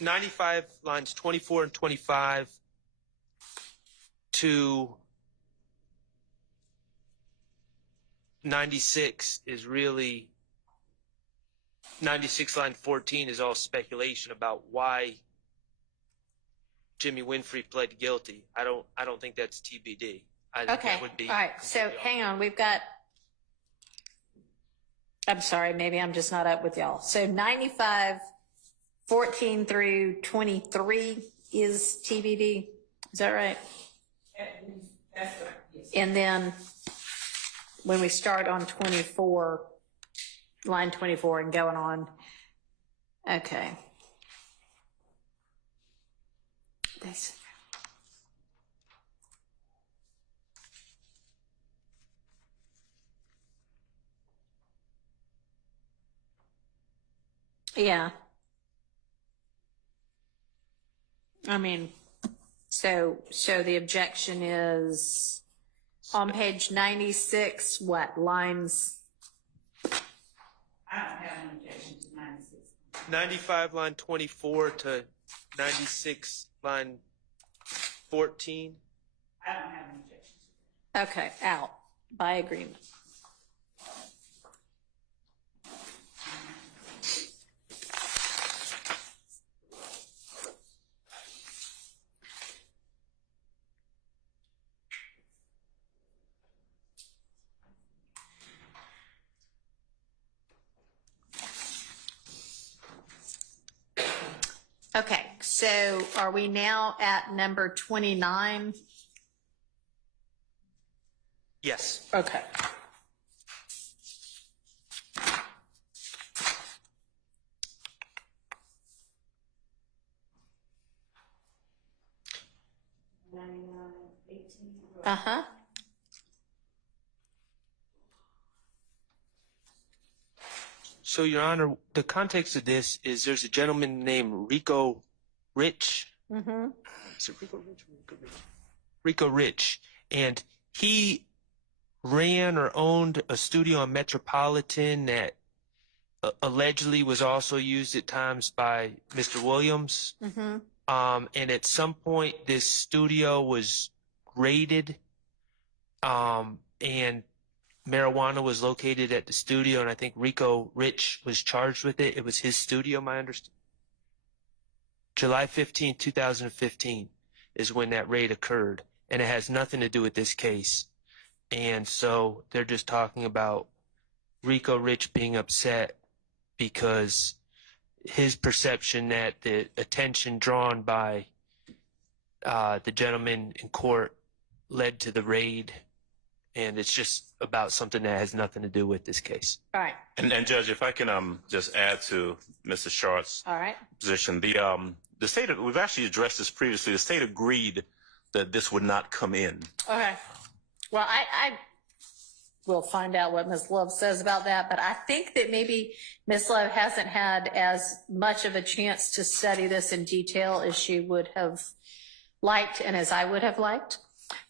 95 lines 24 and 25 to 96 is really 96 line 14 is all speculation about why Jimmy Winfrey pled guilty. I don't think that's TBD. I think Okay. that would be All right. So hang on. We've got, I'm sorry, maybe I'm just not up with y'all. So 95, 14 through 23 is TBD. Is that right? That's right. Yes. And then when we start on 24, line 24 and going on, okay. That's, yeah. I mean, so the objection is on page 96, what, lines? I don't have an objection to 96. 95 line 24 to 96 line 14. I don't have an objection to that. Okay, out by agreement. Okay, so are we now at number 29? Yes. Okay. Uh-huh. So, Your Honor, the context of this is there's a gentleman named Rico Rich. Mm-hmm. Is it Rico Rich or Rico Rich? Rico Rich. And he ran or owned a studio on Metropolitan that allegedly was also used at times by Mr. Williams. Mm-hmm. And at some point, this studio was raided, and marijuana was located at the studio, and I think Rico Rich was charged with it. It was his studio, my understanding. July 15, 2015 is when that raid occurred, and it has nothing to do with this case. And so they're just talking about Rico Rich being upset because his perception that the attention drawn by the gentleman in court led to the raid, and it's just about something that has nothing to do with this case. All right. And Judge, if I can just add to Mr. Shart's All right. position, the state, we've actually addressed this previously. The state agreed that this would not come in. Okay. Well, I will find out what Ms. Love says about that, but I think that maybe Ms. Love hasn't had as much of a chance to study this in detail as she would have liked and as I would have liked.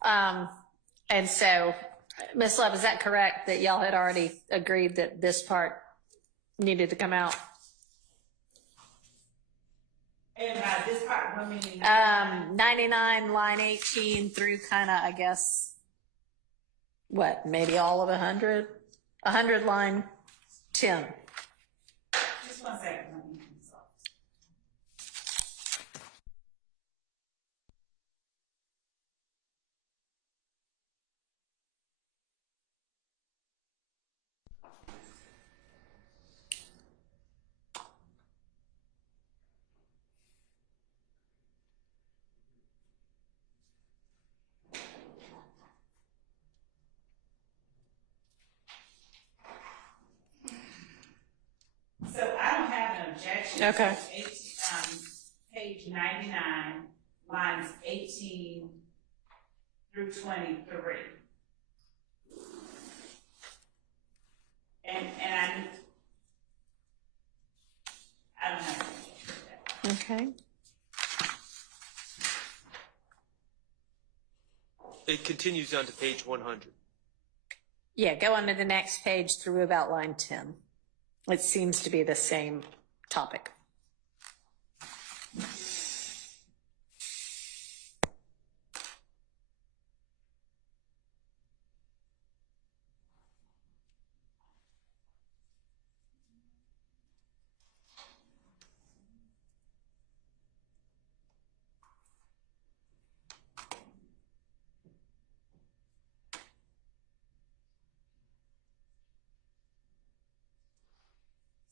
And so, Ms. Love, is that correct that y'all had already agreed that this part needed to come out? And this part, what meaning? 99, line 18 through kind of, I guess, what, maybe all of 100? 100, line 10. Just one second. So I don't have an objection. Okay. Page 99, lines 18 through 23. And I don't have an objection with that. Okay. It continues on to page 100. Yeah, go on to the next page through about line 10. It seems to be the same topic.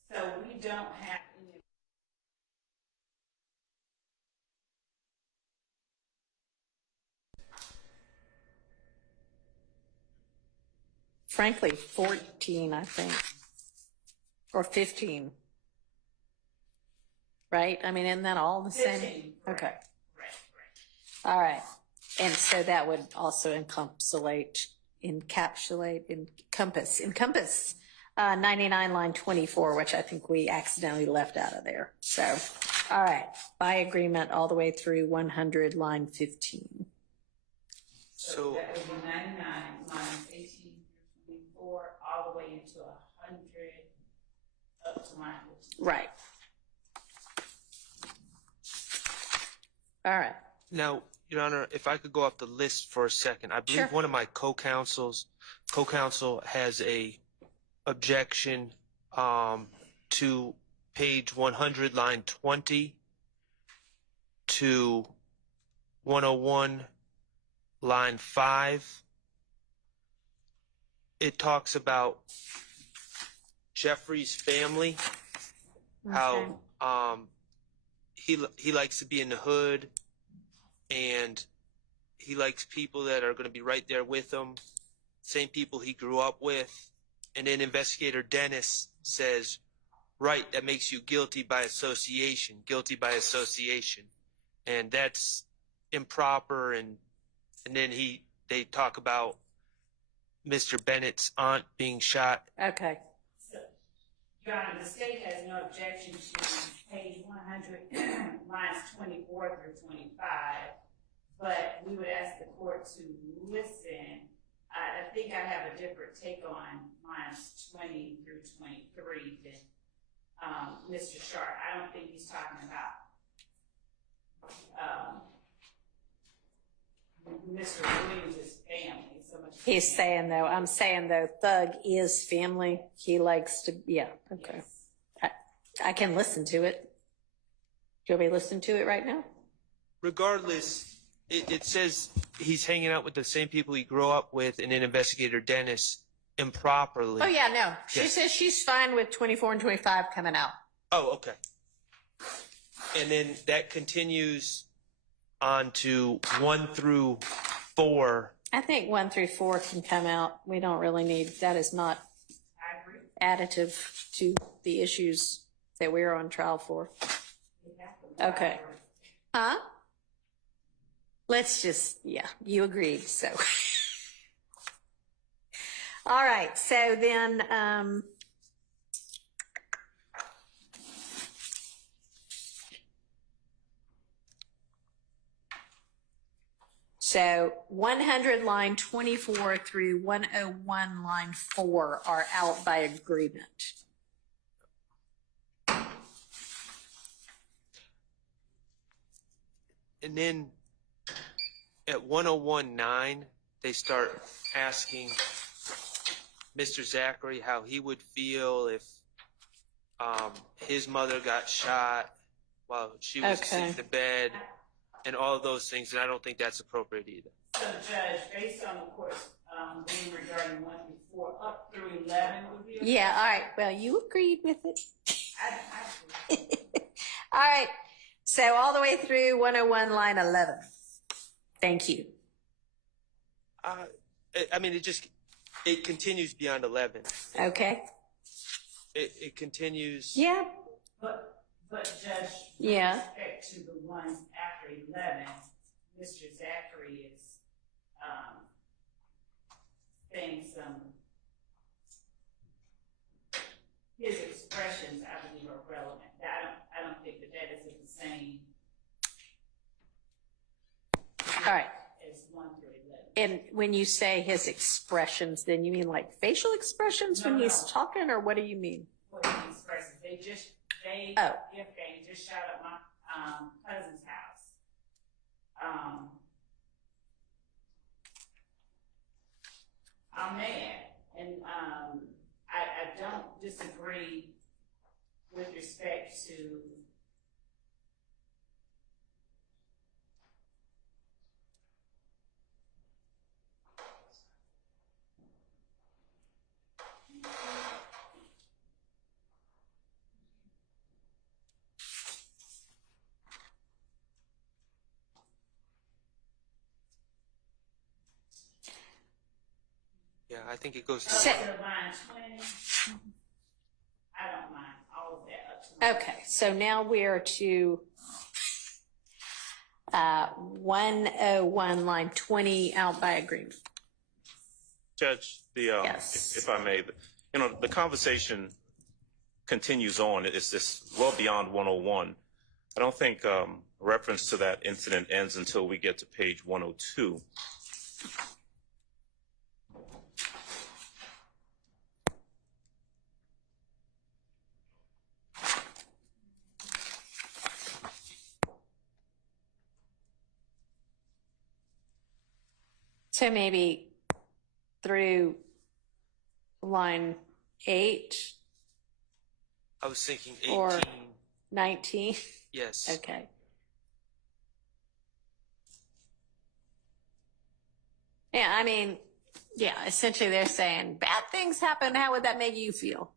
So we don't have any. Frankly, 14, I think, or 15. Right? I mean, isn't that all the same? 15, Okay. Right. All right. And so that would also encompass 99, line 24, which I think we accidentally left out of there. So, all right, by agreement, all the way through 100, line 15. So that would be 99, lines 18 through 24, all the way into 100, up to line 15. Right. All right. Now, Your Honor, if I could go off the list for a second, I believe Sure. one of my co-counsel has a objection to page 100, line 20 to 101, line 5. It talks about Jeffrey's family, how he likes to be in the hood, and he likes people that are going to be right there with him, same people he grew up with. And then Investigator Dennis says, right, that makes you guilty by association. And that's improper. And then they talk about Mr. Bennett's aunt being shot. Okay. So, Your Honor, the state has no objection to page 100, lines 24 through 25, but we would ask the court to listen. I think I have a different take on lines 20 through 23 than Mr. Sharp. I don't think he's talking about Mr. Williams' family so much. He's saying, though, I'm saying, though, Thug is family. He likes to, yeah, okay. Yes. I can listen to it. Do you want me to listen to it right now? Regardless, it says he's hanging out with the same people he grew up with, and then Investigator Dennis improperly. Oh, yeah, no. She Yes. says she's fine with 24 and 25 coming out. Oh, okay. And then that continues on to 1 through 4. I think 1 through 4 can come out. We don't really need, that is not additive to the issues that we're on trial for. Okay. Huh? Let's just, yeah, you agreed, so. All right, so then, so 100 line 24 through 101 line 4 are out by agreement. And then at 101.9, they start asking Mr. Zachary how he would feel if his mother got shot while she was Okay. in the bed and all of those things, and I don't think that's appropriate either. So, Judge, based on the court's ruling regarding 1 through 4 up through 11 would be okay? Yeah, all right, well, you agreed with it. I All right, so all the way through 101 line 11. Thank you. I mean, it continues beyond 11. Okay. It continues. Yeah. But Judge, Yeah. with respect to the ones after 11, Mr. Zachary is saying his expressions, I believe, are relevant. I don't think that is the same All right. as 1 through 11. And when you say his expressions, then you mean like facial expressions when he's talking, or what do you mean? What he expresses, they just shot up my cousin's house. I'm mad, and I don't disagree with respect to Yeah, I think it goes to line 20. I don't mind all of that up to Okay, so now we're to 101 line 20 out by agreement. Judge, Yes. if I may, the conversation continues on. It's just well beyond 101. I don't think reference to that incident ends until we get to page 102. So maybe through line 8 I was thinking 18. or 19. Yes. Okay. Yeah, I mean, yeah, essentially they're saying bad things happen. How would that make you feel?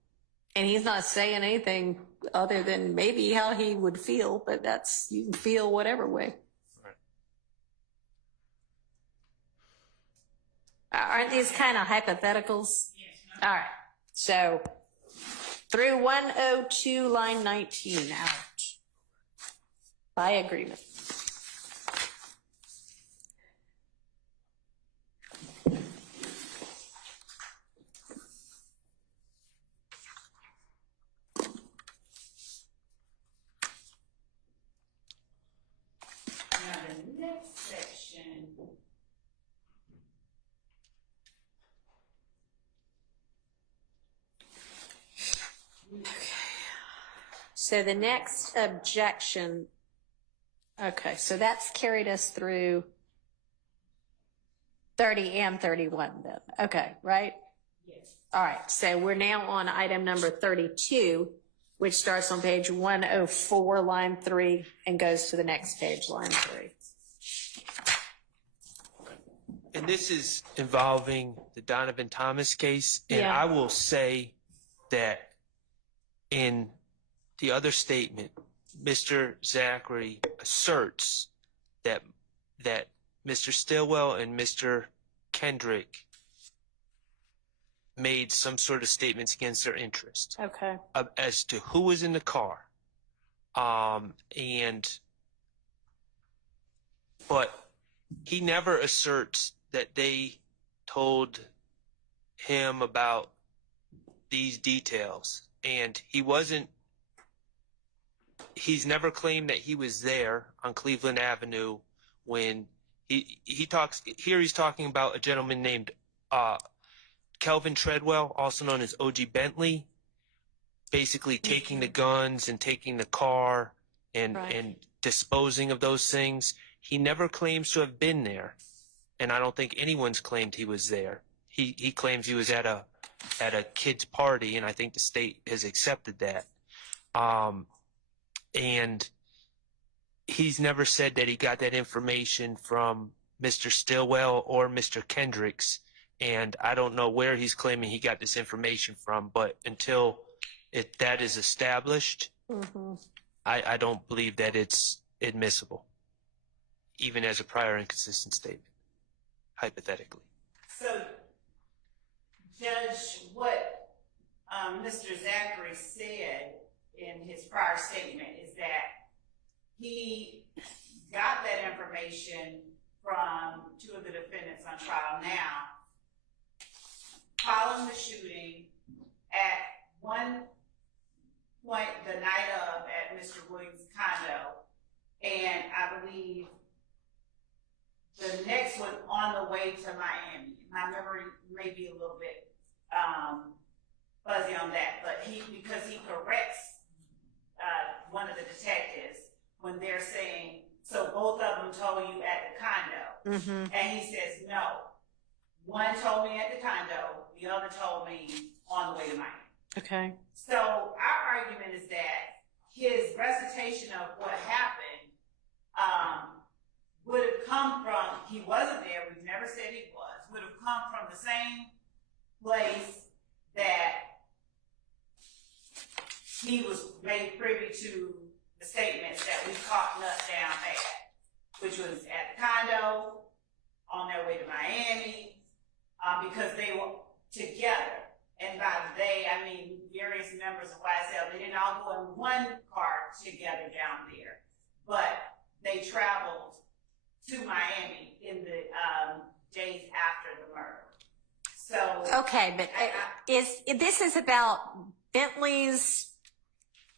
And he's not saying anything other than maybe how he would feel, but you can feel whatever way. Aren't these kind of hypotheticals? All right. So through 102 line 19 out by agreement. Now, the next section. So the next objection, okay, so that's carried us through 30 and 31 then. Okay, right? Yes. All right, so we're now on item number 32, which starts on page 104, line 3, and goes to the next page, line 3. And this is involving the Donovan Thomas case. And Yeah. I will say that in the other statement, Mr. Zachary asserts that Mr. Stillwell and Mr. Kendrick made some sort of statements against their interest. Okay. As to who was in the car. But he never asserts that they told him about these details. And he's never claimed that he was there on Cleveland Avenue when he talks, here he's talking about a gentleman named Kelvin Treadwell, also known as O.G. Bentley, basically taking the guns and taking the car and disposing of those things. He never claims to have been there, and I don't think anyone's claimed he was there. He claims he was at a kid's party, and I think the state has accepted that. And he's never said that he got that information from Mr. Stillwell or Mr. Kendricks, and I don't know where he's claiming he got this information from, but until that is established, I don't believe that it's admissible, even as a prior inconsistent statement, hypothetically. So, Judge, what Mr. Zachary said in his prior statement is that he got that information from two of the defendants on trial now, following the shooting at one point the night of at Mr. Williams' condo, and I believe the next one on the way to Miami. My memory may be a little bit fuzzy on that, but because he corrects one of the detectives when they're saying, so both of them told you at the condo, and he says no. One told me at the condo, the other told me on the way to Miami. Okay. So our argument is that his recitation of what happened would have come from, he wasn't there, we've never said he was, would have come from the same place that he was made privy to the statements that we caught Nuts down at, which was at the condo, on their way to Miami, because they were together. And by they, I mean various members of YSL. They didn't all go in one car together down there, but they traveled to Miami in the days after the murder. So Okay, but this is about Bentley's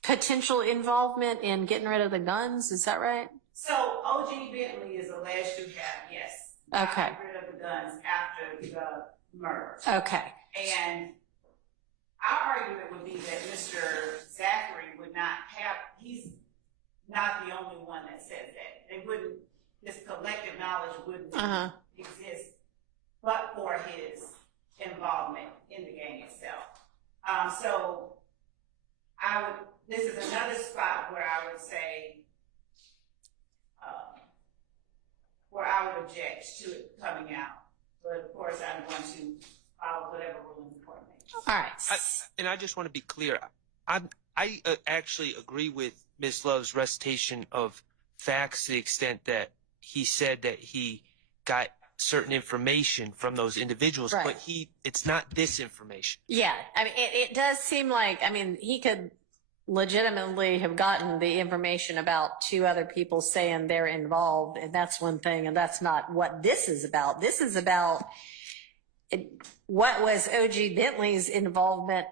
potential involvement in getting rid of the guns? Is that right? So O.G. Bentley is alleged to have, yes, gotten rid of the guns after the murder. Okay. And our argument would be that Mr. Zachary would not have, he's not the only one that says that. They wouldn't, this collective knowledge wouldn't exist but for his involvement in the gang itself. So this is another spot where I would say, where I would object to it coming out. But of course, I'm going to follow whatever ruling the court makes. All right. And I just want to be clear. I actually agree with Ms. Love's recitation of facts to the extent that he said that he got certain information from those individuals, but it's not this information. Yeah, I mean, it does seem like, I mean, he could legitimately have gotten the information about two other people saying they're involved, and that's one thing, and that's not what this is about. This is about what was O.G. Bentley's involvement,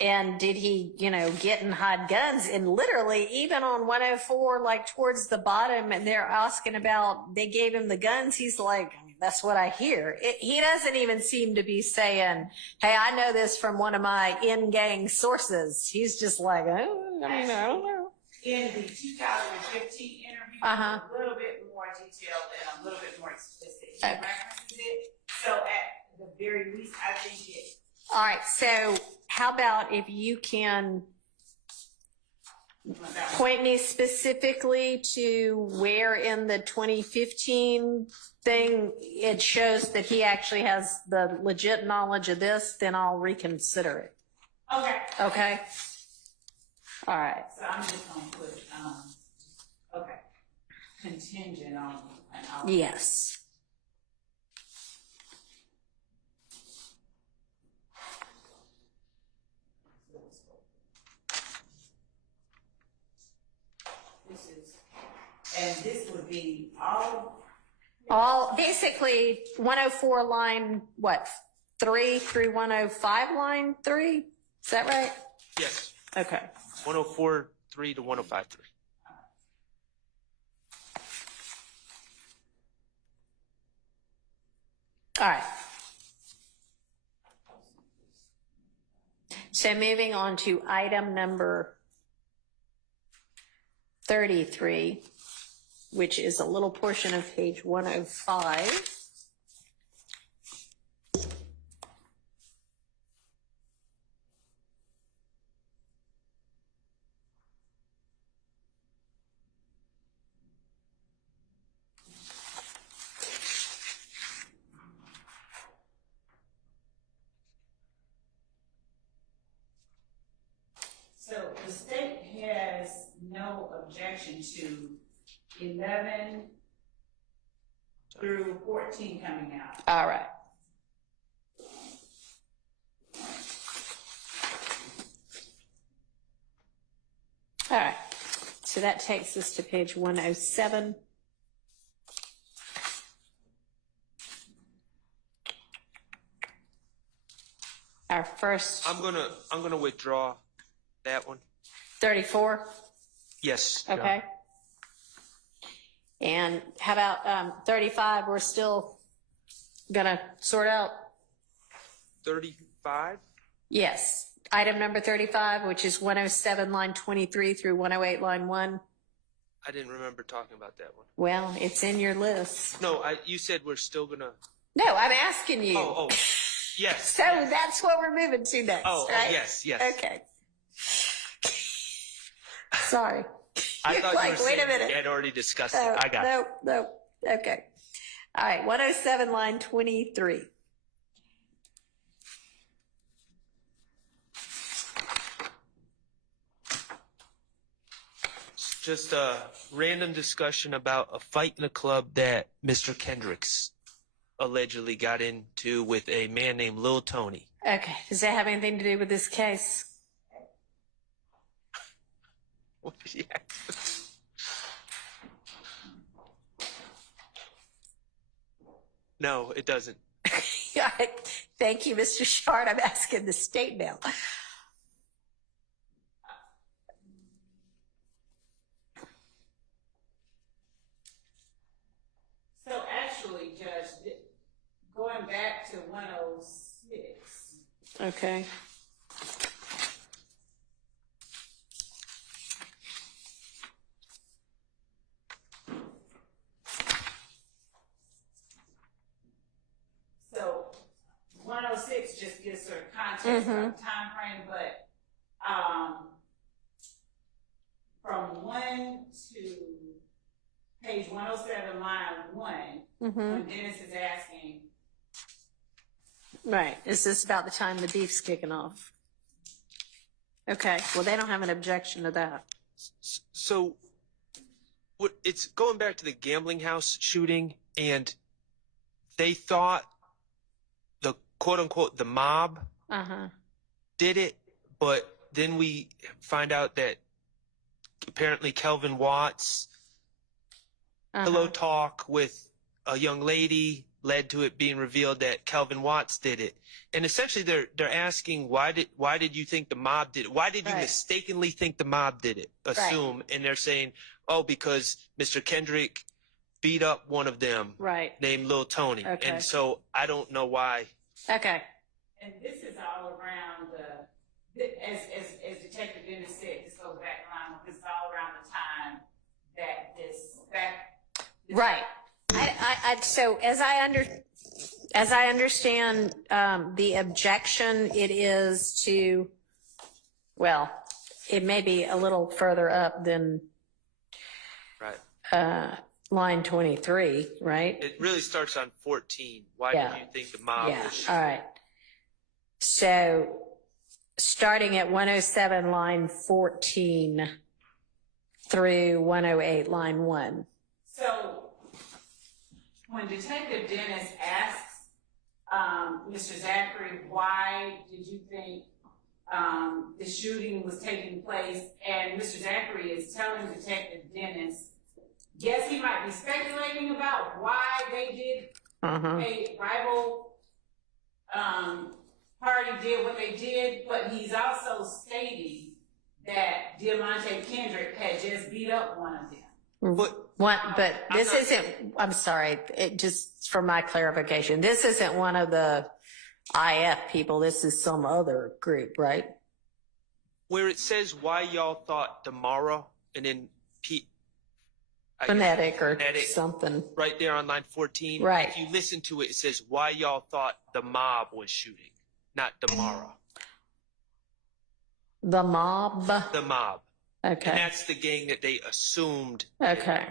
and did he, get and hide guns? And literally, even on 104, like towards the bottom, and they're asking about, they gave him the guns, he's like, that's what I hear. He doesn't even seem to be saying, hey, I know this from one of my in-gang sources. He's just like, oh, I don't know. In the 2015 interview, a little bit more detailed and a little bit more explicit. He references it. So at the very least, I think it. All right. So how about if you can Point me specifically to where in the 2015 thing it shows that he actually has the legit knowledge of this, then I'll reconsider it. Okay. Okay? All right. So I'm just gonna put, okay, contingent on an offer. Yes. And this would be all. All, basically, 104 line, what, 3 through 105 line 3? Is that right? Yes. Okay. 104.3 to 105.3. All right. So moving on to item number 33, which is a little portion of page 105. So the state has no objection to 11 through 14 coming out. All right. All right. So that takes us to page 107. Our first I'm gonna withdraw that one. 34. Yes. Okay. And how about 35? We're still gonna sort out. 35. Yes. Item number 35, which is 107 line 23 through 108 line 1. I didn't remember talking about that one. Well, it's in your list. No, you said we're still gonna. No, I'm asking you. Oh, yes. So that's what we're moving to next, right? Yes. Okay. Sorry. I thought like, you were wait a saying minute. we had already discussed it. I got it. No. Okay. All right. 107 line 23. Just a random discussion about a fight in a club that Mr. Kendricks allegedly got into with a man named Lil Tony. Okay. Does that have anything to do with this case? Yeah. No, it doesn't. All right. Thank you, Mr. Shard. I'm asking the state now. So actually, Judge, going back to 106. Okay. So 106 just gives her context of time frame, but from 1 to page 107, line 1, when Dennis is asking. Right. Is this about the time the beef's kicking off? Okay. Well, they don't have an objection to that. So it's going back to the gambling house shooting, and they thought the quote unquote the mob did it, but then we find out that apparently Kelvin Watts pillow talk with a young lady led to it being revealed that Kelvin Watts did it. And essentially they're asking, why did you think the mob did it? Why did you mistakenly think the mob did it? Assume. And they're saying, oh, because Mr. Kendrick beat up one of them named Lil Tony. Okay. And so I don't know why. Okay. And this is all around as Detective Dennis said, this goes back around, this is all around the time that this So as I understand the objection, it is to, well, it may be a little further up than Right. Line 23, right? It really starts on 14. Why Yeah. did you think the mob Yeah, was all right. So starting at 107, line 14 through 108, line 1. So when Detective Dennis asks Mr. Zachary, why did you think the shooting was taking place? And Mr. Zachary is telling Detective Dennis, yes, he might be speculating about why they did a rival party did what they did, but he's also stating that Diamante Kendrick had just beat up one of them. But this isn't, I'm sorry, it just for my clarification, this isn't one of the IF people, this is some other group, right? Where it says why y'all thought tomorrow, and then Phonetic or something. Right there on line 14. Right. If you listen to it, it says why y'all thought the mob was shooting, not tomorrow. The mob? The mob. Okay. And that's the gang that they assumed. Okay.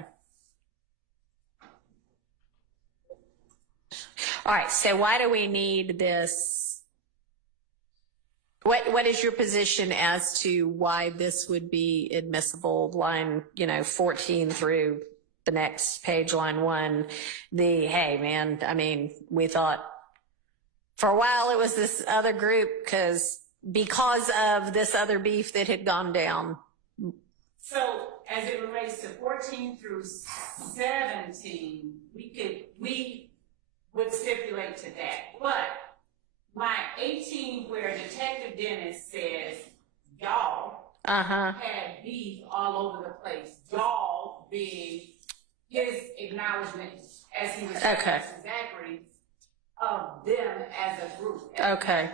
All right, so why do we need this? What is your position as to why this would be admissible? Line, 14 through the next page, line 1. Hey man, I mean, we thought for a while it was this other group because of this other beef that had gone down. So as it relates to 14 through 17, we would stipulate to that. But line 18, where Detective Dennis says, y'all had beef all over the place. Y'all being his acknowledgement as he was telling Mr. Zachary of them as a group. Okay.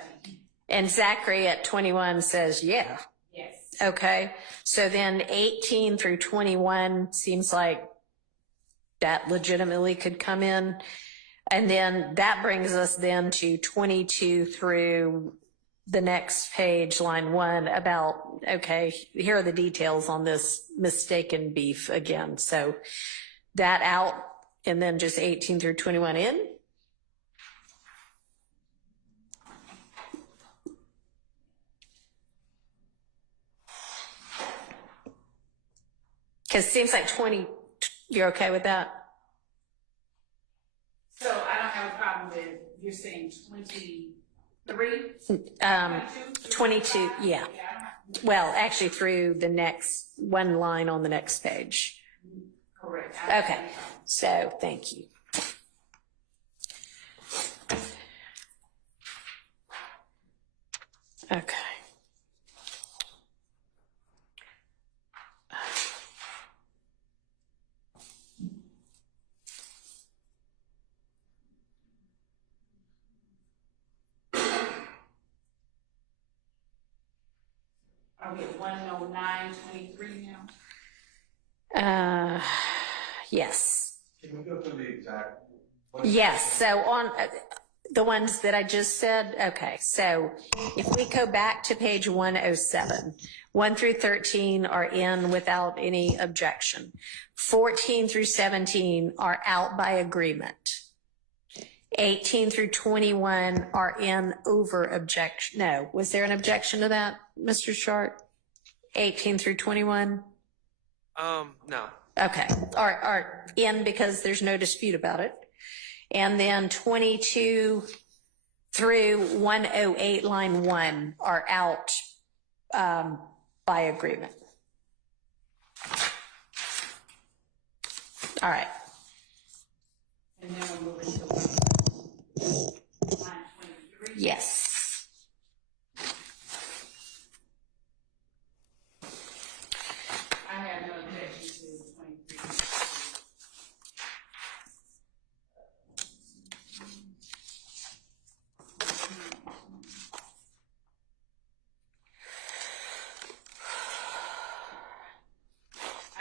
And Zachary at 21 says, yeah. Yes. Okay. So then 18 through 21 seems like that legitimately could come in. And then that brings us then to 22 through the next page, line 1, about, okay, here are the details on this mistaken beef again. So that out, and then just 18 through 21 in. Because it seems like 20, you're okay with that? So I don't have a problem with, you're saying 23? 22, yeah. Well, actually through the next one line on the next page. Correct. Okay, so thank you. Okay. Are we at 109:23 now? Yes. Can we go through the exact? Yes, so on the ones that I just said, okay, so if we go back to page 107, 1 through 13 are in without any objection. 14 through 17 are out by agreement. 18 through 21 are in over objection. No, was there an objection to that, Mr. Sharp? 18 through 21? No. Okay, are in because there's no dispute about it. And then 22 through 108, line 1 are out by agreement. All right. And then we're moving to line 23? Yes. I have no objection to 23.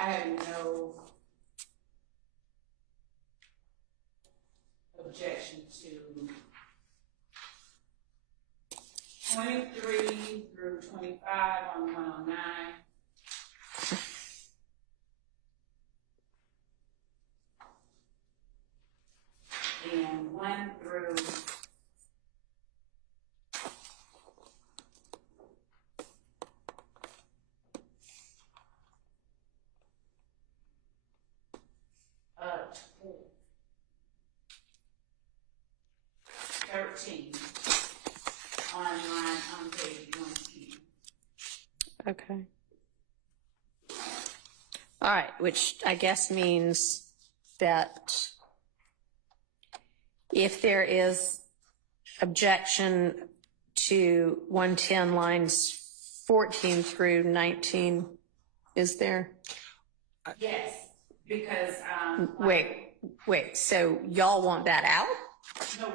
I have no objection to 23 through 25 on 109. And 1 through 13 on page 110. Okay. All right, which I guess means that if there is objection to 110 lines 14 through 19, is there? Yes, because Wait, so y'all want that out? no, we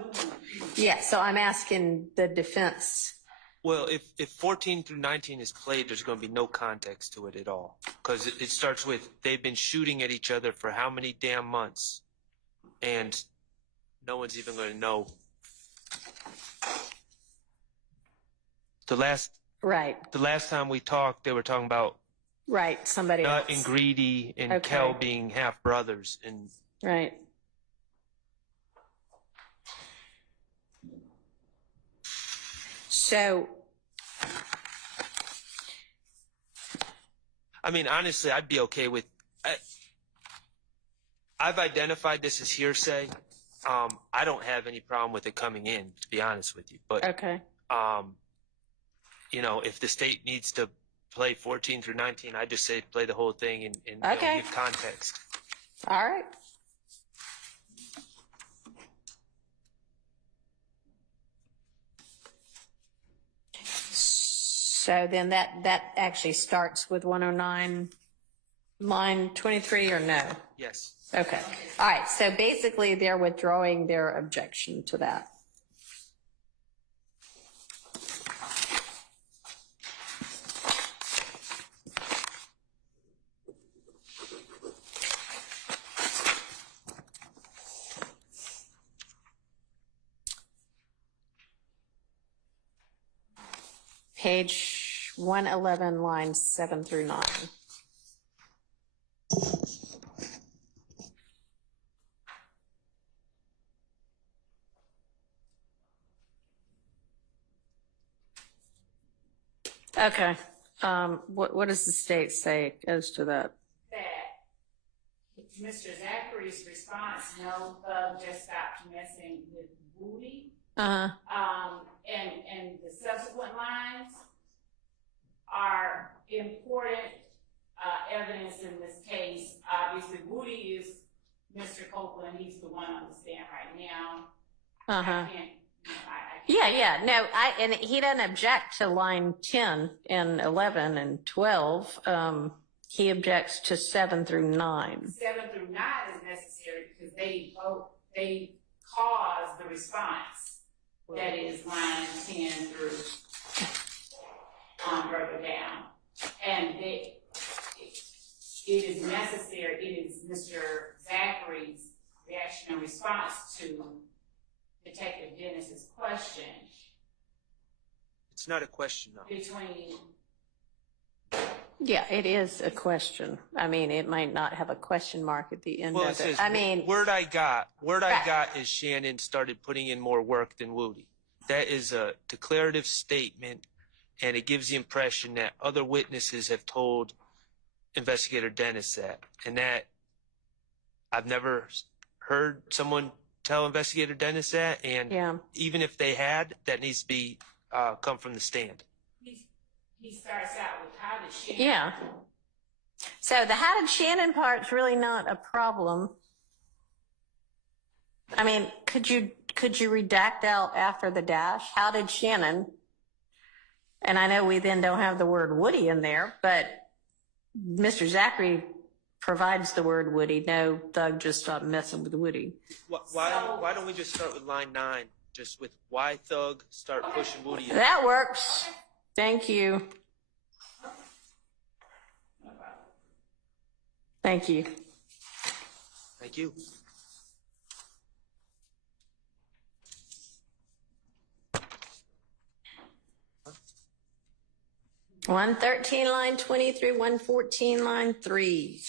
won't. Yeah, so I'm asking the defense. Well, if 14 through 19 is played, there's going to be no context to it at all. Because it starts with, they've been shooting at each other for how many damn months? And no one's even going to know. The last time we talked, they were talking about somebody Nut else. and Greedy and Okay. Kel being half brothers. And Right. So, I mean, honestly, I'd be okay with. I've identified this as hearsay. I don't have any problem with it coming in, to be honest with you. But okay. you know, if the state needs to play 14 through 19, I just say play the whole thing and Okay. give context. All right. So then that actually starts with 109, line 23, or no? Yes. Okay. All right. So basically, they're withdrawing their objection to that. Page 111, lines 7 through 9. Okay. What does the state say as to that? That Mr. Zachary's response, no, Thug just stopped messing with Booty. Uh-huh. And the subsequent lines are important evidence in this case. Obviously, Booty is Mr. Copeland. He's the one on the stand right now. Uh-huh. I can't. Yeah. No, and he doesn't object to line 10 and 11 and 12. He objects to 7 through 9. 7 through 9 is necessary because they cause the response. That is line 10 through further down. And it is necessary, it is Mr. Zachary's reaction and response to Detective Dennis's question. It's not a question, though. Between. Yeah, it is a question. I mean, it might not have a question mark at the end Well, of it says, I mean, word I got is Shannon started putting in more work than Woody. That is a declarative statement, and it gives the impression that other witnesses have told Investigator Dennis that, and that I've never heard someone tell Investigator Dennis that, and even if they had, that needs to be come from the stand. He starts out with how did Shannon. Yeah. So the how did Shannon part's really not a problem. I mean, could you redact out after the dash? How did Shannon? And I know we then don't have the word Woody in there, but Mr. Zachary provides the word Woody. No, Thug just stopped messing with Woody. Why don't we just start with line 9, just with why Thug start pushing Woody in? That works. Thank you. Thank you. Thank you. 113 line 20 through 114 line 3.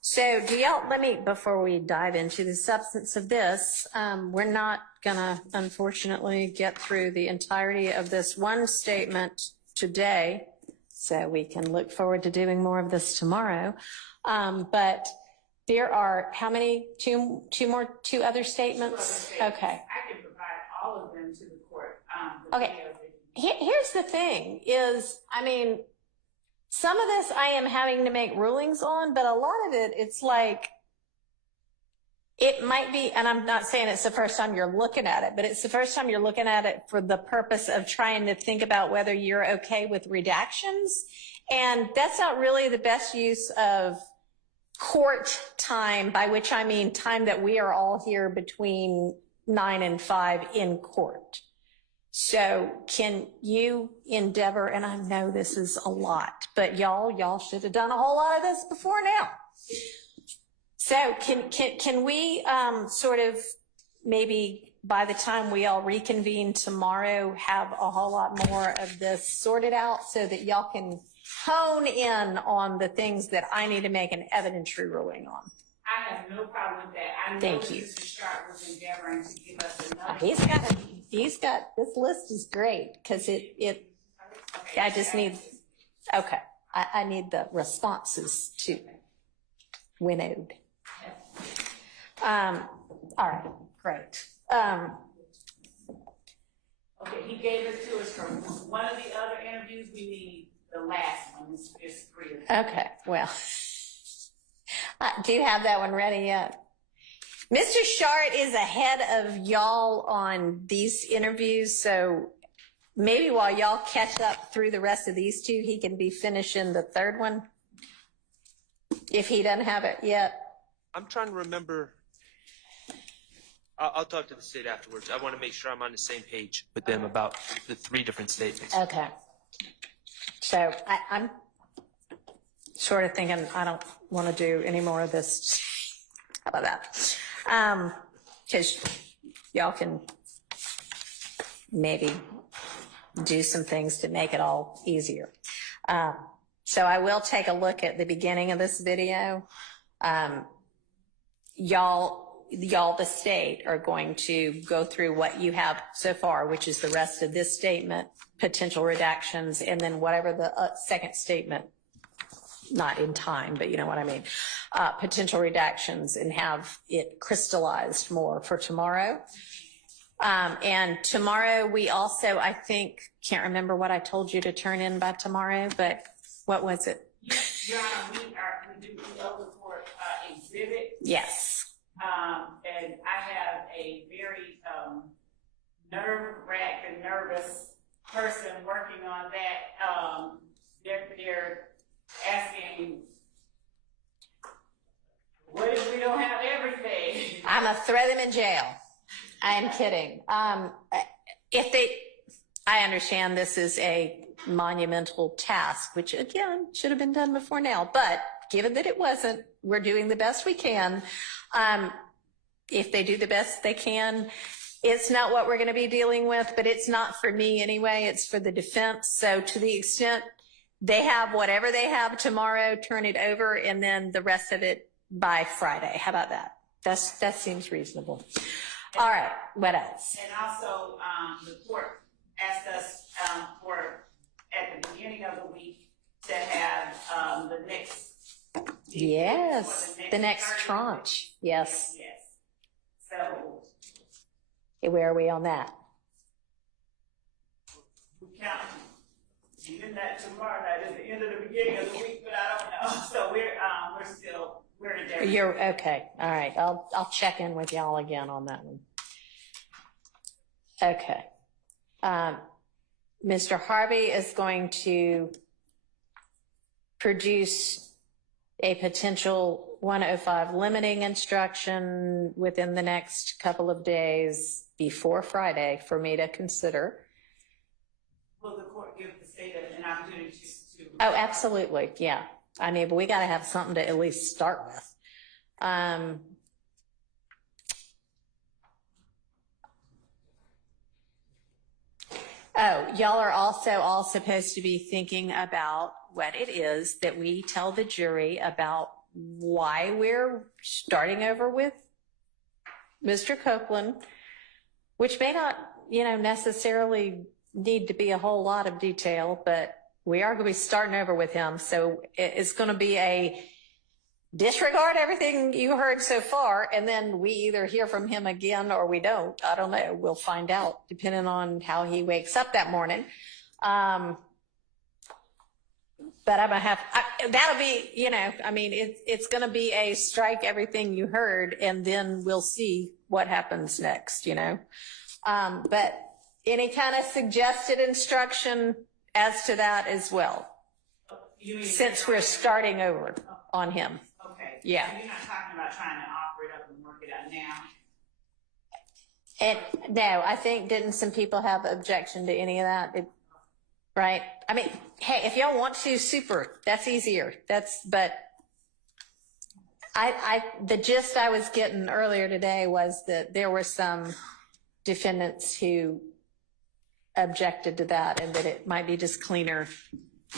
So do y'all, before we dive into the substance of this, we're not gonna unfortunately get through the entirety of this one statement today, so we can look forward to doing more of this tomorrow. But there are, how many, two other statements? Okay. I can provide all of them to the court. Okay. Here's the thing is, some of this I am having to make rulings on, but a lot of it, it's like, it might be, and I'm not saying it's the first time you're looking at it, but it's the first time you're looking at it for the purpose of trying to think about whether you're okay with redactions. And that's not really the best use of court time, by which I mean time that we are all here between 9 and 5 in court. So can you endeavor, and I know this is a lot, but y'all should have done a whole lot of this before now. So can we sort of maybe by the time we all reconvene tomorrow have a whole lot more of this sorted out so that y'all can hone in on the things that I need to make an evidentiary ruling on? I have no problem with that. I know Thank you. Mr. Sharp was endeavoring to give us another. He's got, this list is great because I just need, okay. I need the responses to winnowed. All right, great. Okay, he gave it to us from one of the other interviews. We need the last one. It's 3 of them. Okay, well, do you have that one ready yet? Mr. Shart is ahead of y'all on these interviews, so maybe while y'all catch up through the rest of these two, he can be finishing the third one, if he doesn't have it yet. I'm trying to remember. I'll talk to the state afterwards. I want to make sure I'm on the same page with them about the 3 different statements. Okay. So I'm sort of thinking I don't want to do any more of this. How about that? Because y'all can maybe do some things to make it all easier. So I will take a look at the beginning of this video. Y'all, the state, are going to go through what you have so far, which is the rest of this statement, potential redactions, and then whatever the second statement, not in time, but you know what I mean, potential redactions, and have it crystallized more for tomorrow. And tomorrow we also, I think, can't remember what I told you to turn in by tomorrow, but what was it? Your Honor, we do the open court exhibit. Yes. And I have a very nerve-wracked and nervous person working on that. They're asking, what if we don't have everything? I'm gonna throw them in jail. I'm kidding. I understand this is a monumental task, which again should have been done before now, but given that it wasn't, we're doing the best we can. If they do the best they can, it's not what we're going to be dealing with, but it's not for me anyway, it's for the defense. So to the extent they have whatever they have tomorrow, turn it over, and then the rest of it by Friday. How about that? That seems reasonable. All right, what else? And also, the court asked us at the beginning of the week to have the next. Yes, the next tranche. Yes. Yes. So. Where are we on that? We count even that tomorrow night is the end of the beginning of the week, but I don't know. So we're in there. You're okay. All right. I'll check in with y'all again on that one. Okay. Mr. Harvey is going to produce a potential 105 limiting instruction within the next couple of days before Friday for me to consider. Will the court give the state an opportunity to? Oh, absolutely. Yeah. I mean, but we got to have something to at least start with. Oh, y'all are also all supposed to be thinking about what it is that we tell the jury about why we're starting over with Mr. Copeland, which may not, necessarily need to be a whole lot of detail, but we are going to be starting over with him. So it's going to be a disregard everything you heard so far, and then we either hear from him again or we don't. I don't know. We'll find out depending on how he wakes up that morning. But I'm gonna have, that'll be, it's gonna be a strike everything you heard, and then we'll see what happens next, But any kind of suggested instruction as to that as well, since we're starting over on him. Okay. Yeah. So you're not talking about trying to offer it up and work it out now? And no, I think, didn't some people have objection to any of that? Right? I mean, hey, if y'all want to, super, that's easier. But the gist I was getting earlier today was that there were some defendants who objected to that, and that it might be just cleaner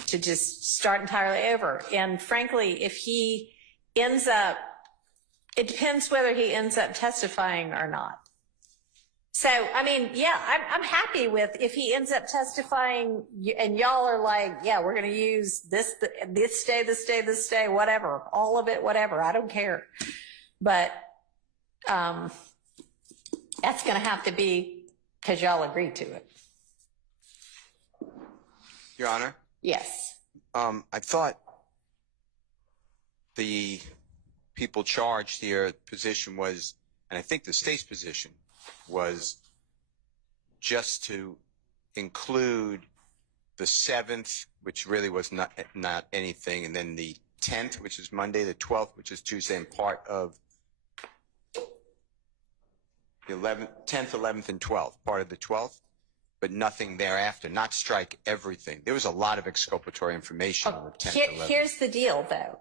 to just start entirely over. And frankly, if he ends up, it depends whether he ends up testifying or not. So, I mean, yeah, I'm happy with if he ends up testifying and y'all are like, yeah, we're going to use this day, whatever, all of it, whatever. I don't care. But that's going to have to be because y'all agreed to it. Your Honor? Yes. I thought the people charged here position was, and I think the state's position was just to include the 7th, which really was not anything, and then the 10th, which is Monday, the 12th, which is Tuesday, and part of the 11th, 10th, 11th, and 12th, part of the 12th, but nothing thereafter, not strike everything. There was a lot of exculpatory information on the 10th, 11th. Here's the deal, though.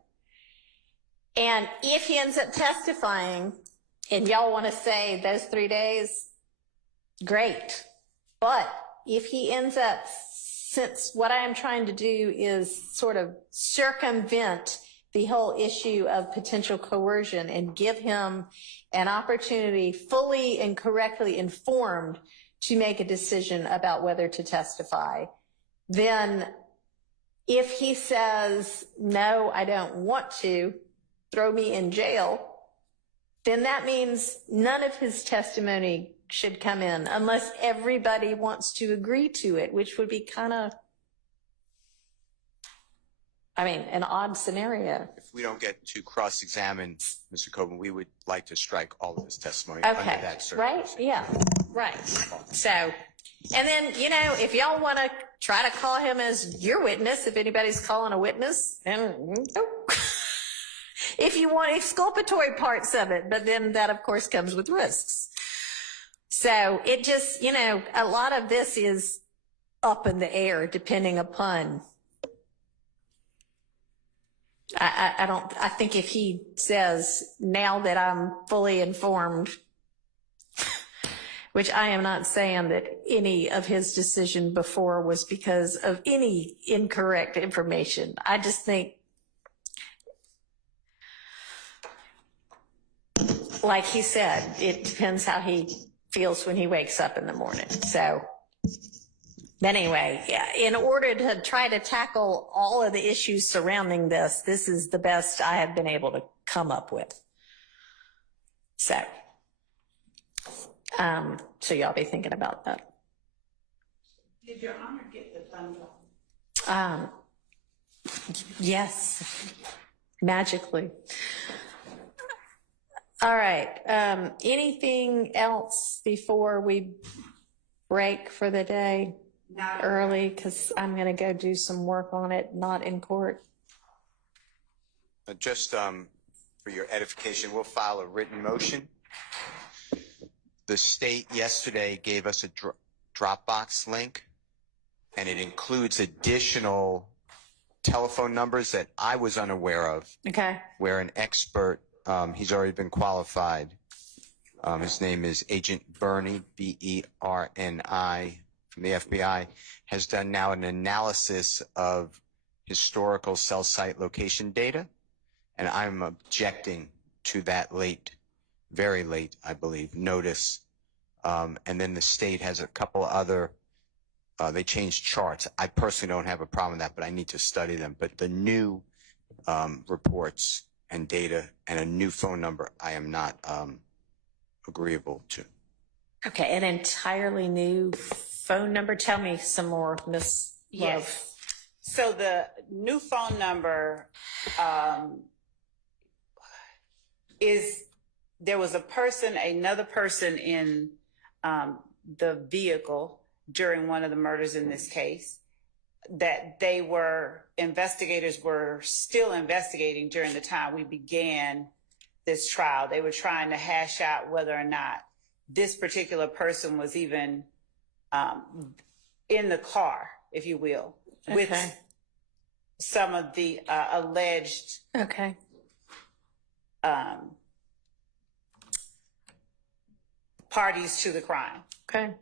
And if he ends up testifying, and y'all want to say those 3 days, great. But if he ends up, since what I am trying to do is sort of circumvent the whole issue of potential coercion and give him an opportunity fully and correctly informed to make a decision about whether to testify, then if he says, no, I don't want to, throw me in jail, then that means none of his testimony should come in unless everybody wants to agree to it, which would be kind of, an odd scenario. If we don't get to cross-examine Mr. Copeland, we would like to strike all of his testimony under that circumstance. Right? Yeah, right. So, and then, if y'all want to try to call him as your witness, if anybody's calling a witness, if you want exculpatory parts of it, but then that, of course, comes with risks. So it just, a lot of this is up in the air depending upon, I think if he says, now that I'm fully informed, which I am not saying that any of his decision before was because of any incorrect information. I just think, like he said, it depends how he feels when he wakes up in the morning. So, but anyway, yeah, in order to try to tackle all of the issues surrounding this, this is the best I have been able to come up with. So, so y'all be thinking about that. Did Your Honor get the thumbs up? Yes, magically. All right. Anything else before we break for the day early? Because I'm going to go do some work on it, not in court. Just for your edification, we'll file a written motion. The state yesterday gave us a Dropbox link, and it includes additional telephone numbers that I was unaware of. Okay. Where an expert, he's already been qualified. His name is Agent Bernie, B-E-R-N-I, from the FBI has done now an analysis of historical cell site location data, and I'm objecting to that very late, I believe, notice. And then the state has a couple other, they changed charts. I personally don't have a problem with that, but I need to study them. But the new reports and data and a new phone number, I am not agreeable to. Okay, an entirely new phone number. Tell me some more, Ms. Love. Yes. So the new phone number is, there was another person in the vehicle during one of the murders in this case that investigators were still investigating during the time we began this trial. They were trying to hash out whether or not this particular person was even in the car, if you will, with some of the alleged parties to the crime. Okay.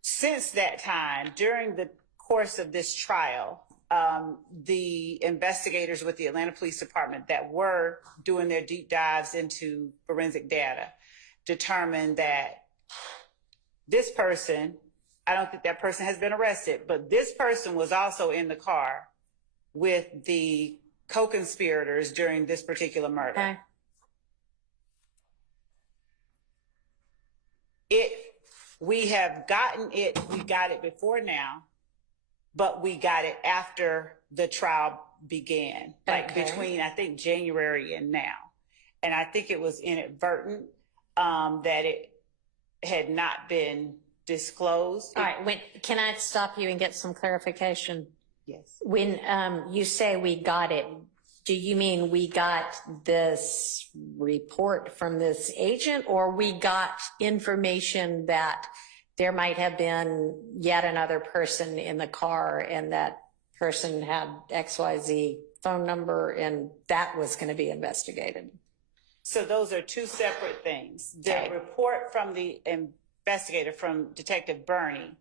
Since that time, during the course of this trial, the investigators with the Atlanta Police Department that were doing their deep dives into forensic data determined that this person, I don't think that person has been arrested, but this person was also in the car with the co-conspirators during this particular murder. We got it before now, but we got it after the trial began, like between, I think, January and now. And I think it was inadvertent that it had not been disclosed. All right, can I stop you and get some clarification? Yes. When you say we got it, do you mean we got this report from this agent, or we got information that there might have been yet another person in the car and that person had XYZ phone number and that was going to be investigated? So those are two separate things. The report from the investigator, from Detective Burney,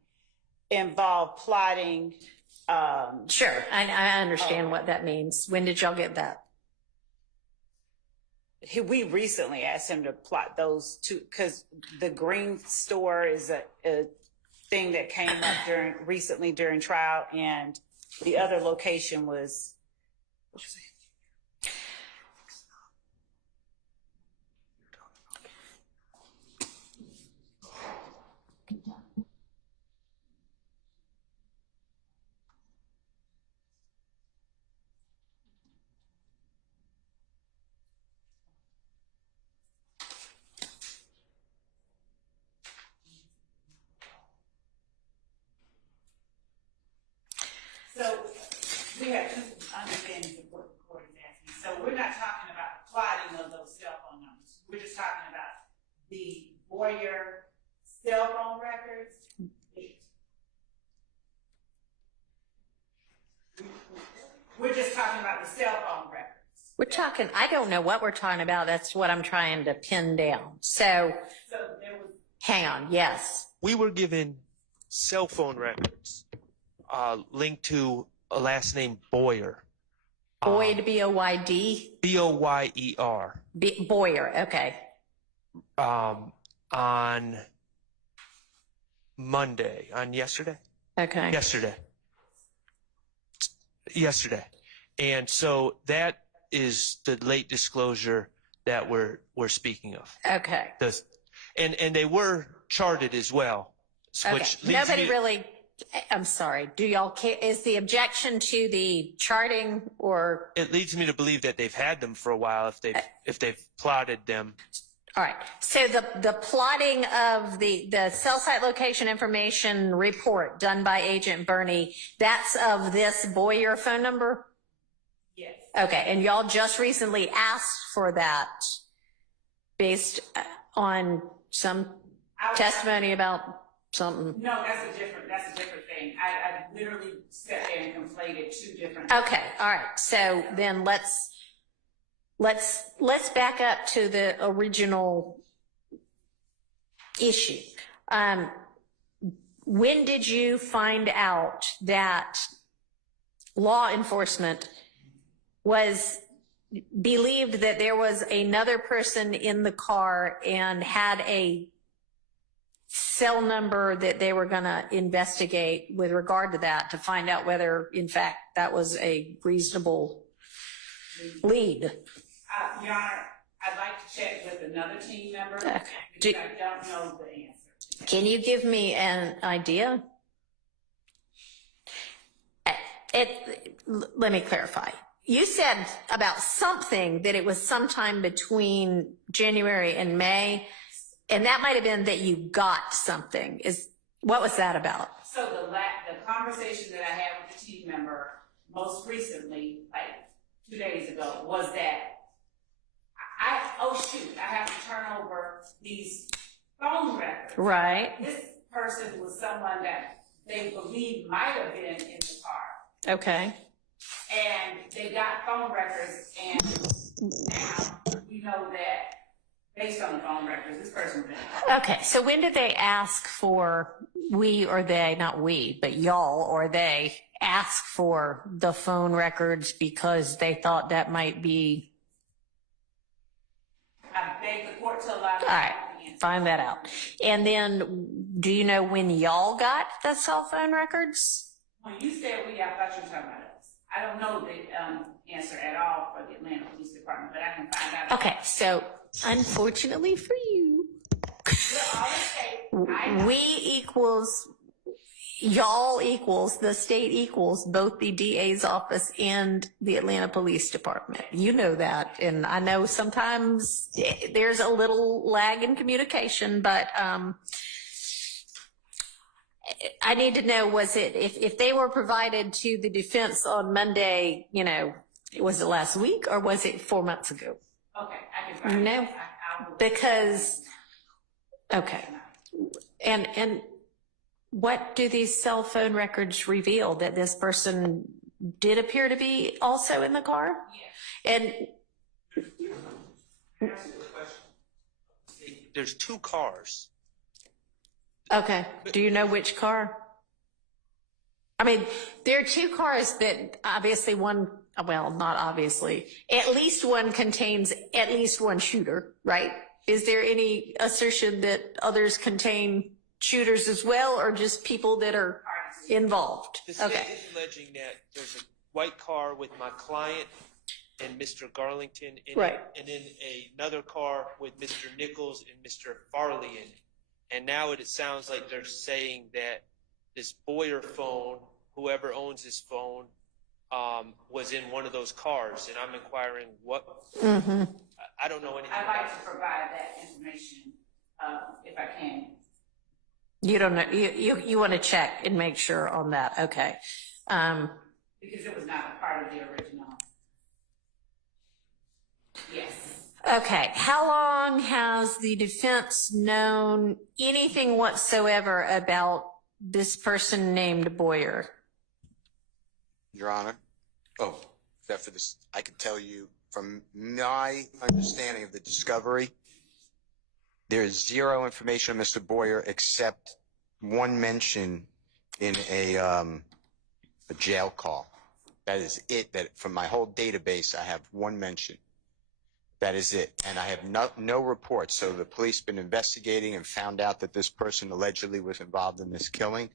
involved plotting. Sure, I understand what that means. When did y'all get that? We recently asked him to plot those two, because the green store is a thing that came up recently during trial, and the other location was. So we have two understandings of what the court is asking. So we're not talking about the plotting of those cell phone numbers. We're just talking about the Boyer cell phone records. We're just talking about the cell phone records. We're talking, I don't know what we're talking about. That's what I'm trying to pin down. So there was. Hang on, yes. We were given cell phone records linked to a last name Boyer. Boyd, B-O-Y-D? B-O-Y-E-R. Boyer, okay. On Monday, on yesterday? Okay. Yesterday. And so that is the late disclosure that we're speaking of. Okay. And they were charted as well. Which Nobody really, I'm sorry, do y'all care? Is the objection to the charting, or? It leads me to believe that they've had them for a while if they've plotted them. All right. So the plotting of the cell site location information report done by Agent Burney, that's of this Boyer phone number? Yes. Okay. And y'all just recently asked for that based on some testimony about something? No, that's a different thing. I literally sat there and conflated two different. Okay. All right. So then let's back up to the original issue. When did you find out that law enforcement believed that there was another person in the car and had a cell number that they were going to investigate with regard to that to find out whether, in fact, that was a reasonable lead? Your Honor, I'd like to check with another team member because I don't know the answer. Can you give me an idea? Let me clarify. You said about something that it was sometime between January and May, and that might have been that you got something. What was that about? So the conversation that I had with the team member most recently, like 2 days ago, was that I have to turn over these phone records. Right. This person was someone that they believe might have been in the car. Okay. And they got phone records, and now we know that based on the phone records, this person was in the car. Okay, so when did they ask for, we or they, not we, but y'all or they, ask for the phone records because they thought that might be... I beg the court to allow me All right, find that out. And then, do you know when y'all got the cell phone records? When you said we, I thought you were talking about us. I don't know the answer at all for the Atlanta Police Department, but I can find out. Okay, so unfortunately for you, we equals, y'all equals, the state equals both the DA's office and the Atlanta Police Department. You know that, and I know sometimes there's a little lag in communication, but I need to know, was it, if they were provided to the defense on Monday, you know, was it last week or was it 4 months ago? Okay, I can find out. Because, okay. And what do these cell phone records reveal? That this person did appear to be also in the car? Yes. And There's 2 cars. okay, do you know which car? I mean, there are 2 cars that obviously one, well, not obviously, at least one contains at least one shooter, right? Is there any assertion that others contain shooters as well, or just people that are involved? The state Okay. is alleging that there's a white car with my client and Mr. Garlington in Right. it, and then another car with Mr. Nichols and Mr. Farley in it. And now it sounds like they're saying that this Boyer phone, whoever owns this phone, was in one of those cars. And I'm inquiring what, I don't know anything I'd about like to provide that information if I can. You don't know, you want to check and make sure on that, okay. Because it was not a part of the original. Yes. Okay, how long has the defense known anything whatsoever about this person named Boyer? Your Honor. Oh, except for this, I can tell you from my understanding of the discovery, there is zero information on Mr. Boyer except one mention in a jail call. That is it. That from my whole database, I have one mention. That is it. And I have no reports. So the police been investigating and found out that this person allegedly was involved in this killing.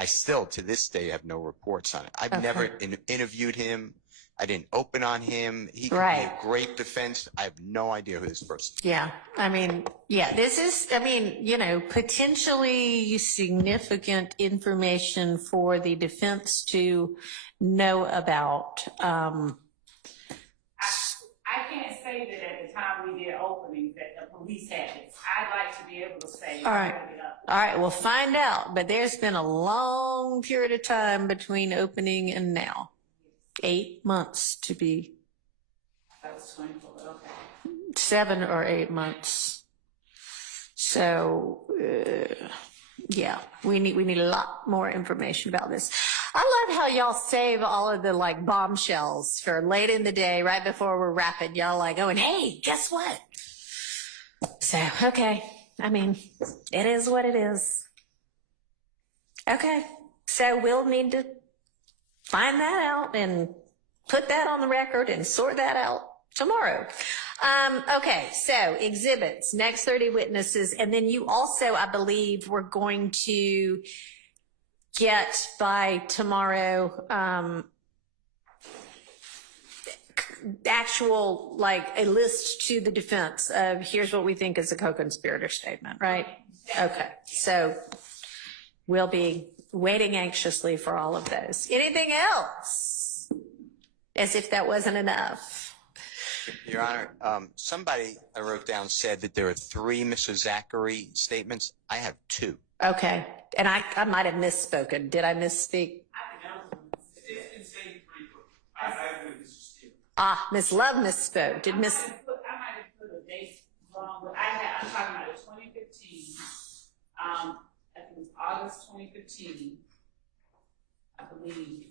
I still, to this day, have no reports on it. I've never interviewed him. I didn't open on him. He could be a great defense. I have no idea who this person is. Yeah, I mean, yeah, this is, I mean, you know, potentially significant information for the defense to know about. I can't say that at the time we did openings that the police had it. I'd like to be able to say. All right. All right, we'll find out. But there's been a long period of time between opening and now. 8 months to be. That was 24, okay. 7 or 8 months. So, yeah, we need a lot more information about this. I love how y'all save all of the like bombshells for late in the day, right before we're wrapping. Y'all like going, hey, guess what? So, okay. I mean, it is what it is. Okay, so we'll need to find that out and put that on the record and sort that out tomorrow. Okay, so exhibits, next 30 witnesses, and then you also, I believe, we're going to get by tomorrow actual, like, a list to the defense of here's what we think is a co-conspirator statement, right? Okay, so we'll be waiting anxiously for all of those. Anything else? As if that wasn't enough. Your Honor, somebody I wrote down said that there are 3 Mr. Zachary statements. I have 2. Okay, and I might have misspoken. Did I misspeak? Miss Love misspoke. Did Miss? I might have put a date wrong, but I'm talking about the 2015. I think it was August 2015. I believe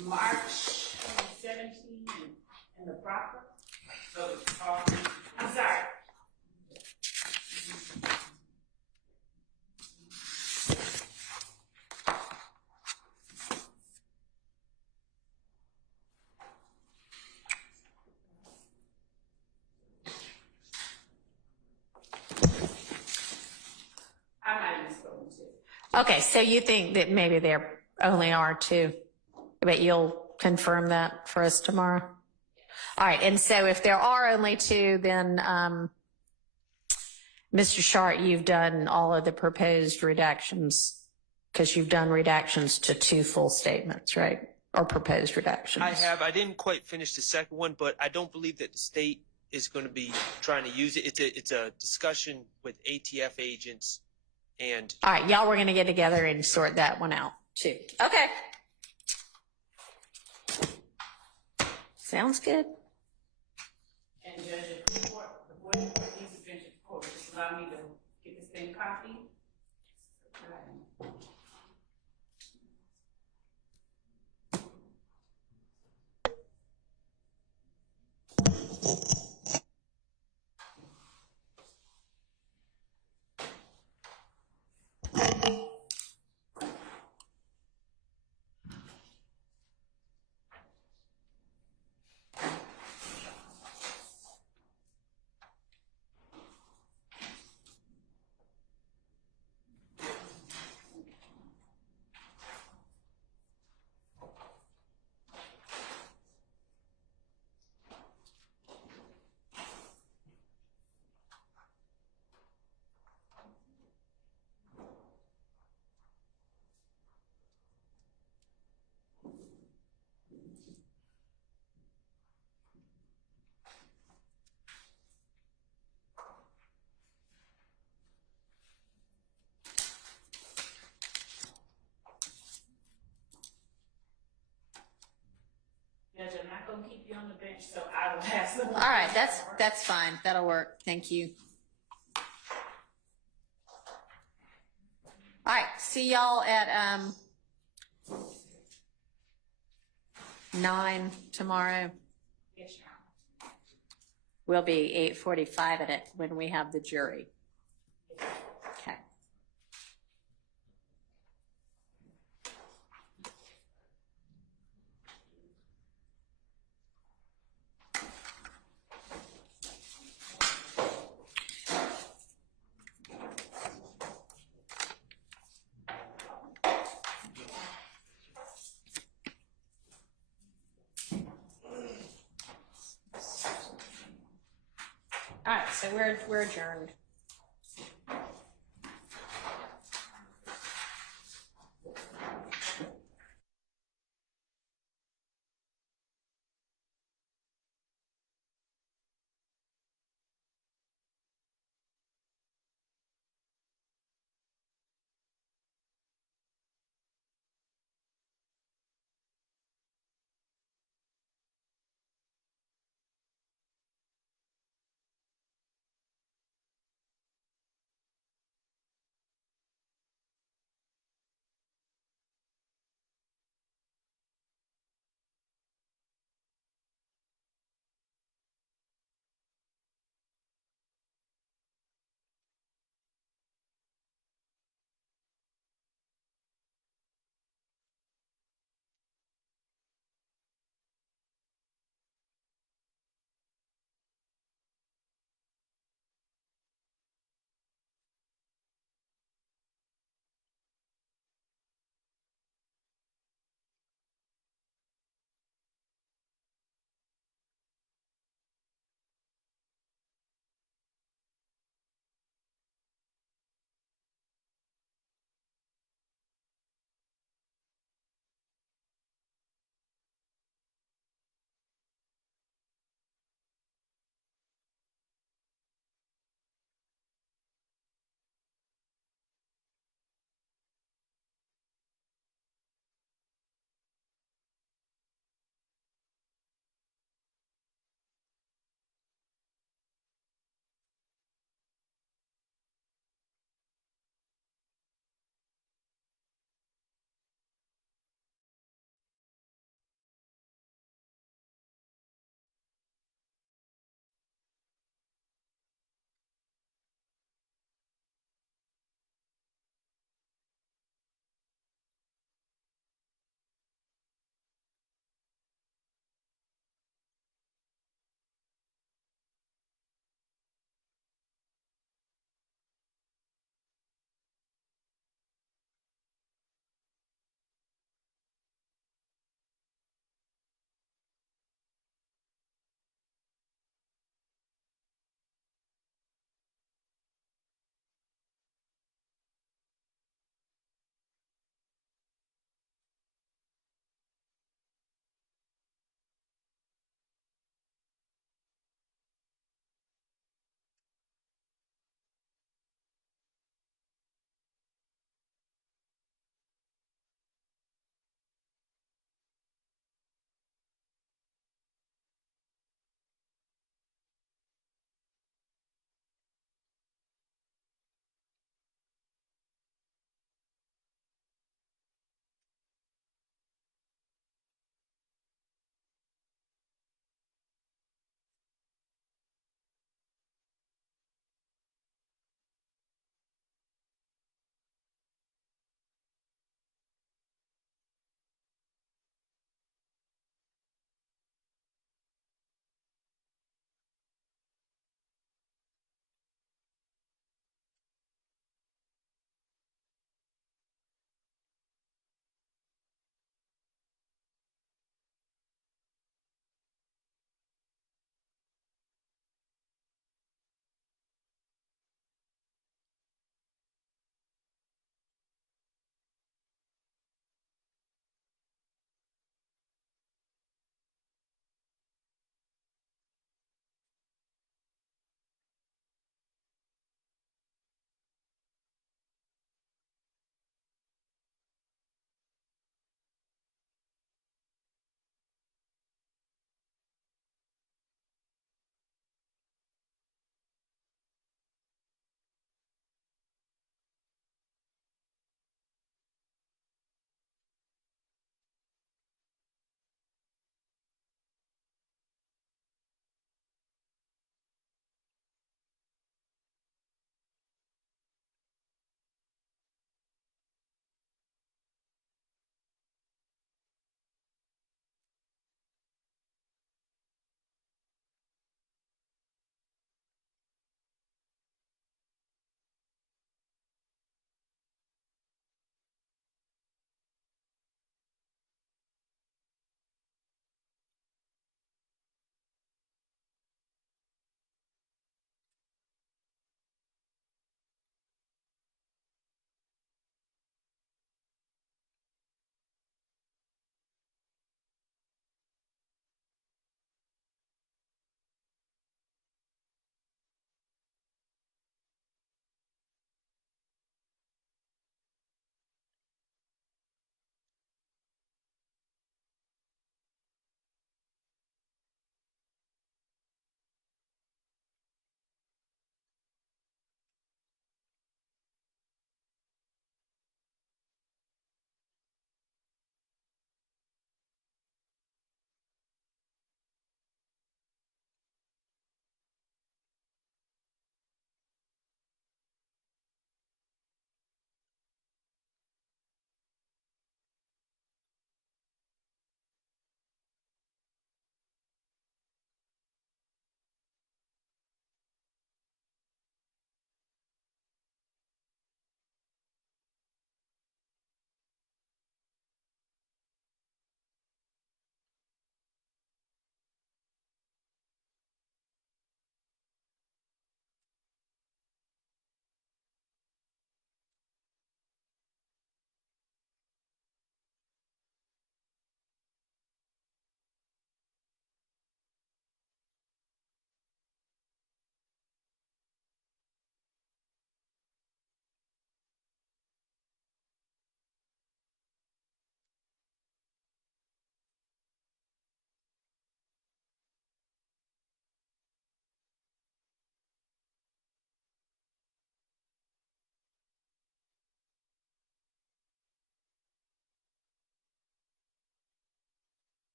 March 2017 and the proffer. So I'm sorry. I might have misspoken too. Okay, so you think that maybe there only are 2, but you'll confirm that for us tomorrow? All right, and so if there are only 2, then Mr. Shart, you've done all of the proposed redactions because you've done redactions to 2 full statements, right? Or proposed redactions. I have. I didn't quite finish the second one, but I don't believe that the state is going to be trying to use it. It's a discussion with ATF agents and. All right, y'all were going to get together and sort that one out too. Okay. Sounds good. And Judge, if the board needs to finish the court, just allow me to get this thing copied. Judge, I'm not going to keep you on the bench, so I will pass the. All right, that's fine. That'll work. Thank you. All right, see y'all at 9 tomorrow. Yes, Your Honor. We'll be 8:45 at it when we have the jury. Okay. All right, so we're adjourned.